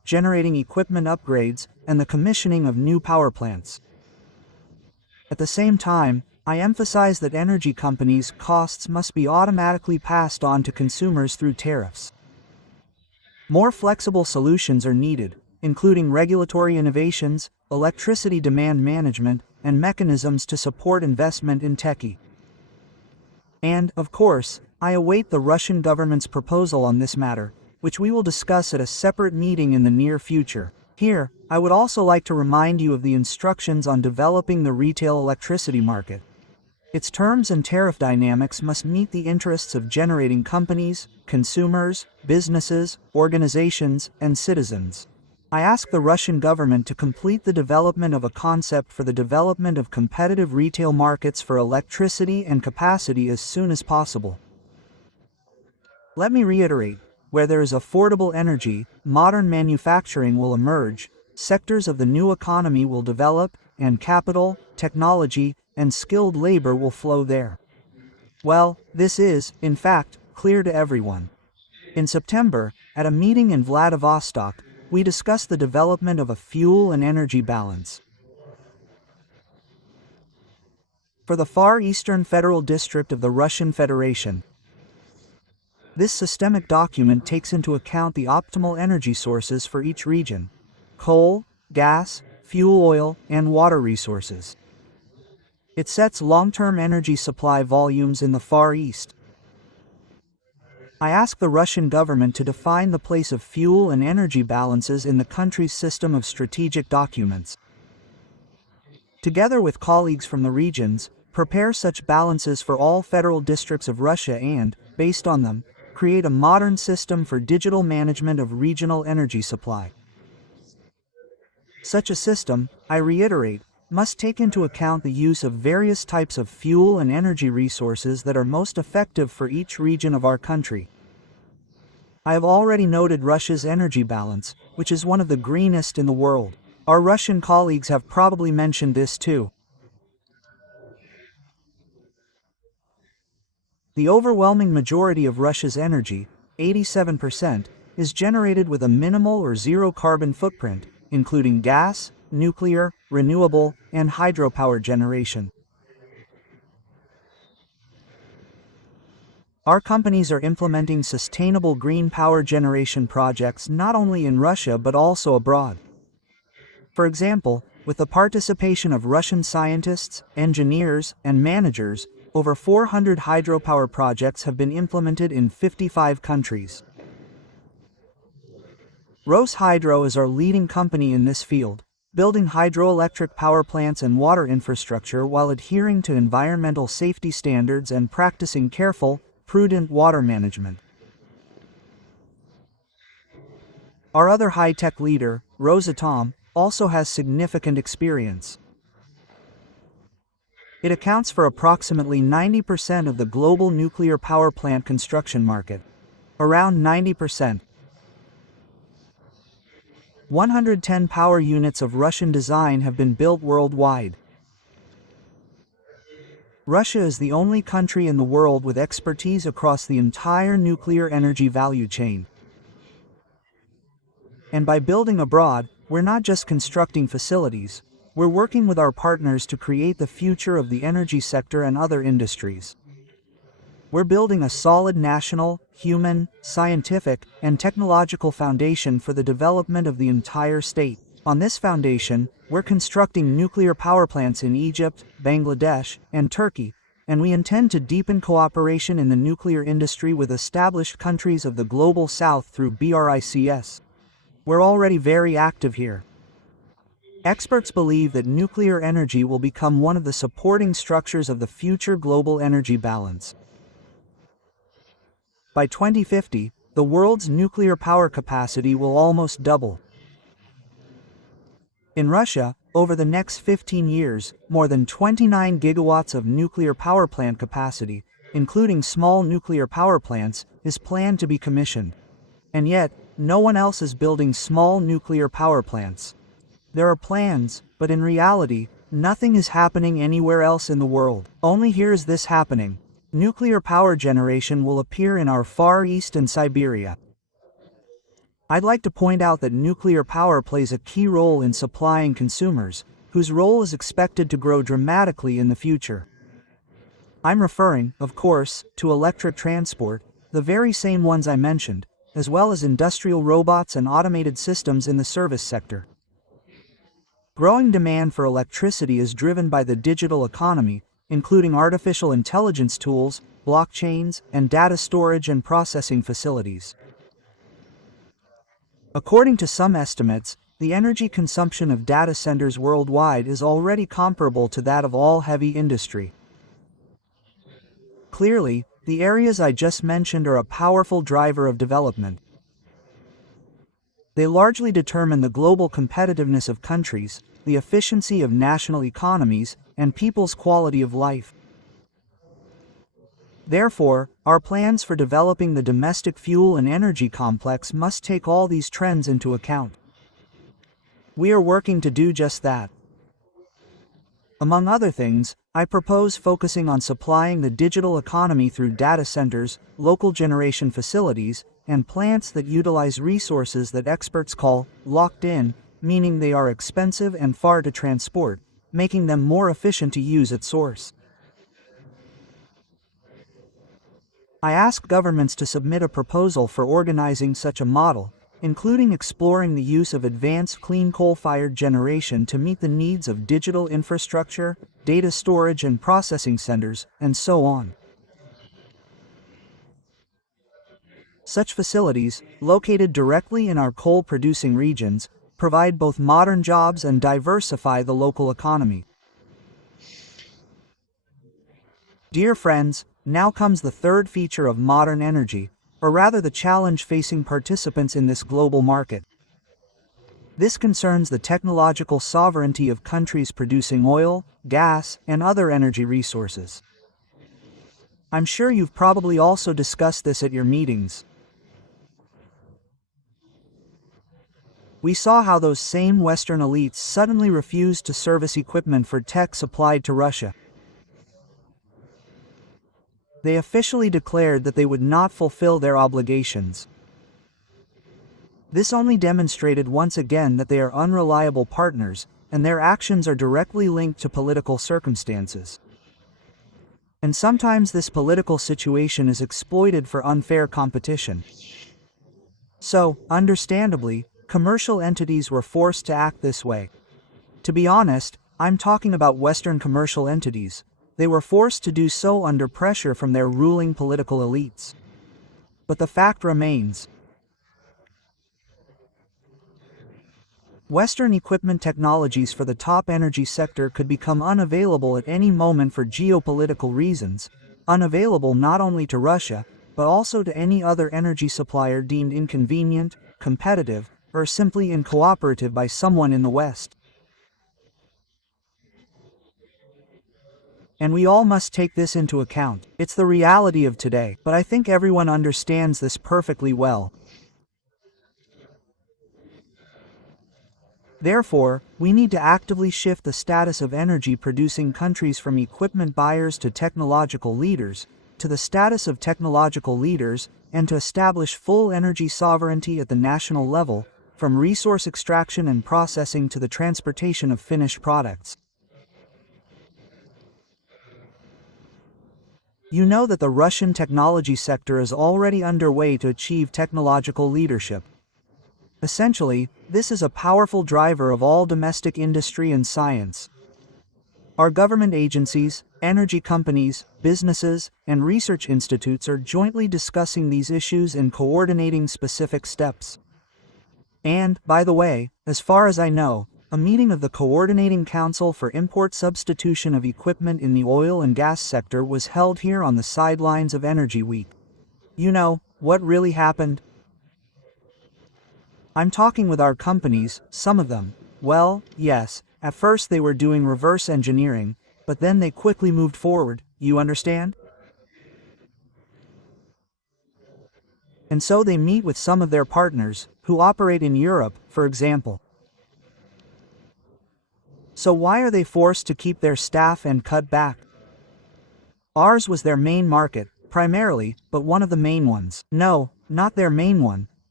generating equipment upgrades, and the commissioning of new power plants. At the same time, I emphasize that energy companies' costs must be automatically passed on to consumers through tariffs. More flexible solutions are needed, including regulatory innovations, electricity demand management, and mechanisms to support investment in techie. And, of course, I await the Russian government's proposal on this matter, which we will discuss at a separate meeting in the near future. Here, I would also like to remind you of the instructions on developing the retail electricity market. Its terms and tariff dynamics must meet the interests of generating companies, consumers, businesses, organizations, and citizens. I ask the Russian government to complete the development of a concept for the development of competitive retail markets for electricity and capacity as soon as possible. Let me reiterate, where there is affordable energy, modern manufacturing will emerge, sectors of the new economy will develop, and capital, technology, and skilled labor will flow there. Well, this is, in fact, clear to everyone. In September, at a meeting in Vladivostok, we discussed the development of a fuel and energy balance. For the Far Eastern Federal District of the Russian Federation, this systemic document takes into account the optimal energy sources for each region: coal, gas, fuel oil, and water resources. It sets long-term energy supply volumes in the Far East. I ask the Russian government to define the place of fuel and energy balances in the country's system of strategic documents. Together with colleagues from the regions, prepare such balances for all federal districts of Russia and, based on them, create a modern system for digital management of regional energy supply. Such a system, I reiterate, must take into account the use of various types of fuel and energy resources that are most effective for each region of our country. I have already noted Russia's energy balance, which is one of the greenest in the world. Our Russian colleagues have probably mentioned this too. The overwhelming majority of Russia's energy, 87%, is generated with a minimal or zero carbon footprint, including gas, nuclear, renewable, and hydropower generation. Our companies are implementing sustainable green power generation projects not only in Russia but also abroad. For example, with the participation of Russian scientists, engineers, and managers, over 400 hydropower projects have been implemented in 55 countries. Roshydro is our leading company in this field, building hydroelectric power plants and water infrastructure while adhering to environmental safety standards and practicing careful, prudent water management. Our other high-tech leader, Rosatom, also has significant experience. It accounts for approximately 90% of the global nuclear power plant construction market. Around 90%. 110 power units of Russian design have been built worldwide. Russia is the only country in the world with expertise across the entire nuclear energy value chain. And by building abroad, we're not just constructing facilities, we're working with our partners to create the future of the energy sector and other industries. We're building a solid national, human, scientific, and technological foundation for the development of the entire state. On this foundation, we're constructing nuclear power plants in Egypt, Bangladesh, and Turkey, and we intend to deepen cooperation in the nuclear industry with established countries of the Global South through BRICS. We're already very active here. Experts believe that nuclear energy will become one of the supporting structures of the future global energy balance. By 2050, the world's nuclear power capacity will almost double. In Russia, over the next 15 years, more than 29 gigawatts of nuclear power plant capacity, including small nuclear power plants, is planned to be commissioned. And yet, no one else is building small nuclear power plants. There are plans, but in reality, nothing is happening anywhere else in the world. Only here is this happening. Nuclear power generation will appear in our Far East and Siberia. I'd like to point out that nuclear power plays a key role in supplying consumers, whose role is expected to grow dramatically in the future. I'm referring, of course, to electric transport, the very same ones I mentioned, as well as industrial robots and automated systems in the service sector. Growing demand for electricity is driven by the digital economy, including artificial intelligence tools, blockchains, and data storage and processing facilities. According to some estimates, the energy consumption of data centers worldwide is already comparable to that of all heavy industry. Clearly, the areas I just mentioned are a powerful driver of development. They largely determine the global competitiveness of countries, the efficiency of national economies, and people's quality of life. Therefore, our plans for developing the domestic fuel and energy complex must take all these trends into account. We are working to do just that. Among other things, I propose focusing on supplying the digital economy through data centers, local generation facilities, and plants that utilize resources that experts call locked in, meaning they are expensive and far to transport, making them more efficient to use at source. I ask governments to submit a proposal for organizing such a model, including exploring the use of advanced clean coal-fired generation to meet the needs of digital infrastructure, data storage and processing centers, and so on. Such facilities, located directly in our coal-producing regions, provide both modern jobs and diversify the local economy. Dear friends, now comes the third feature of modern energy, or rather the challenge facing participants in this global market. This concerns the technological sovereignty of countries producing oil, gas, and other energy resources. I'm sure you've probably also discussed this at your meetings. We saw how those same Western elites suddenly refused to service equipment for tech supplied to Russia. They officially declared that they would not fulfill their obligations. This only demonstrated once again that they are unreliable partners, and their actions are directly linked to political circumstances. And sometimes this political situation is exploited for unfair competition. So, understandably, commercial entities were forced to act this way. To be honest, I'm talking about Western commercial entities. They were forced to do so under pressure from their ruling political elites. But the fact remains. Western equipment technologies for the top energy sector could become unavailable at any moment for geopolitical reasons, unavailable not only to Russia, but also to any other energy supplier deemed inconvenient, competitive, or simply uncooperative by someone in the West. And we all must take this into account. It's the reality of today, but I think everyone understands this perfectly well. Therefore, we need to actively shift the status of energy-producing countries from equipment buyers to technological leaders, to the status of technological leaders, and to establish full energy sovereignty at the national level, from resource extraction and processing to the transportation of finished products. You know that the Russian technology sector is already underway to achieve technological leadership. Essentially, this is a powerful driver of all domestic industry and science. Our government agencies, energy companies, businesses, and research institutes are jointly discussing these issues and coordinating specific steps. And, by the way, as far as I know, a meeting of the Coordinating Council for Import Substitution of Equipment in the Oil and Gas Sector was held here on the sidelines of Energy Week. You know, what really happened? I'm talking with our companies, some of them. Well, yes, at first they were doing reverse engineering, but then they quickly moved forward, you understand? And so they meet with some of their partners, who operate in Europe, for example. So why are they forced to keep their staff and cut back? Ours was their main market, primarily, but one of the main ones. No, not their main one,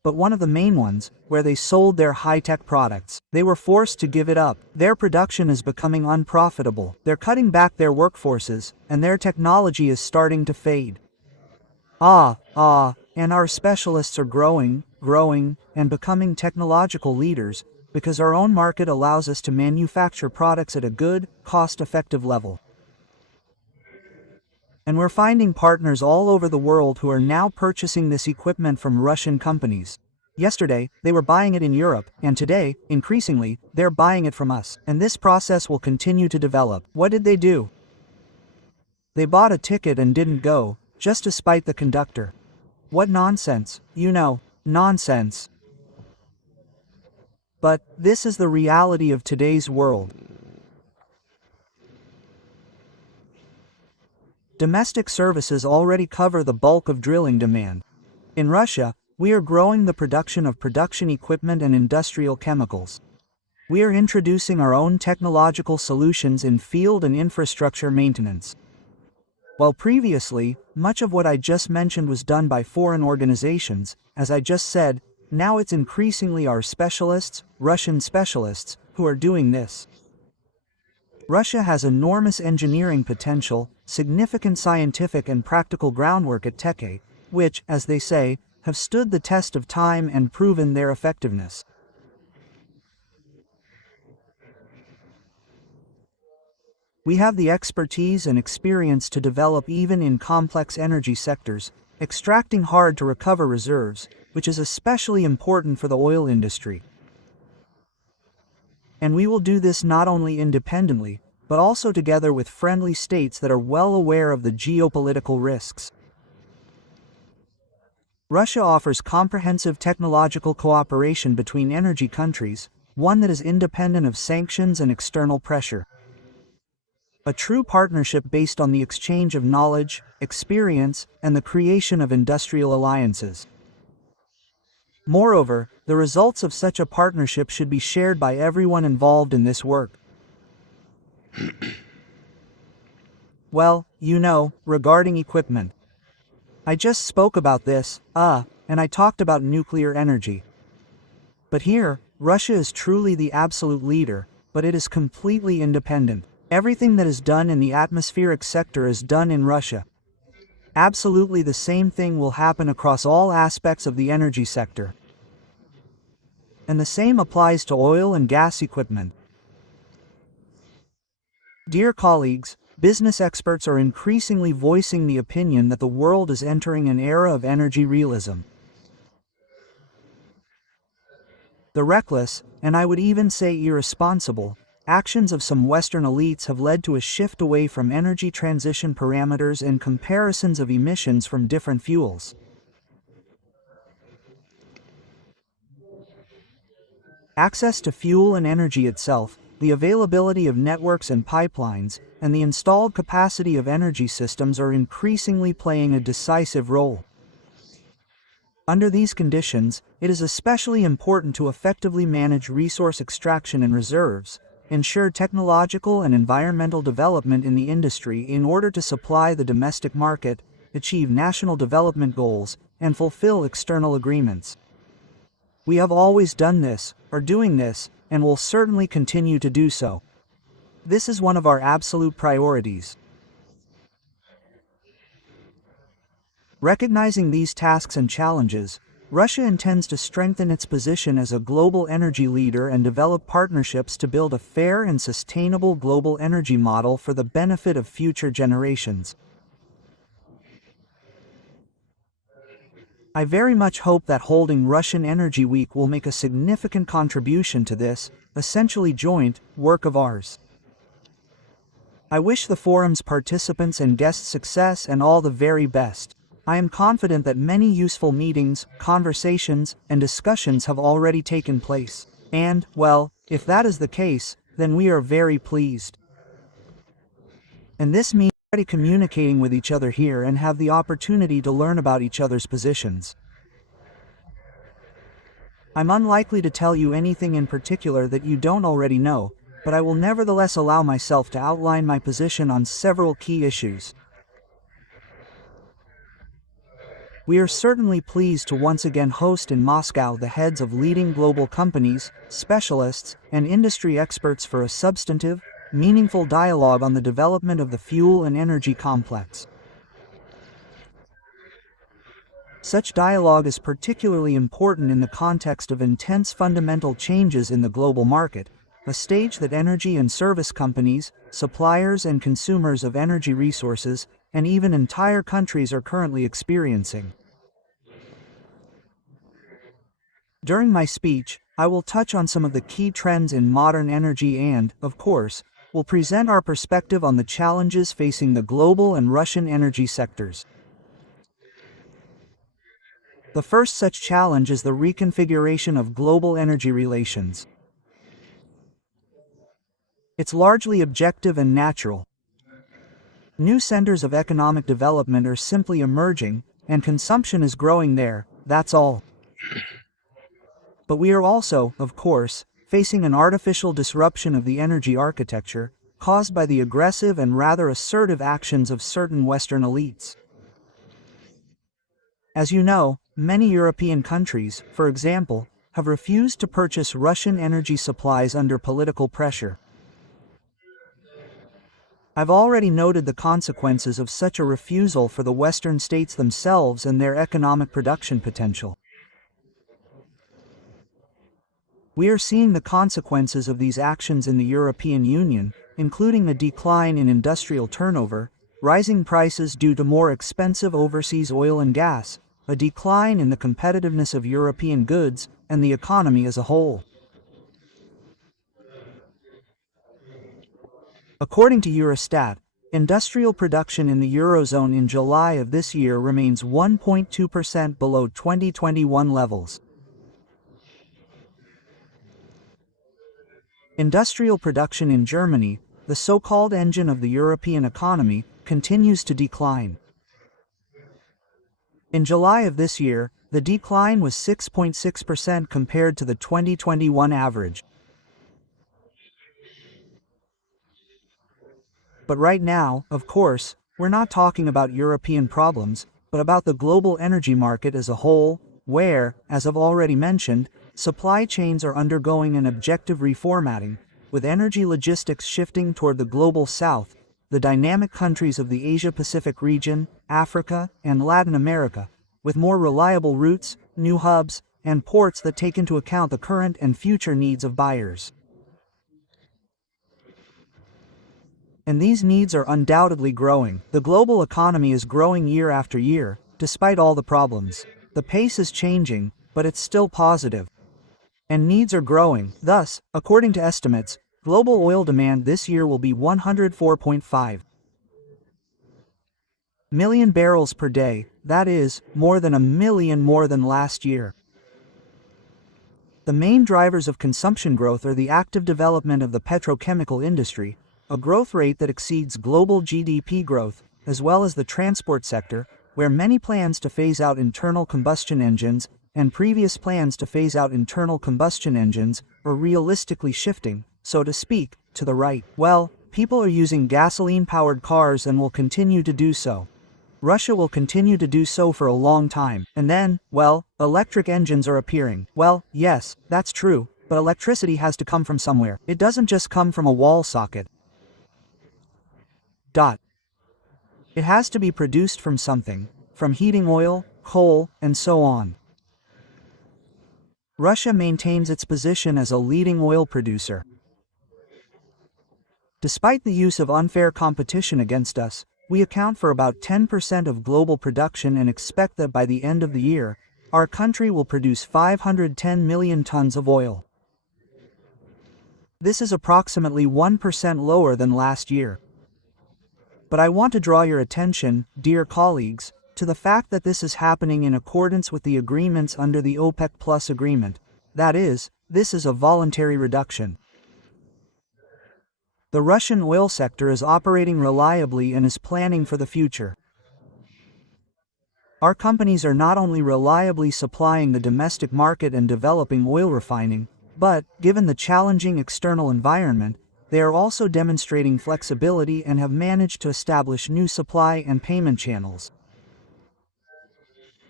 but one of the main ones, where they sold their high-tech products. They were forced to give it up. Their production is becoming unprofitable. They're cutting back their workforces, and their technology is starting to fade. And our specialists are growing, and becoming technological leaders, because our own market allows us to manufacture products at a good, cost-effective level. And we're finding partners all over the world who are now purchasing this equipment from Russian companies. Yesterday, they were buying it in Europe, and today, increasingly, they're buying it from us. And this process will continue to develop. What did they do? They bought a ticket and didn't go, just to spite the conductor. What nonsense, nonsense. But this is the reality of today's world. Domestic services already cover the bulk of drilling demand. In Russia, we are growing the production of production equipment and industrial chemicals. We are introducing our own technological solutions in field and infrastructure maintenance. While previously, much of what I just mentioned was done by foreign organizations, as I just said, now it's increasingly our specialists, Russian specialists, who are doing this. Russia has enormous engineering potential, significant scientific and practical groundwork at Teke, which, as they say, have stood the test of time and proven their effectiveness. We have the expertise and experience to develop even in complex energy sectors, extracting hard-to-recover reserves, which is especially important for the oil industry. And we will do this not only independently, but also together with friendly states that are well aware of the geopolitical risks. Russia offers comprehensive technological cooperation between energy countries, one that is independent of sanctions and external pressure. A true partnership based on the exchange of knowledge, experience, and the creation of industrial alliances. Moreover, the results of such a partnership should be shared by everyone involved in this work. Well, regarding equipment. I just spoke about this, and I talked about nuclear energy. But here, Russia is truly the absolute leader, but it is completely independent. Everything that is done in the atmospheric sector is done in Russia. Absolutely the same thing will happen across all aspects of the energy sector. And the same applies to oil and gas equipment. Dear colleagues, business experts are increasingly voicing the opinion that the world is entering an era of energy realism. The reckless, and I would even say irresponsible, actions of some Western elites have led to a shift away from energy transition parameters and comparisons of emissions from different fuels. Access to fuel and energy itself, the availability of networks and pipelines, and the installed capacity of energy systems are increasingly playing a decisive role. Under these conditions, it is especially important to effectively manage resource extraction and reserves, ensure technological and environmental development in the industry in order to supply the domestic market, achieve national development goals, and fulfill external agreements. We have always done this, are doing this, and will certainly continue to do so. This is one of our absolute priorities. Recognizing these tasks and challenges, Russia intends to strengthen its position as a global energy leader and develop partnerships to build a fair and sustainable global energy model for the benefit of future generations. I very much hope that holding Russian Energy Week will make a significant contribution to this, essentially joint, work of ours. I wish the forum's participants and guests success and all the very best. I am confident that many useful meetings, conversations, and discussions have already taken place. And, well, if that is the case, then we are very pleased. And this means already communicating with each other here and have the opportunity to learn about each other's positions. I'm unlikely to tell you anything in particular that you don't already know, but I will nevertheless allow myself to outline my position on several key issues. We are certainly pleased to once again host in Moscow the heads of leading global companies, specialists, and industry experts for a substantive, meaningful dialogue on the development of the fuel and energy complex. Such dialogue is particularly important in the context of intense fundamental changes in the global market, a stage that energy and service companies, suppliers and consumers of energy resources, and even entire countries are currently experiencing. During my speech, I will touch on some of the key trends in modern energy and, of course, will present our perspective on the challenges facing the global and Russian energy sectors. The first such challenge is the reconfiguration of global energy relations. It's largely objective and natural. New centers of economic development are simply emerging, and consumption is growing there, that's all. But we are also, of course, facing an artificial disruption of the energy architecture, caused by the aggressive and rather assertive actions of certain Western elites. As you know, many European countries, for example, have refused to purchase Russian energy supplies under political pressure. I've already noted the consequences of such a refusal for the Western states themselves and their economic production potential. We are seeing the consequences of these actions in the European Union, including a decline in industrial turnover, rising prices due to more expensive overseas oil and gas, a decline in the competitiveness of European goods, and the economy as a whole. According to Eurostat, industrial production in the Eurozone in July of this year remains 1.2% below 2021 levels. Industrial production in Germany, the so-called engine of the European economy, continues to decline. In July of this year, the decline was 6.6% compared to the 2021 average. But right now, of course, we're not talking about European problems, but about the global energy market as a whole, where, as I've already mentioned, supply chains are undergoing an objective reformatting, with energy logistics shifting toward the global south, the dynamic countries of the Asia-Pacific region, Africa, and Latin America, with more reliable routes, new hubs, and ports that take into account the current and future needs of buyers. And these needs are undoubtedly growing. The global economy is growing year after year, despite all the problems. The pace is changing, but it's still positive. And needs are growing. Thus, according to estimates, global oil demand this year will be 104.5 million barrels per day, that is, more than 1 million more than last year. The main drivers of consumption growth are the active development of the petrochemical industry, a growth rate that exceeds global GDP growth, as well as the transport sector, where many plans to phase out internal combustion engines and previous plans to phase out internal combustion engines are realistically shifting, so to speak, to the right. Well, people are using gasoline-powered cars and will continue to do so. Russia will continue to do so for a long time. And then, well, electric engines are appearing. Well, yes, that's true, but electricity has to come from somewhere. It doesn't just come from a wall socket. It has to be produced from something, from heating oil, coal, and so on. Russia maintains its position as a leading oil producer. Despite the use of unfair competition against us, we account for about 10% of global production and expect that by the end of the year, our country will produce 510 million tons of oil. This is approximately 1% lower than last year. But I want to draw your attention, dear colleagues, to the fact that this is happening in accordance with the agreements under the OPEC Plus agreement. That is, this is a voluntary reduction. The Russian oil sector is operating reliably and is planning for the future. Our companies are not only reliably supplying the domestic market and developing oil refining, but, given the challenging external environment, they are also demonstrating flexibility and have managed to establish new supply and payment channels.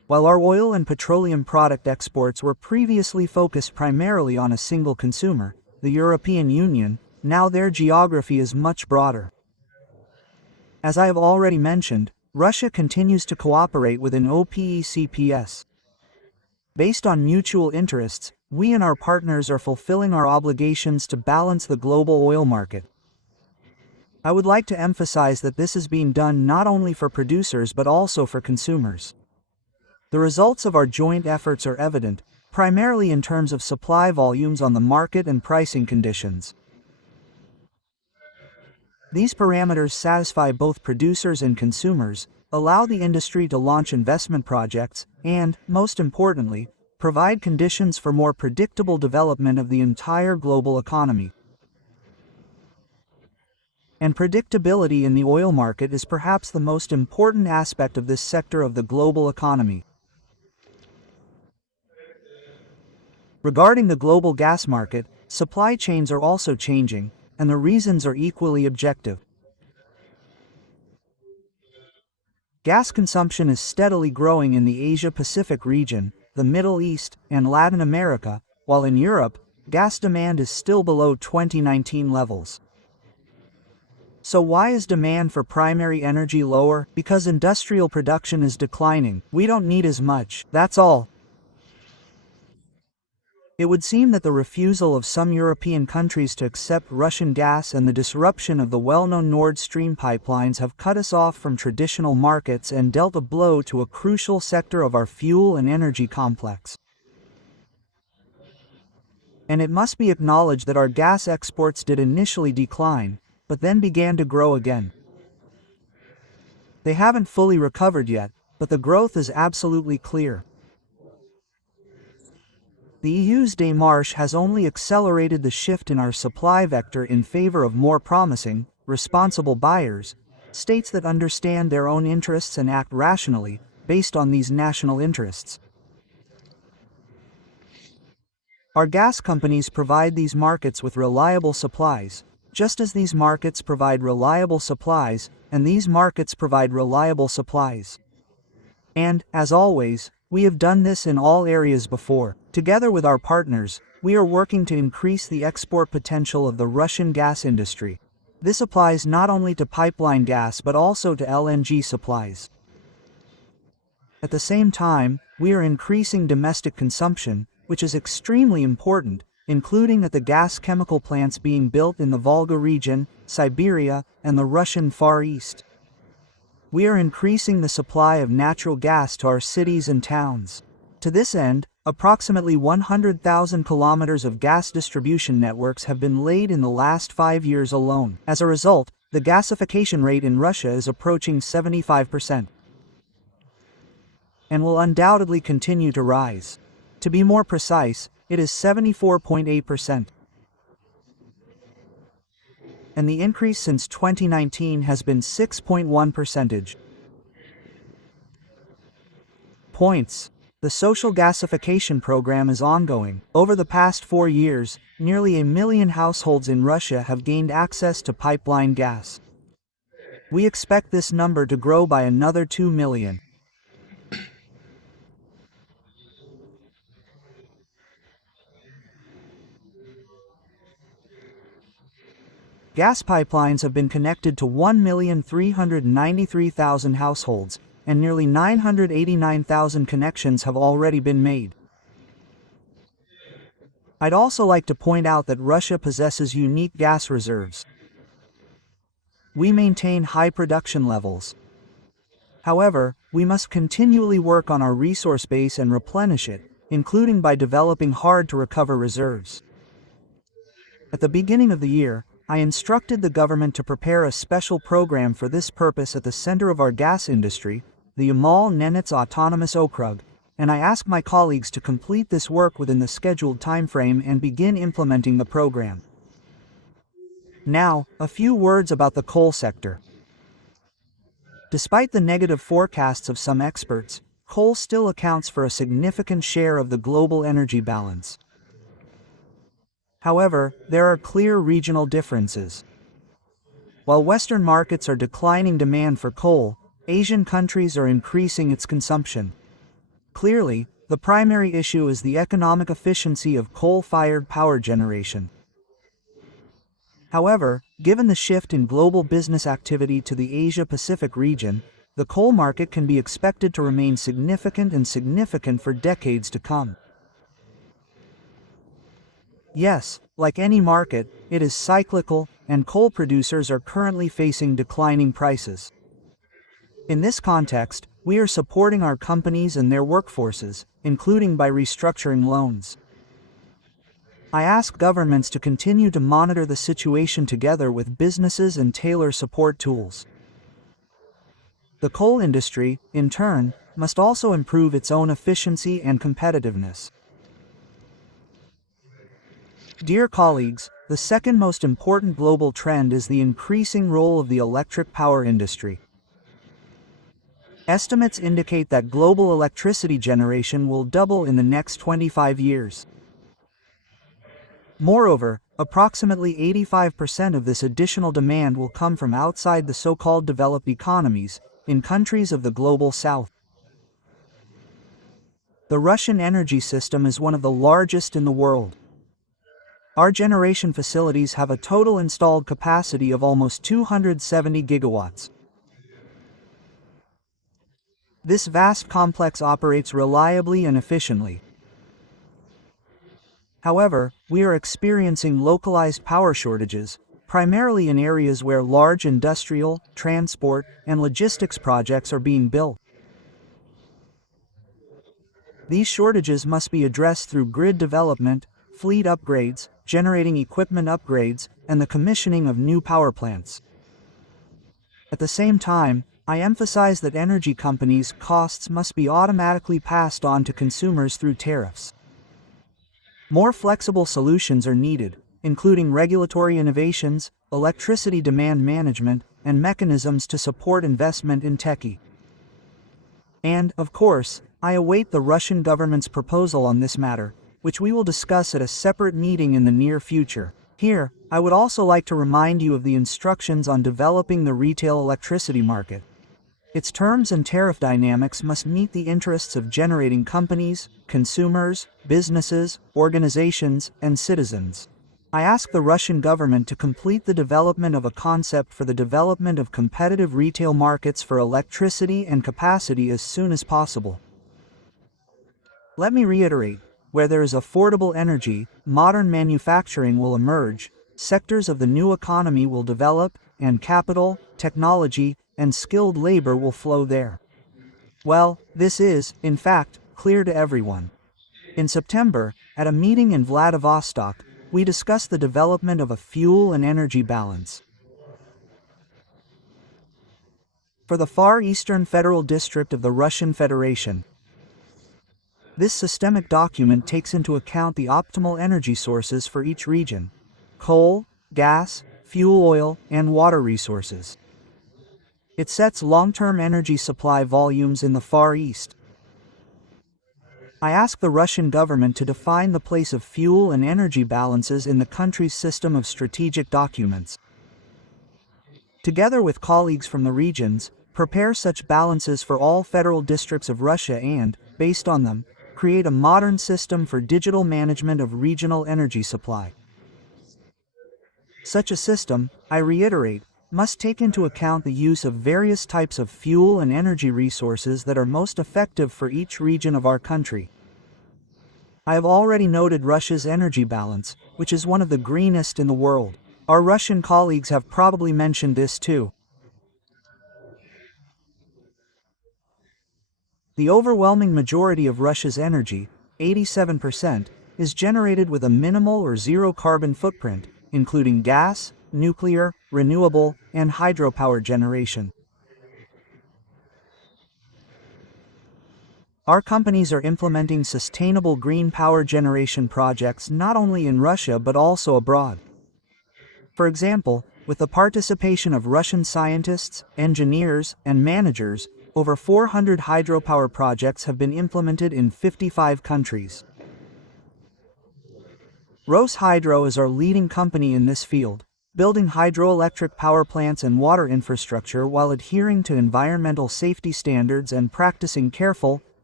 While our oil and petroleum product exports were previously focused primarily on a single consumer, the European Union, now their geography is much broader. As I have already mentioned, Russia continues to cooperate within OPECPS. Based on mutual interests, we and our partners are fulfilling our obligations to balance the global oil market. I would like to emphasize that this is being done not only for producers but also for consumers. The results of our joint efforts are evident, primarily in terms of supply volumes on the market and pricing conditions. These parameters satisfy both producers and consumers, allow the industry to launch investment projects, and, most importantly, provide conditions for more predictable development of the entire global economy. And predictability in the oil market is perhaps the most important aspect of this sector of the global economy. Regarding the global gas market, supply chains are also changing, and the reasons are equally objective. Gas consumption is steadily growing in the Asia-Pacific region, the Middle East, and Latin America, while in Europe, gas demand is still below 2019 levels. So why is demand for primary energy lower? Because industrial production is declining. We don't need as much, that's all. It would seem that the refusal of some European countries to accept Russian gas and the disruption of the well-known Nord Stream pipelines have cut us off from traditional markets and dealt a blow to a crucial sector of our fuel and energy complex. And it must be acknowledged that our gas exports did initially decline, but then began to grow again. They haven't fully recovered yet, but the growth is absolutely clear. The EU's démarche has only accelerated the shift in our supply vector in favor of more promising, responsible buyers, states that understand their own interests and act rationally, based on these national interests. Our gas companies provide these markets with reliable supplies, just as these markets provide reliable supplies, and these markets provide reliable supplies. And, as always, we have done this in all areas before. Together with our partners, we are working to increase the export potential of the Russian gas industry. This applies not only to pipeline gas but also to LNG supplies. At the same time, we are increasing domestic consumption, which is extremely important, including at the gas chemical plants being built in the Volga region, Siberia, and the Russian Far East. We are increasing the supply of natural gas to our cities and towns. To this end, approximately 100,000 kilometers of gas distribution networks have been laid in the last 5 years alone. As a result, the gasification rate in Russia is approaching 75%. And will undoubtedly continue to rise. To be more precise, it is 74.8%. And the increase since 2019 has been 6.1 percentage points. The social gasification program is ongoing. Over the past 4 years, nearly 1 million households in Russia have gained access to pipeline gas. We expect this number to grow by another 2 million. Gas pipelines have been connected to 1,393,000 households, and nearly 989,000 connections have already been made. I'd also like to point out that Russia possesses unique gas reserves. We maintain high production levels. However, we must continually work on our resource base and replenish it, including by developing hard-to-recover reserves. At the beginning of the year, I instructed the government to prepare a special program for this purpose at the center of our gas industry, the Yamal-Nenets Autonomous Okrug, and I asked my colleagues to complete this work within the scheduled timeframe and begin implementing the program. Now, a few words about the coal sector. Despite the negative forecasts of some experts, coal still accounts for a significant share of the global energy balance. However, there are clear regional differences. While Western markets are declining demand for coal, Asian countries are increasing its consumption. Clearly, the primary issue is the economic efficiency of coal-fired power generation. However, given the shift in global business activity to the Asia-Pacific region, the coal market can be expected to remain significant for decades to come. Yes, like any market, it is cyclical, and coal producers are currently facing declining prices. In this context, we are supporting our companies and their workforces, including by restructuring loans. I ask governments to continue to monitor the situation together with businesses and tailor support tools. The coal industry, in turn, must also improve its own efficiency and competitiveness. Dear colleagues, the second most important global trend is the increasing role of the electric power industry. Estimates indicate that global electricity generation will double in the next 25 years. Moreover, approximately 85% of this additional demand will come from outside the so-called developed economies, in countries of the global south. The Russian energy system is one of the largest in the world. Our generation facilities have a total installed capacity of almost 270 gigawatts. This vast complex operates reliably and efficiently. However, we are experiencing localized power shortages, primarily in areas where large industrial, transport, and logistics projects are being built. These shortages must be addressed through grid development, fleet upgrades, generating equipment upgrades, and the commissioning of new power plants. At the same time, I emphasize that energy companies' costs must be automatically passed on to consumers through tariffs. More flexible solutions are needed, including regulatory innovations, electricity demand management, and mechanisms to support investment in techie. And, of course, I await the Russian government's proposal on this matter, which we will discuss at a separate meeting in the near future. Here, I would also like to remind you of the instructions on developing the retail electricity market. Its terms and tariff dynamics must meet the interests of generating companies, consumers, businesses, organizations, and citizens. I ask the Russian government to complete the development of a concept for the development of competitive retail markets for electricity and capacity as soon as possible. Let me reiterate, where there is affordable energy, modern manufacturing will emerge, sectors of the new economy will develop, and capital, technology, and skilled labor will flow there. Well, this is, in fact, clear to everyone. In September, at a meeting in Vladivostok, we discussed the development of a fuel and energy balance. For the Far Eastern Federal District of the Russian Federation, this systemic document takes into account the optimal energy sources for each region: coal, gas, fuel oil, and water resources. It sets long-term energy supply volumes in the Far East. I ask the Russian government to define the place of fuel and energy balances in the country's system of strategic documents. Together with colleagues from the regions, prepare such balances for all federal districts of Russia and, based on them, create a modern system for digital management of regional energy supply. Such a system, I reiterate, must take into account the use of various types of fuel and energy resources that are most effective for each region of our country. I have already noted Russia's energy balance, which is one of the greenest in the world. Our Russian colleagues have probably mentioned this too. The overwhelming majority of Russia's energy, 87%, is generated with a minimal or zero carbon footprint, including gas, nuclear, renewable, and hydropower generation. Our companies are implementing sustainable green power generation projects not only in Russia but also abroad. For example, with the participation of Russian scientists, engineers, and managers, over 400 hydropower projects have been implemented in 55 countries. Roshydro is our leading company in this field, building hydroelectric power plants and water infrastructure while adhering to environmental safety standards and practicing careful,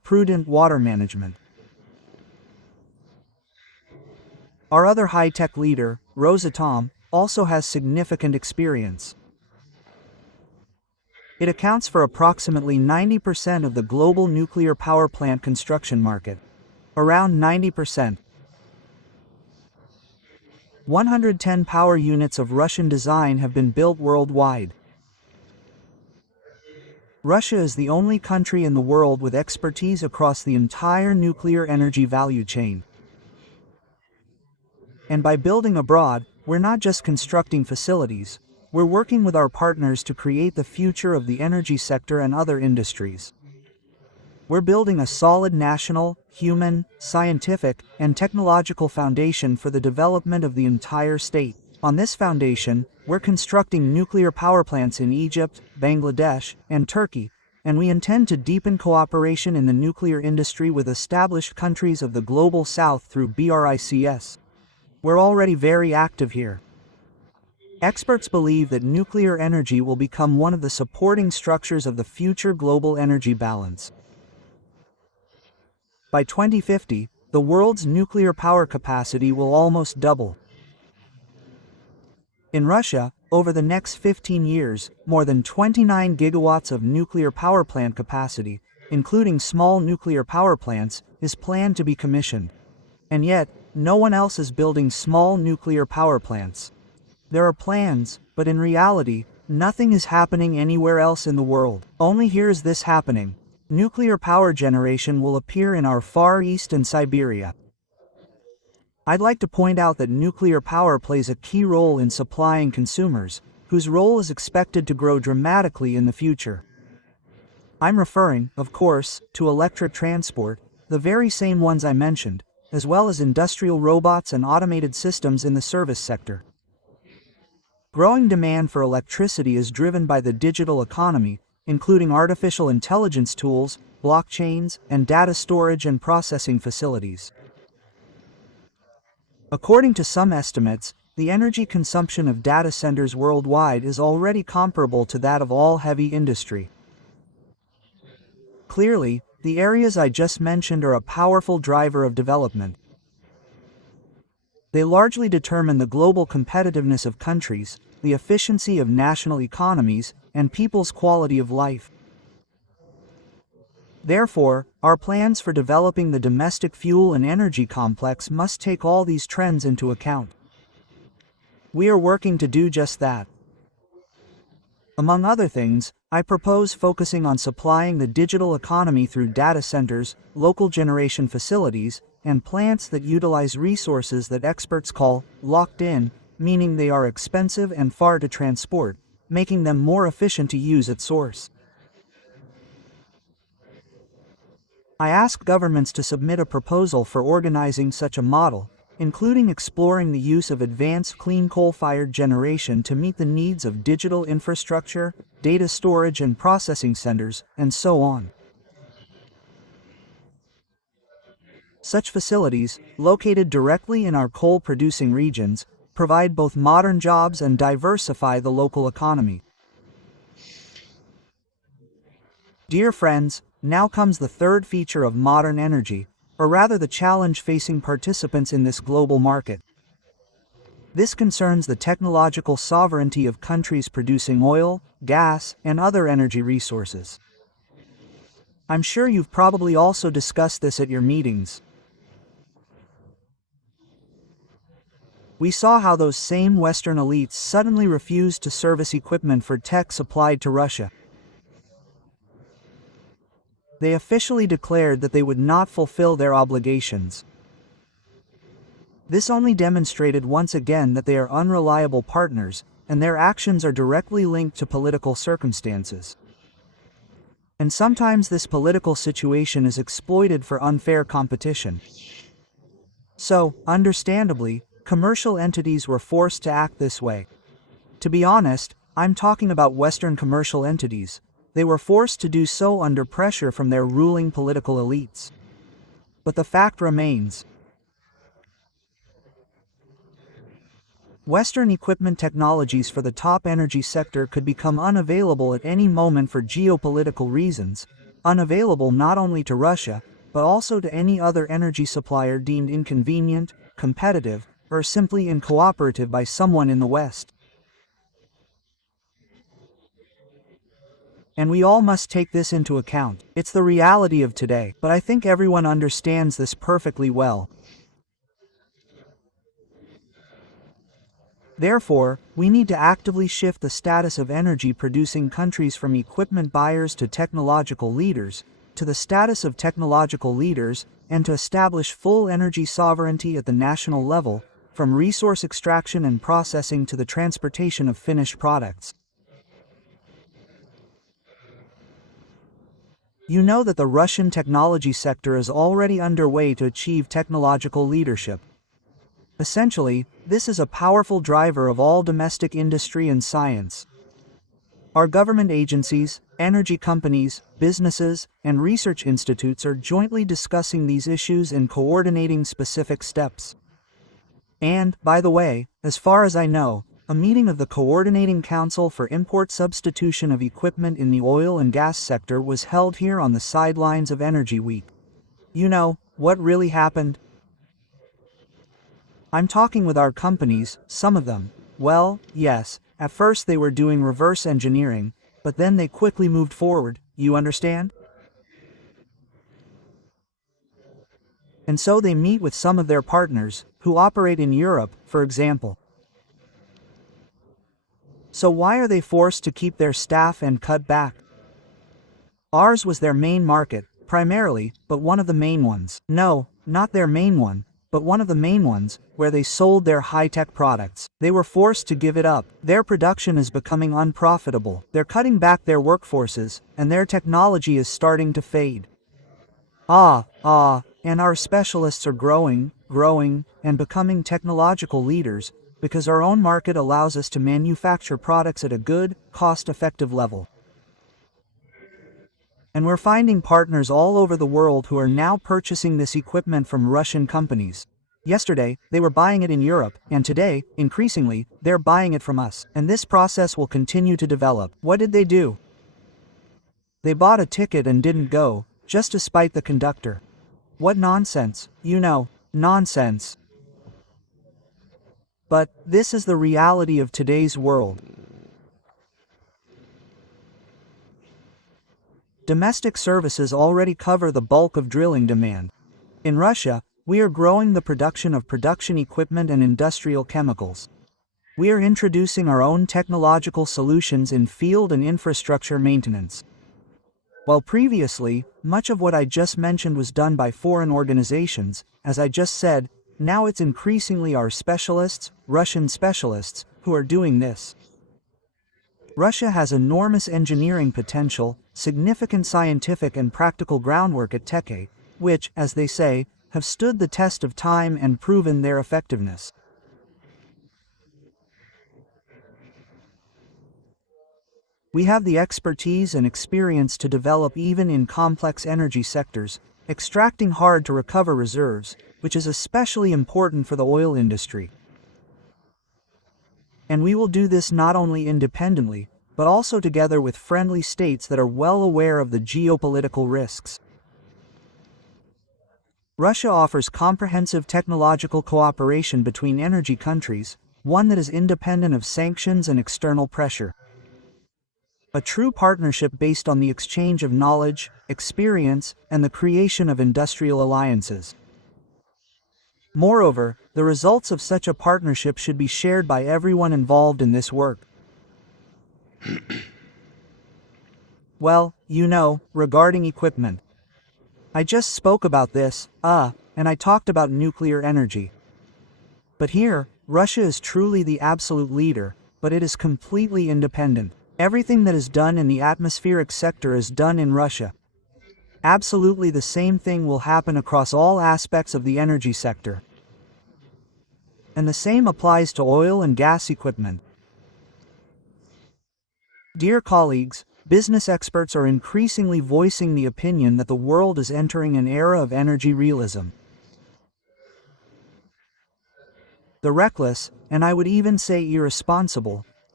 prudent water management. Our other high-tech leader, Rosatom, also has significant experience. It accounts for approximately 90% of the global nuclear power plant construction market. Around 90%. 110 power units of Russian design have been built worldwide. Russia is the only country in the world with expertise across the entire nuclear energy value chain. And by building abroad, we're not just constructing facilities, we're working with our partners to create the future of the energy sector and other industries. We're building a solid national, human, scientific, and technological foundation for the development of the entire state. On this foundation, we're constructing nuclear power plants in Egypt, Bangladesh, and Turkey, and we intend to deepen cooperation in the nuclear industry with established countries of the Global South through BRICS. We're already very active here. Experts believe that nuclear energy will become one of the supporting structures of the future global energy balance. By 2050, the world's nuclear power capacity will almost double. In Russia, over the next 15 years, more than 29 gigawatts of nuclear power plant capacity, including small nuclear power plants, is planned to be commissioned. And yet, no one else is building small nuclear power plants. There are plans, but in reality, nothing is happening anywhere else in the world. Only here is this happening. Nuclear power generation will appear in our Far East and Siberia. I'd like to point out that nuclear power plays a key role in supplying consumers, whose role is expected to grow dramatically in the future. I'm referring, of course, to electric transport, the very same ones I mentioned, as well as industrial robots and automated systems in the service sector. Growing demand for electricity is driven by the digital economy, including artificial intelligence tools, blockchains, and data storage and processing facilities. According to some estimates, the energy consumption of data centers worldwide is already comparable to that of all heavy industry. Clearly, the areas I just mentioned are a powerful driver of development. They largely determine the global competitiveness of countries, the efficiency of national economies, and people's quality of life. Therefore, our plans for developing the domestic fuel and energy complex must take all these trends into account. We are working to do just that. Among other things, I propose focusing on supplying the digital economy through data centers, local generation facilities, and plants that utilize resources that experts call locked in, meaning they are expensive and far to transport, making them more efficient to use at source. I ask governments to submit a proposal for organizing such a model, including exploring the use of advanced clean coal-fired generation to meet the needs of digital infrastructure, data storage and processing centers, and so on. Such facilities, located directly in our coal-producing regions, provide both modern jobs and diversify the local economy. Dear friends, now comes the third feature of modern energy, or rather the challenge facing participants in this global market. This concerns the technological sovereignty of countries producing oil, gas, and other energy resources. I'm sure you've probably also discussed this at your meetings. We saw how those same Western elites suddenly refused to service equipment for tech supplied to Russia. They officially declared that they would not fulfill their obligations. This only demonstrated once again that they are unreliable partners, and their actions are directly linked to political circumstances. And sometimes this political situation is exploited for unfair competition. So, understandably, commercial entities were forced to act this way. To be honest, I'm talking about Western commercial entities. They were forced to do so under pressure from their ruling political elites. But the fact remains. Western equipment technologies for the top energy sector could become unavailable at any moment for geopolitical reasons, unavailable not only to Russia, but also to any other energy supplier deemed inconvenient, competitive, or simply uncooperative by someone in the West. And we all must take this into account. It's the reality of today, but I think everyone understands this perfectly well. Therefore, we need to actively shift the status of energy-producing countries from equipment buyers to technological leaders, to the status of technological leaders, and to establish full energy sovereignty at the national level, from resource extraction and processing to the transportation of finished products. You know that the Russian technology sector is already underway to achieve technological leadership. Essentially, this is a powerful driver of all domestic industry and science. Our government agencies, energy companies, businesses, and research institutes are jointly discussing these issues and coordinating specific steps. And, by the way, as far as I know, a meeting of the Coordinating Council for Import Substitution of Equipment in the Oil and Gas Sector was held here on the sidelines of Energy Week. You know, what really happened? I'm talking with our companies, some of them. Well, yes, at first they were doing reverse engineering, but then they quickly moved forward, you understand? And so they meet with some of their partners, who operate in Europe, for example. So why are they forced to keep their staff and cut back? Ours was their main market, primarily, but one of the main ones. No, not their main one, but one of the main ones, where they sold their high-tech products. They were forced to give it up. Their production is becoming unprofitable. They're cutting back their workforces, and their technology is starting to fade. And our specialists are growing, and becoming technological leaders, because our own market allows us to manufacture products at a good, cost-effective level. And we're finding partners all over the world who are now purchasing this equipment from Russian companies. Yesterday, they were buying it in Europe, and today, increasingly, they're buying it from us. And this process will continue to develop. What did they do? They bought a ticket and didn't go, just to spite the conductor. What nonsense, you know, nonsense. But this is the reality of today's world. Domestic services already cover the bulk of drilling demand. In Russia, we are growing the production of production equipment and industrial chemicals. We are introducing our own technological solutions in field and infrastructure maintenance. While previously, much of what I just mentioned was done by foreign organizations, as I just said, now it's increasingly our specialists, Russian specialists, who are doing this. Russia has enormous engineering potential, significant scientific and practical groundwork at Teke, which, as they say, have stood the test of time and proven their effectiveness. We have the expertise and experience to develop even in complex energy sectors, extracting hard-to-recover reserves, which is especially important for the oil industry. And we will do this not only independently, but also together with friendly states that are well aware of the geopolitical risks. Russia offers comprehensive technological cooperation between energy countries, one that is independent of sanctions and external pressure. A true partnership based on the exchange of knowledge, experience, and the creation of industrial alliances. Moreover, the results of such a partnership should be shared by everyone involved in this work. Well, you know, regarding equipment. I just spoke about this, and I talked about nuclear energy. But here, Russia is truly the absolute leader, but it is completely independent. Everything that is done in the atmospheric sector is done in Russia. Absolutely the same thing will happen across all aspects of the energy sector. And the same applies to oil and gas equipment. Dear colleagues, business experts are increasingly voicing the opinion that the world is entering an era of energy realism. The reckless, and I would even say irresponsible,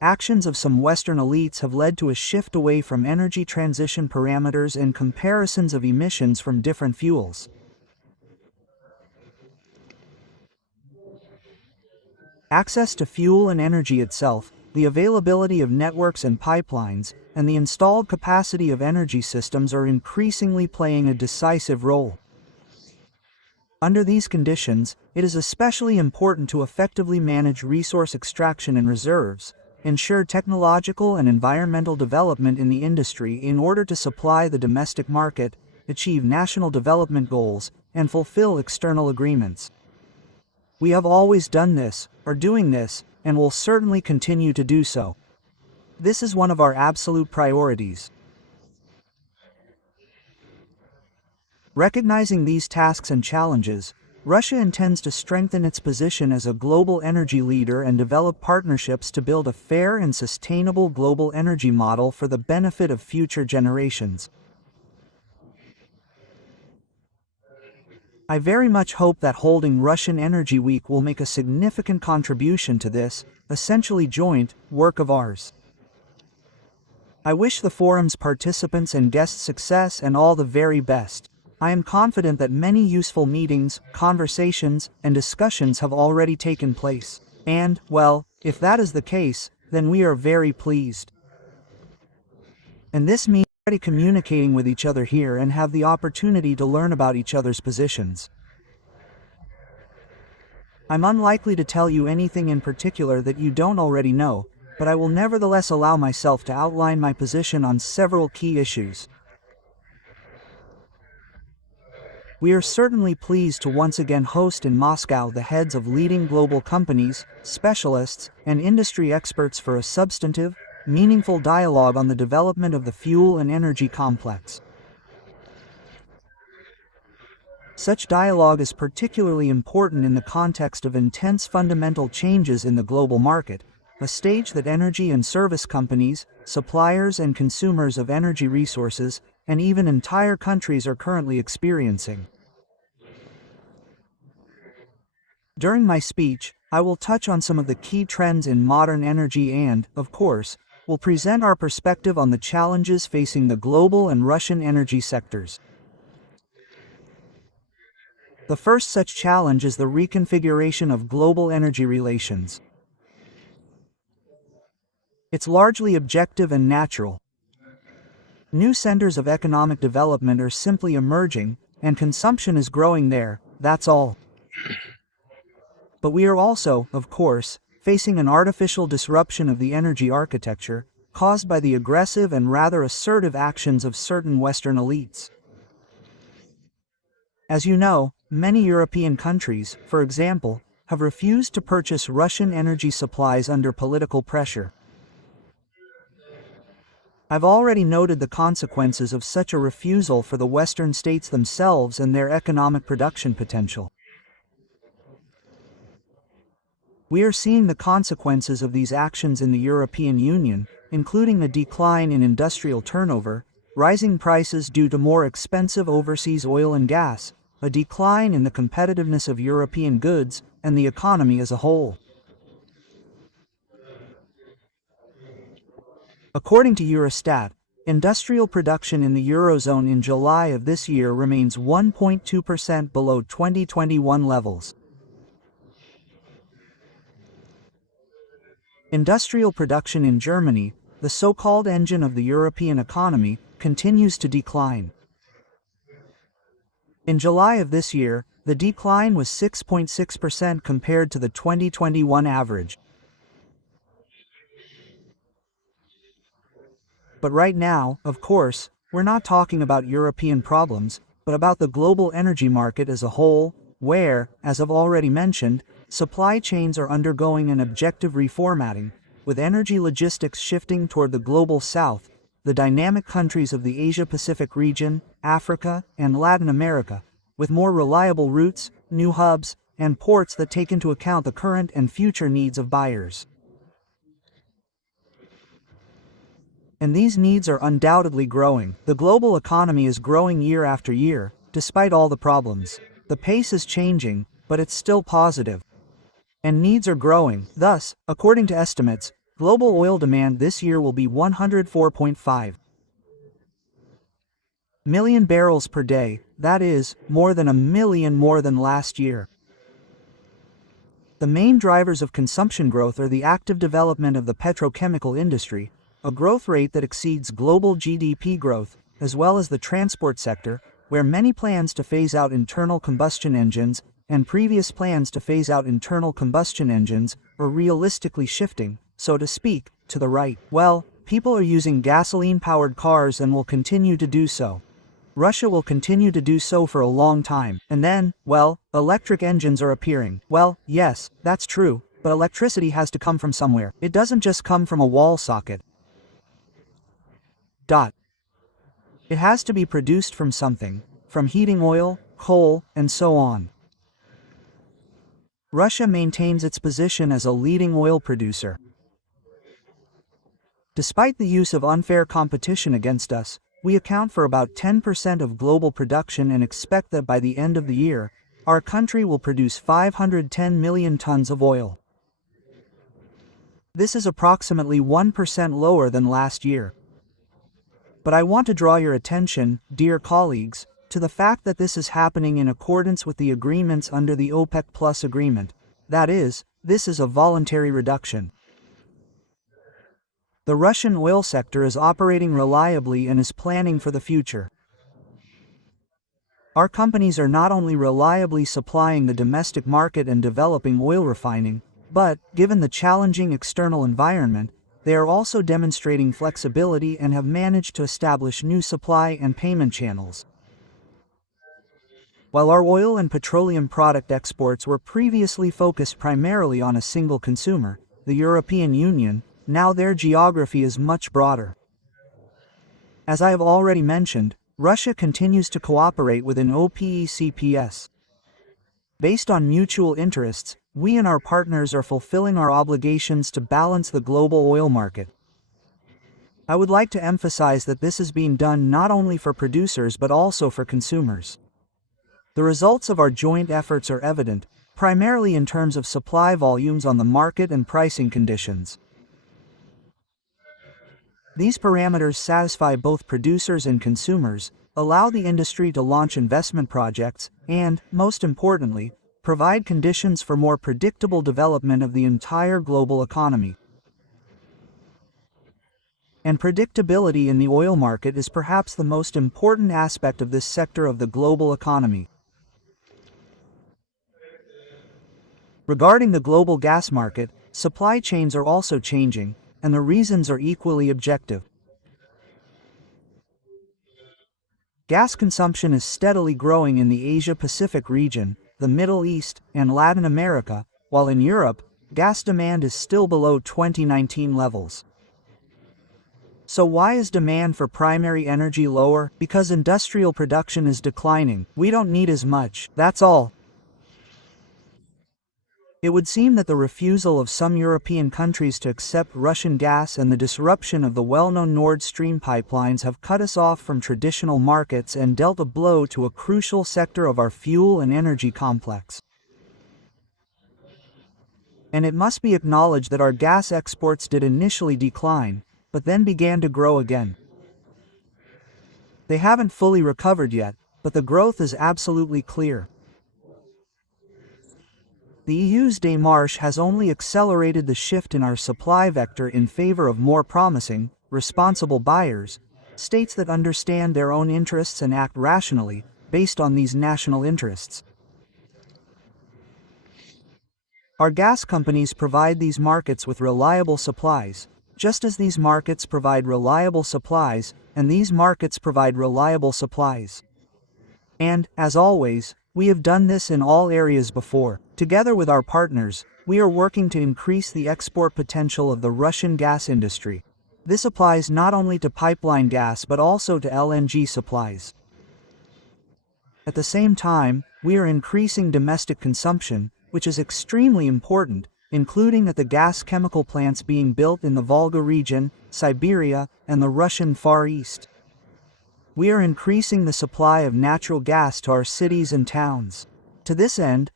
actions of some Western elites have led to a shift away from energy transition parameters and comparisons of emissions from different fuels. Access to fuel and energy itself, the availability of networks and pipelines, and the installed capacity of energy systems are increasingly playing a decisive role. Under these conditions, it is especially important to effectively manage resource extraction and reserves, ensure technological and environmental development in the industry in order to supply the domestic market, achieve national development goals, and fulfill external agreements. We have always done this, are doing this, and will certainly continue to do so. This is one of our absolute priorities. Recognizing these tasks and challenges, Russia intends to strengthen its position as a global energy leader and develop partnerships to build a fair and sustainable global energy model for the benefit of future generations. I very much hope that holding Russian Energy Week will make a significant contribution to this, essentially joint, work of ours. I wish the forum's participants and guests success and all the very best. I am confident that many useful meetings, conversations, and discussions have already taken place. And, well, if that is the case, then we are very pleased. And this means already communicating with each other here and have the opportunity to learn about each other's positions. I'm unlikely to tell you anything in particular that you don't already know, but I will nevertheless allow myself to outline my position on several key issues. We are certainly pleased to once again host in Moscow the heads of leading global companies, specialists, and industry experts for a substantive, meaningful dialogue on the development of the fuel and energy complex. Such dialogue is particularly important in the context of intense fundamental changes in the global market, a stage that energy and service companies, suppliers and consumers of energy resources, and even entire countries are currently experiencing. During my speech, I will touch on some of the key trends in modern energy and, of course, will present our perspective on the challenges facing the global and Russian energy sectors. The first such challenge is the reconfiguration of global energy relations. It's largely objective and natural. New centers of economic development are simply emerging, and consumption is growing there, that's all. But we are also, of course, facing an artificial disruption of the energy architecture, caused by the aggressive and rather assertive actions of certain Western elites. As you know, many European countries, for example, have refused to purchase Russian energy supplies under political pressure. I've already noted the consequences of such a refusal for the Western states themselves and their economic production potential. We are seeing the consequences of these actions in the European Union, including a decline in industrial turnover, rising prices due to more expensive overseas oil and gas, a decline in the competitiveness of European goods, and the economy as a whole. According to Eurostat, industrial production in the Eurozone in July of this year remains 1.2% below 2021 levels. Industrial production in Germany, the so-called engine of the European economy, continues to decline. In July of this year, the decline was 6.6% compared to the 2021 average. But right now, of course, we're not talking about European problems, but about the global energy market as a whole, where, as I've already mentioned, supply chains are undergoing an objective reformatting, with energy logistics shifting toward the global south, the dynamic countries of the Asia-Pacific region, Africa, and Latin America, with more reliable routes, new hubs, and ports that take into account the current and future needs of buyers. And these needs are undoubtedly growing. The global economy is growing year after year, despite all the problems. The pace is changing, but it's still positive. And needs are growing. Thus, according to estimates, Global oil demand this year will be 104.5 million barrels per day, that is, more than a million more than last year. The main drivers of consumption growth are the active development of the petrochemical industry, a growth rate that exceeds global GDP growth, as well as the transport sector, where many plans to phase out internal combustion engines and previous plans to phase out internal combustion engines are realistically shifting, so to speak, to the right. Well, people are using gasoline-powered cars and will continue to do so. Russia will continue to do so for a long time, and then, well, electric engines are appearing. Well, yes, that's true, but electricity has to come from somewhere. It doesn't just come from a wall socket. It has to be produced from something, from heating oil, coal, and so on. Russia maintains its position as a leading oil producer. Despite the use of unfair competition against us, we account for about 10% of global production and expect that by the end of the year, our country will produce 510 million tons of oil. This is approximately 1% lower than last year. But I want to draw your attention, dear colleagues, to the fact that this is happening in accordance with the agreements under the OPEC Plus agreement. That is, this is a voluntary reduction. The Russian oil sector is operating reliably and is planning for the future. Our companies are not only reliably supplying the domestic market and developing oil refining, but, given the challenging external environment, they are also demonstrating flexibility and have managed to establish new supply and payment channels. While our oil and petroleum product exports were previously focused primarily on a single consumer, the European Union, now their geography is much broader. As I have already mentioned, Russia continues to cooperate within OPEC+. Based on mutual interests, we and our partners are fulfilling our obligations to balance the global oil market. I would like to emphasize that this is being done not only for producers but also for consumers. The results of our joint efforts are evident, primarily in terms of supply volumes on the market and pricing conditions. These parameters satisfy both producers and consumers, allow the industry to launch investment projects, and, most importantly, provide conditions for more predictable development of the entire global economy. And predictability in the oil market is perhaps the most important aspect of this sector of the global economy. Regarding the global gas market, supply chains are also changing, and the reasons are equally objective. Gas consumption is steadily growing in the Asia-Pacific region, the Middle East, and Latin America, while in Europe, gas demand is still below 2019 levels. So why is demand for primary energy lower? Because industrial production is declining. We don't need as much, that's all. It would seem that the refusal of some European countries to accept Russian gas and the disruption of the well-known Nord Stream pipelines have cut us off from traditional markets and dealt a blow to a crucial sector of our fuel and energy complex. And it must be acknowledged that our gas exports did initially decline, but then began to grow again. They haven't fully recovered yet, but the growth is absolutely clear. The EU's démarche has only accelerated the shift in our supply vector in favor of more promising, responsible buyers, states that understand their own interests and act rationally, based on these national interests. Our gas companies provide these markets with reliable supplies, just as these markets provide reliable supplies, and these markets provide reliable supplies. And, as always, we have done this in all areas before. Together with our partners, we are working to increase the export potential of the Russian gas industry. This applies not only to pipeline gas but also to LNG supplies. At the same time, we are increasing domestic consumption, which is extremely important, including at the gas chemical plants being built in the Volga region, Siberia, and the Russian Far East. We are increasing the supply of natural gas to our cities and towns. To this end,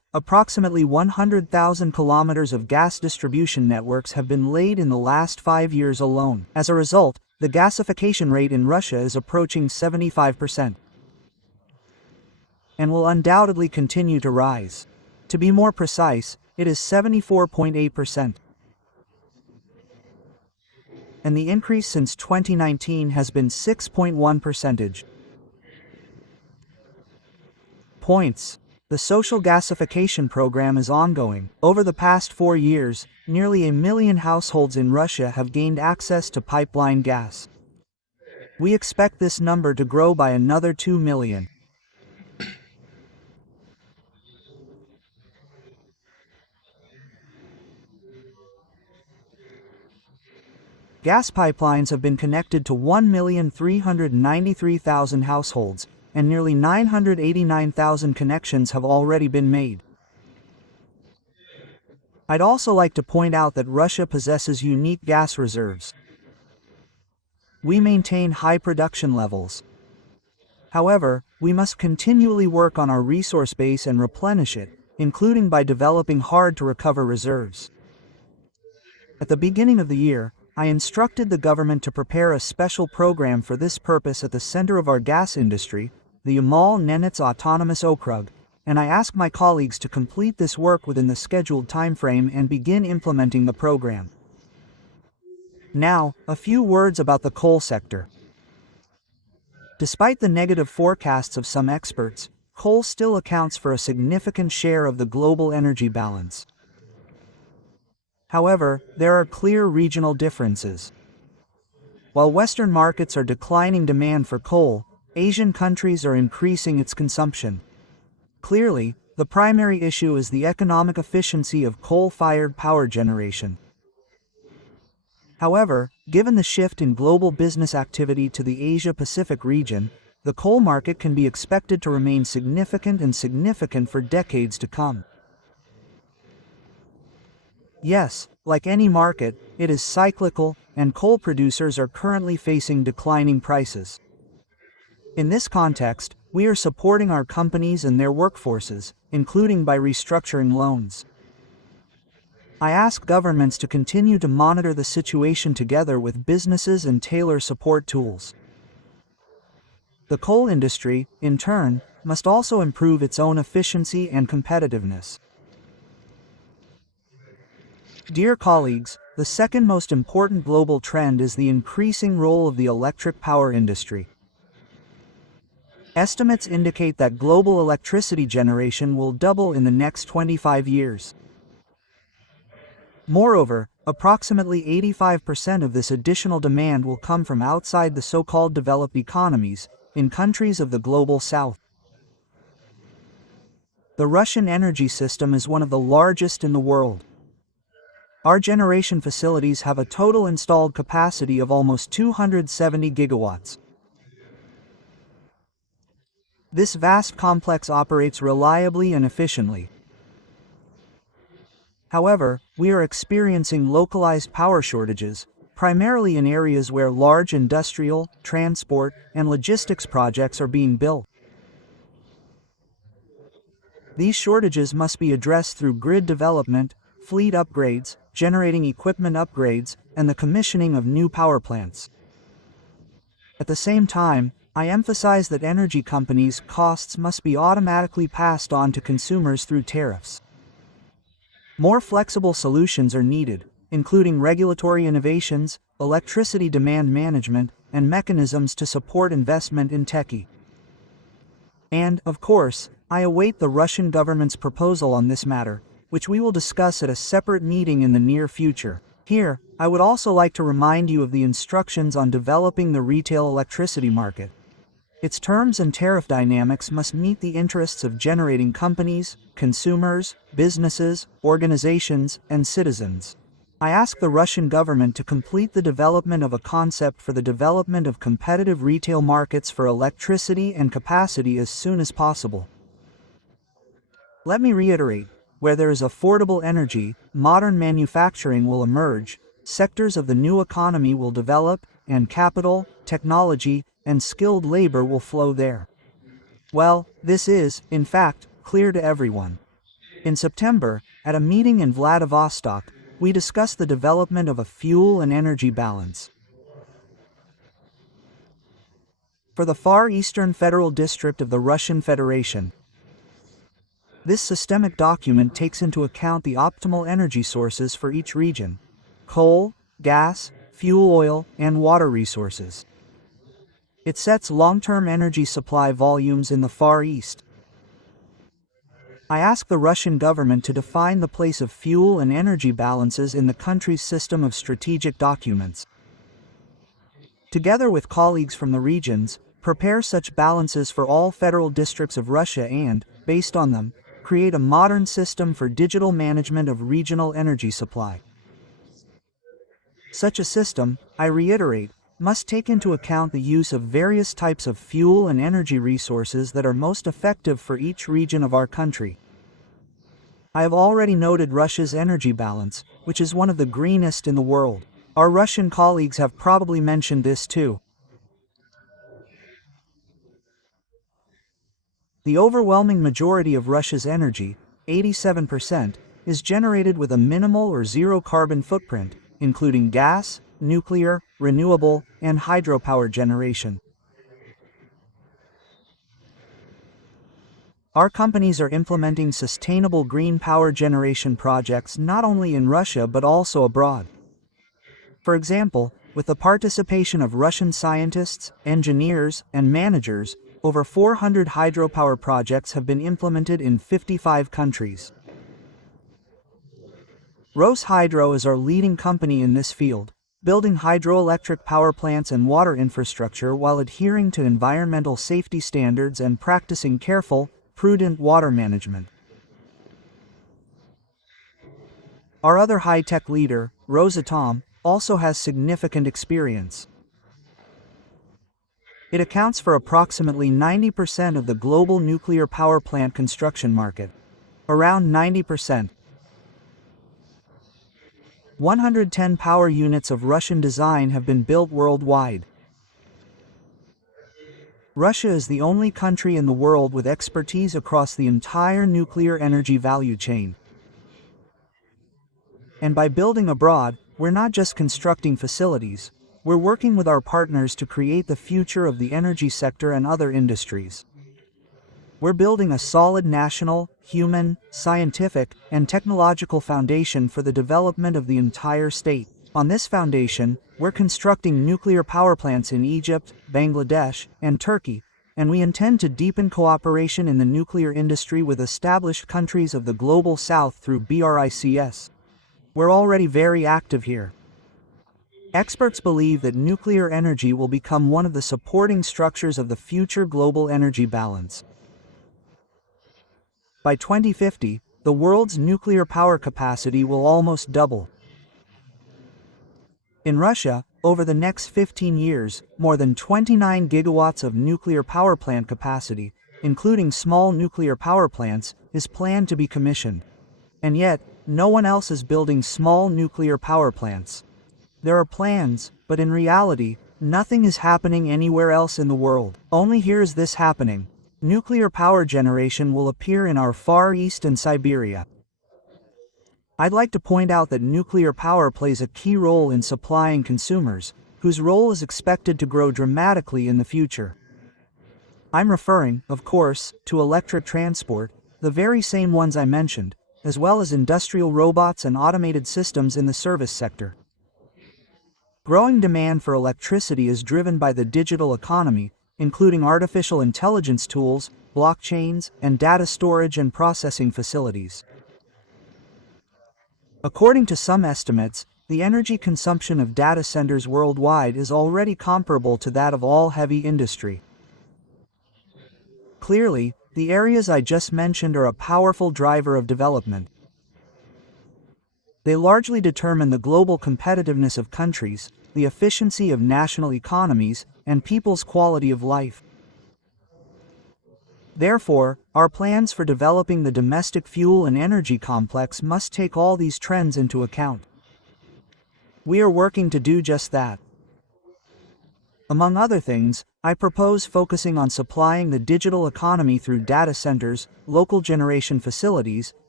Approximately 100,000 kilometers of gas distribution networks have been laid in the last 5 years alone. As a result, the gasification rate in Russia is approaching 75%, and will undoubtedly continue to rise. To be more precise, it is 74.8%. And the increase since 2019 has been 6.1 percentage points. The social gasification program is ongoing. Over the past 4 years, nearly 1 million households in Russia have gained access to pipeline gas. We expect this number to grow by another 2 million. Gas pipelines have been connected to 1,393,000 households, and nearly 989,000 connections have already been made. I'd also like to point out that Russia possesses unique gas reserves. We maintain high production levels. However, we must continually work on our resource base and replenish it, including by developing hard-to-recover reserves. At the beginning of the year, I instructed the government to prepare a special program for this purpose at the center of our gas industry, the Yamal-Nenets Autonomous Okrug, and I asked my colleagues to complete this work within the scheduled timeframe and begin implementing the program. Now, a few words about the coal sector. Despite the negative forecasts of some experts, coal still accounts for a significant share of the global energy balance. However, there are clear regional differences. While Western markets are declining demand for coal, Asian countries are increasing its consumption. Clearly, the primary issue is the economic efficiency of coal-fired power generation. However, given the shift in global business activity to the Asia-Pacific region, the coal market can be expected to remain significant for decades to come. Yes, like any market, it is cyclical, and coal producers are currently facing declining prices. In this context, we are supporting our companies and their workforces, including by restructuring loans. I ask governments to continue to monitor the situation together with businesses and tailor support tools. The coal industry, in turn, must also improve its own efficiency and competitiveness. Dear colleagues, the second most important global trend is the increasing role of the electric power industry. Estimates indicate that global electricity generation will double in the next 25 years. Moreover, approximately 85% of this additional demand will come from outside the so-called developed economies, in countries of the global south. The Russian energy system is one of the largest in the world. Our generation facilities have a total installed capacity of almost 270 gigawatts. This vast complex operates reliably and efficiently. However, we are experiencing localized power shortages, primarily in areas where large industrial, transport, and logistics projects are being built. These shortages must be addressed through grid development, fleet upgrades, generating equipment upgrades, and the commissioning of new power plants. At the same time, I emphasize that energy companies' costs must be automatically passed on to consumers through tariffs. More flexible solutions are needed, including regulatory innovations, electricity demand management, and mechanisms to support investment in techie. And, of course, I await the Russian government's proposal on this matter, which we will discuss at a separate meeting in the near future. Here, I would also like to remind you of the instructions on developing the retail electricity market. Its terms and tariff dynamics must meet the interests of generating companies, consumers, businesses, organizations, and citizens. I ask the Russian government to complete the development of a concept for the development of competitive retail markets for electricity and capacity as soon as possible. Let me reiterate, where there is affordable energy, modern manufacturing will emerge, sectors of the new economy will develop, and capital, technology, and skilled labor will flow there. Well, this is, in fact, clear to everyone. In September, at a meeting in Vladivostok, we discussed the development of a fuel and energy balance. For the Far Eastern Federal District of the Russian Federation, this systemic document takes into account the optimal energy sources for each region: coal, gas, fuel oil, and water resources. It sets long-term energy supply volumes in the Far East. I asked the Russian government to define the place of fuel and energy balances in the country's system of strategic documents. Together with colleagues from the regions, prepare such balances for all federal districts of Russia and, based on them, create a modern system for digital management of regional energy supply. Such a system, I reiterate, must take into account the use of various types of fuel and energy resources that are most effective for each region of our country. I have already noted Russia's energy balance, which is one of the greenest in the world. Our Russian colleagues have probably mentioned this too. The overwhelming majority of Russia's energy, 87%, is generated with a minimal or zero carbon footprint, including gas, nuclear, renewable, and hydropower generation. Our companies are implementing sustainable green power generation projects not only in Russia but also abroad. For example, with the participation of Russian scientists, engineers, and managers, over 400 hydropower projects have been implemented in 55 countries. Roshydro is our leading company in this field, building hydroelectric power plants and water infrastructure while adhering to environmental safety standards and practicing careful, prudent water management. Our other high-tech leader, Rosatom, also has significant experience. It accounts for approximately 90% of the global nuclear power plant construction market. Around 90%. 110 power units of Russian design have been built worldwide. Russia is the only country in the world with expertise across the entire nuclear energy value chain. And by building abroad, we're not just constructing facilities, we're working with our partners to create the future of the energy sector and other industries. We're building a solid national, human, scientific, and technological foundation for the development of the entire state. On this foundation, we're constructing nuclear power plants in Egypt, Bangladesh, and Turkey, and we intend to deepen cooperation in the nuclear industry with established countries of the Global South through BRICS. We're already very active here. Experts believe that nuclear energy will become one of the supporting structures of the future global energy balance. By 2050, the world's nuclear power capacity will almost double. In Russia, over the next 15 years, more than 29 gigawatts of nuclear power plant capacity, including small nuclear power plants, is planned to be commissioned. And yet, no one else is building small nuclear power plants. There are plans, but in reality, nothing is happening anywhere else in the world. Only here is this happening. Nuclear power generation will appear in our Far East and Siberia. I'd like to point out that nuclear power plays a key role in supplying consumers, whose role is expected to grow dramatically in the future. I'm referring, of course, to electric transport, the very same ones I mentioned, as well as industrial robots and automated systems in the service sector. Growing demand for electricity is driven by the digital economy, including artificial intelligence tools, blockchains, and data storage and processing facilities. According to some estimates, the energy consumption of data centers worldwide is already comparable to that of all heavy industry. Clearly, the areas I just mentioned are a powerful driver of development. They largely determine the global competitiveness of countries, the efficiency of national economies, and people's quality of life. Therefore, our plans for developing the domestic fuel and energy complex must take all these trends into account. We are working to do just that. Among other things, I propose focusing on supplying the digital economy through data centers, local generation facilities,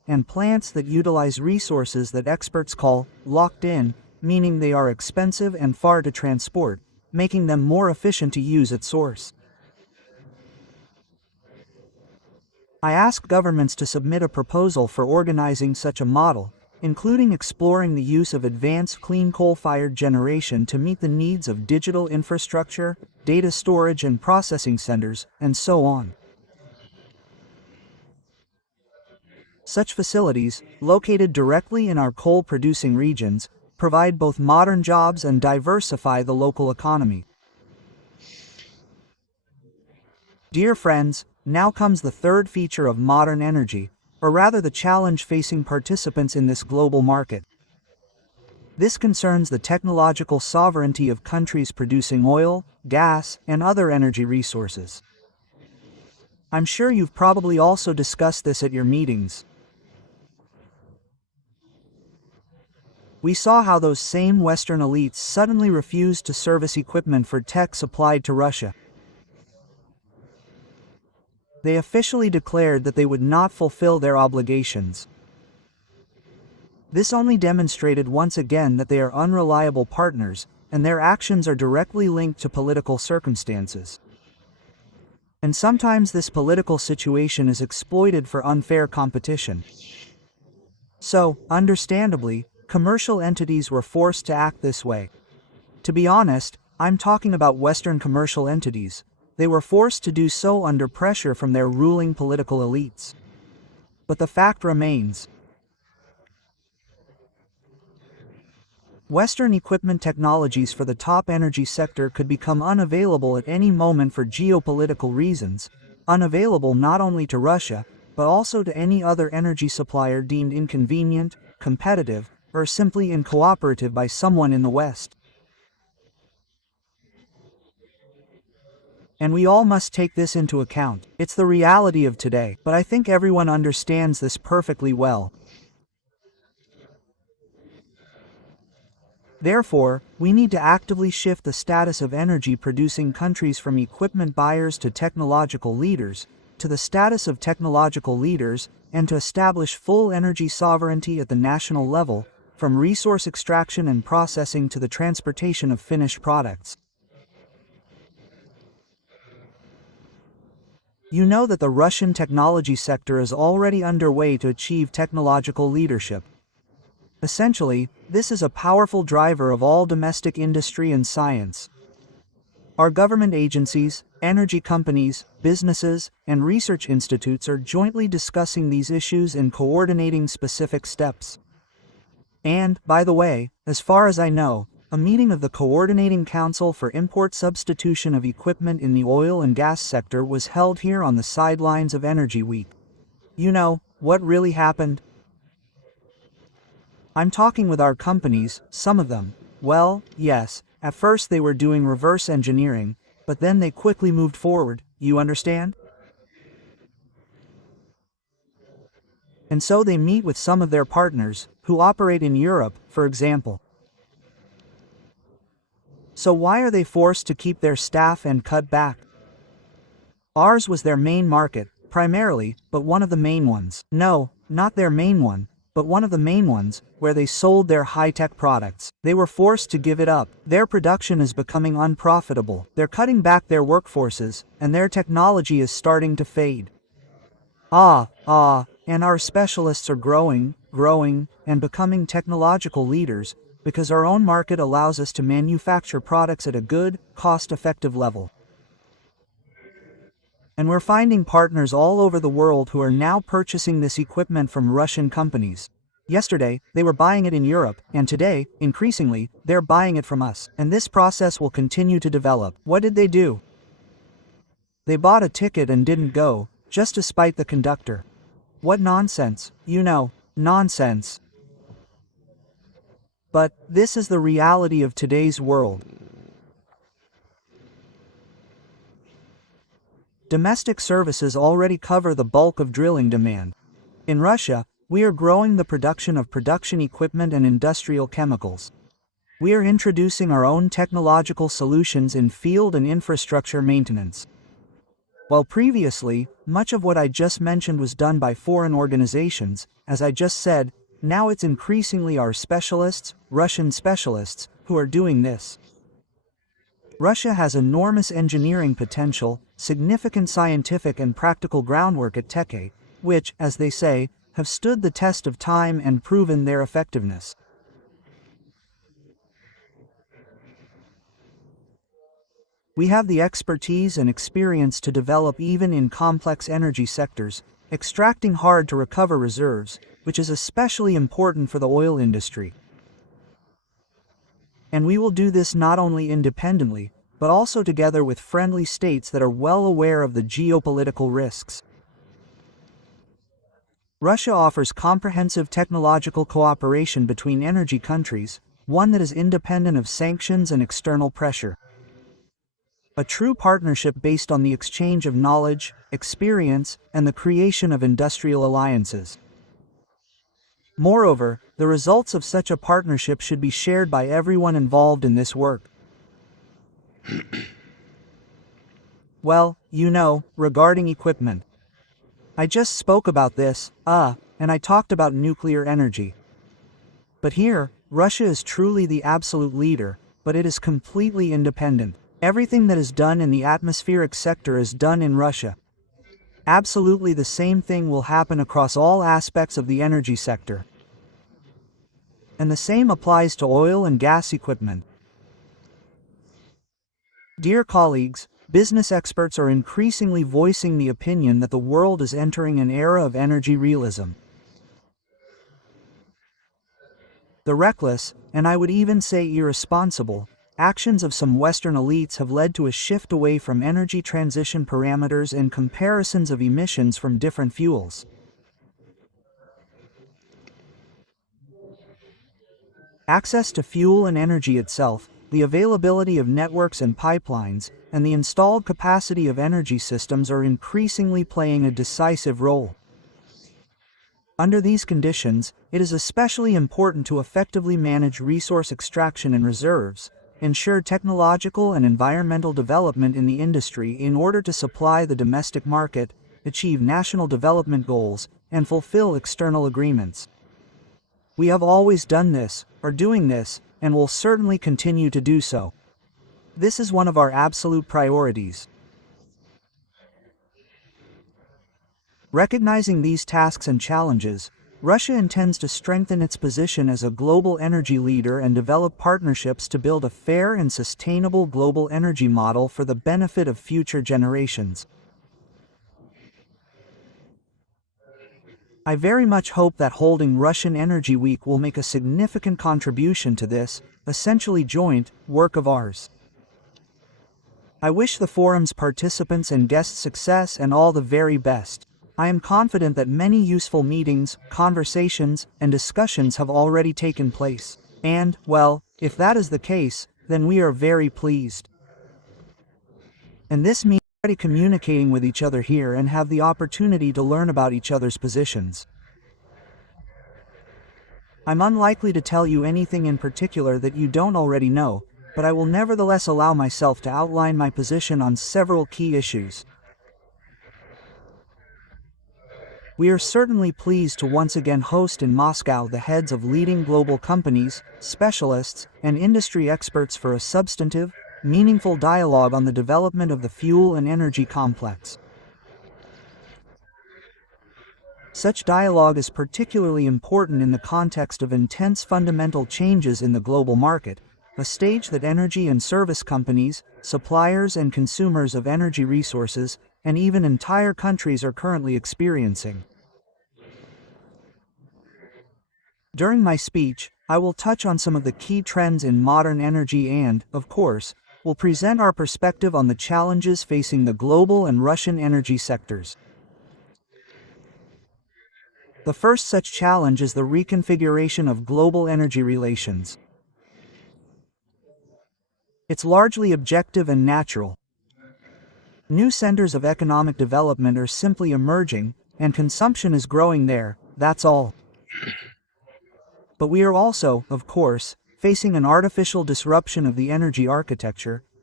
and plants that utilize resources that experts call locked in, meaning they are expensive and far to transport, making them more efficient to use at source. I asked governments to submit a proposal for organizing such a model, including exploring the use of advanced clean coal-fired generation to meet the needs of digital infrastructure, data storage and processing centers, and so on. Such facilities, located directly in our coal-producing regions, provide both modern jobs and diversify the local economy. Dear friends, now comes the third feature of modern energy, or rather the challenge facing participants in this global market. This concerns the technological sovereignty of countries producing oil, gas, and other energy resources. I'm sure you've probably also discussed this at your meetings. We saw how those same Western elites suddenly refused to service equipment for tech supplied to Russia. They officially declared that they would not fulfill their obligations. This only demonstrated once again that they are unreliable partners, and their actions are directly linked to political circumstances. And sometimes this political situation is exploited for unfair competition. So, understandably, commercial entities were forced to act this way. To be honest, I'm talking about Western commercial entities. They were forced to do so under pressure from their ruling political elites. But the fact remains. Western equipment technologies for the top energy sector could become unavailable at any moment for geopolitical reasons, unavailable not only to Russia, but also to any other energy supplier deemed inconvenient, competitive, or simply uncooperative by someone in the West. And we all must take this into account. It's the reality of today, but I think everyone understands this perfectly well. Therefore, we need to actively shift the status of energy-producing countries from equipment buyers to technological leaders, to the status of technological leaders, and to establish full energy sovereignty at the national level, from resource extraction and processing to the transportation of finished products. You know that the Russian technology sector is already underway to achieve technological leadership. Essentially, this is a powerful driver of all domestic industry and science. Our government agencies, energy companies, businesses, and research institutes are jointly discussing these issues and coordinating specific steps. And, by the way, as far as I know, a meeting of the Coordinating Council for Import Substitution of Equipment in the Oil and Gas Sector was held here on the sidelines of Energy Week. You know, what really happened? I'm talking with our companies, some of them. Well, yes, at first they were doing reverse engineering, but then they quickly moved forward, you understand? And so they meet with some of their partners, who operate in Europe, for example. So why are they forced to keep their staff and cut back? Ours was their main market, primarily, but one of the main ones. No, not their main one, but one of the main ones, where they sold their high-tech products. They were forced to give it up. Their production is becoming unprofitable. They're cutting back their workforces, and their technology is starting to fade. And our specialists are growing, and becoming technological leaders, because our own market allows us to manufacture products at a good, cost-effective level. And we're finding partners all over the world who are now purchasing this equipment from Russian companies. Yesterday, they were buying it in Europe, and today, increasingly, they're buying it from us. And this process will continue to develop. What did they do? They bought a ticket and didn't go, just to spite the conductor. What nonsense, you know, nonsense. But this is the reality of today's world. Domestic services already cover the bulk of drilling demand. In Russia, we are growing the production of production equipment and industrial chemicals. We are introducing our own technological solutions in field and infrastructure maintenance. While previously, much of what I just mentioned was done by foreign organizations, as I just said, now it's increasingly our specialists, Russian specialists, who are doing this. Russia has enormous engineering potential, significant scientific and practical groundwork at TechA, which, as they say, have stood the test of time and proven their effectiveness. We have the expertise and experience to develop even in complex energy sectors, extracting hard-to-recover reserves, which is especially important for the oil industry. And we will do this not only independently, but also together with friendly states that are well aware of the geopolitical risks. Russia offers comprehensive technological cooperation between energy countries, one that is independent of sanctions and external pressure. A true partnership based on the exchange of knowledge, experience, and the creation of industrial alliances. Moreover, the results of such a partnership should be shared by everyone involved in this work. Well, you know, regarding equipment. I just spoke about this, and I talked about nuclear energy. But here, Russia is truly the absolute leader, but it is completely independent. Everything that is done in the atmospheric sector is done in Russia. Absolutely the same thing will happen across all aspects of the energy sector. And the same applies to oil and gas equipment. Dear colleagues, business experts are increasingly voicing the opinion that the world is entering an era of energy realism. The reckless, and I would even say irresponsible, actions of some Western elites have led to a shift away from energy transition parameters and comparisons of emissions from different fuels. Access to fuel and energy itself, the availability of networks and pipelines, and the installed capacity of energy systems are increasingly playing a decisive role. Under these conditions, it is especially important to effectively manage resource extraction and reserves, ensure technological and environmental development in the industry in order to supply the domestic market, achieve national development goals, and fulfill external agreements. We have always done this, are doing this, and will certainly continue to do so. This is one of our absolute priorities. Recognizing these tasks and challenges, Russia intends to strengthen its position as a global energy leader and develop partnerships to build a fair and sustainable global energy model for the benefit of future generations. I very much hope that holding Russian Energy Week will make a significant contribution to this, essentially joint, work of ours. I wish the forum's participants and guests success and all the very best. I am confident that many useful meetings, conversations, and discussions have already taken place. And, well, if that is the case, then we are very pleased. And this means already communicating with each other here and have the opportunity to learn about each other's positions. I'm unlikely to tell you anything in particular that you don't already know, but I will nevertheless allow myself to outline my position on several key issues. We are certainly pleased to once again host in Moscow the heads of leading global companies, specialists, and industry experts for a substantive, meaningful dialogue on the development of the fuel and energy complex. Such dialogue is particularly important in the context of intense fundamental changes in the global market, a stage that energy and service companies, suppliers and consumers of energy resources, and even entire countries are currently experiencing. During my speech, I will touch on some of the key trends in modern energy and, of course, will present our perspective on the challenges facing the global and Russian energy sectors. The first such challenge is the reconfiguration of global energy relations. It's largely objective and natural. New centers of economic development are simply emerging, and consumption is growing there, that's all. But we are also, of course, facing an artificial disruption of the energy architecture,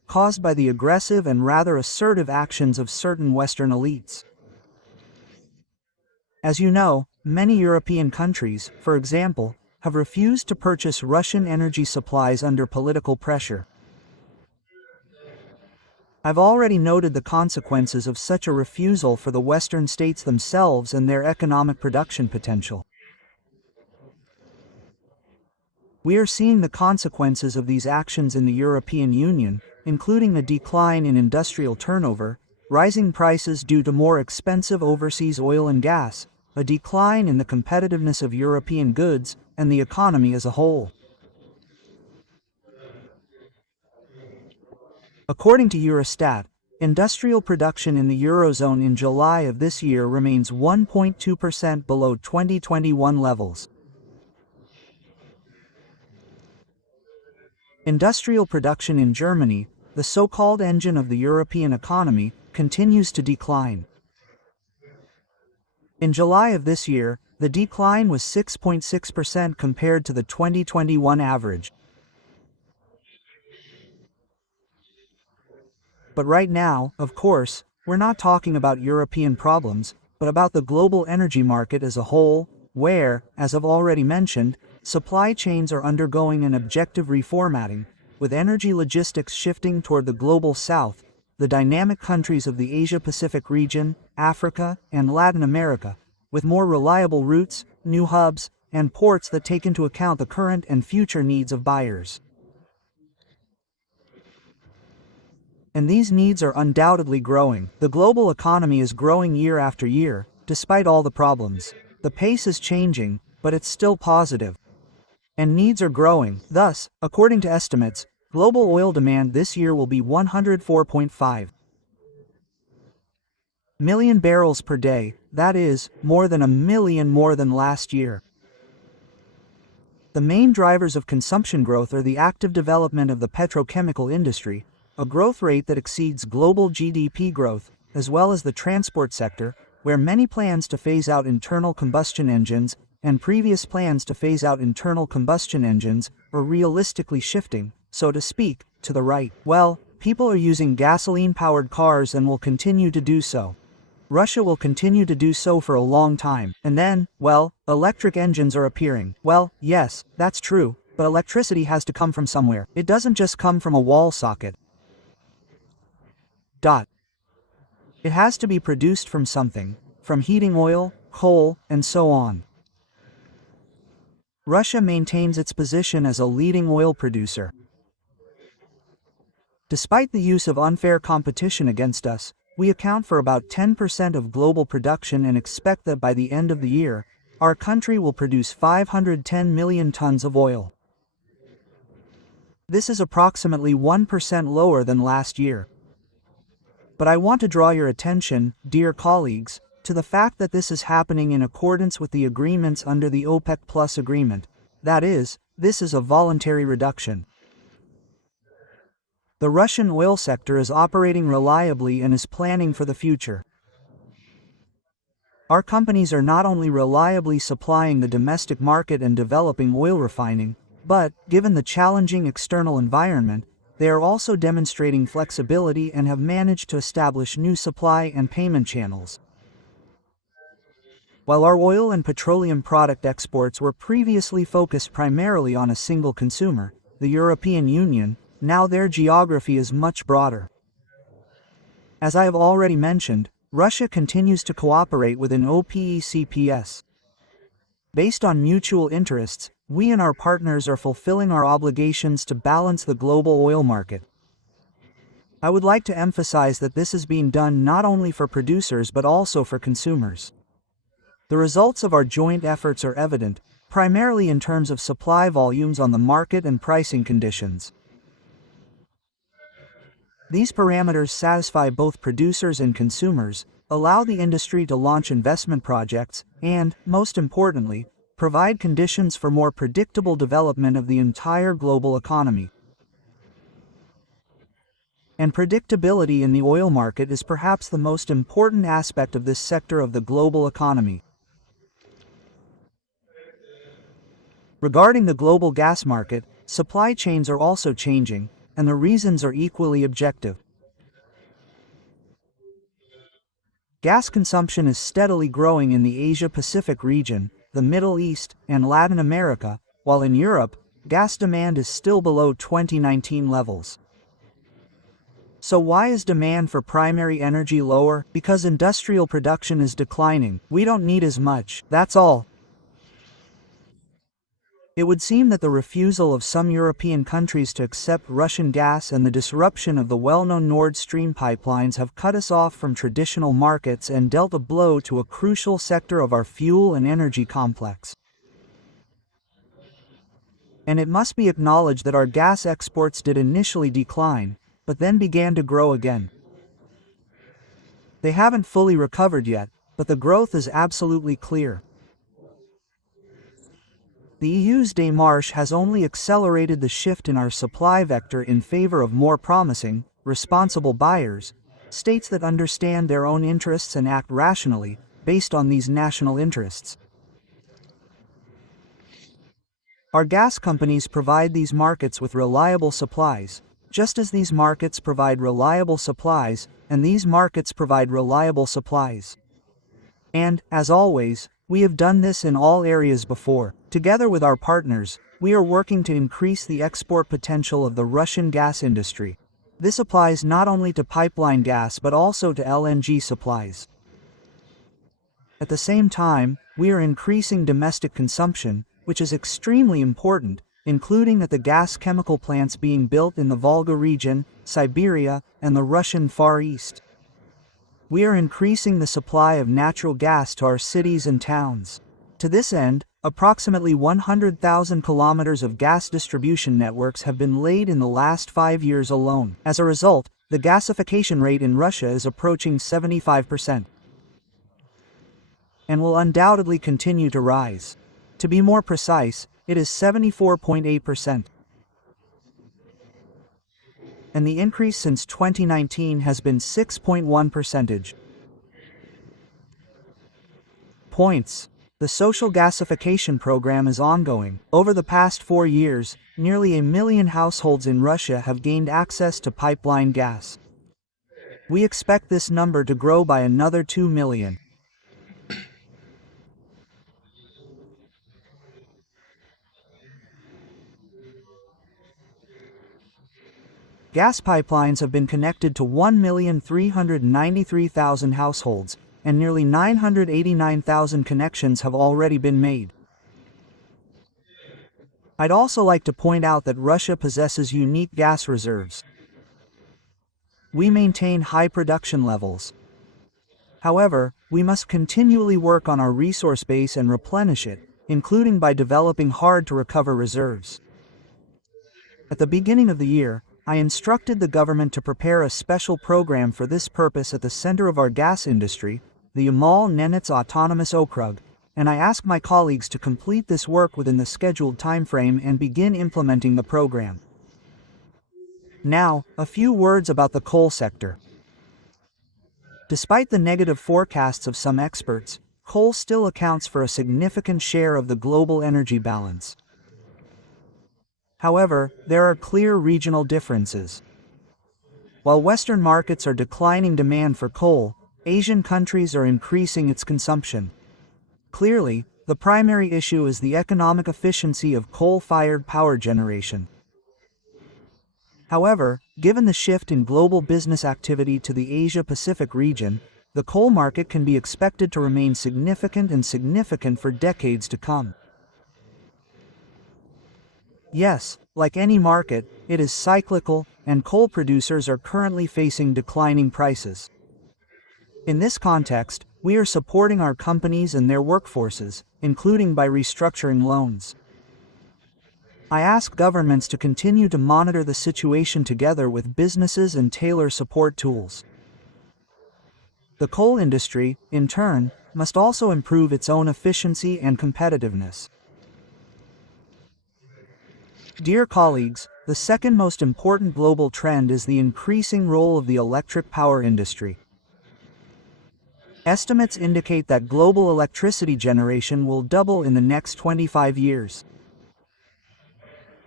caused by the aggressive and rather assertive actions of certain Western elites. As you know, many European countries, for example, have refused to purchase Russian energy supplies under political pressure. I've already noted the consequences of such a refusal for the Western states themselves and their economic production potential. We are seeing the consequences of these actions in the European Union, including a decline in industrial turnover, rising prices due to more expensive overseas oil and gas, a decline in the competitiveness of European goods, and the economy as a whole. According to Eurostat, industrial production in the Eurozone in July of this year remains 1.2% below 2021 levels. Industrial production in Germany, the so-called engine of the European economy, continues to decline. In July of this year, the decline was 6.6% compared to the 2021 average. But right now, of course, we're not talking about European problems, but about the global energy market as a whole, where, as I've already mentioned, supply chains are undergoing an objective reformatting, with energy logistics shifting toward the global south, the dynamic countries of the Asia-Pacific region, Africa, and Latin America, with more reliable routes, new hubs, and ports that take into account the current and future needs of buyers. And these needs are undoubtedly growing. The global economy is growing year after year, despite all the problems. The pace is changing, but it's still positive. And needs are growing. Thus, according to estimates, global oil demand this year will be 104.5 million barrels per day, that is, more than 1 million more than last year. The main drivers of consumption growth are the active development of the petrochemical industry, a growth rate that exceeds global GDP growth, as well as the transport sector, where many plans to phase out internal combustion engines and previous plans to phase out internal combustion engines are realistically shifting, so to speak, to the right. Well, people are using gasoline-powered cars and will continue to do so. Russia will continue to do so for a long time, and then, well, electric engines are appearing. Well, yes, that's true, but electricity has to come from somewhere. It doesn't just come from a wall socket. It has to be produced from something, from heating oil, coal, and so on. Russia maintains its position as a leading oil producer. Despite the use of unfair competition against us, we account for about 10% of global production and expect that by the end of the year, our country will produce 510 million tons of oil. This is approximately 1% lower than last year. But I want to draw your attention, dear colleagues, to the fact that this is happening in accordance with the agreements under the OPEC Plus agreement. That is, this is a voluntary reduction. The Russian oil sector is operating reliably and is planning for the future. Our companies are not only reliably supplying the domestic market and developing oil refining, but, given the challenging external environment, they are also demonstrating flexibility and have managed to establish new supply and payment channels. While our oil and petroleum product exports were previously focused primarily on a single consumer, the European Union, now their geography is much broader. As I have already mentioned, Russia continues to cooperate within OPEC+. Based on mutual interests, we and our partners are fulfilling our obligations to balance the global oil market. I would like to emphasize that this is being done not only for producers but also for consumers. The results of our joint efforts are evident, primarily in terms of supply volumes on the market and pricing conditions. These parameters satisfy both producers and consumers, allow the industry to launch investment projects, and, most importantly, provide conditions for more predictable development of the entire global economy. And predictability in the oil market is perhaps the most important aspect of this sector of the global economy. Regarding the global gas market, supply chains are also changing, and the reasons are equally objective. Gas consumption is steadily growing in the Asia-Pacific region, the Middle East, and Latin America, while in Europe, gas demand is still below 2019 levels. So why is demand for primary energy lower? Because industrial production is declining. We don't need as much, that's all. It would seem that the refusal of some European countries to accept Russian gas and the disruption of the well-known Nord Stream pipelines have cut us off from traditional markets and dealt a blow to a crucial sector of our fuel and energy complex. And it must be acknowledged that our gas exports did initially decline, but then began to grow again. They haven't fully recovered yet, but the growth is absolutely clear. The EU's démarche has only accelerated the shift in our supply vector in favor of more promising, responsible buyers, states that understand their own interests and act rationally, based on these national interests. Our gas companies provide these markets with reliable supplies, just as these markets provide reliable supplies, and these markets provide reliable supplies. And, as always, we have done this in all areas before. Together with our partners, we are working to increase the export potential of the Russian gas industry. This applies not only to pipeline gas but also to LNG supplies. At the same time, we are increasing domestic consumption, which is extremely important, including at the gas chemical plants being built in the Volga region, Siberia, and the Russian Far East. We are increasing the supply of natural gas to our cities and towns. To this end, approximately 100,000 kilometers of gas distribution networks have been laid in the last 5 years alone. As a result, the gasification rate in Russia is approaching 75%, and will undoubtedly continue to rise. To be more precise, it is 74.8%. And the increase since 2019 has been 6.1 percentage points. The social gasification program is ongoing. Over the past 4 years, nearly 1 million households in Russia have gained access to pipeline gas. We expect this number to grow by another 2 million. Gas pipelines have been connected to 1,393,000 households, and nearly 989,000 connections have already been made. I'd also like to point out that Russia possesses unique gas reserves. We maintain high production levels. However, we must continually work on our resource base and replenish it, including by developing hard-to-recover reserves. At the beginning of the year, I instructed the government to prepare a special program for this purpose at the center of our gas industry, the Yamal-Nenets Autonomous Okrug, and I asked my colleagues to complete this work within the scheduled timeframe and begin implementing the program. Now, a few words about the coal sector. Despite the negative forecasts of some experts, coal still accounts for a significant share of the global energy balance. However, there are clear regional differences. While Western markets are declining demand for coal, Asian countries are increasing its consumption. Clearly, the primary issue is the economic efficiency of coal-fired power generation. However, given the shift in global business activity to the Asia-Pacific region, the coal market can be expected to remain significant for decades to come. Yes, like any market, it is cyclical, and coal producers are currently facing declining prices. In this context, we are supporting our companies and their workforces, including by restructuring loans. I ask governments to continue to monitor the situation together with businesses and tailor support tools. The coal industry, in turn, must also improve its own efficiency and competitiveness. Dear colleagues, the second most important global trend is the increasing role of the electric power industry. Estimates indicate that global electricity generation will double in the next 25 years.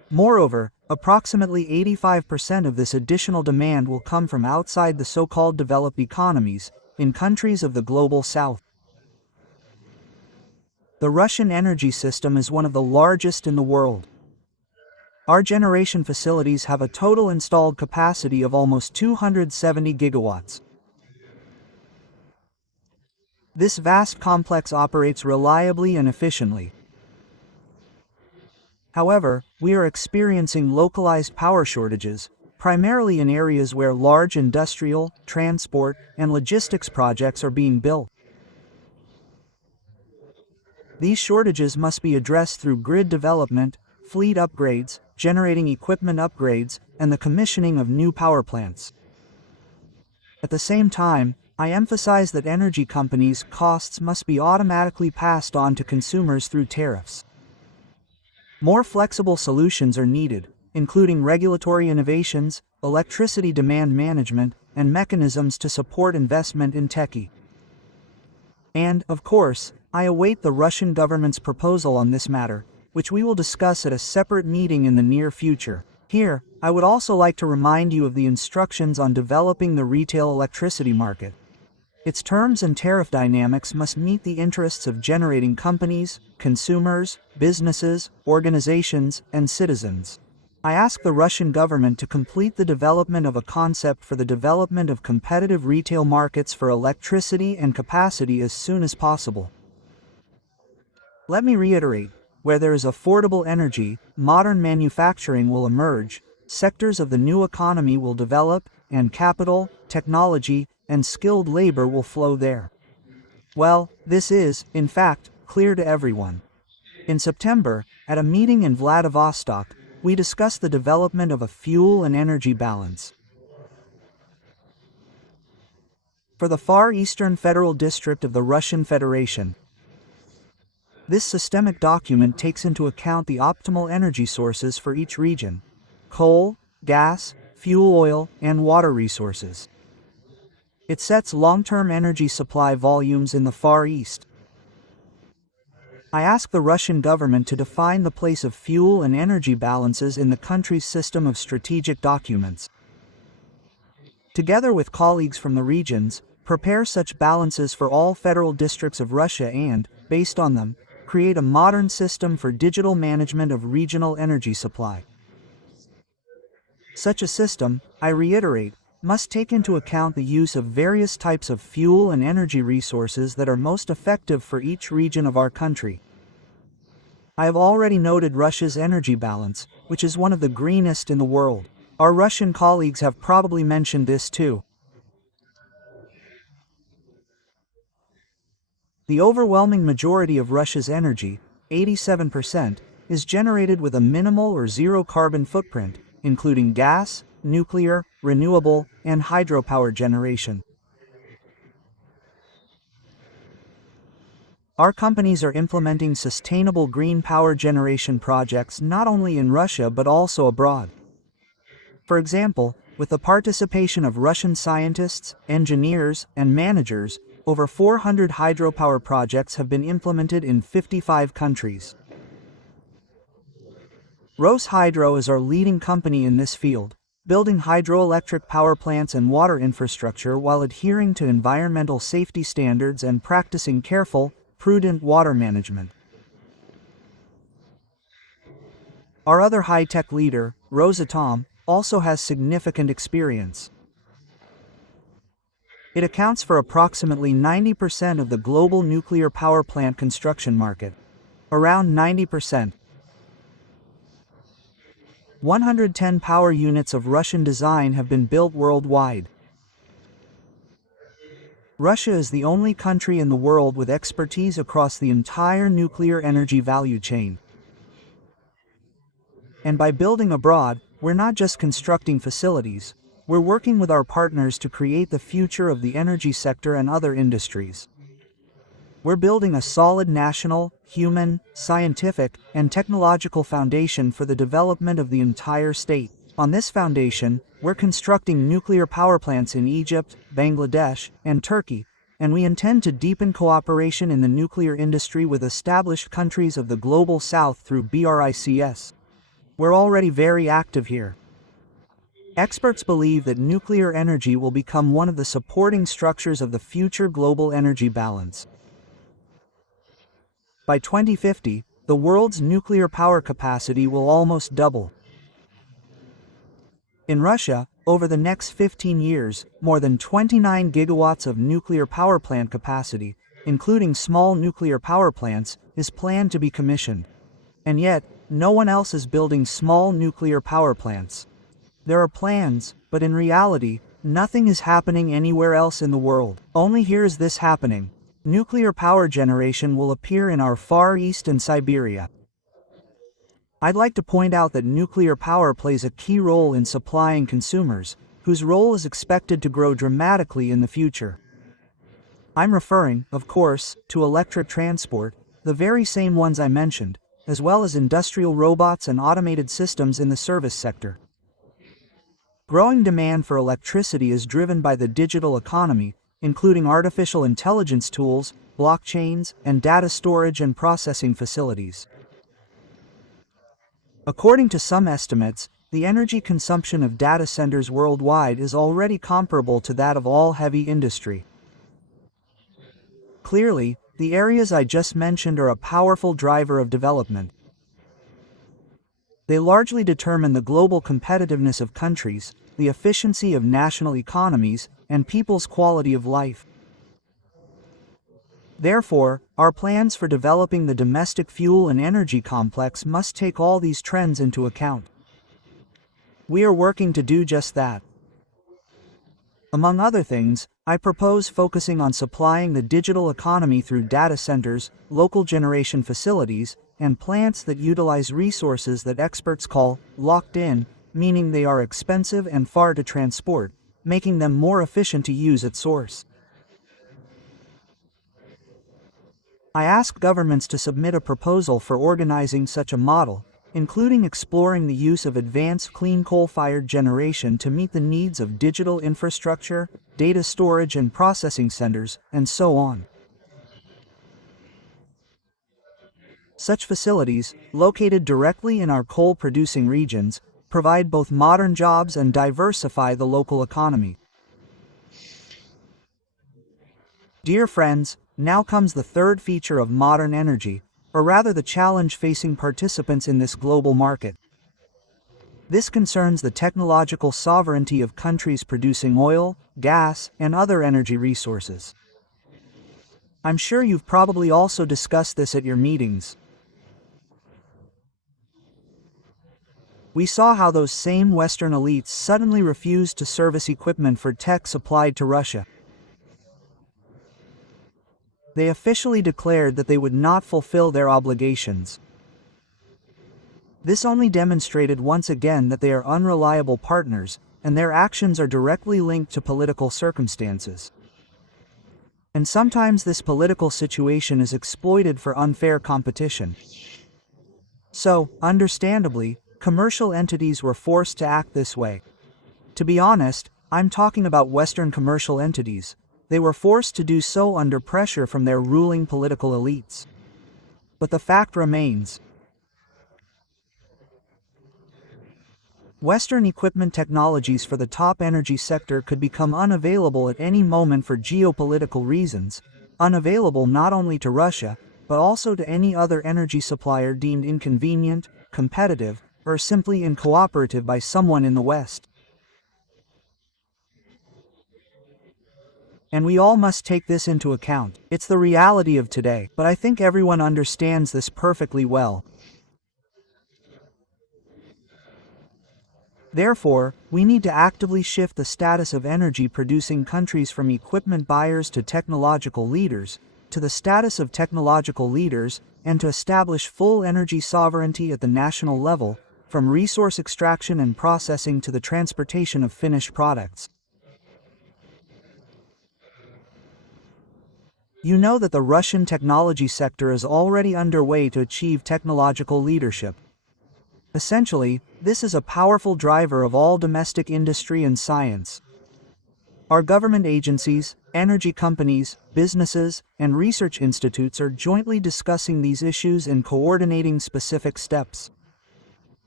Moreover, approximately 85% of this additional demand will come from outside the so-called developed economies, in countries of the global south. The Russian energy system is one of the largest in the world. Our generation facilities have a total installed capacity of almost 270 gigawatts. This vast complex operates reliably and efficiently. However, we are experiencing localized power shortages, primarily in areas where large industrial, transport, and logistics projects are being built. These shortages must be addressed through grid development, fleet upgrades, generating equipment upgrades, and the commissioning of new power plants. At the same time, I emphasize that energy companies' costs must be automatically passed on to consumers through tariffs. More flexible solutions are needed, including regulatory innovations, electricity demand management, and mechanisms to support investment in techie. And, of course, I await the Russian government's proposal on this matter, which we will discuss at a separate meeting in the near future. Here, I would also like to remind you of the instructions on developing the retail electricity market. Its terms and tariff dynamics must meet the interests of generating companies, consumers, businesses, organizations, and citizens. I ask the Russian government to complete the development of a concept for the development of competitive retail markets for electricity and capacity as soon as possible. Let me reiterate, where there is affordable energy, modern manufacturing will emerge, sectors of the new economy will develop, and capital, technology, and skilled labor will flow there. Well, this is, in fact, clear to everyone. In September, at a meeting in Vladivostok, we discussed the development of a fuel and energy balance. For the Far Eastern Federal District of the Russian Federation, this systemic document takes into account the optimal energy sources for each region: coal, gas, fuel oil, and water resources. It sets long-term energy supply volumes in the Far East. I ask the Russian government to define the place of fuel and energy balances in the country's system of strategic documents. Together with colleagues from the regions, prepare such balances for all federal districts of Russia and, based on them, create a modern system for digital management of regional energy supply. Such a system, I reiterate, must take into account the use of various types of fuel and energy resources that are most effective for each region of our country. I have already noted Russia's energy balance, which is one of the greenest in the world. Our Russian colleagues have probably mentioned this too. The overwhelming majority of Russia's energy, 87%, is generated with a minimal or zero carbon footprint, including gas, nuclear, renewable, and hydropower generation. Our companies are implementing sustainable green power generation projects not only in Russia but also abroad. For example, with the participation of Russian scientists, engineers, and managers, over 400 hydropower projects have been implemented in 55 countries. Roshydro is our leading company in this field, building hydroelectric power plants and water infrastructure while adhering to environmental safety standards and practicing careful, prudent water management. Our other high-tech leader, Rosatom, also has significant experience. It accounts for approximately 90% of the global nuclear power plant construction market. Around 90%. 110 power units of Russian design have been built worldwide. Russia is the only country in the world with expertise across the entire nuclear energy value chain. And by building abroad, we're not just constructing facilities, we're working with our partners to create the future of the energy sector and other industries. We're building a solid national, human, scientific, and technological foundation for the development of the entire state. On this foundation, we're constructing nuclear power plants in Egypt, Bangladesh, and Turkey, and we intend to deepen cooperation in the nuclear industry with established countries of the Global South through BRICS. We're already very active here. Experts believe that nuclear energy will become one of the supporting structures of the future global energy balance. By 2050, the world's nuclear power capacity will almost double. In Russia, over the next 15 years, more than 29 gigawatts of nuclear power plant capacity, including small nuclear power plants, is planned to be commissioned. And yet, no one else is building small nuclear power plants. There are plans, but in reality, nothing is happening anywhere else in the world. Only here is this happening. Nuclear power generation will appear in our Far East and Siberia. I'd like to point out that nuclear power plays a key role in supplying consumers, whose role is expected to grow dramatically in the future. I'm referring, of course, to electric transport, the very same ones I mentioned, as well as industrial robots and automated systems in the service sector. Growing demand for electricity is driven by the digital economy, including artificial intelligence tools, blockchains, and data storage and processing facilities. According to some estimates, the energy consumption of data centers worldwide is already comparable to that of all heavy industry. Clearly, the areas I just mentioned are a powerful driver of development. They largely determine the global competitiveness of countries, the efficiency of national economies, and people's quality of life. Therefore, our plans for developing the domestic fuel and energy complex must take all these trends into account. We are working to do just that. Among other things, I propose focusing on supplying the digital economy through data centers, local generation facilities, and plants that utilize resources that experts call locked in, meaning they are expensive and far to transport, making them more efficient to use at source. I ask governments to submit a proposal for organizing such a model, including exploring the use of advanced clean coal-fired generation to meet the needs of digital infrastructure, data storage and processing centers, and so on. Such facilities, located directly in our coal-producing regions, provide both modern jobs and diversify the local economy. Dear friends, now comes the third feature of modern energy, or rather the challenge facing participants in this global market. This concerns the technological sovereignty of countries producing oil, gas, and other energy resources. I'm sure you've probably also discussed this at your meetings. We saw how those same Western elites suddenly refused to service equipment for tech supplied to Russia. They officially declared that they would not fulfill their obligations. This only demonstrated once again that they are unreliable partners, and their actions are directly linked to political circumstances. And sometimes this political situation is exploited for unfair competition. So, understandably, commercial entities were forced to act this way. To be honest, I'm talking about Western commercial entities. They were forced to do so under pressure from their ruling political elites. But the fact remains. Western equipment technologies for the top energy sector could become unavailable at any moment for geopolitical reasons, unavailable not only to Russia, but also to any other energy supplier deemed inconvenient, competitive, or simply uncooperative by someone in the West. And we all must take this into account. It's the reality of today, but I think everyone understands this perfectly well. Therefore, we need to actively shift the status of energy-producing countries from equipment buyers to technological leaders, to the status of technological leaders, and to establish full energy sovereignty at the national level, from resource extraction and processing to the transportation of finished products. You know that the Russian technology sector is already underway to achieve technological leadership. Essentially, this is a powerful driver of all domestic industry and science. Our government agencies, energy companies, businesses, and research institutes are jointly discussing these issues and coordinating specific steps.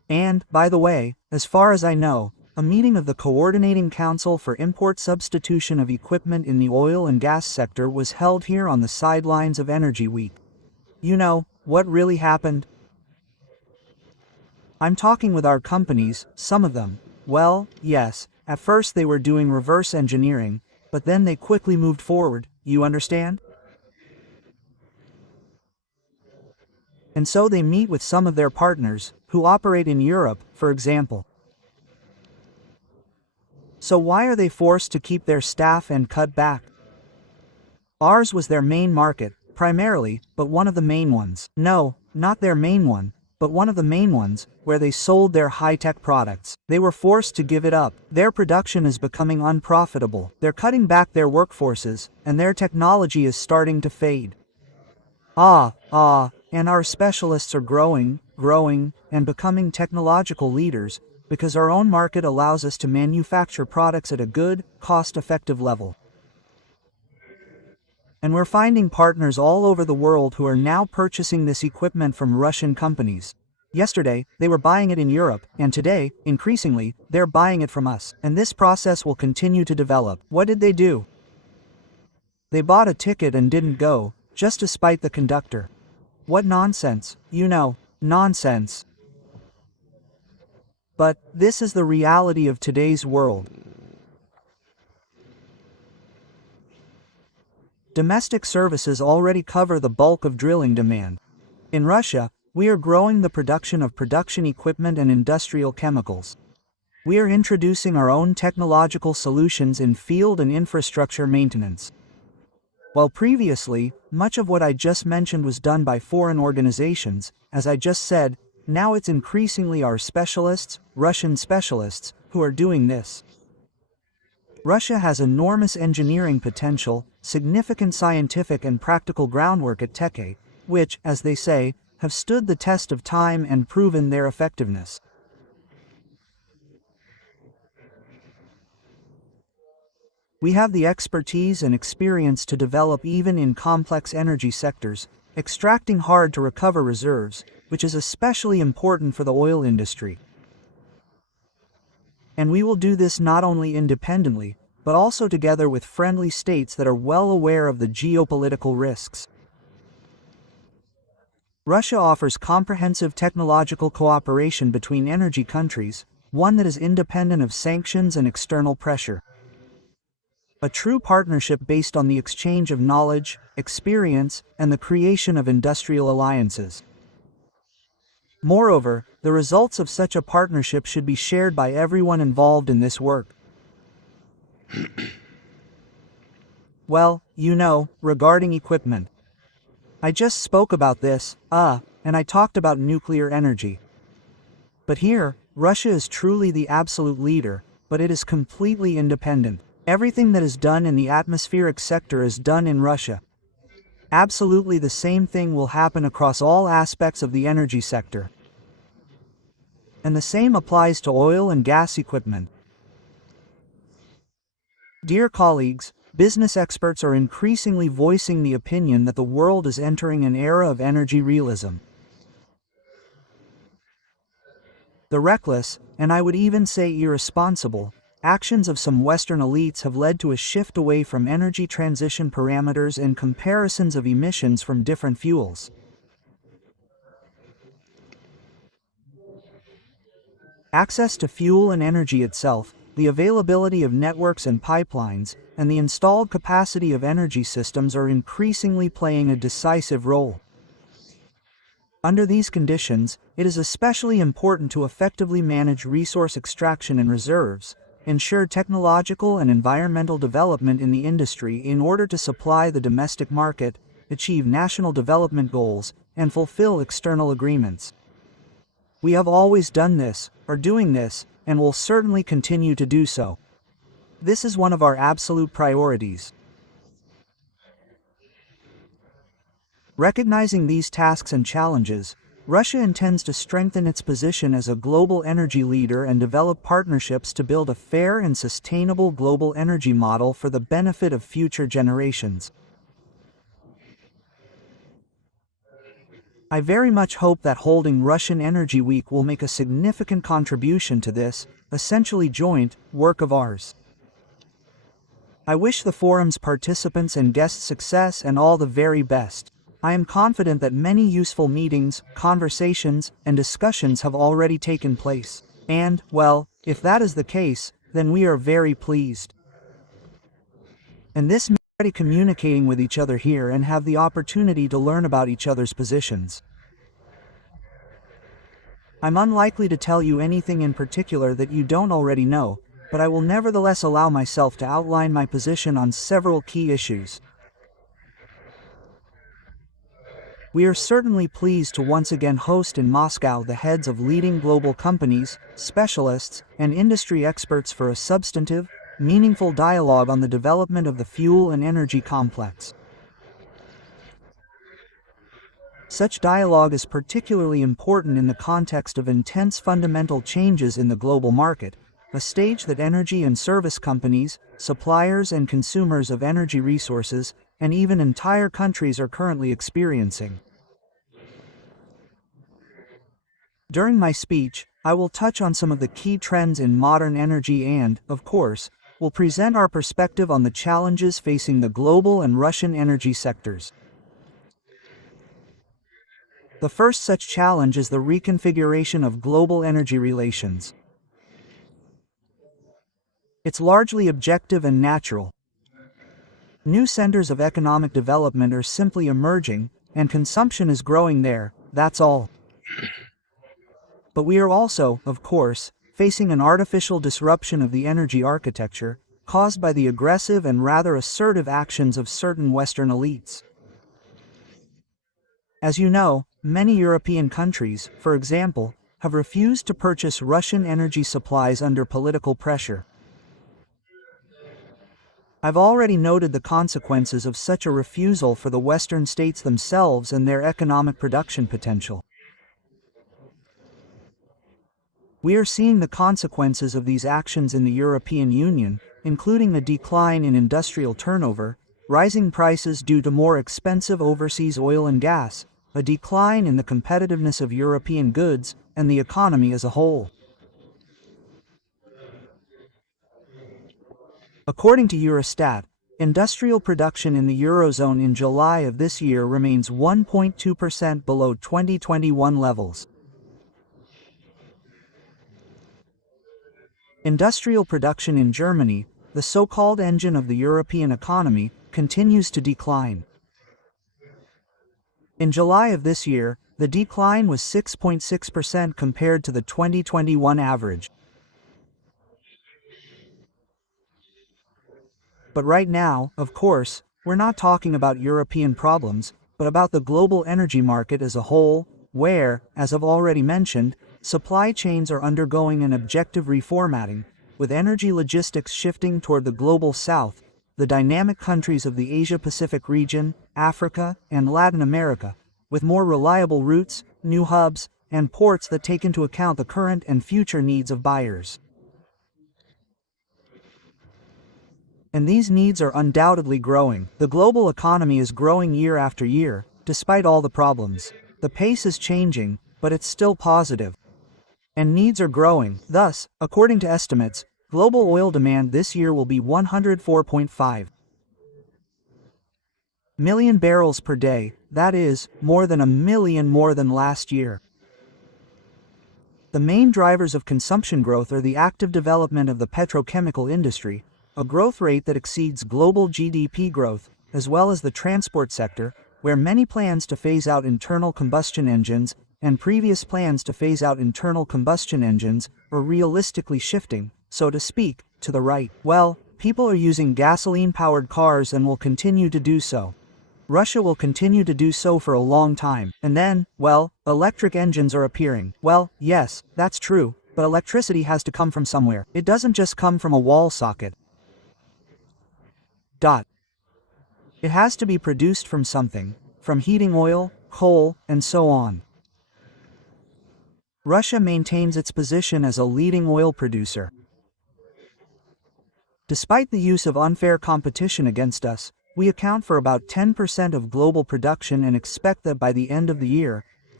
And, by the way, as far as I know, a meeting of the Coordinating Council for Import Substitution of Equipment in the Oil and Gas Sector was held here on the sidelines of Energy Week. You know, what really happened? I'm talking with our companies, some of them. Well, yes, at first they were doing reverse engineering, but then they quickly moved forward, you understand? And so they meet with some of their partners, who operate in Europe, for example. So why are they forced to keep their staff and cut back? Ours was their main market, primarily, but one of the main ones. No, not their main one, but one of the main ones, where they sold their high-tech products. They were forced to give it up. Their production is becoming unprofitable. They're cutting back their workforces, and their technology is starting to fade. And our specialists are growing, and becoming technological leaders, because our own market allows us to manufacture products at a good, cost-effective level. And we're finding partners all over the world who are now purchasing this equipment from Russian companies. Yesterday, they were buying it in Europe, and today, increasingly, they're buying it from us. And this process will continue to develop. What did they do? They bought a ticket and didn't go, just to spite the conductor. What nonsense, you know, nonsense. But this is the reality of today's world. Domestic services already cover the bulk of drilling demand. In Russia, we are growing the production of production equipment and industrial chemicals. We are introducing our own technological solutions in field and infrastructure maintenance. While previously, much of what I just mentioned was done by foreign organizations, as I just said, now it's increasingly our specialists, Russian specialists, who are doing this. Russia has enormous engineering potential, significant scientific and practical groundwork at Teke, which, as they say, have stood the test of time and proven their effectiveness. We have the expertise and experience to develop even in complex energy sectors, extracting hard-to-recover reserves, which is especially important for the oil industry. And we will do this not only independently, but also together with friendly states that are well aware of the geopolitical risks. Russia offers comprehensive technological cooperation between energy countries, one that is independent of sanctions and external pressure. A true partnership based on the exchange of knowledge, experience, and the creation of industrial alliances. Moreover, the results of such a partnership should be shared by everyone involved in this work. Well, you know, regarding equipment. I just spoke about this, and I talked about nuclear energy. But here, Russia is truly the absolute leader, but it is completely independent. Everything that is done in the atmospheric sector is done in Russia. Absolutely the same thing will happen across all aspects of the energy sector. And the same applies to oil and gas equipment. Dear colleagues, business experts are increasingly voicing the opinion that the world is entering an era of energy realism. The reckless, and I would even say irresponsible, actions of some Western elites have led to a shift away from energy transition parameters and comparisons of emissions from different fuels. Access to fuel and energy itself, the availability of networks and pipelines, and the installed capacity of energy systems are increasingly playing a decisive role. Under these conditions, it is especially important to effectively manage resource extraction and reserves, ensure technological and environmental development in the industry in order to supply the domestic market, achieve national development goals, and fulfill external agreements. We have always done this, are doing this, and will certainly continue to do so. This is one of our absolute priorities. Recognizing these tasks and challenges, Russia intends to strengthen its position as a global energy leader and develop partnerships to build a fair and sustainable global energy model for the benefit of future generations. I very much hope that holding Russian Energy Week will make a significant contribution to this, essentially joint, work of ours. I wish the forum's participants and guests success and all the very best. I am confident that many useful meetings, conversations, and discussions have already taken place. And, well, if that is the case, then we are very pleased. And this means already communicating with each other here and have the opportunity to learn about each other's positions. I'm unlikely to tell you anything in particular that you don't already know, but I will nevertheless allow myself to outline my position on several key issues. We are certainly pleased to once again host in Moscow the heads of leading global companies, specialists, and industry experts for a substantive, meaningful dialogue on the development of the fuel and energy complex. Such dialogue is particularly important in the context of intense fundamental changes in the global market, a stage that energy and service companies, suppliers and consumers of energy resources, and even entire countries are currently experiencing. During my speech, I will touch on some of the key trends in modern energy and, of course, will present our perspective on the challenges facing the global and Russian energy sectors. The first such challenge is the reconfiguration of global energy relations. It's largely objective and natural. New centers of economic development are simply emerging, and consumption is growing there, that's all. But we are also, of course, facing an artificial disruption of the energy architecture, caused by the aggressive and rather assertive actions of certain Western elites. As you know, many European countries, for example, have refused to purchase Russian energy supplies under political pressure. I've already noted the consequences of such a refusal for the Western states themselves and their economic production potential. We are seeing the consequences of these actions in the European Union, including the decline in industrial turnover, rising prices due to more expensive overseas oil and gas, a decline in the competitiveness of European goods, and the economy as a whole. According to Eurostat, industrial production in the Eurozone in July of this year remains 1.2% below 2021 levels. Industrial production in Germany, the so-called engine of the European economy, continues to decline. In July of this year, the decline was 6.6% compared to the 2021 average. But right now, of course, we're not talking about European problems, but about the global energy market as a whole, where, as I've already mentioned, supply chains are undergoing an objective reformatting, with energy logistics shifting toward the global south, the dynamic countries of the Asia-Pacific region, Africa, and Latin America, with more reliable routes, new hubs, and ports that take into account the current and future needs of buyers. And these needs are undoubtedly growing. The global economy is growing year after year, despite all the problems. The pace is changing, but it's still positive. And needs are growing. Thus, according to estimates, global oil demand this year will be 104.5 million barrels per day, that is, more than 1 million more than last year. The main drivers of consumption growth are the active development of the petrochemical industry, a growth rate that exceeds global GDP growth, as well as the transport sector, where many plans to phase out internal combustion engines and previous plans to phase out internal combustion engines are realistically shifting, so to speak, to the right. Well, people are using gasoline-powered cars and will continue to do so. Russia will continue to do so for a long time, and then, well, electric engines are appearing. Well, yes, that's true, but electricity has to come from somewhere. It doesn't just come from a wall socket. It has to be produced from something, from heating oil, coal, and so on. Russia maintains its position as a leading oil producer. Despite the use of unfair competition against us, we account for about 10% of global production and expect that by the end of the year,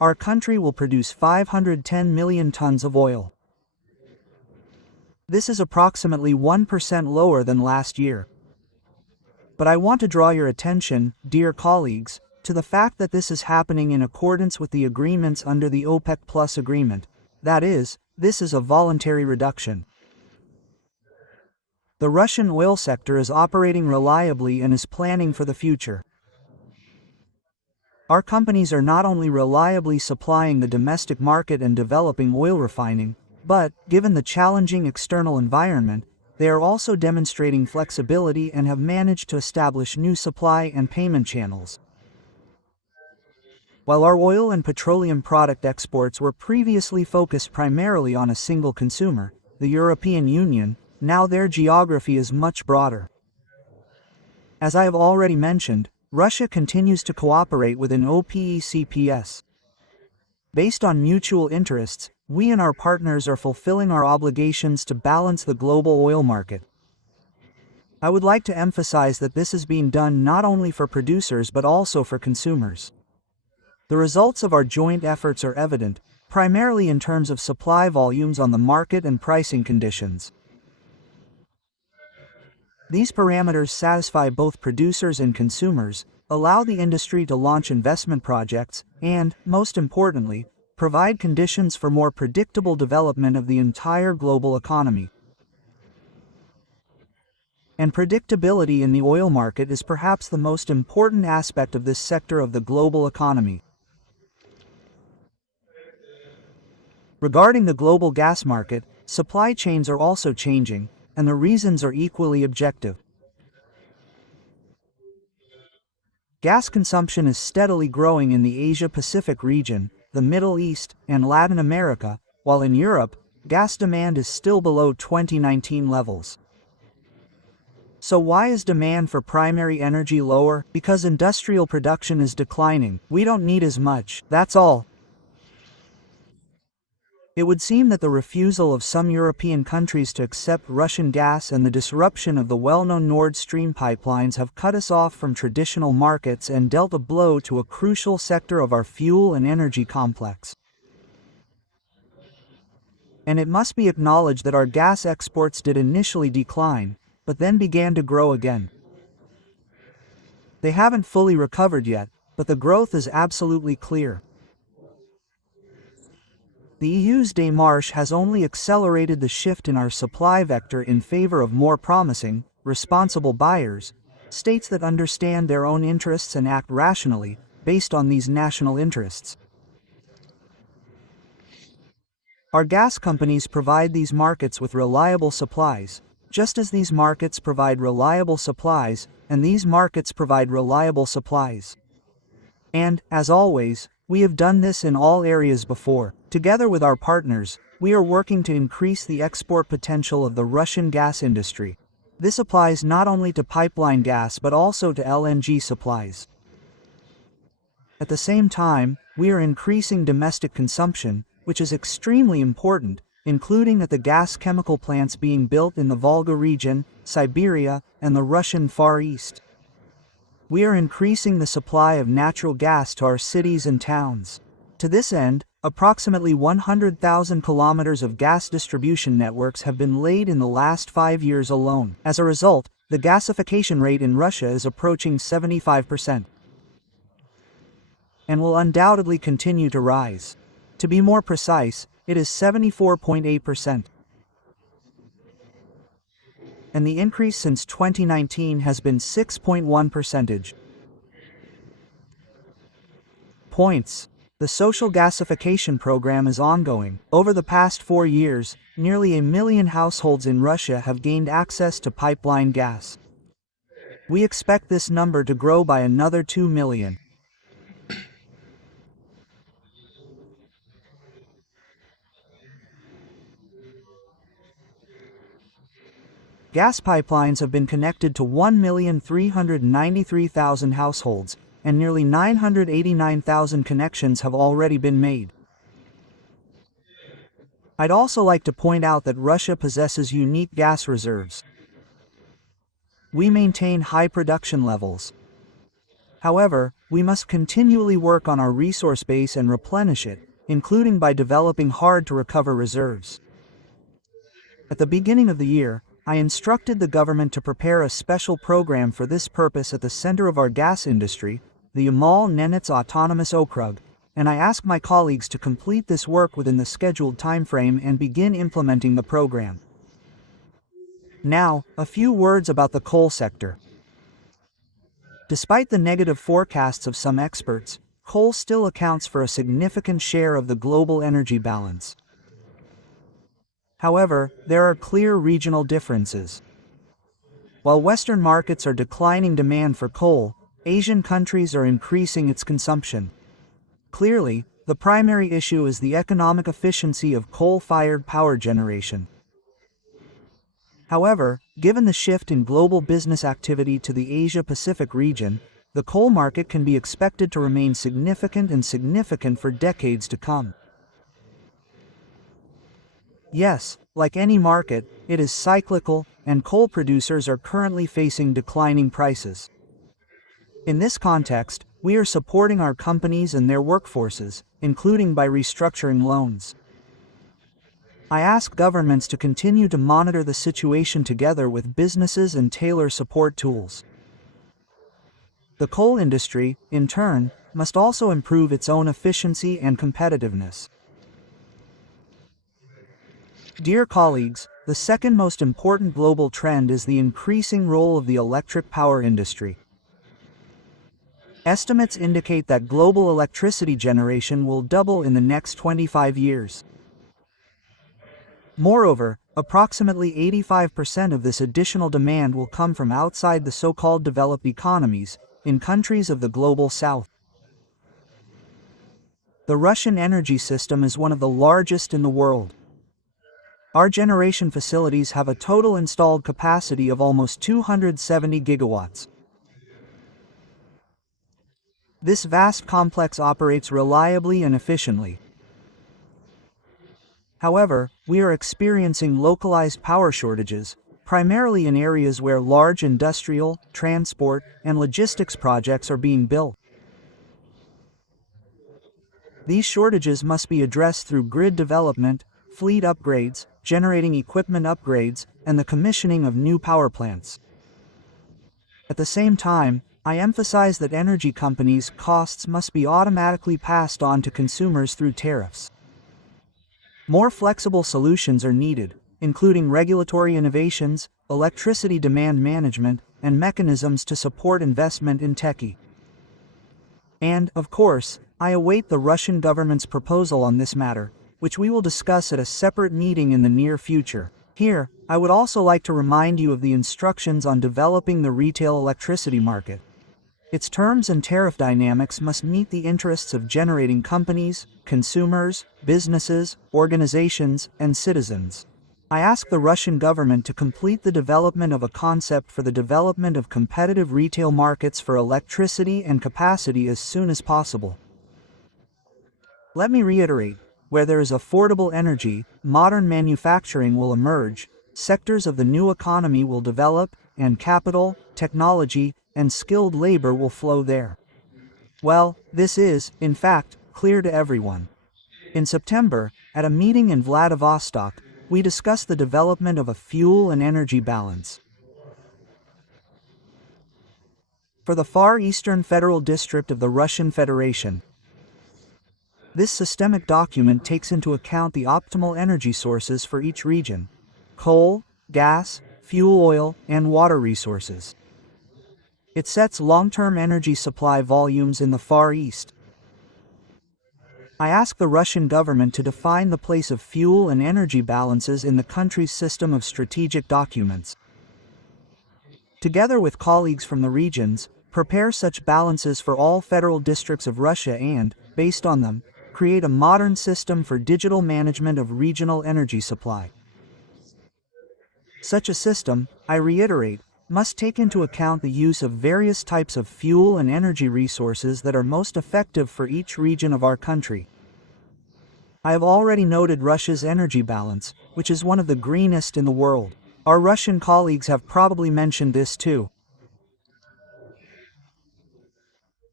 our country will produce 510 million tons of oil. This is approximately 1% lower than last year. But I want to draw your attention, dear colleagues, to the fact that this is happening in accordance with the agreements under the OPEC Plus agreement. That is, this is a voluntary reduction. The Russian oil sector is operating reliably and is planning for the future. Our companies are not only reliably supplying the domestic market and developing oil refining, but, given the challenging external environment, they are also demonstrating flexibility and have managed to establish new supply and payment channels. While our oil and petroleum product exports were previously focused primarily on a single consumer, the European Union, now their geography is much broader. As I have already mentioned, Russia continues to cooperate within OPEC+. Based on mutual interests, we and our partners are fulfilling our obligations to balance the global oil market. I would like to emphasize that this is being done not only for producers but also for consumers. The results of our joint efforts are evident, primarily in terms of supply volumes on the market and pricing conditions. These parameters satisfy both producers and consumers, allow the industry to launch investment projects, and, most importantly, provide conditions for more predictable development of the entire global economy. And predictability in the oil market is perhaps the most important aspect of this sector of the global economy. Regarding the global gas market, supply chains are also changing, and the reasons are equally objective. Gas consumption is steadily growing in the Asia-Pacific region, the Middle East, and Latin America, while in Europe, gas demand is still below 2019 levels. So why is demand for primary energy lower? Because industrial production is declining. We don't need as much, that's all. It would seem that the refusal of some European countries to accept Russian gas and the disruption of the well-known Nord Stream pipelines have cut us off from traditional markets and dealt a blow to a crucial sector of our fuel and energy complex. And it must be acknowledged that our gas exports did initially decline, but then began to grow again. They haven't fully recovered yet, but the growth is absolutely clear. The EU's démarche has only accelerated the shift in our supply vector in favor of more promising, responsible buyers, states that understand their own interests and act rationally, based on these national interests. Our gas companies provide these markets with reliable supplies, just as these markets provide reliable supplies, and these markets provide reliable supplies. And, as always, we have done this in all areas before. Together with our partners, we are working to increase the export potential of the Russian gas industry. This applies not only to pipeline gas but also to LNG supplies. At the same time, we are increasing domestic consumption, which is extremely important, including at the gas chemical plants being built in the Volga region, Siberia, and the Russian Far East. We are increasing the supply of natural gas to our cities and towns. To this end, approximately 100,000 kilometers of gas distribution networks have been laid in the last 5 years alone. As a result, the gasification rate in Russia is approaching 75%. And will undoubtedly continue to rise. To be more precise, it is 74.8%. And the increase since 2019 has been 6.1 percentage points. The social gasification program is ongoing. Over the past 4 years, nearly 1 million households in Russia have gained access to pipeline gas. We expect this number to grow by another 2 million. Gas pipelines have been connected to 1,393,000 households, and nearly 989,000 connections have already been made. I'd also like to point out that Russia possesses unique gas reserves. We maintain high production levels. However, we must continually work on our resource base and replenish it, including by developing hard-to-recover reserves. At the beginning of the year, I instructed the government to prepare a special program for this purpose at the center of our gas industry, the Yamal-Nenets Autonomous Okrug, and I asked my colleagues to complete this work within the scheduled timeframe and begin implementing the program. Now, a few words about the coal sector. Despite the negative forecasts of some experts, coal still accounts for a significant share of the global energy balance. However, there are clear regional differences. While Western markets are declining demand for coal, Asian countries are increasing its consumption. Clearly, the primary issue is the economic efficiency of coal-fired power generation. However, given the shift in global business activity to the Asia-Pacific region, the coal market can be expected to remain significant for decades to come. Yes, like any market, it is cyclical, and coal producers are currently facing declining prices. In this context, we are supporting our companies and their workforces, including by restructuring loans. I ask governments to continue to monitor the situation together with businesses and tailor support tools. The coal industry, in turn, must also improve its own efficiency and competitiveness. Dear colleagues, the second most important global trend is the increasing role of the electric power industry. Estimates indicate that global electricity generation will double in the next 25 years. Moreover, approximately 85% of this additional demand will come from outside the so-called developed economies, in countries of the global south. The Russian energy system is one of the largest in the world. Our generation facilities have a total installed capacity of almost 270 gigawatts. This vast complex operates reliably and efficiently. However, we are experiencing localized power shortages, primarily in areas where large industrial, transport, and logistics projects are being built. These shortages must be addressed through grid development, fleet upgrades, generating equipment upgrades, and the commissioning of new power plants. At the same time, I emphasize that energy companies' costs must be automatically passed on to consumers through tariffs. More flexible solutions are needed, including regulatory innovations, electricity demand management, and mechanisms to support investment in techie. And, of course, I await the Russian government's proposal on this matter, which we will discuss at a separate meeting in the near future. Here, I would also like to remind you of the instructions on developing the retail electricity market. Its terms and tariff dynamics must meet the interests of generating companies, consumers, businesses, organizations, and citizens. I ask the Russian government to complete the development of a concept for the development of competitive retail markets for electricity and capacity as soon as possible. Let me reiterate, where there is affordable energy, modern manufacturing will emerge, sectors of the new economy will develop, and capital, technology, and skilled labor will flow there. Well, this is, in fact, clear to everyone. In September, at a meeting in Vladivostok, we discussed the development of a fuel and energy balance. For the Far Eastern Federal District of the Russian Federation, this systemic document takes into account the optimal energy sources for each region: coal, gas, fuel oil, and water resources. It sets long-term energy supply volumes in the Far East. I ask the Russian government to define the place of fuel and energy balances in the country's system of strategic documents. Together with colleagues from the regions, prepare such balances for all federal districts of Russia and, based on them, create a modern system for digital management of regional energy supply. Such a system, I reiterate, must take into account the use of various types of fuel and energy resources that are most effective for each region of our country. I have already noted Russia's energy balance, which is one of the greenest in the world. Our Russian colleagues have probably mentioned this too.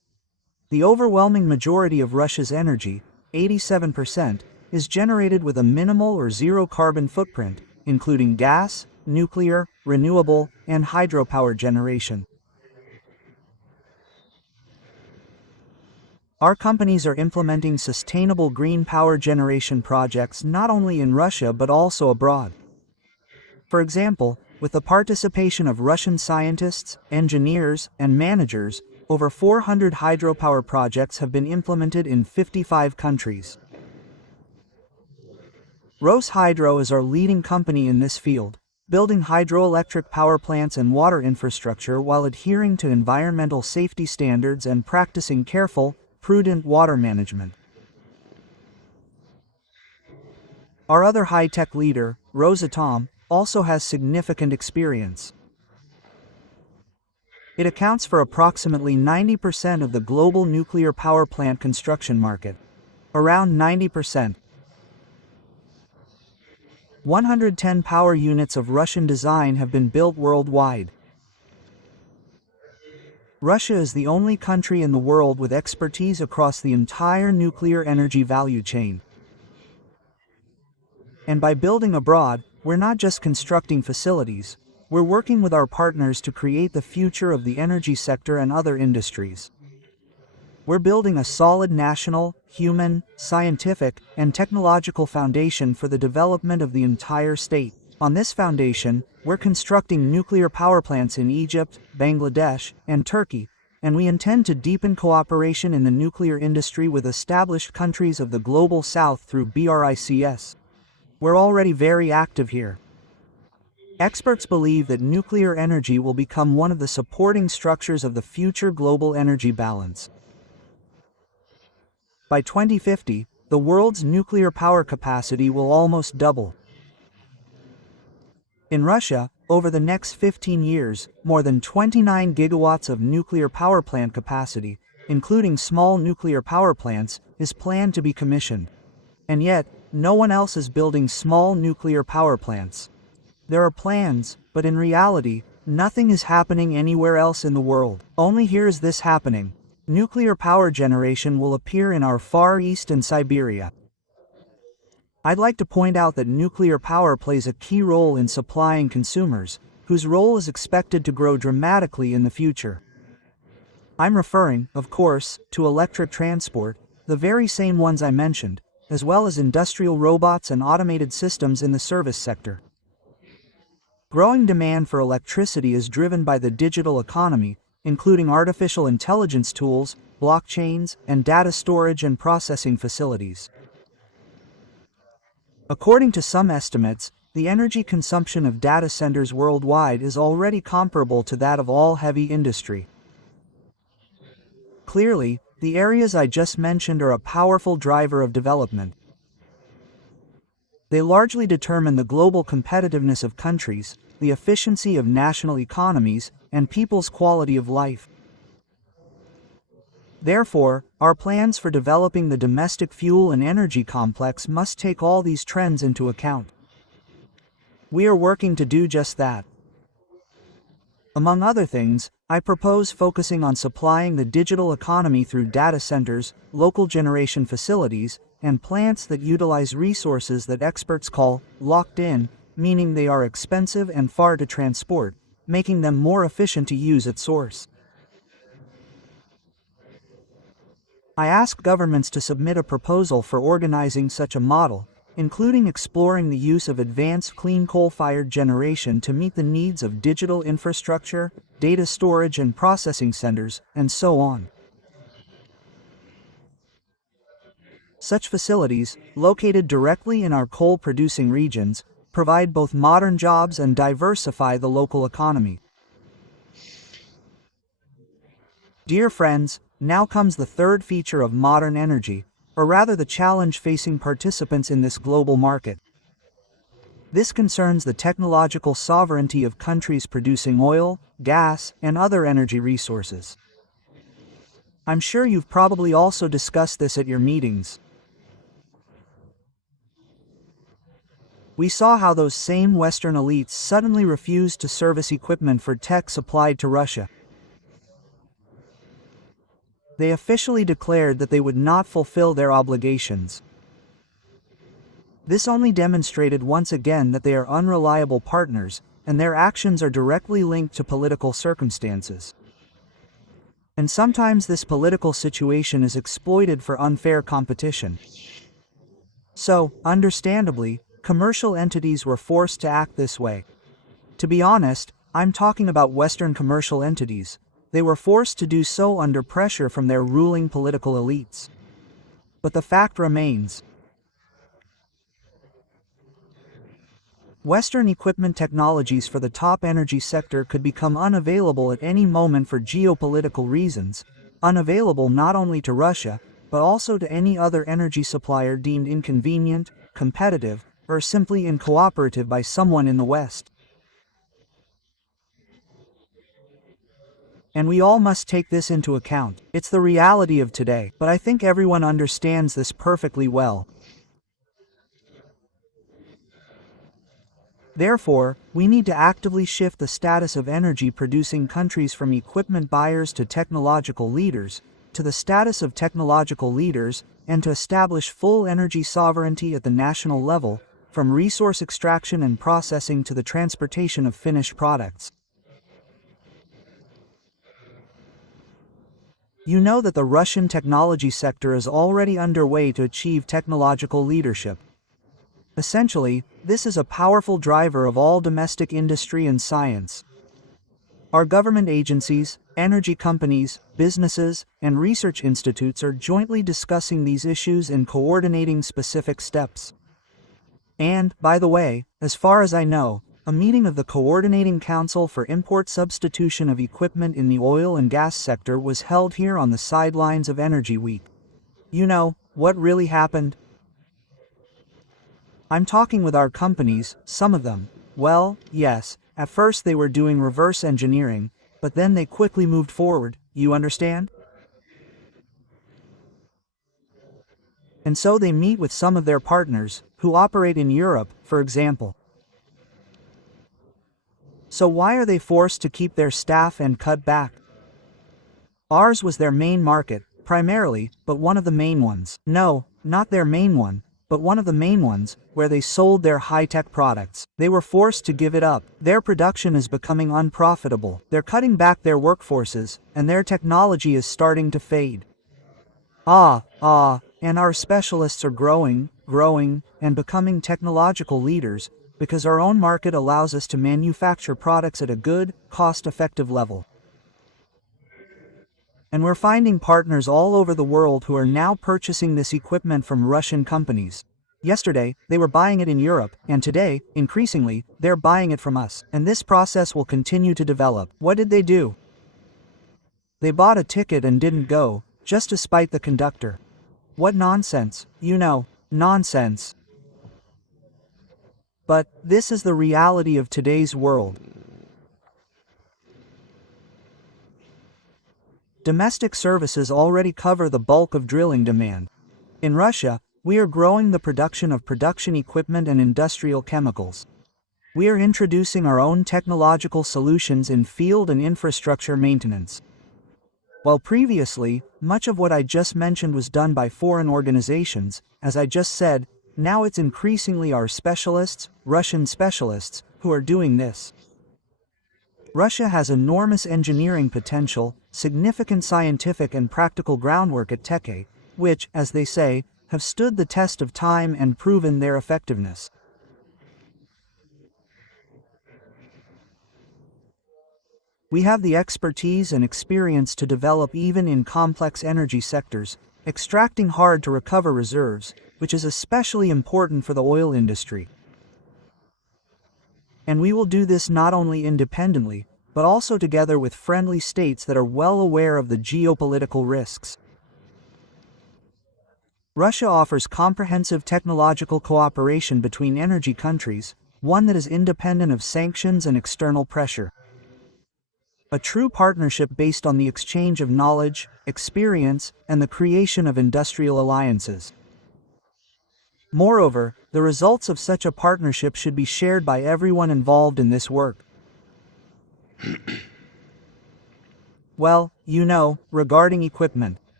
The overwhelming majority of Russia's energy, 87%, is generated with a minimal or zero carbon footprint, including gas, nuclear, renewable, and hydropower generation. Our companies are implementing sustainable green power generation projects not only in Russia but also abroad. For example, with the participation of Russian scientists, engineers, and managers, over 400 hydropower projects have been implemented in 55 countries. Roshydro is our leading company in this field, building hydroelectric power plants and water infrastructure while adhering to environmental safety standards and practicing careful, prudent water management. Our other high-tech leader, Rosatom, also has significant experience. It accounts for approximately 90% of the global nuclear power plant construction market. Around 90%. 110 power units of Russian design have been built worldwide. Russia is the only country in the world with expertise across the entire nuclear energy value chain. And by building abroad, we're not just constructing facilities, we're working with our partners to create the future of the energy sector and other industries. We're building a solid national, human, scientific, and technological foundation for the development of the entire state. On this foundation, we're constructing nuclear power plants in Egypt, Bangladesh, and Turkey, and we intend to deepen cooperation in the nuclear industry with established countries of the Global South through BRICS. We're already very active here. Experts believe that nuclear energy will become one of the supporting structures of the future global energy balance. By 2050, the world's nuclear power capacity will almost double. In Russia, over the next 15 years, more than 29 gigawatts of nuclear power plant capacity, including small nuclear power plants, is planned to be commissioned. And yet, no one else is building small nuclear power plants. There are plans, but in reality, nothing is happening anywhere else in the world. Only here is this happening. Nuclear power generation will appear in our Far East and Siberia. I'd like to point out that nuclear power plays a key role in supplying consumers, whose role is expected to grow dramatically in the future. I'm referring, of course, to electric transport, the very same ones I mentioned, as well as industrial robots and automated systems in the service sector. Growing demand for electricity is driven by the digital economy, including artificial intelligence tools, blockchains, and data storage and processing facilities. According to some estimates, the energy consumption of data centers worldwide is already comparable to that of all heavy industry. Clearly, the areas I just mentioned are a powerful driver of development. They largely determine the global competitiveness of countries, the efficiency of national economies, and people's quality of life. Therefore, our plans for developing the domestic fuel and energy complex must take all these trends into account. We are working to do just that. Among other things, I propose focusing on supplying the digital economy through data centers, local generation facilities, and plants that utilize resources that experts call locked in, meaning they are expensive and far to transport, making them more efficient to use at source. I asked governments to submit a proposal for organizing such a model, including exploring the use of advanced clean coal-fired generation to meet the needs of digital infrastructure, data storage and processing centers, and so on. Such facilities, located directly in our coal-producing regions, provide both modern jobs and diversify the local economy. Dear friends, now comes the third feature of modern energy, or rather the challenge facing participants in this global market. This concerns the technological sovereignty of countries producing oil, gas, and other energy resources. I'm sure you've probably also discussed this at your meetings. We saw how those same Western elites suddenly refused to service equipment for tech supplied to Russia. they officially declared that they would not fulfill their obligations. This only demonstrated once again that they are unreliable partners, and their actions are directly linked to political circumstances. And sometimes this political situation is exploited for unfair competition. So, understandably, commercial entities were forced to act this way. To be honest, I'm talking about Western commercial entities. They were forced to do so under pressure from their ruling political elites. But the fact remains. Western equipment technologies for the top energy sector could become unavailable at any moment for geopolitical reasons, unavailable not only to Russia, but also to any other energy supplier deemed inconvenient, competitive, or simply uncooperative by someone in the West. And we all must take this into account. It's the reality of today, but I think everyone understands this perfectly well. Therefore, we need to actively shift the status of energy-producing countries from equipment buyers to technological leaders, to the status of technological leaders, and to establish full energy sovereignty at the national level, from resource extraction and processing to the transportation of finished products. You know that the Russian technology sector is already underway to achieve technological leadership. Essentially, this is a powerful driver of all domestic industry and science. Our government agencies, energy companies, businesses, and research institutes are jointly discussing these issues and coordinating specific steps. And, by the way, as far as I know, a meeting of the Coordinating Council for Import Substitution of Equipment in the Oil and Gas Sector was held here on the sidelines of Energy Week. You know, what really happened? I'm talking with our companies, some of them. Well, yes, at first they were doing reverse engineering, but then they quickly moved forward, you understand? And so they meet with some of their partners, who operate in Europe, for example. So why are they forced to keep their staff and cut back? Ours was their main market, primarily, but one of the main ones. No, not their main one, but one of the main ones, where they sold their high-tech products. They were forced to give it up. Their production is becoming unprofitable. They're cutting back their workforces, and their technology is starting to fade. And our specialists are growing, and becoming technological leaders, because our own market allows us to manufacture products at a good, cost-effective level. And we're finding partners all over the world who are now purchasing this equipment from Russian companies. Yesterday, they were buying it in Europe, and today, increasingly, they're buying it from us. And this process will continue to develop. What did they do? They bought a ticket and didn't go, just to spite the conductor. What nonsense, you know, nonsense. But this is the reality of today's world. Domestic services already cover the bulk of drilling demand. In Russia, we are growing the production of production equipment and industrial chemicals. We are introducing our own technological solutions in field and infrastructure maintenance. While previously, much of what I just mentioned was done by foreign organizations, as I just said, now it's increasingly our specialists, Russian specialists, who are doing this. Russia has enormous engineering potential, significant scientific and practical groundwork at TechA, which, as they say, have stood the test of time and proven their effectiveness. We have the expertise and experience to develop even in complex energy sectors, extracting hard-to-recover reserves, which is especially important for the oil industry. And we will do this not only independently, but also together with friendly states that are well aware of the geopolitical risks. Russia offers comprehensive technological cooperation between energy countries, one that is independent of sanctions and external pressure. A true partnership based on the exchange of knowledge, experience, and the creation of industrial alliances. Moreover, the results of such a partnership should be shared by everyone involved in this work. Well, you know, regarding equipment.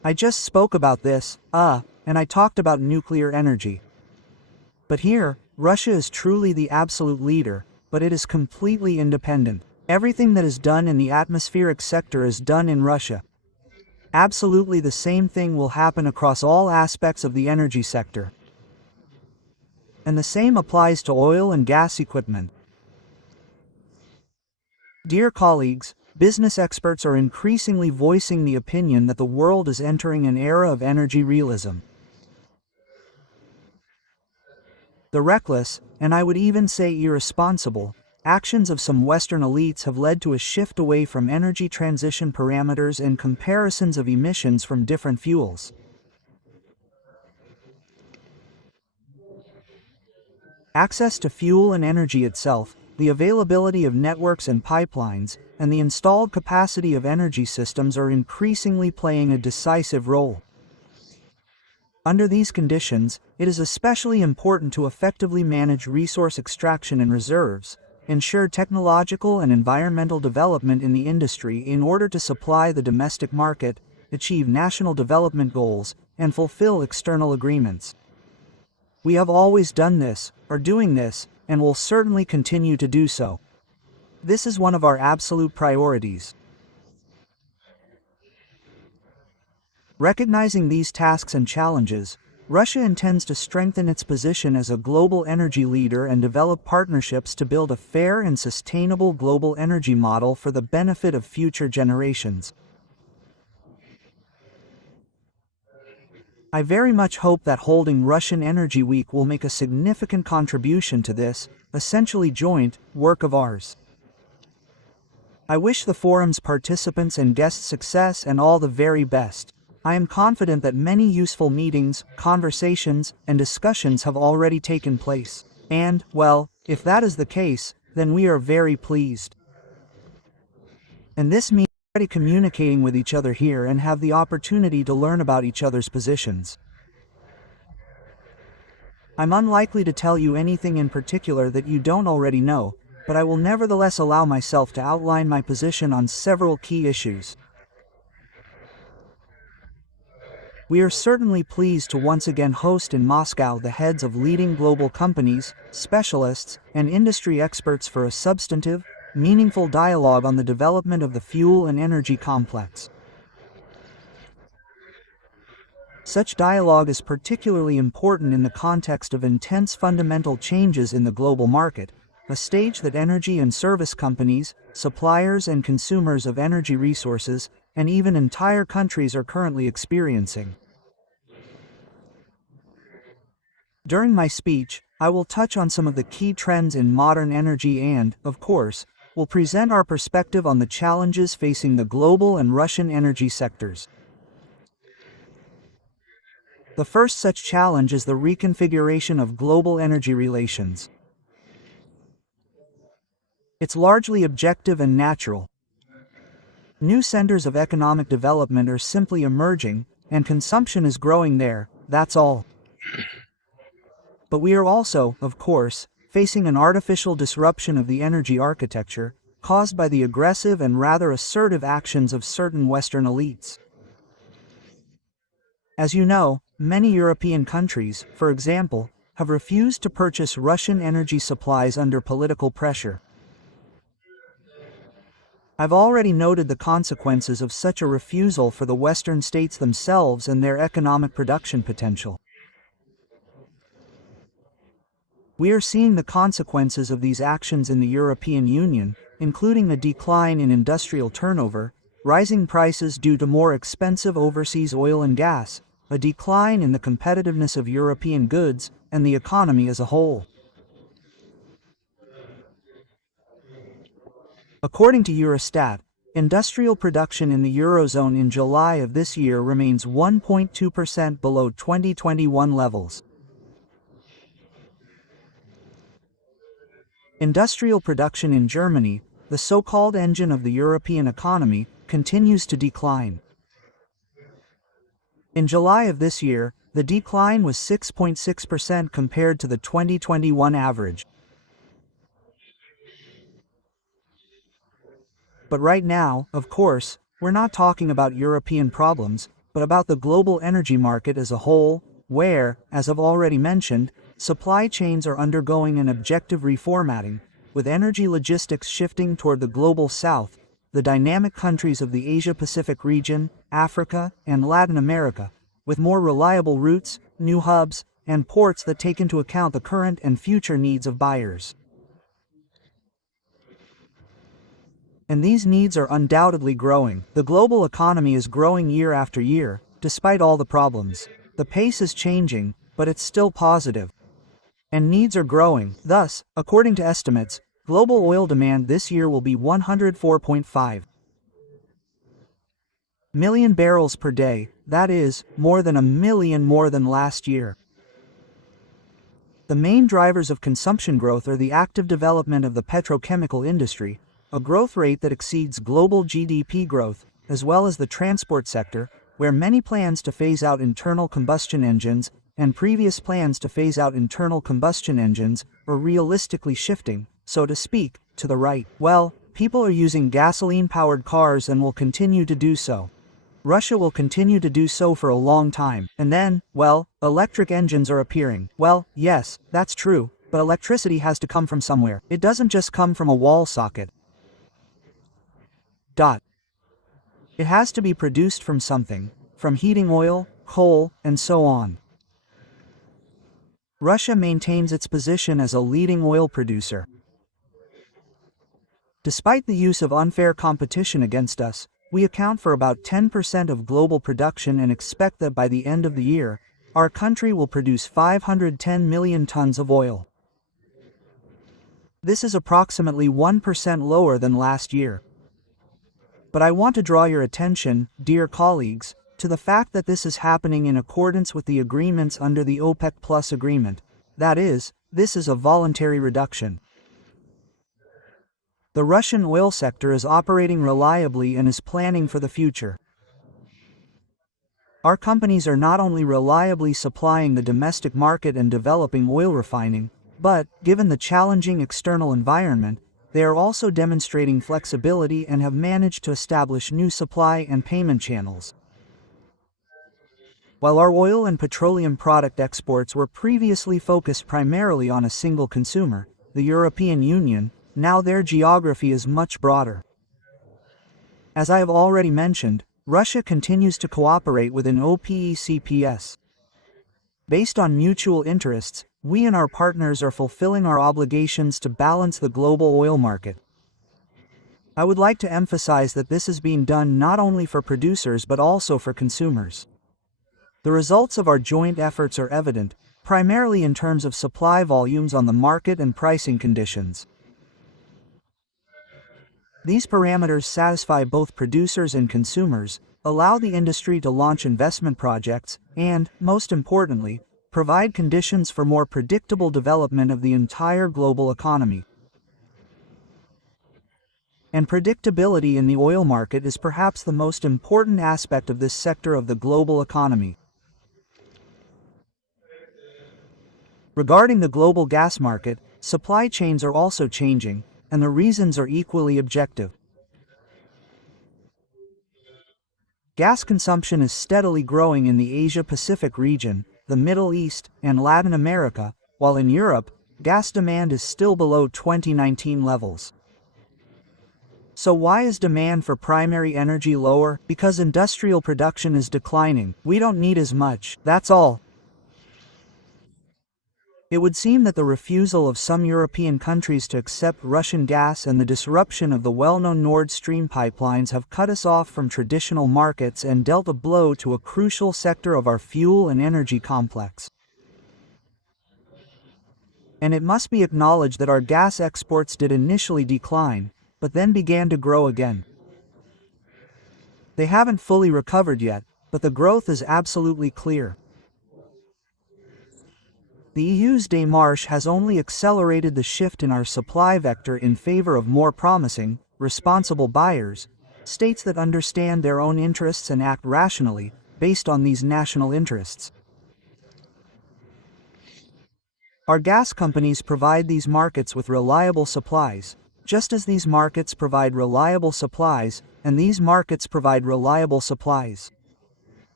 I just spoke about this, and I talked about nuclear energy. But here, Russia is truly the absolute leader, but it is completely independent. Everything that is done in the atmospheric sector is done in Russia. Absolutely the same thing will happen across all aspects of the energy sector. And the same applies to oil and gas equipment. Dear colleagues, business experts are increasingly voicing the opinion that the world is entering an era of energy realism. The reckless, and I would even say irresponsible, actions of some Western elites have led to a shift away from energy transition parameters and comparisons of emissions from different fuels. Access to fuel and energy itself, the availability of networks and pipelines, and the installed capacity of energy systems are increasingly playing a decisive role. Under these conditions, it is especially important to effectively manage resource extraction and reserves, ensure technological and environmental development in the industry in order to supply the domestic market, achieve national development goals, and fulfill external agreements. We have always done this, are doing this, and will certainly continue to do so. This is one of our absolute priorities. Recognizing these tasks and challenges, Russia intends to strengthen its position as a global energy leader and develop partnerships to build a fair and sustainable global energy model for the benefit of future generations. I very much hope that holding Russian Energy Week will make a significant contribution to this, essentially joint, work of ours. I wish the forum's participants and guests success and all the very best. I am confident that many useful meetings, conversations, and discussions have already taken place. And, well, if that is the case, then we are very pleased. And this means already communicating with each other here and have the opportunity to learn about each other's positions. I'm unlikely to tell you anything in particular that you don't already know, but I will nevertheless allow myself to outline my position on several key issues. We are certainly pleased to once again host in Moscow the heads of leading global companies, specialists, and industry experts for a substantive, meaningful dialogue on the development of the fuel and energy complex. Such dialogue is particularly important in the context of intense fundamental changes in the global market, a stage that energy and service companies, suppliers and consumers of energy resources, and even entire countries are currently experiencing. During my speech, I will touch on some of the key trends in modern energy and, of course, will present our perspective on the challenges facing the global and Russian energy sectors. The first such challenge is the reconfiguration of global energy relations. It's largely objective and natural. New centers of economic development are simply emerging, and consumption is growing there, that's all. But we are also, of course, facing an artificial disruption of the energy architecture, caused by the aggressive and rather assertive actions of certain Western elites. As you know, many European countries, for example, have refused to purchase Russian energy supplies under political pressure. I've already noted the consequences of such a refusal for the Western states themselves and their economic production potential. We are seeing the consequences of these actions in the European Union, including a decline in industrial turnover, rising prices due to more expensive overseas oil and gas, a decline in the competitiveness of European goods, and the economy as a whole. According to Eurostat, industrial production in the Eurozone in July of this year remains 1.2% below 2021 levels. Industrial production in Germany, the so-called engine of the European economy, continues to decline. In July of this year, the decline was 6.6% compared to the 2021 average. But right now, of course, we're not talking about European problems, but about the global energy market as a whole, where, as I've already mentioned, supply chains are undergoing an objective reformatting, with energy logistics shifting toward the global south, the dynamic countries of the Asia-Pacific region, Africa, and Latin America, with more reliable routes, new hubs, and ports that take into account the current and future needs of buyers. And these needs are undoubtedly growing. The global economy is growing year after year, despite all the problems. The pace is changing, but it's still positive. And needs are growing. Thus, according to estimates, global oil demand this year will be 104.5 million barrels per day, that is, more than 1 million more than last year. The main drivers of consumption growth are the active development of the petrochemical industry, a growth rate that exceeds global GDP growth, as well as the transport sector, where many plans to phase out internal combustion engines and previous plans to phase out internal combustion engines are realistically shifting, so to speak, to the right. Well, people are using gasoline-powered cars and will continue to do so. Russia will continue to do so for a long time. And then, well, electric engines are appearing. Well, yes, that's true, but electricity has to come from somewhere. It doesn't just come from a wall socket. It has to be produced from something, from heating oil, coal, and so on. Russia maintains its position as a leading oil producer. Despite the use of unfair competition against us, we account for about 10% of global production and expect that by the end of the year, our country will produce 510 million tons of oil. This is approximately 1% lower than last year. But I want to draw your attention, dear colleagues, to the fact that this is happening in accordance with the agreements under the OPEC Plus agreement. That is, this is a voluntary reduction. The Russian oil sector is operating reliably and is planning for the future. Our companies are not only reliably supplying the domestic market and developing oil refining, but, given the challenging external environment, they are also demonstrating flexibility and have managed to establish new supply and payment channels. While our oil and petroleum product exports were previously focused primarily on a single consumer, the European Union, now their geography is much broader. As I have already mentioned, Russia continues to cooperate within OPEC+. Based on mutual interests, we and our partners are fulfilling our obligations to balance the global oil market. I would like to emphasize that this is being done not only for producers but also for consumers. The results of our joint efforts are evident, primarily in terms of supply volumes on the market and pricing conditions. These parameters satisfy both producers and consumers, allow the industry to launch investment projects, and, most importantly, provide conditions for more predictable development of the entire global economy. And predictability in the oil market is perhaps the most important aspect of this sector of the global economy. Regarding the global gas market, supply chains are also changing, and the reasons are equally objective. Gas consumption is steadily growing in the Asia-Pacific region, the Middle East, and Latin America, while in Europe, gas demand is still below 2019 levels. So why is demand for primary energy lower? Because industrial production is declining. We don't need as much, that's all. It would seem that the refusal of some European countries to accept Russian gas and the disruption of the well-known Nord Stream pipelines have cut us off from traditional markets and dealt a blow to a crucial sector of our fuel and energy complex. And it must be acknowledged that our gas exports did initially decline, but then began to grow again. They haven't fully recovered yet, but the growth is absolutely clear. The EU's démarche has only accelerated the shift in our supply vector in favor of more promising, responsible buyers, states that understand their own interests and act rationally, based on these national interests. Our gas companies provide these markets with reliable supplies, just as these markets provide reliable supplies, and these markets provide reliable supplies.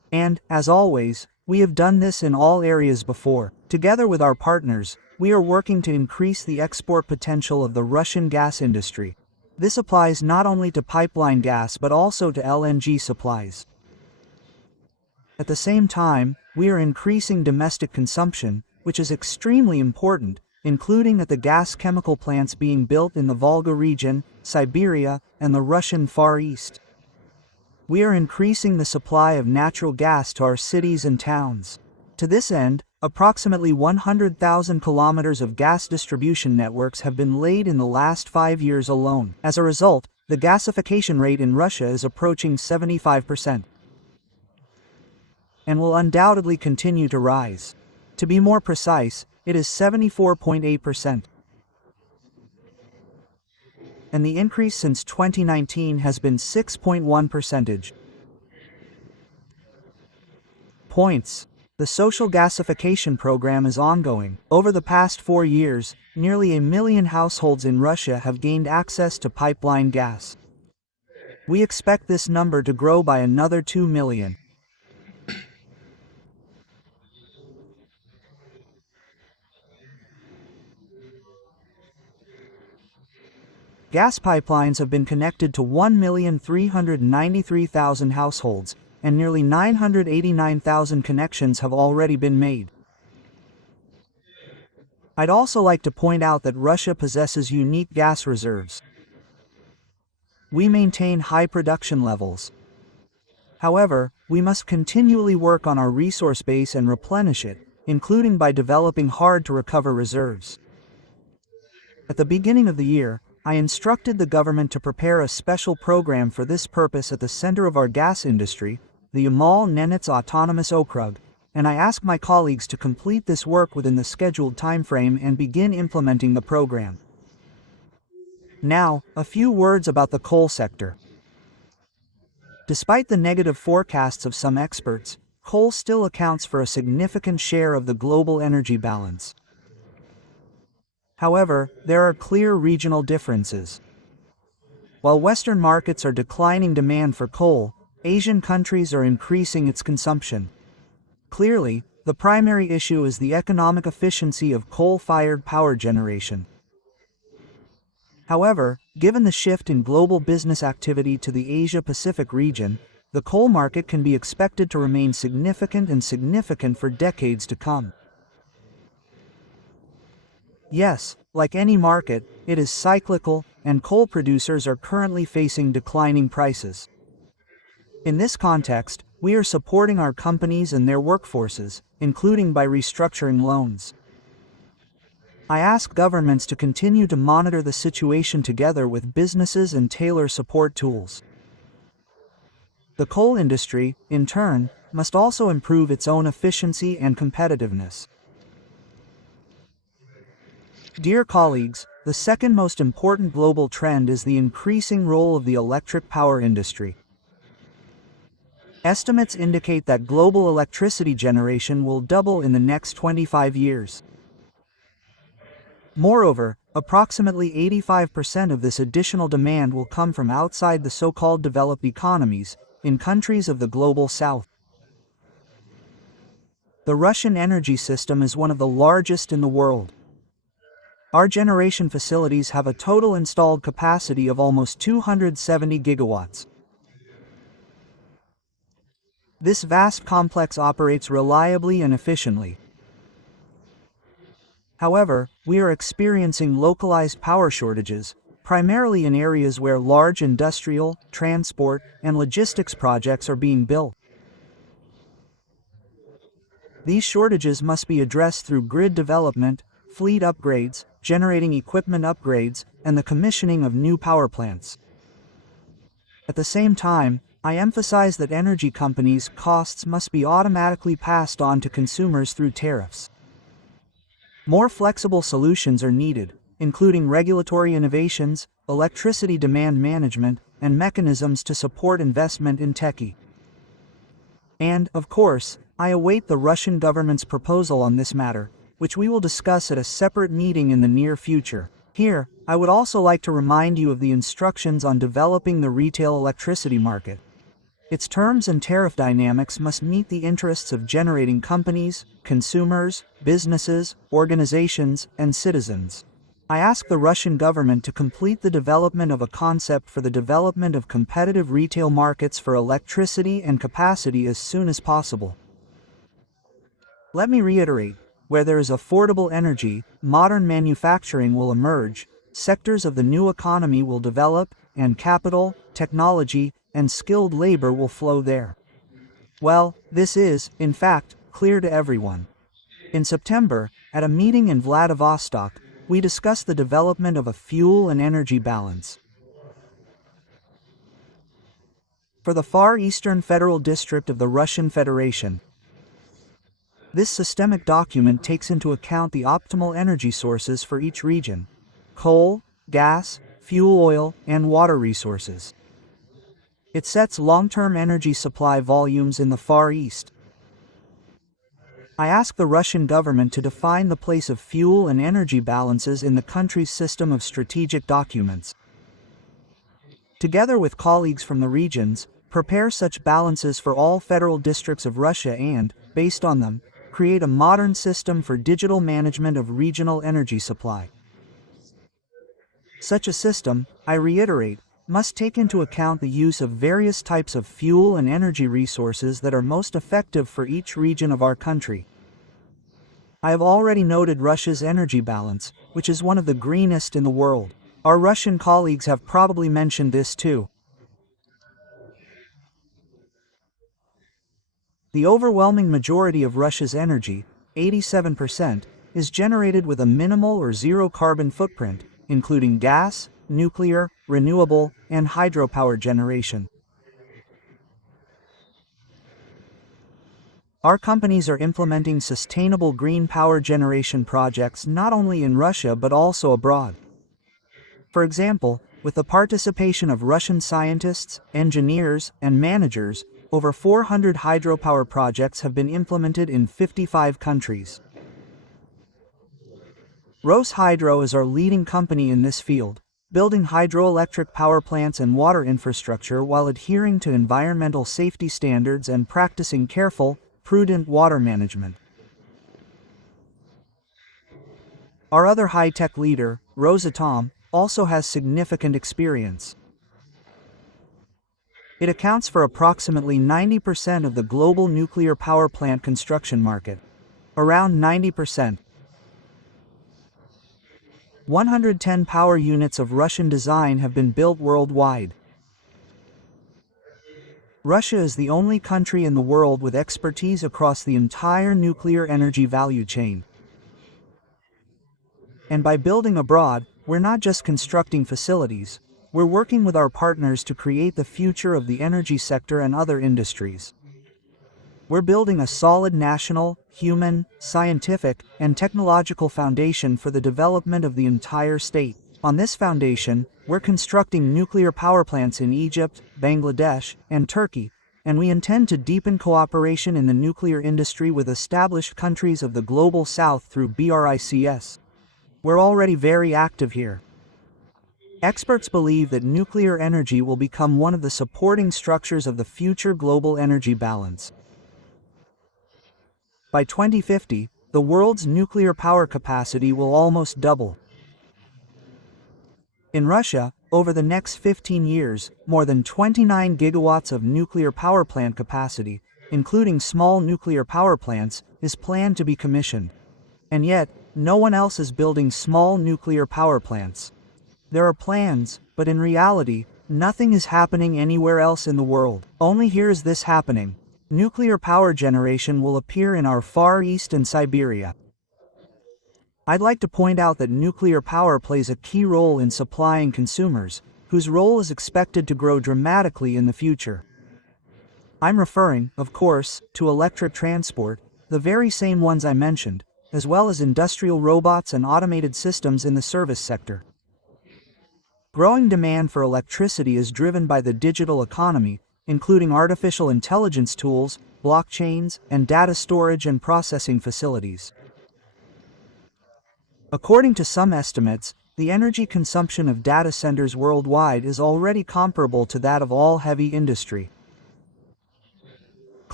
And, as always, we have done this in all areas before. Together with our partners, we are working to increase the export potential of the Russian gas industry. This applies not only to pipeline gas but also to LNG supplies. At the same time, we are increasing domestic consumption, which is extremely important, including at the gas chemical plants being built in the Volga region, Siberia, and the Russian Far East. We are increasing the supply of natural gas to our cities and towns. To this end, approximately 100,000 kilometers of gas distribution networks have been laid in the last 5 years alone. As a result, the gasification rate in Russia is approaching 75%. And will undoubtedly continue to rise. To be more precise, it is 74.8%. And the increase since 2019 has been 6.1 percentage points. The social gasification program is ongoing. Over the past 4 years, nearly 1 million households in Russia have gained access to pipeline gas. We expect this number to grow by another 2 million. Gas pipelines have been connected to 1,393,000 households, and nearly 989,000 connections have already been made. I'd also like to point out that Russia possesses unique gas reserves. We maintain high production levels. However, we must continually work on our resource base and replenish it, including by developing hard-to-recover reserves. At the beginning of the year, I instructed the government to prepare a special program for this purpose at the center of our gas industry, the Yamal-Nenets Autonomous Okrug, and I asked my colleagues to complete this work within the scheduled timeframe and begin implementing the program. Now, a few words about the coal sector. Despite the negative forecasts of some experts, coal still accounts for a significant share of the global energy balance. However, there are clear regional differences. While Western markets are declining demand for coal, Asian countries are increasing its consumption. Clearly, the primary issue is the economic efficiency of coal-fired power generation. However, given the shift in global business activity to the Asia-Pacific region, the coal market can be expected to remain significant for decades to come. Yes, like any market, it is cyclical, and coal producers are currently facing declining prices. In this context, we are supporting our companies and their workforces, including by restructuring loans. I ask governments to continue to monitor the situation together with businesses and tailor support tools. The coal industry, in turn, must also improve its own efficiency and competitiveness. Dear colleagues, the second most important global trend is the increasing role of the electric power industry. Estimates indicate that global electricity generation will double in the next 25 years. Moreover, approximately 85% of this additional demand will come from outside the so-called developed economies, in countries of the global south. The Russian energy system is one of the largest in the world. Our generation facilities have a total installed capacity of almost 270 gigawatts. This vast complex operates reliably and efficiently. However, we are experiencing localized power shortages, primarily in areas where large industrial, transport, and logistics projects are being built. These shortages must be addressed through grid development, fleet upgrades, generating equipment upgrades, and the commissioning of new power plants. At the same time, I emphasize that energy companies' costs must be automatically passed on to consumers through tariffs. More flexible solutions are needed, including regulatory innovations, electricity demand management, and mechanisms to support investment in techie. And, of course, I await the Russian government's proposal on this matter, which we will discuss at a separate meeting in the near future. Here, I would also like to remind you of the instructions on developing the retail electricity market. Its terms and tariff dynamics must meet the interests of generating companies, consumers, businesses, organizations, and citizens. I ask the Russian government to complete the development of a concept for the development of competitive retail markets for electricity and capacity as soon as possible. Let me reiterate, where there is affordable energy, modern manufacturing will emerge, sectors of the new economy will develop, and capital, technology, and skilled labor will flow there. Well, this is, in fact, clear to everyone. In September, at a meeting in Vladivostok, we discussed the development of a fuel and energy balance. For the Far Eastern Federal District of the Russian Federation, this systemic document takes into account the optimal energy sources for each region: coal, gas, fuel oil, and water resources. It sets long-term energy supply volumes in the Far East. I ask the Russian government to define the place of fuel and energy balances in the country's system of strategic documents. Together with colleagues from the regions, prepare such balances for all federal districts of Russia and, based on them, create a modern system for digital management of regional energy supply. Such a system, I reiterate, must take into account the use of various types of fuel and energy resources that are most effective for each region of our country. I have already noted Russia's energy balance, which is one of the greenest in the world. Our Russian colleagues have probably mentioned this too. The overwhelming majority of Russia's energy, 87%, is generated with a minimal or zero carbon footprint, including gas, nuclear, renewable, and hydropower generation. Our companies are implementing sustainable green power generation projects not only in Russia but also abroad. For example, with the participation of Russian scientists, engineers, and managers, over 400 hydropower projects have been implemented in 55 countries. Roshydro is our leading company in this field, building hydroelectric power plants and water infrastructure while adhering to environmental safety standards and practicing careful, prudent water management. Our other high-tech leader, Rosatom, also has significant experience. It accounts for approximately 90% of the global nuclear power plant construction market. Around 90%. 110 power units of Russian design have been built worldwide. Russia is the only country in the world with expertise across the entire nuclear energy value chain. And by building abroad, we're not just constructing facilities, we're working with our partners to create the future of the energy sector and other industries. We're building a solid national, human, scientific, and technological foundation for the development of the entire state. On this foundation, we're constructing nuclear power plants in Egypt, Bangladesh, and Turkey, and we intend to deepen cooperation in the nuclear industry with established countries of the Global South through BRICS. We're already very active here. Experts believe that nuclear energy will become one of the supporting structures of the future global energy balance. By 2050, the world's nuclear power capacity will almost double. In Russia, over the next 15 years, more than 29 gigawatts of nuclear power plant capacity, including small nuclear power plants, is planned to be commissioned. And yet, no one else is building small nuclear power plants. There are plans, but in reality, nothing is happening anywhere else in the world. Only here is this happening. Nuclear power generation will appear in our Far East and Siberia. I'd like to point out that nuclear power plays a key role in supplying consumers, whose role is expected to grow dramatically in the future. I'm referring, of course, to electric transport, the very same ones I mentioned, as well as industrial robots and automated systems in the service sector. Growing demand for electricity is driven by the digital economy, including artificial intelligence tools, blockchains, and data storage and processing facilities. According to some estimates, the energy consumption of data centers worldwide is already comparable to that of all heavy industry.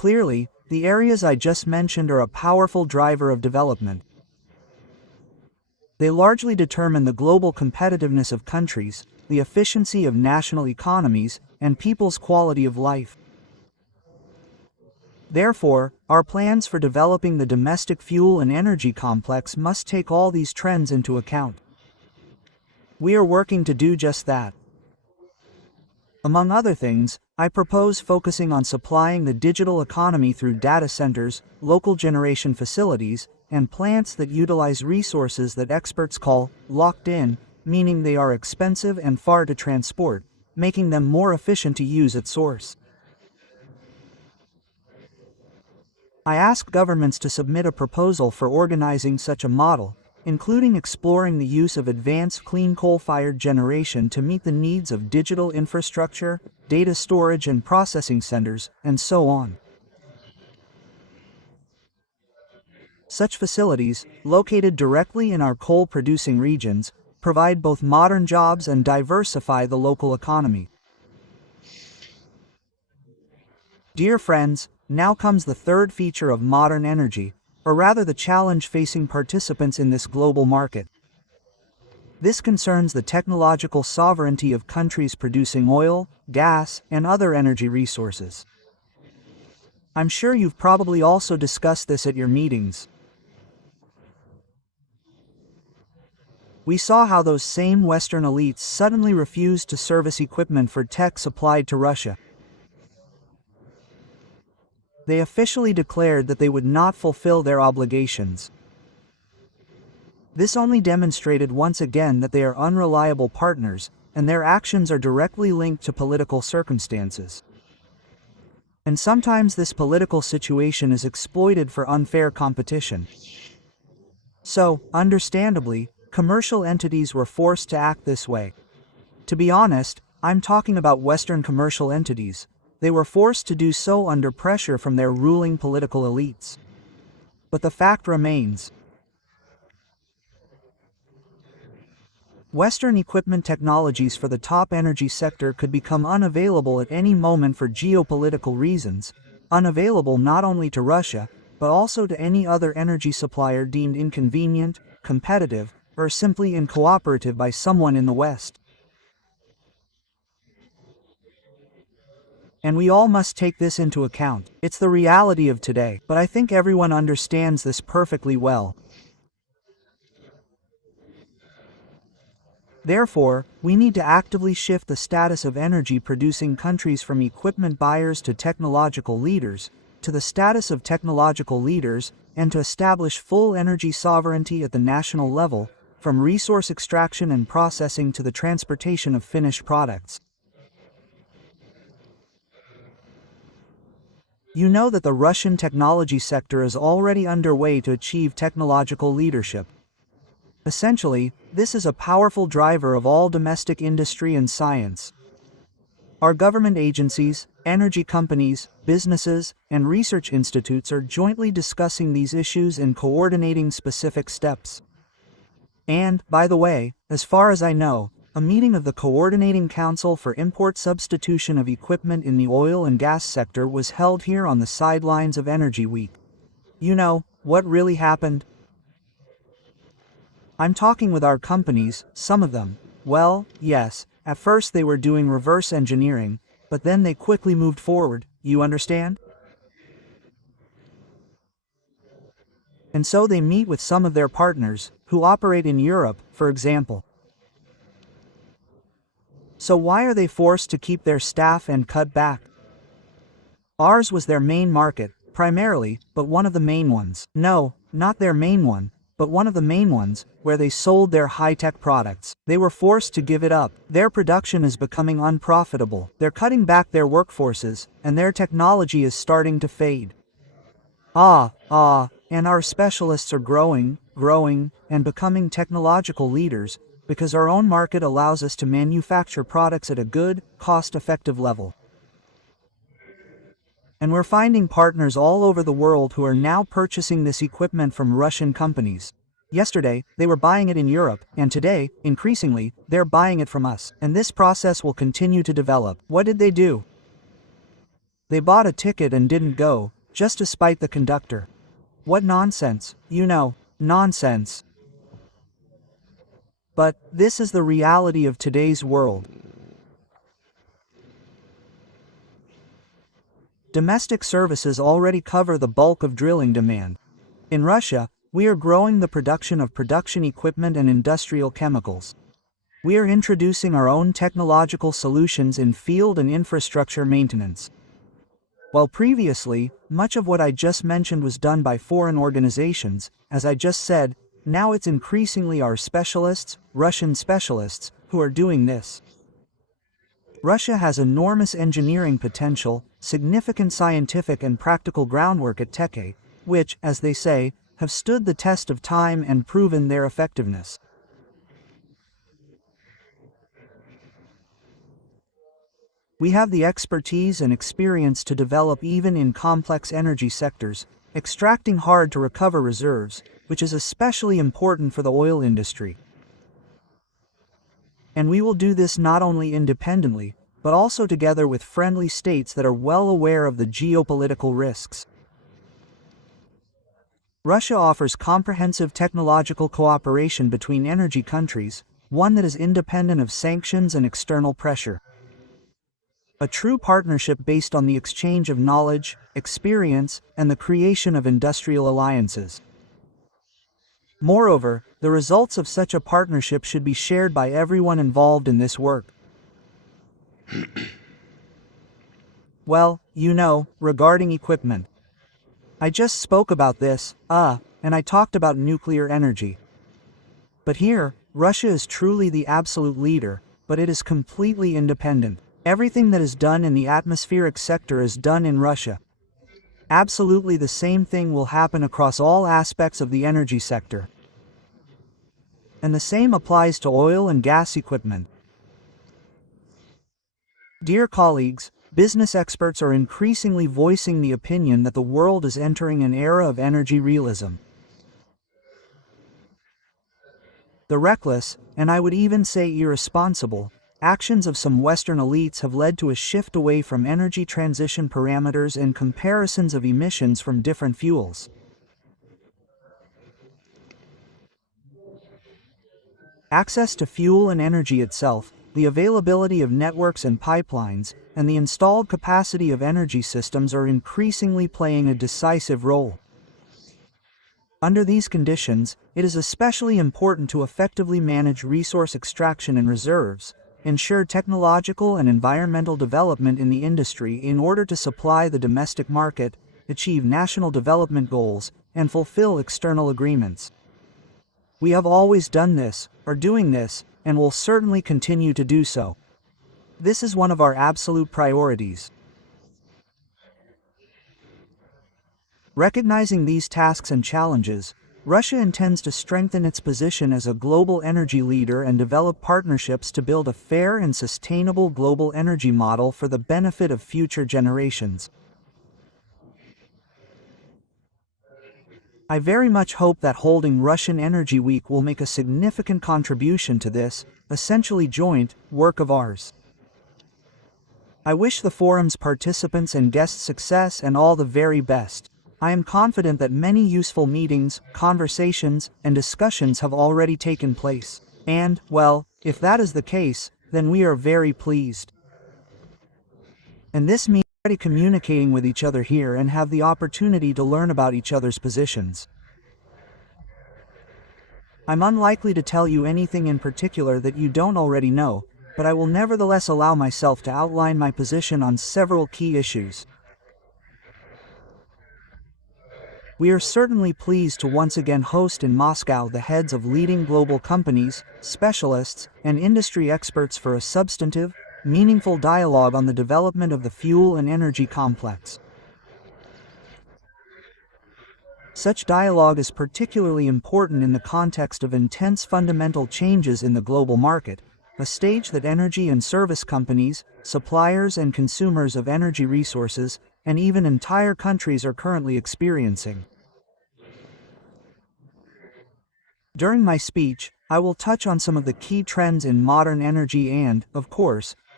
Clearly, the areas I just mentioned are a powerful driver of development. They largely determine the global competitiveness of countries, the efficiency of national economies, and people's quality of life. Therefore, our plans for developing the domestic fuel and energy complex must take all these trends into account. We are working to do just that. Among other things, I propose focusing on supplying the digital economy through data centers, local generation facilities, and plants that utilize resources that experts call locked in, meaning they are expensive and far to transport, making them more efficient to use at source. I ask governments to submit a proposal for organizing such a model, including exploring the use of advanced clean coal-fired generation to meet the needs of digital infrastructure, data storage and processing centers, and so on. Such facilities, located directly in our coal-producing regions, provide both modern jobs and diversify the local economy. Dear friends, now comes the third feature of modern energy, or rather the challenge facing participants in this global market. This concerns the technological sovereignty of countries producing oil, gas, and other energy resources. I'm sure you've probably also discussed this at your meetings. We saw how those same Western elites suddenly refused to service equipment for tech supplied to Russia. They officially declared that they would not fulfill their obligations. This only demonstrated once again that they are unreliable partners, and their actions are directly linked to political circumstances. And sometimes this political situation is exploited for unfair competition. So, understandably, commercial entities were forced to act this way. To be honest, I'm talking about Western commercial entities. They were forced to do so under pressure from their ruling political elites. But the fact remains. Western equipment technologies for the top energy sector could become unavailable at any moment for geopolitical reasons, unavailable not only to Russia, but also to any other energy supplier deemed inconvenient, competitive, or simply uncooperative by someone in the West. And we all must take this into account. It's the reality of today, but I think everyone understands this perfectly well. Therefore, we need to actively shift the status of energy-producing countries from equipment buyers to technological leaders, to the status of technological leaders, and to establish full energy sovereignty at the national level, from resource extraction and processing to the transportation of finished products. You know that the Russian technology sector is already underway to achieve technological leadership. Essentially, this is a powerful driver of all domestic industry and science. Our government agencies, energy companies, businesses, and research institutes are jointly discussing these issues and coordinating specific steps. And, by the way, as far as I know, a meeting of the Coordinating Council for Import Substitution of Equipment in the Oil and Gas Sector was held here on the sidelines of Energy Week. You know, what really happened? I'm talking with our companies, some of them. Well, yes, at first they were doing reverse engineering, but then they quickly moved forward, you understand? And so they meet with some of their partners, who operate in Europe, for example. So why are they forced to keep their staff and cut back? Ours was their main market, primarily, but one of the main ones. No, not their main one, but one of the main ones, where they sold their high-tech products. They were forced to give it up. Their production is becoming unprofitable. They're cutting back their workforces, and their technology is starting to fade. And our specialists are growing, and becoming technological leaders, because our own market allows us to manufacture products at a good, cost-effective level. And we're finding partners all over the world who are now purchasing this equipment from Russian companies. Yesterday, they were buying it in Europe, and today, increasingly, they're buying it from us. And this process will continue to develop. What did they do? They bought a ticket and didn't go, just to spite the conductor. What nonsense, nonsense. But this is the reality of today's world. Domestic services already cover the bulk of drilling demand. In Russia, we are growing the production of production equipment and industrial chemicals. We are introducing our own technological solutions in field and infrastructure maintenance. While previously, much of what I just mentioned was done by foreign organizations, as I just said, now it's increasingly our specialists, Russian specialists, who are doing this. Russia has enormous engineering potential, significant scientific and practical groundwork at Teke, which, as they say, have stood the test of time and proven their effectiveness. We have the expertise and experience to develop even in complex energy sectors, extracting hard-to-recover reserves, which is especially important for the oil industry. And we will do this not only independently, but also together with friendly states that are well aware of the geopolitical risks. Russia offers comprehensive technological cooperation between energy countries, one that is independent of sanctions and external pressure. A true partnership based on the exchange of knowledge, experience, and the creation of industrial alliances. Moreover, the results of such a partnership should be shared by everyone involved in this work. Well, regarding equipment. I just spoke about this, and I talked about nuclear energy. But here, Russia is truly the absolute leader, but it is completely independent. Everything that is done in the atmospheric sector is done in Russia. Absolutely the same thing will happen across all aspects of the energy sector. And the same applies to oil and gas equipment. Dear colleagues, business experts are increasingly voicing the opinion that the world is entering an era of energy realism. The reckless, and I would even say irresponsible, actions of some Western elites have led to a shift away from energy transition parameters and comparisons of emissions from different fuels. Access to fuel and energy itself, the availability of networks and pipelines, and the installed capacity of energy systems are increasingly playing a decisive role. Under these conditions, it is especially important to effectively manage resource extraction and reserves, ensure technological and environmental development in the industry in order to supply the domestic market, achieve national development goals, and fulfill external agreements. We have always done this, are doing this, and will certainly continue to do so. This is one of our absolute priorities. Recognizing these tasks and challenges, Russia intends to strengthen its position as a global energy leader and develop partnerships to build a fair and sustainable global energy model for the benefit of future generations. I very much hope that holding Russian Energy Week will make a significant contribution to this, essentially joint, work of ours. I wish the forum's participants and guests success and all the very best. I am confident that many useful meetings, conversations, and discussions have already taken place. And, well, if that is the case, then we are very pleased. And this means already communicating with each other here and have the opportunity to learn about each other's positions. I'm unlikely to tell you anything in particular that you don't already know, but I will nevertheless allow myself to outline my position on several key issues. We are certainly pleased to once again host in Moscow the heads of leading global companies, specialists, and industry experts for a substantive, meaningful dialogue on the development of the fuel and energy complex. Such dialogue is particularly important in the context of intense fundamental changes in the global market, a stage that energy and service companies, suppliers and consumers of energy resources, and even entire countries are currently experiencing. During my speech, I will touch on some of the key trends in modern energy and, of course,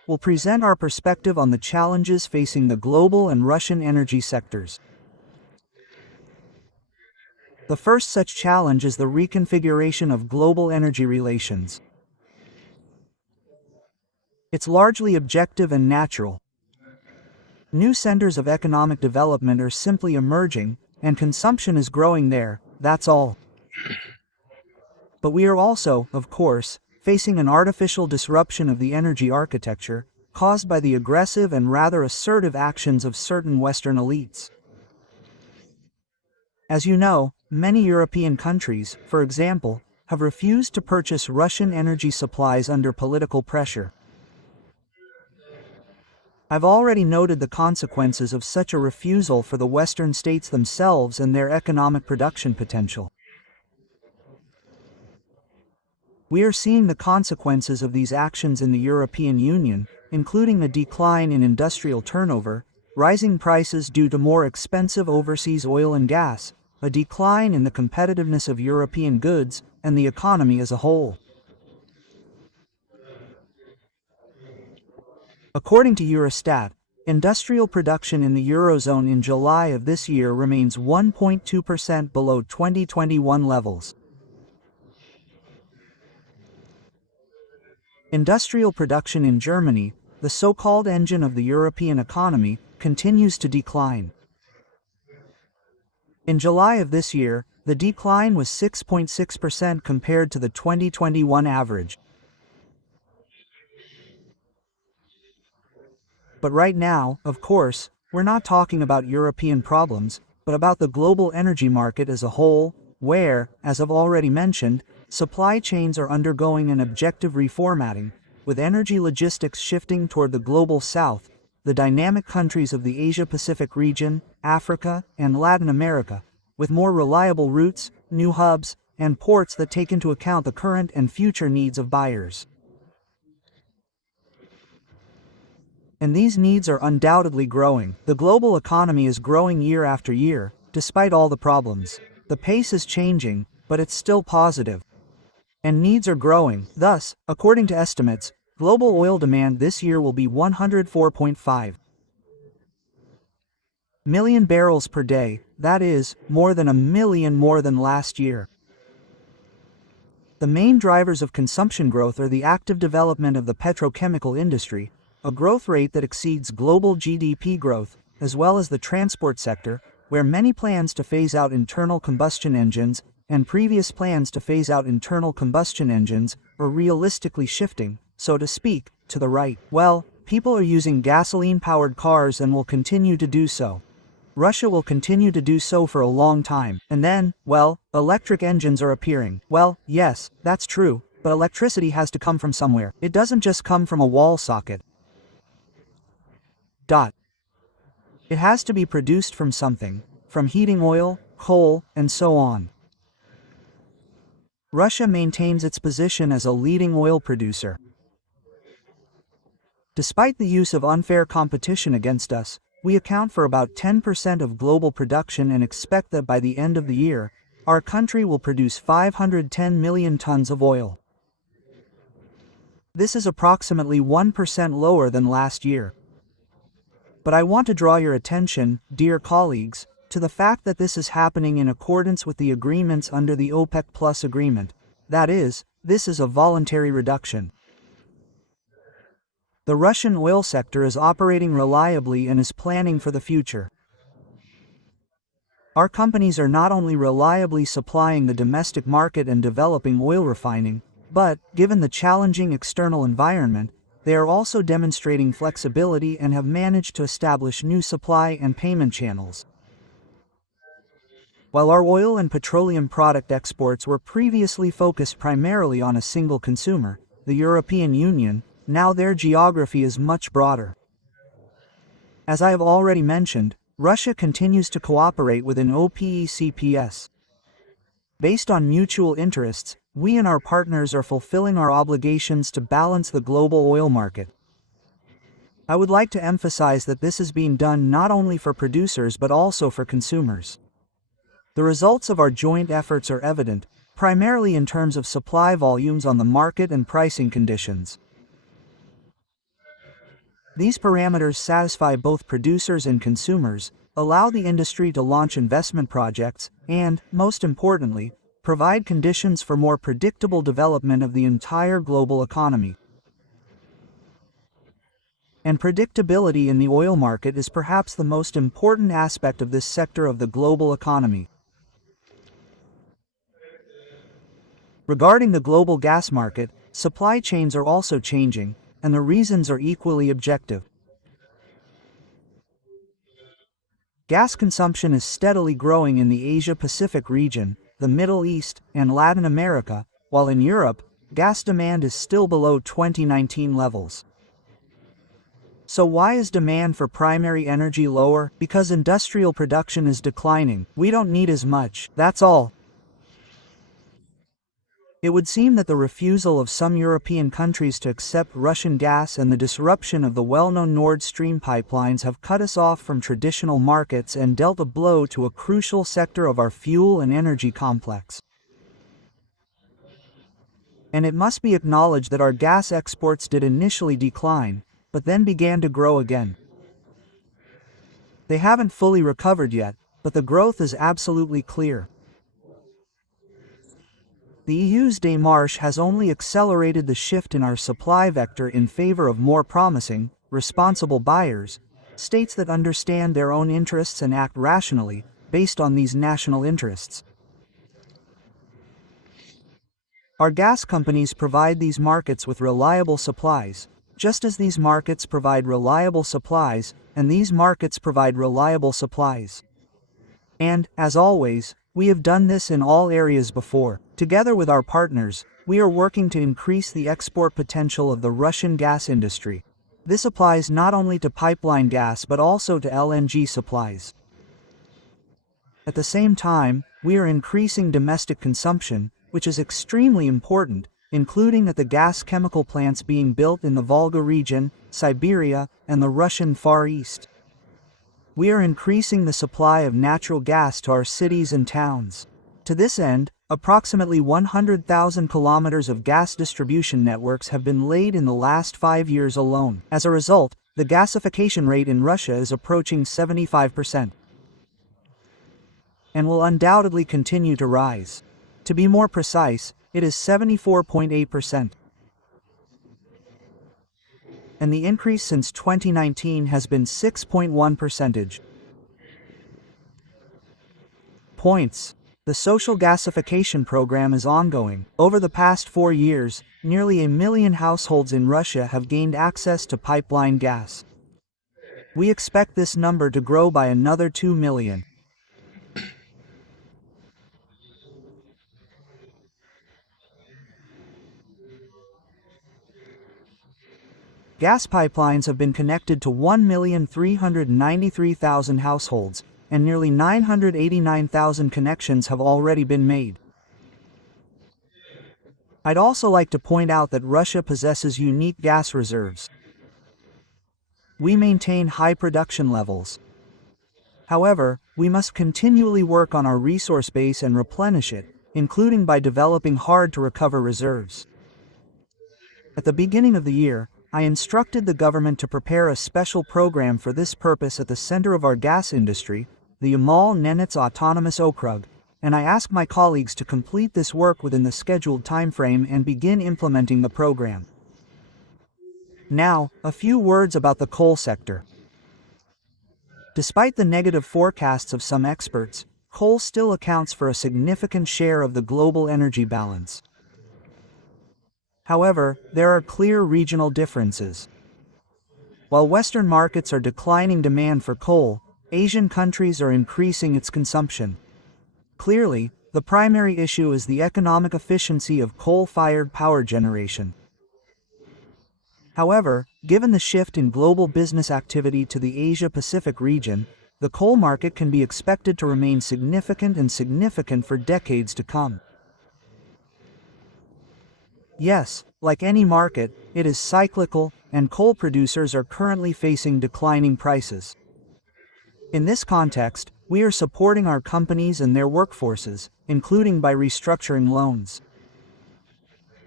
we'll present our perspective on the challenges facing the global and Russian energy sectors. The first such challenge is the reconfiguration of global energy relations. It's largely objective and natural. New centers of economic development are simply emerging, and consumption is growing there, that's all. But we are also, of course, facing an artificial disruption of the energy architecture, caused by the aggressive and rather assertive actions of certain Western elites. As you know, many European countries, for example, have refused to purchase Russian energy supplies under political pressure. I've already noted the consequences of such a refusal for the Western states themselves and their economic production potential. We are seeing the consequences of these actions in the European Union, including a decline in industrial turnover, rising prices due to more expensive overseas oil and gas, a decline in the competitiveness of European goods, and the economy as a whole. According to Eurostat, industrial production in the Eurozone in July of this year remains 1.2% below 2021 levels. Industrial production in Germany, the so-called engine of the European economy, continues to decline. In July of this year, the decline was 6.6% compared to the 2021 average. But right now, of course, we're not talking about European problems, but about the global energy market as a whole, where, as I've already mentioned, supply chains are undergoing an objective reformatting, with energy logistics shifting toward the global south, the dynamic countries of the Asia-Pacific region, Africa, and Latin America, with more reliable routes, new hubs, and ports that take into account the current and future needs of buyers. And these needs are undoubtedly growing. The global economy is growing year after year, despite all the problems. The pace is changing, but it's still positive. And needs are growing. Thus, according to estimates, global oil demand this year will be 104.5 million barrels per day, that is, more than 1 million more than last year. The main drivers of consumption growth are the active development of the petrochemical industry, a growth rate that exceeds global GDP growth, as well as the transport sector, where many plans to phase out internal combustion engines and previous plans to phase out internal combustion engines are realistically shifting, so to speak, to the right. Well, people are using gasoline-powered cars and will continue to do so. Russia will continue to do so for a long time. And then, well, electric engines are appearing. Well, yes, that's true, but electricity has to come from somewhere. It doesn't just come from a wall socket. It has to be produced from something, from heating oil, coal, and so on. Russia maintains its position as a leading oil producer. Despite the use of unfair competition against us, we account for about 10% of global production and expect that by the end of the year, our country will produce 510 million tons of oil. This is approximately 1% lower than last year. But I want to draw your attention, dear colleagues, to the fact that this is happening in accordance with the agreements under the OPEC Plus agreement. That is, this is a voluntary reduction. The Russian oil sector is operating reliably and is planning for the future. Our companies are not only reliably supplying the domestic market and developing oil refining, but, given the challenging external environment, they are also demonstrating flexibility and have managed to establish new supply and payment channels. While our oil and petroleum product exports were previously focused primarily on a single consumer, the European Union, now their geography is much broader. As I have already mentioned, Russia continues to cooperate within OPEC+. Based on mutual interests, we and our partners are fulfilling our obligations to balance the global oil market. I would like to emphasize that this is being done not only for producers but also for consumers. The results of our joint efforts are evident, primarily in terms of supply volumes on the market and pricing conditions. These parameters satisfy both producers and consumers, allow the industry to launch investment projects, and, most importantly, provide conditions for more predictable development of the entire global economy. And predictability in the oil market is perhaps the most important aspect of this sector of the global economy. Regarding the global gas market, supply chains are also changing, and the reasons are equally objective. Gas consumption is steadily growing in the Asia-Pacific region, the Middle East, and Latin America, while in Europe, gas demand is still below 2019 levels. So why is demand for primary energy lower? Because industrial production is declining. We don't need as much, that's all. It would seem that the refusal of some European countries to accept Russian gas and the disruption of the well-known Nord Stream pipelines have cut us off from traditional markets and dealt a blow to a crucial sector of our fuel and energy complex. And it must be acknowledged that our gas exports did initially decline, but then began to grow again. They haven't fully recovered yet, but the growth is absolutely clear. The EU's démarche has only accelerated the shift in our supply vector in favor of more promising, responsible buyers, states that understand their own interests and act rationally, based on these national interests. Our gas companies provide these markets with reliable supplies, just as these markets provide reliable supplies, and these markets provide reliable supplies. And, as always, we have done this in all areas before. Together with our partners, we are working to increase the export potential of the Russian gas industry. This applies not only to pipeline gas but also to LNG supplies. At the same time, we are increasing domestic consumption, which is extremely important, including at the gas chemical plants being built in the Volga region, Siberia, and the Russian Far East. We are increasing the supply of natural gas to our cities and towns. To this end, approximately 100,000 kilometers of gas distribution networks have been laid in the last 5 years alone. As a result, the gasification rate in Russia is approaching 75%. And will undoubtedly continue to rise. To be more precise, it is 74.8%. And the increase since 2019 has been 6.1 percentage points. The social gasification program is ongoing. Over the past 4 years, nearly 1 million households in Russia have gained access to pipeline gas. We expect this number to grow by another 2 million. Gas pipelines have been connected to 1,393,000 households, and nearly 989,000 connections have already been made. I'd also like to point out that Russia possesses unique gas reserves. We maintain high production levels. However, we must continually work on our resource base and replenish it, including by developing hard-to-recover reserves. At the beginning of the year, I instructed the government to prepare a special program for this purpose at the center of our gas industry, the Yamal-Nenets Autonomous Okrug, and I asked my colleagues to complete this work within the scheduled timeframe and begin implementing the program. Now, a few words about the coal sector. Despite the negative forecasts of some experts, coal still accounts for a significant share of the global energy balance. However, there are clear regional differences. While Western markets are declining demand for coal, Asian countries are increasing its consumption. Clearly, the primary issue is the economic efficiency of coal-fired power generation. However, given the shift in global business activity to the Asia-Pacific region, the coal market can be expected to remain significant for decades to come. Yes, like any market, it is cyclical, and coal producers are currently facing declining prices. In this context, we are supporting our companies and their workforces, including by restructuring loans.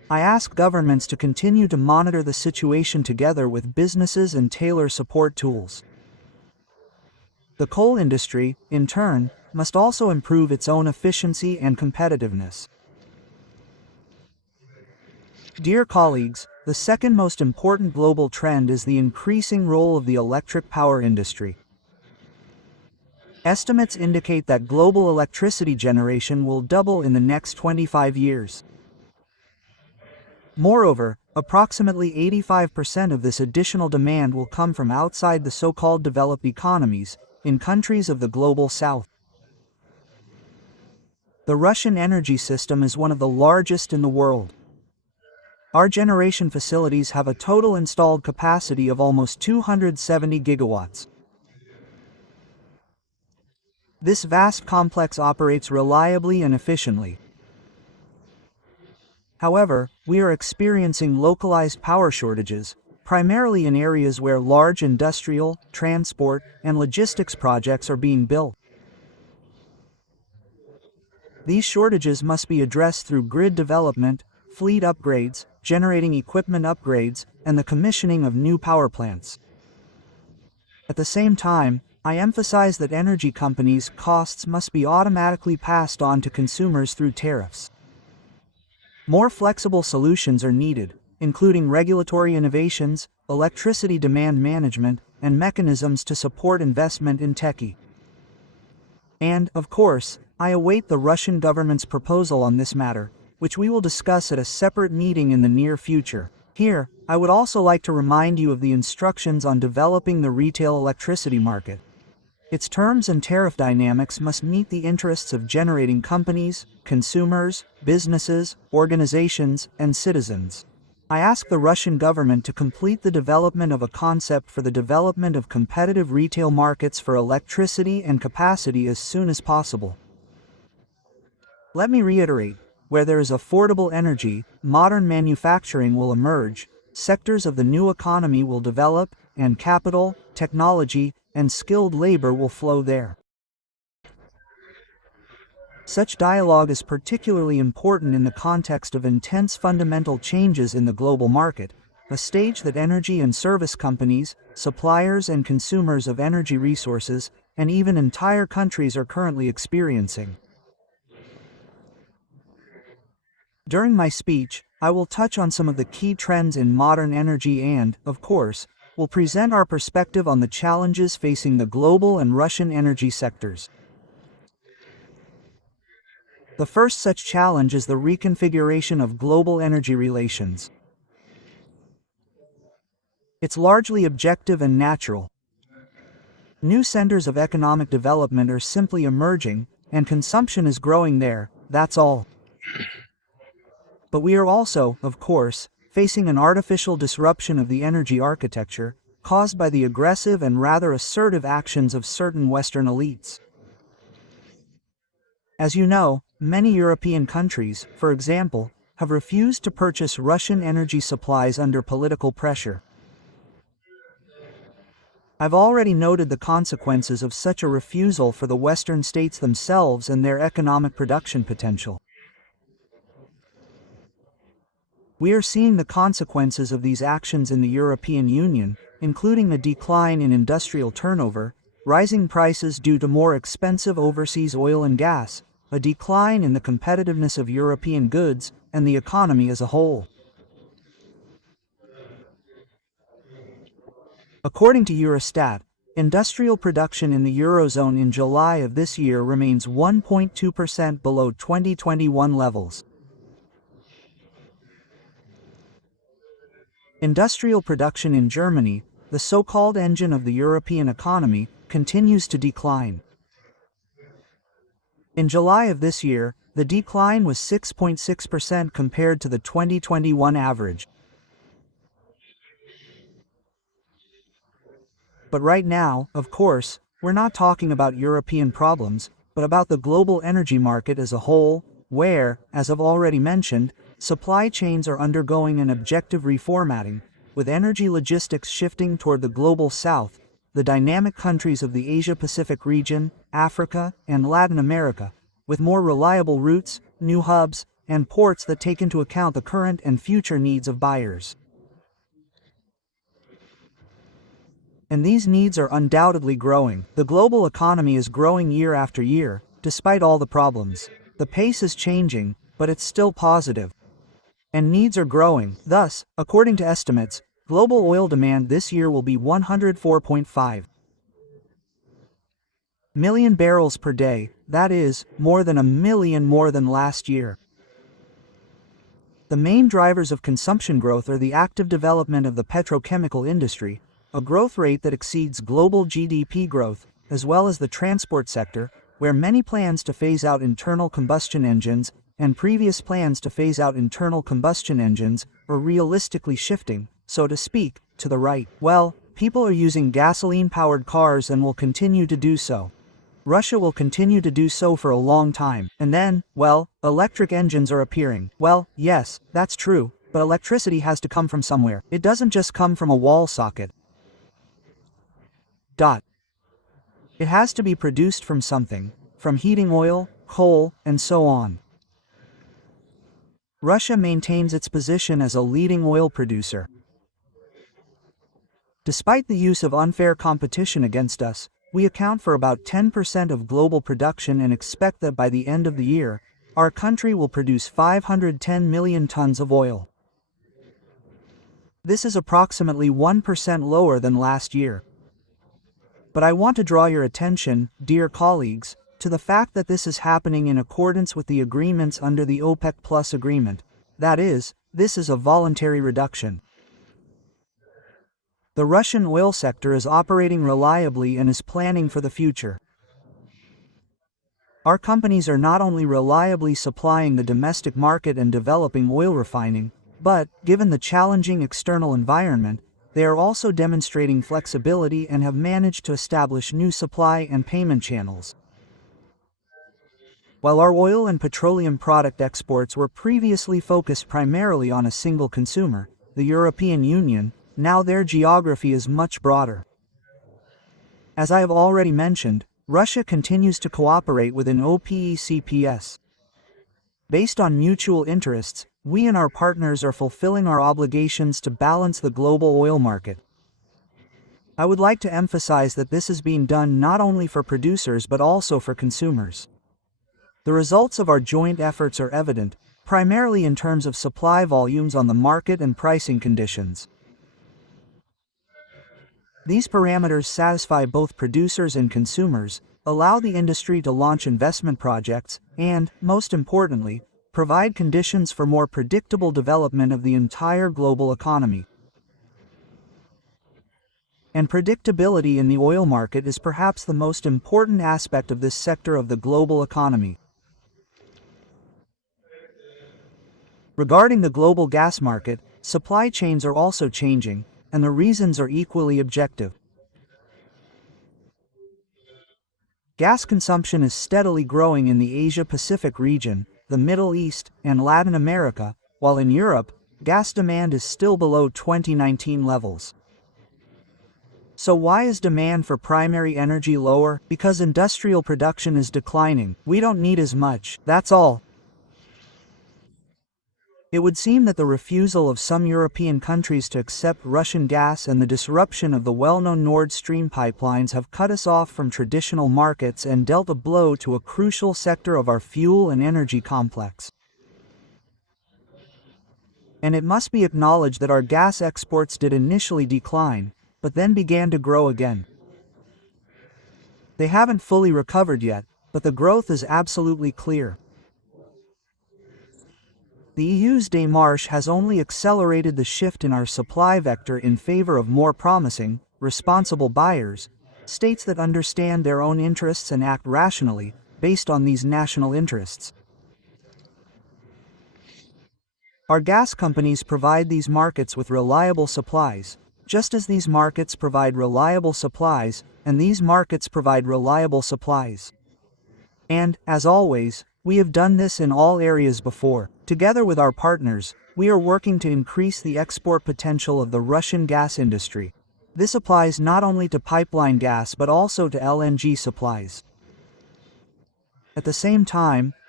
I ask governments to continue to monitor the situation together with businesses and tailor support tools. The coal industry, in turn, must also improve its own efficiency and competitiveness. Dear colleagues, the second most important global trend is the increasing role of the electric power industry. Estimates indicate that global electricity generation will double in the next 25 years. Moreover, approximately 85% of this additional demand will come from outside the so-called developed economies, in countries of the global south. The Russian energy system is one of the largest in the world. Our generation facilities have a total installed capacity of almost 270 gigawatts. This vast complex operates reliably and efficiently. However, we are experiencing localized power shortages, primarily in areas where large industrial, transport, and logistics projects are being built. These shortages must be addressed through grid development, fleet upgrades, generating equipment upgrades, and the commissioning of new power plants. At the same time, I emphasize that energy companies' costs must be automatically passed on to consumers through tariffs. More flexible solutions are needed, including regulatory innovations, electricity demand management, and mechanisms to support investment in techie. And, of course, I await the Russian government's proposal on this matter, which we will discuss at a separate meeting in the near future. Here, I would also like to remind you of the instructions on developing the retail electricity market. Its terms and tariff dynamics must meet the interests of generating companies, consumers, businesses, organizations, and citizens. I ask the Russian government to complete the development of a concept for the development of competitive retail markets for electricity and capacity as soon as possible. Let me reiterate, where there is affordable energy, modern manufacturing will emerge, sectors of the new economy will develop, and capital, technology, and skilled labor will flow there. Such dialogue is particularly important in the context of intense fundamental changes in the global market, a stage that energy and service companies, suppliers and consumers of energy resources, and even entire countries are currently experiencing. During my speech, I will touch on some of the key trends in modern energy and, of course, will present our perspective on the challenges facing the global and Russian energy sectors. The first such challenge is the reconfiguration of global energy relations. It's largely objective and natural. New centers of economic development are simply emerging, and consumption is growing there, that's all. But we are also, of course, facing an artificial disruption of the energy architecture, caused by the aggressive and rather assertive actions of certain Western elites. As you know, many European countries, for example, have refused to purchase Russian energy supplies under political pressure. I've already noted the consequences of such a refusal for the Western states themselves and their economic production potential. We are seeing the consequences of these actions in the European Union, including a decline in industrial turnover, rising prices due to more expensive overseas oil and gas, a decline in the competitiveness of European goods, and the economy as a whole. According to Eurostat, industrial production in the Eurozone in July of this year remains 1.2% below 2021 levels. Industrial production in Germany, the so-called engine of the European economy, continues to decline. In July of this year, the decline was 6.6% compared to the 2021 average. But right now, of course, we're not talking about European problems, but about the global energy market as a whole, where, as I've already mentioned, supply chains are undergoing an objective reformatting, with energy logistics shifting toward the global south, the dynamic countries of the Asia-Pacific region, Africa, and Latin America, with more reliable routes, new hubs, and ports that take into account the current and future needs of buyers. And these needs are undoubtedly growing. The global economy is growing year after year, despite all the problems. The pace is changing, but it's still positive. And needs are growing. Thus, according to estimates, global oil demand this year will be 104.5 million barrels per day, that is, more than a million more than last year. The main drivers of consumption growth are the active development of the petrochemical industry, a growth rate that exceeds global GDP growth, as well as the transport sector, where many plans to phase out internal combustion engines and previous plans to phase out internal combustion engines are realistically shifting, so to speak, to the right. Well, people are using gasoline-powered cars and will continue to do so. Russia will continue to do so for a long time. And then, well, electric engines are appearing. Well, yes, that's true, but electricity has to come from somewhere. It doesn't just come from a wall socket. It has to be produced from something, from heating oil, coal, and so on. Russia maintains its position as a leading oil producer. Despite the use of unfair competition against us, we account for about 10% of global production and expect that by the end of the year, our country will produce 510 million tons of oil. This is approximately 1% lower than last year. But I want to draw your attention, dear colleagues, to the fact that this is happening in accordance with the agreements under the OPEC Plus agreement. That is, this is a voluntary reduction. The Russian oil sector is operating reliably and is planning for the future. Our companies are not only reliably supplying the domestic market and developing oil refining, but, given the challenging external environment, they are also demonstrating flexibility and have managed to establish new supply and payment channels. While our oil and petroleum product exports were previously focused primarily on a single consumer, the European Union, now their geography is much broader. As I have already mentioned, Russia continues to cooperate within OPEC+. Based on mutual interests, we and our partners are fulfilling our obligations to balance the global oil market. I would like to emphasize that this is being done not only for producers but also for consumers. The results of our joint efforts are evident, primarily in terms of supply volumes on the market and pricing conditions. These parameters satisfy both producers and consumers, allow the industry to launch investment projects, and, most importantly, provide conditions for more predictable development of the entire global economy. And predictability in the oil market is perhaps the most important aspect of this sector of the global economy. Regarding the global gas market, supply chains are also changing, and the reasons are equally objective. Gas consumption is steadily growing in the Asia-Pacific region, the Middle East, and Latin America, while in Europe, gas demand is still below 2019 levels. So why is demand for primary energy lower? Because industrial production is declining. We don't need as much, that's all. It would seem that the refusal of some European countries to accept Russian gas and the disruption of the well-known Nord Stream pipelines have cut us off from traditional markets and dealt a blow to a crucial sector of our fuel and energy complex. And it must be acknowledged that our gas exports did initially decline, but then began to grow again. They haven't fully recovered yet, but the growth is absolutely clear. The EU's démarche has only accelerated the shift in our supply vector in favor of more promising, responsible buyers, states that understand their own interests and act rationally, based on these national interests. Our gas companies provide these markets with reliable supplies, just as these markets provide reliable supplies, and these markets provide reliable supplies. And, as always, we have done this in all areas before. Together with our partners, we are working to increase the export potential of the Russian gas industry. This applies not only to pipeline gas but also to LNG supplies. At the same time,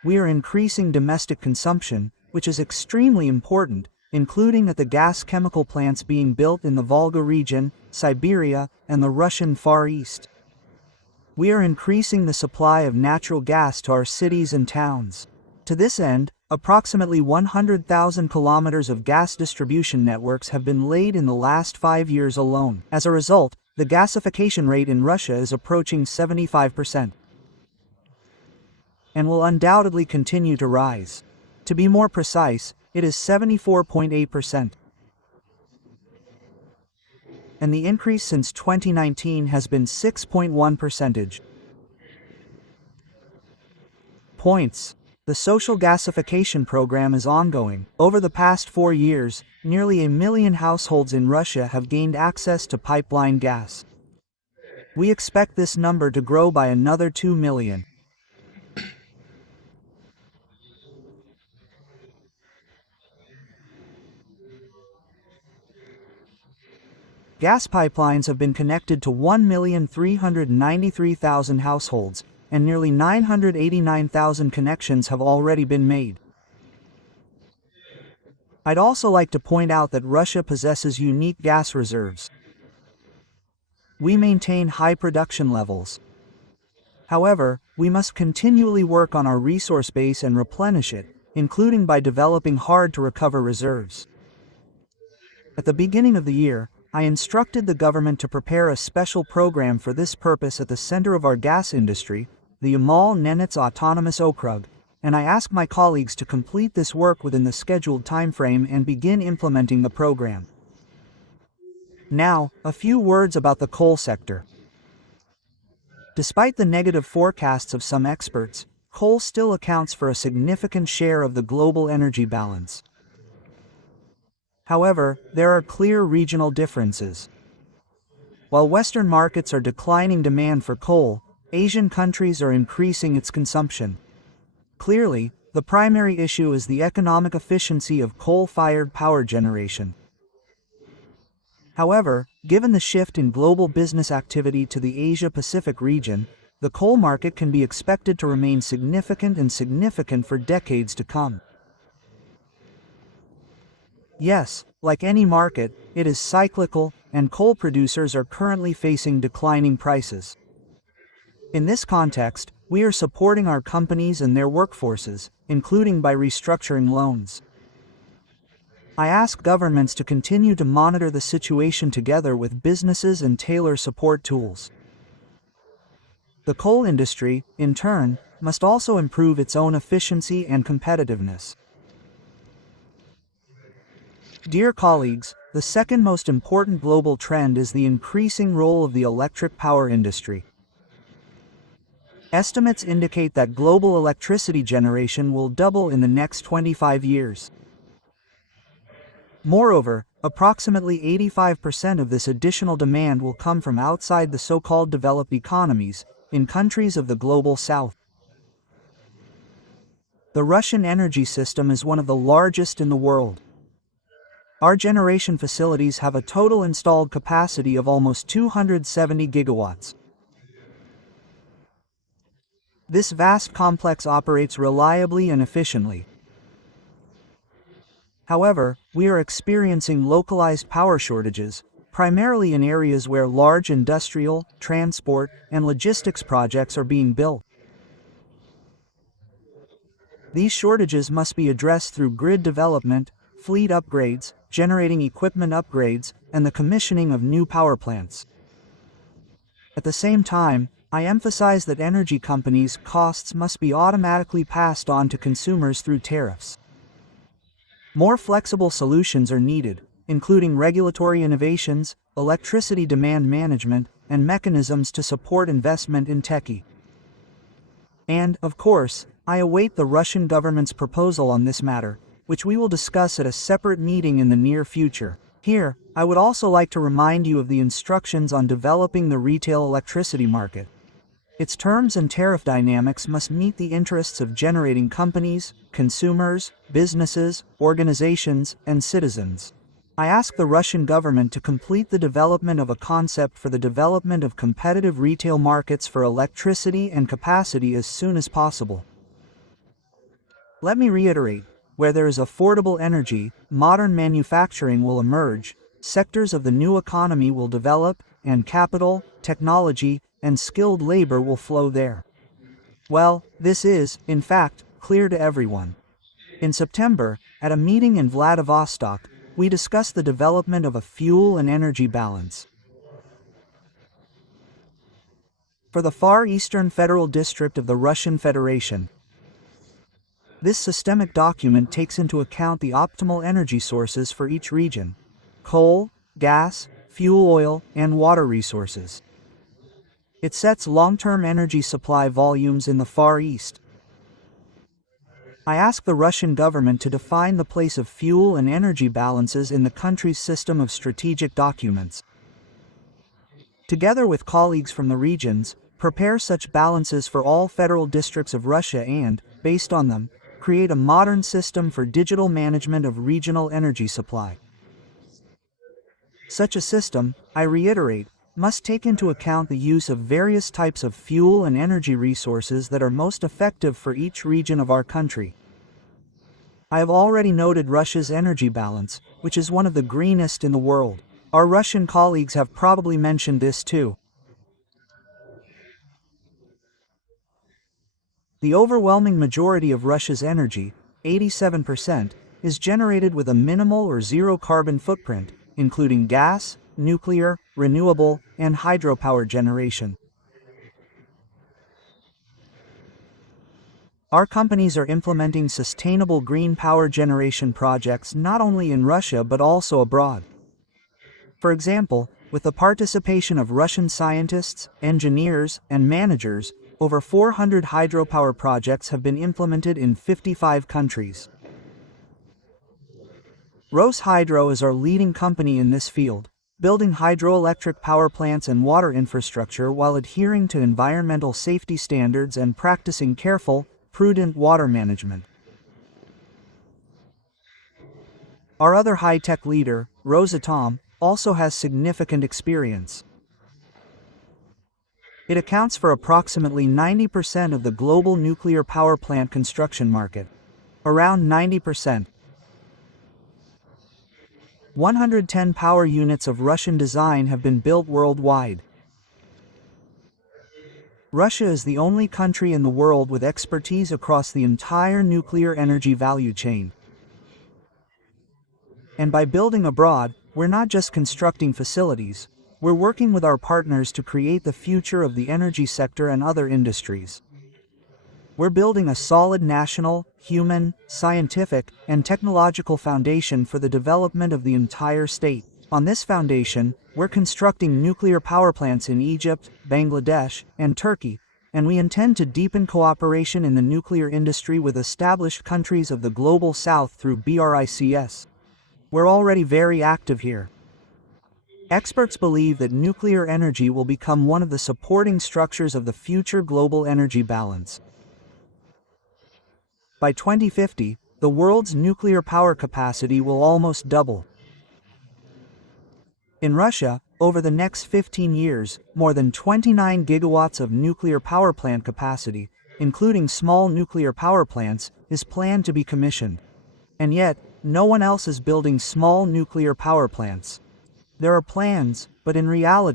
we are increasing domestic consumption, which is extremely important, including at the gas chemical plants being built in the Volga region, Siberia, and the Russian Far East. We are increasing the supply of natural gas to our cities and towns. To this end, approximately 100,000 kilometers of gas distribution networks have been laid in the last 5 years alone. As a result, the gasification rate in Russia is approaching 75%, and will undoubtedly continue to rise. To be more precise, it is 74.8%. And the increase since 2019 has been 6.1 percentage points. The social gasification program is ongoing. Over the past 4 years, nearly 1 million households in Russia have gained access to pipeline gas. We expect this number to grow by another 2 million. Gas pipelines have been connected to 1,393,000 households, and nearly 989,000 connections have already been made. I'd also like to point out that Russia possesses unique gas reserves. We maintain high production levels. However, we must continually work on our resource base and replenish it, including by developing hard-to-recover reserves. At the beginning of the year, I instructed the government to prepare a special program for this purpose at the center of our gas industry, the Yamal-Nenets Autonomous Okrug, and I asked my colleagues to complete this work within the scheduled timeframe and begin implementing the program. Now, a few words about the coal sector. Despite the negative forecasts of some experts, coal still accounts for a significant share of the global energy balance. However, there are clear regional differences. While Western markets are declining demand for coal, Asian countries are increasing its consumption. Clearly, the primary issue is the economic efficiency of coal-fired power generation. However, given the shift in global business activity to the Asia-Pacific region, the coal market can be expected to remain significant for decades to come. Yes, like any market, it is cyclical, and coal producers are currently facing declining prices. In this context, we are supporting our companies and their workforces, including by restructuring loans. I ask governments to continue to monitor the situation together with businesses and tailor support tools. The coal industry, in turn, must also improve its own efficiency and competitiveness. Dear colleagues, the second most important global trend is the increasing role of the electric power industry. Estimates indicate that global electricity generation will double in the next 25 years. Moreover, approximately 85% of this additional demand will come from outside the so-called developed economies, in countries of the global south. The Russian energy system is one of the largest in the world. Our generation facilities have a total installed capacity of almost 270 gigawatts. This vast complex operates reliably and efficiently. However, we are experiencing localized power shortages, primarily in areas where large industrial, transport, and logistics projects are being built. These shortages must be addressed through grid development, fleet upgrades, generating equipment upgrades, and the commissioning of new power plants. At the same time, I emphasize that energy companies' costs must be automatically passed on to consumers through tariffs. More flexible solutions are needed, including regulatory innovations, electricity demand management, and mechanisms to support investment in techie. And, of course, I await the Russian government's proposal on this matter, which we will discuss at a separate meeting in the near future. Here, I would also like to remind you of the instructions on developing the retail electricity market. Its terms and tariff dynamics must meet the interests of generating companies, consumers, businesses, organizations, and citizens. I ask the Russian government to complete the development of a concept for the development of competitive retail markets for electricity and capacity as soon as possible. Let me reiterate, where there is affordable energy, modern manufacturing will emerge, sectors of the new economy will develop, and capital, technology, and skilled labor will flow there. Well, this is, in fact, clear to everyone. In September, at a meeting in Vladivostok, we discussed the development of a fuel and energy balance. For the Far Eastern Federal District of the Russian Federation, this systemic document takes into account the optimal energy sources for each region: coal, gas, fuel oil, and water resources. It sets long-term energy supply volumes in the Far East. I asked the Russian government to define the place of fuel and energy balances in the country's system of strategic documents. Together with colleagues from the regions, prepare such balances for all federal districts of Russia and, based on them, create a modern system for digital management of regional energy supply. Such a system, I reiterate, must take into account the use of various types of fuel and energy resources that are most effective for each region of our country. I have already noted Russia's energy balance, which is one of the greenest in the world. Our Russian colleagues have probably mentioned this too. The overwhelming majority of Russia's energy, 87%, is generated with a minimal or zero carbon footprint, including gas, nuclear, renewable, and hydropower generation. Our companies are implementing sustainable green power generation projects not only in Russia but also abroad. For example, with the participation of Russian scientists, engineers, and managers, over 400 hydropower projects have been implemented in 55 countries. Roshydro is our leading company in this field, building hydroelectric power plants and water infrastructure while adhering to environmental safety standards and practicing careful, prudent water management. Our other high-tech leader, Rosatom, also has significant experience. It accounts for approximately 90% of the global nuclear power plant construction market. Around 90%. 110 power units of Russian design have been built worldwide. Russia is the only country in the world with expertise across the entire nuclear energy value chain. And by building abroad, we're not just constructing facilities, we're working with our partners to create the future of the energy sector and other industries. We're building a solid national, human, scientific, and technological foundation for the development of the entire state. On this foundation, we're constructing nuclear power plants in Egypt, Bangladesh, and Turkey, and we intend to deepen cooperation in the nuclear industry with established countries of the Global South through BRICS. We're already very active here. Experts believe that nuclear energy will become one of the supporting structures of the future global energy balance. By 2050, the world's nuclear power capacity will almost double. In Russia, over the next 15 years, more than 29 gigawatts of nuclear power plant capacity, including small nuclear power plants, is planned to be commissioned. And yet, no one else is building small nuclear power plants. There are plans, but in reality,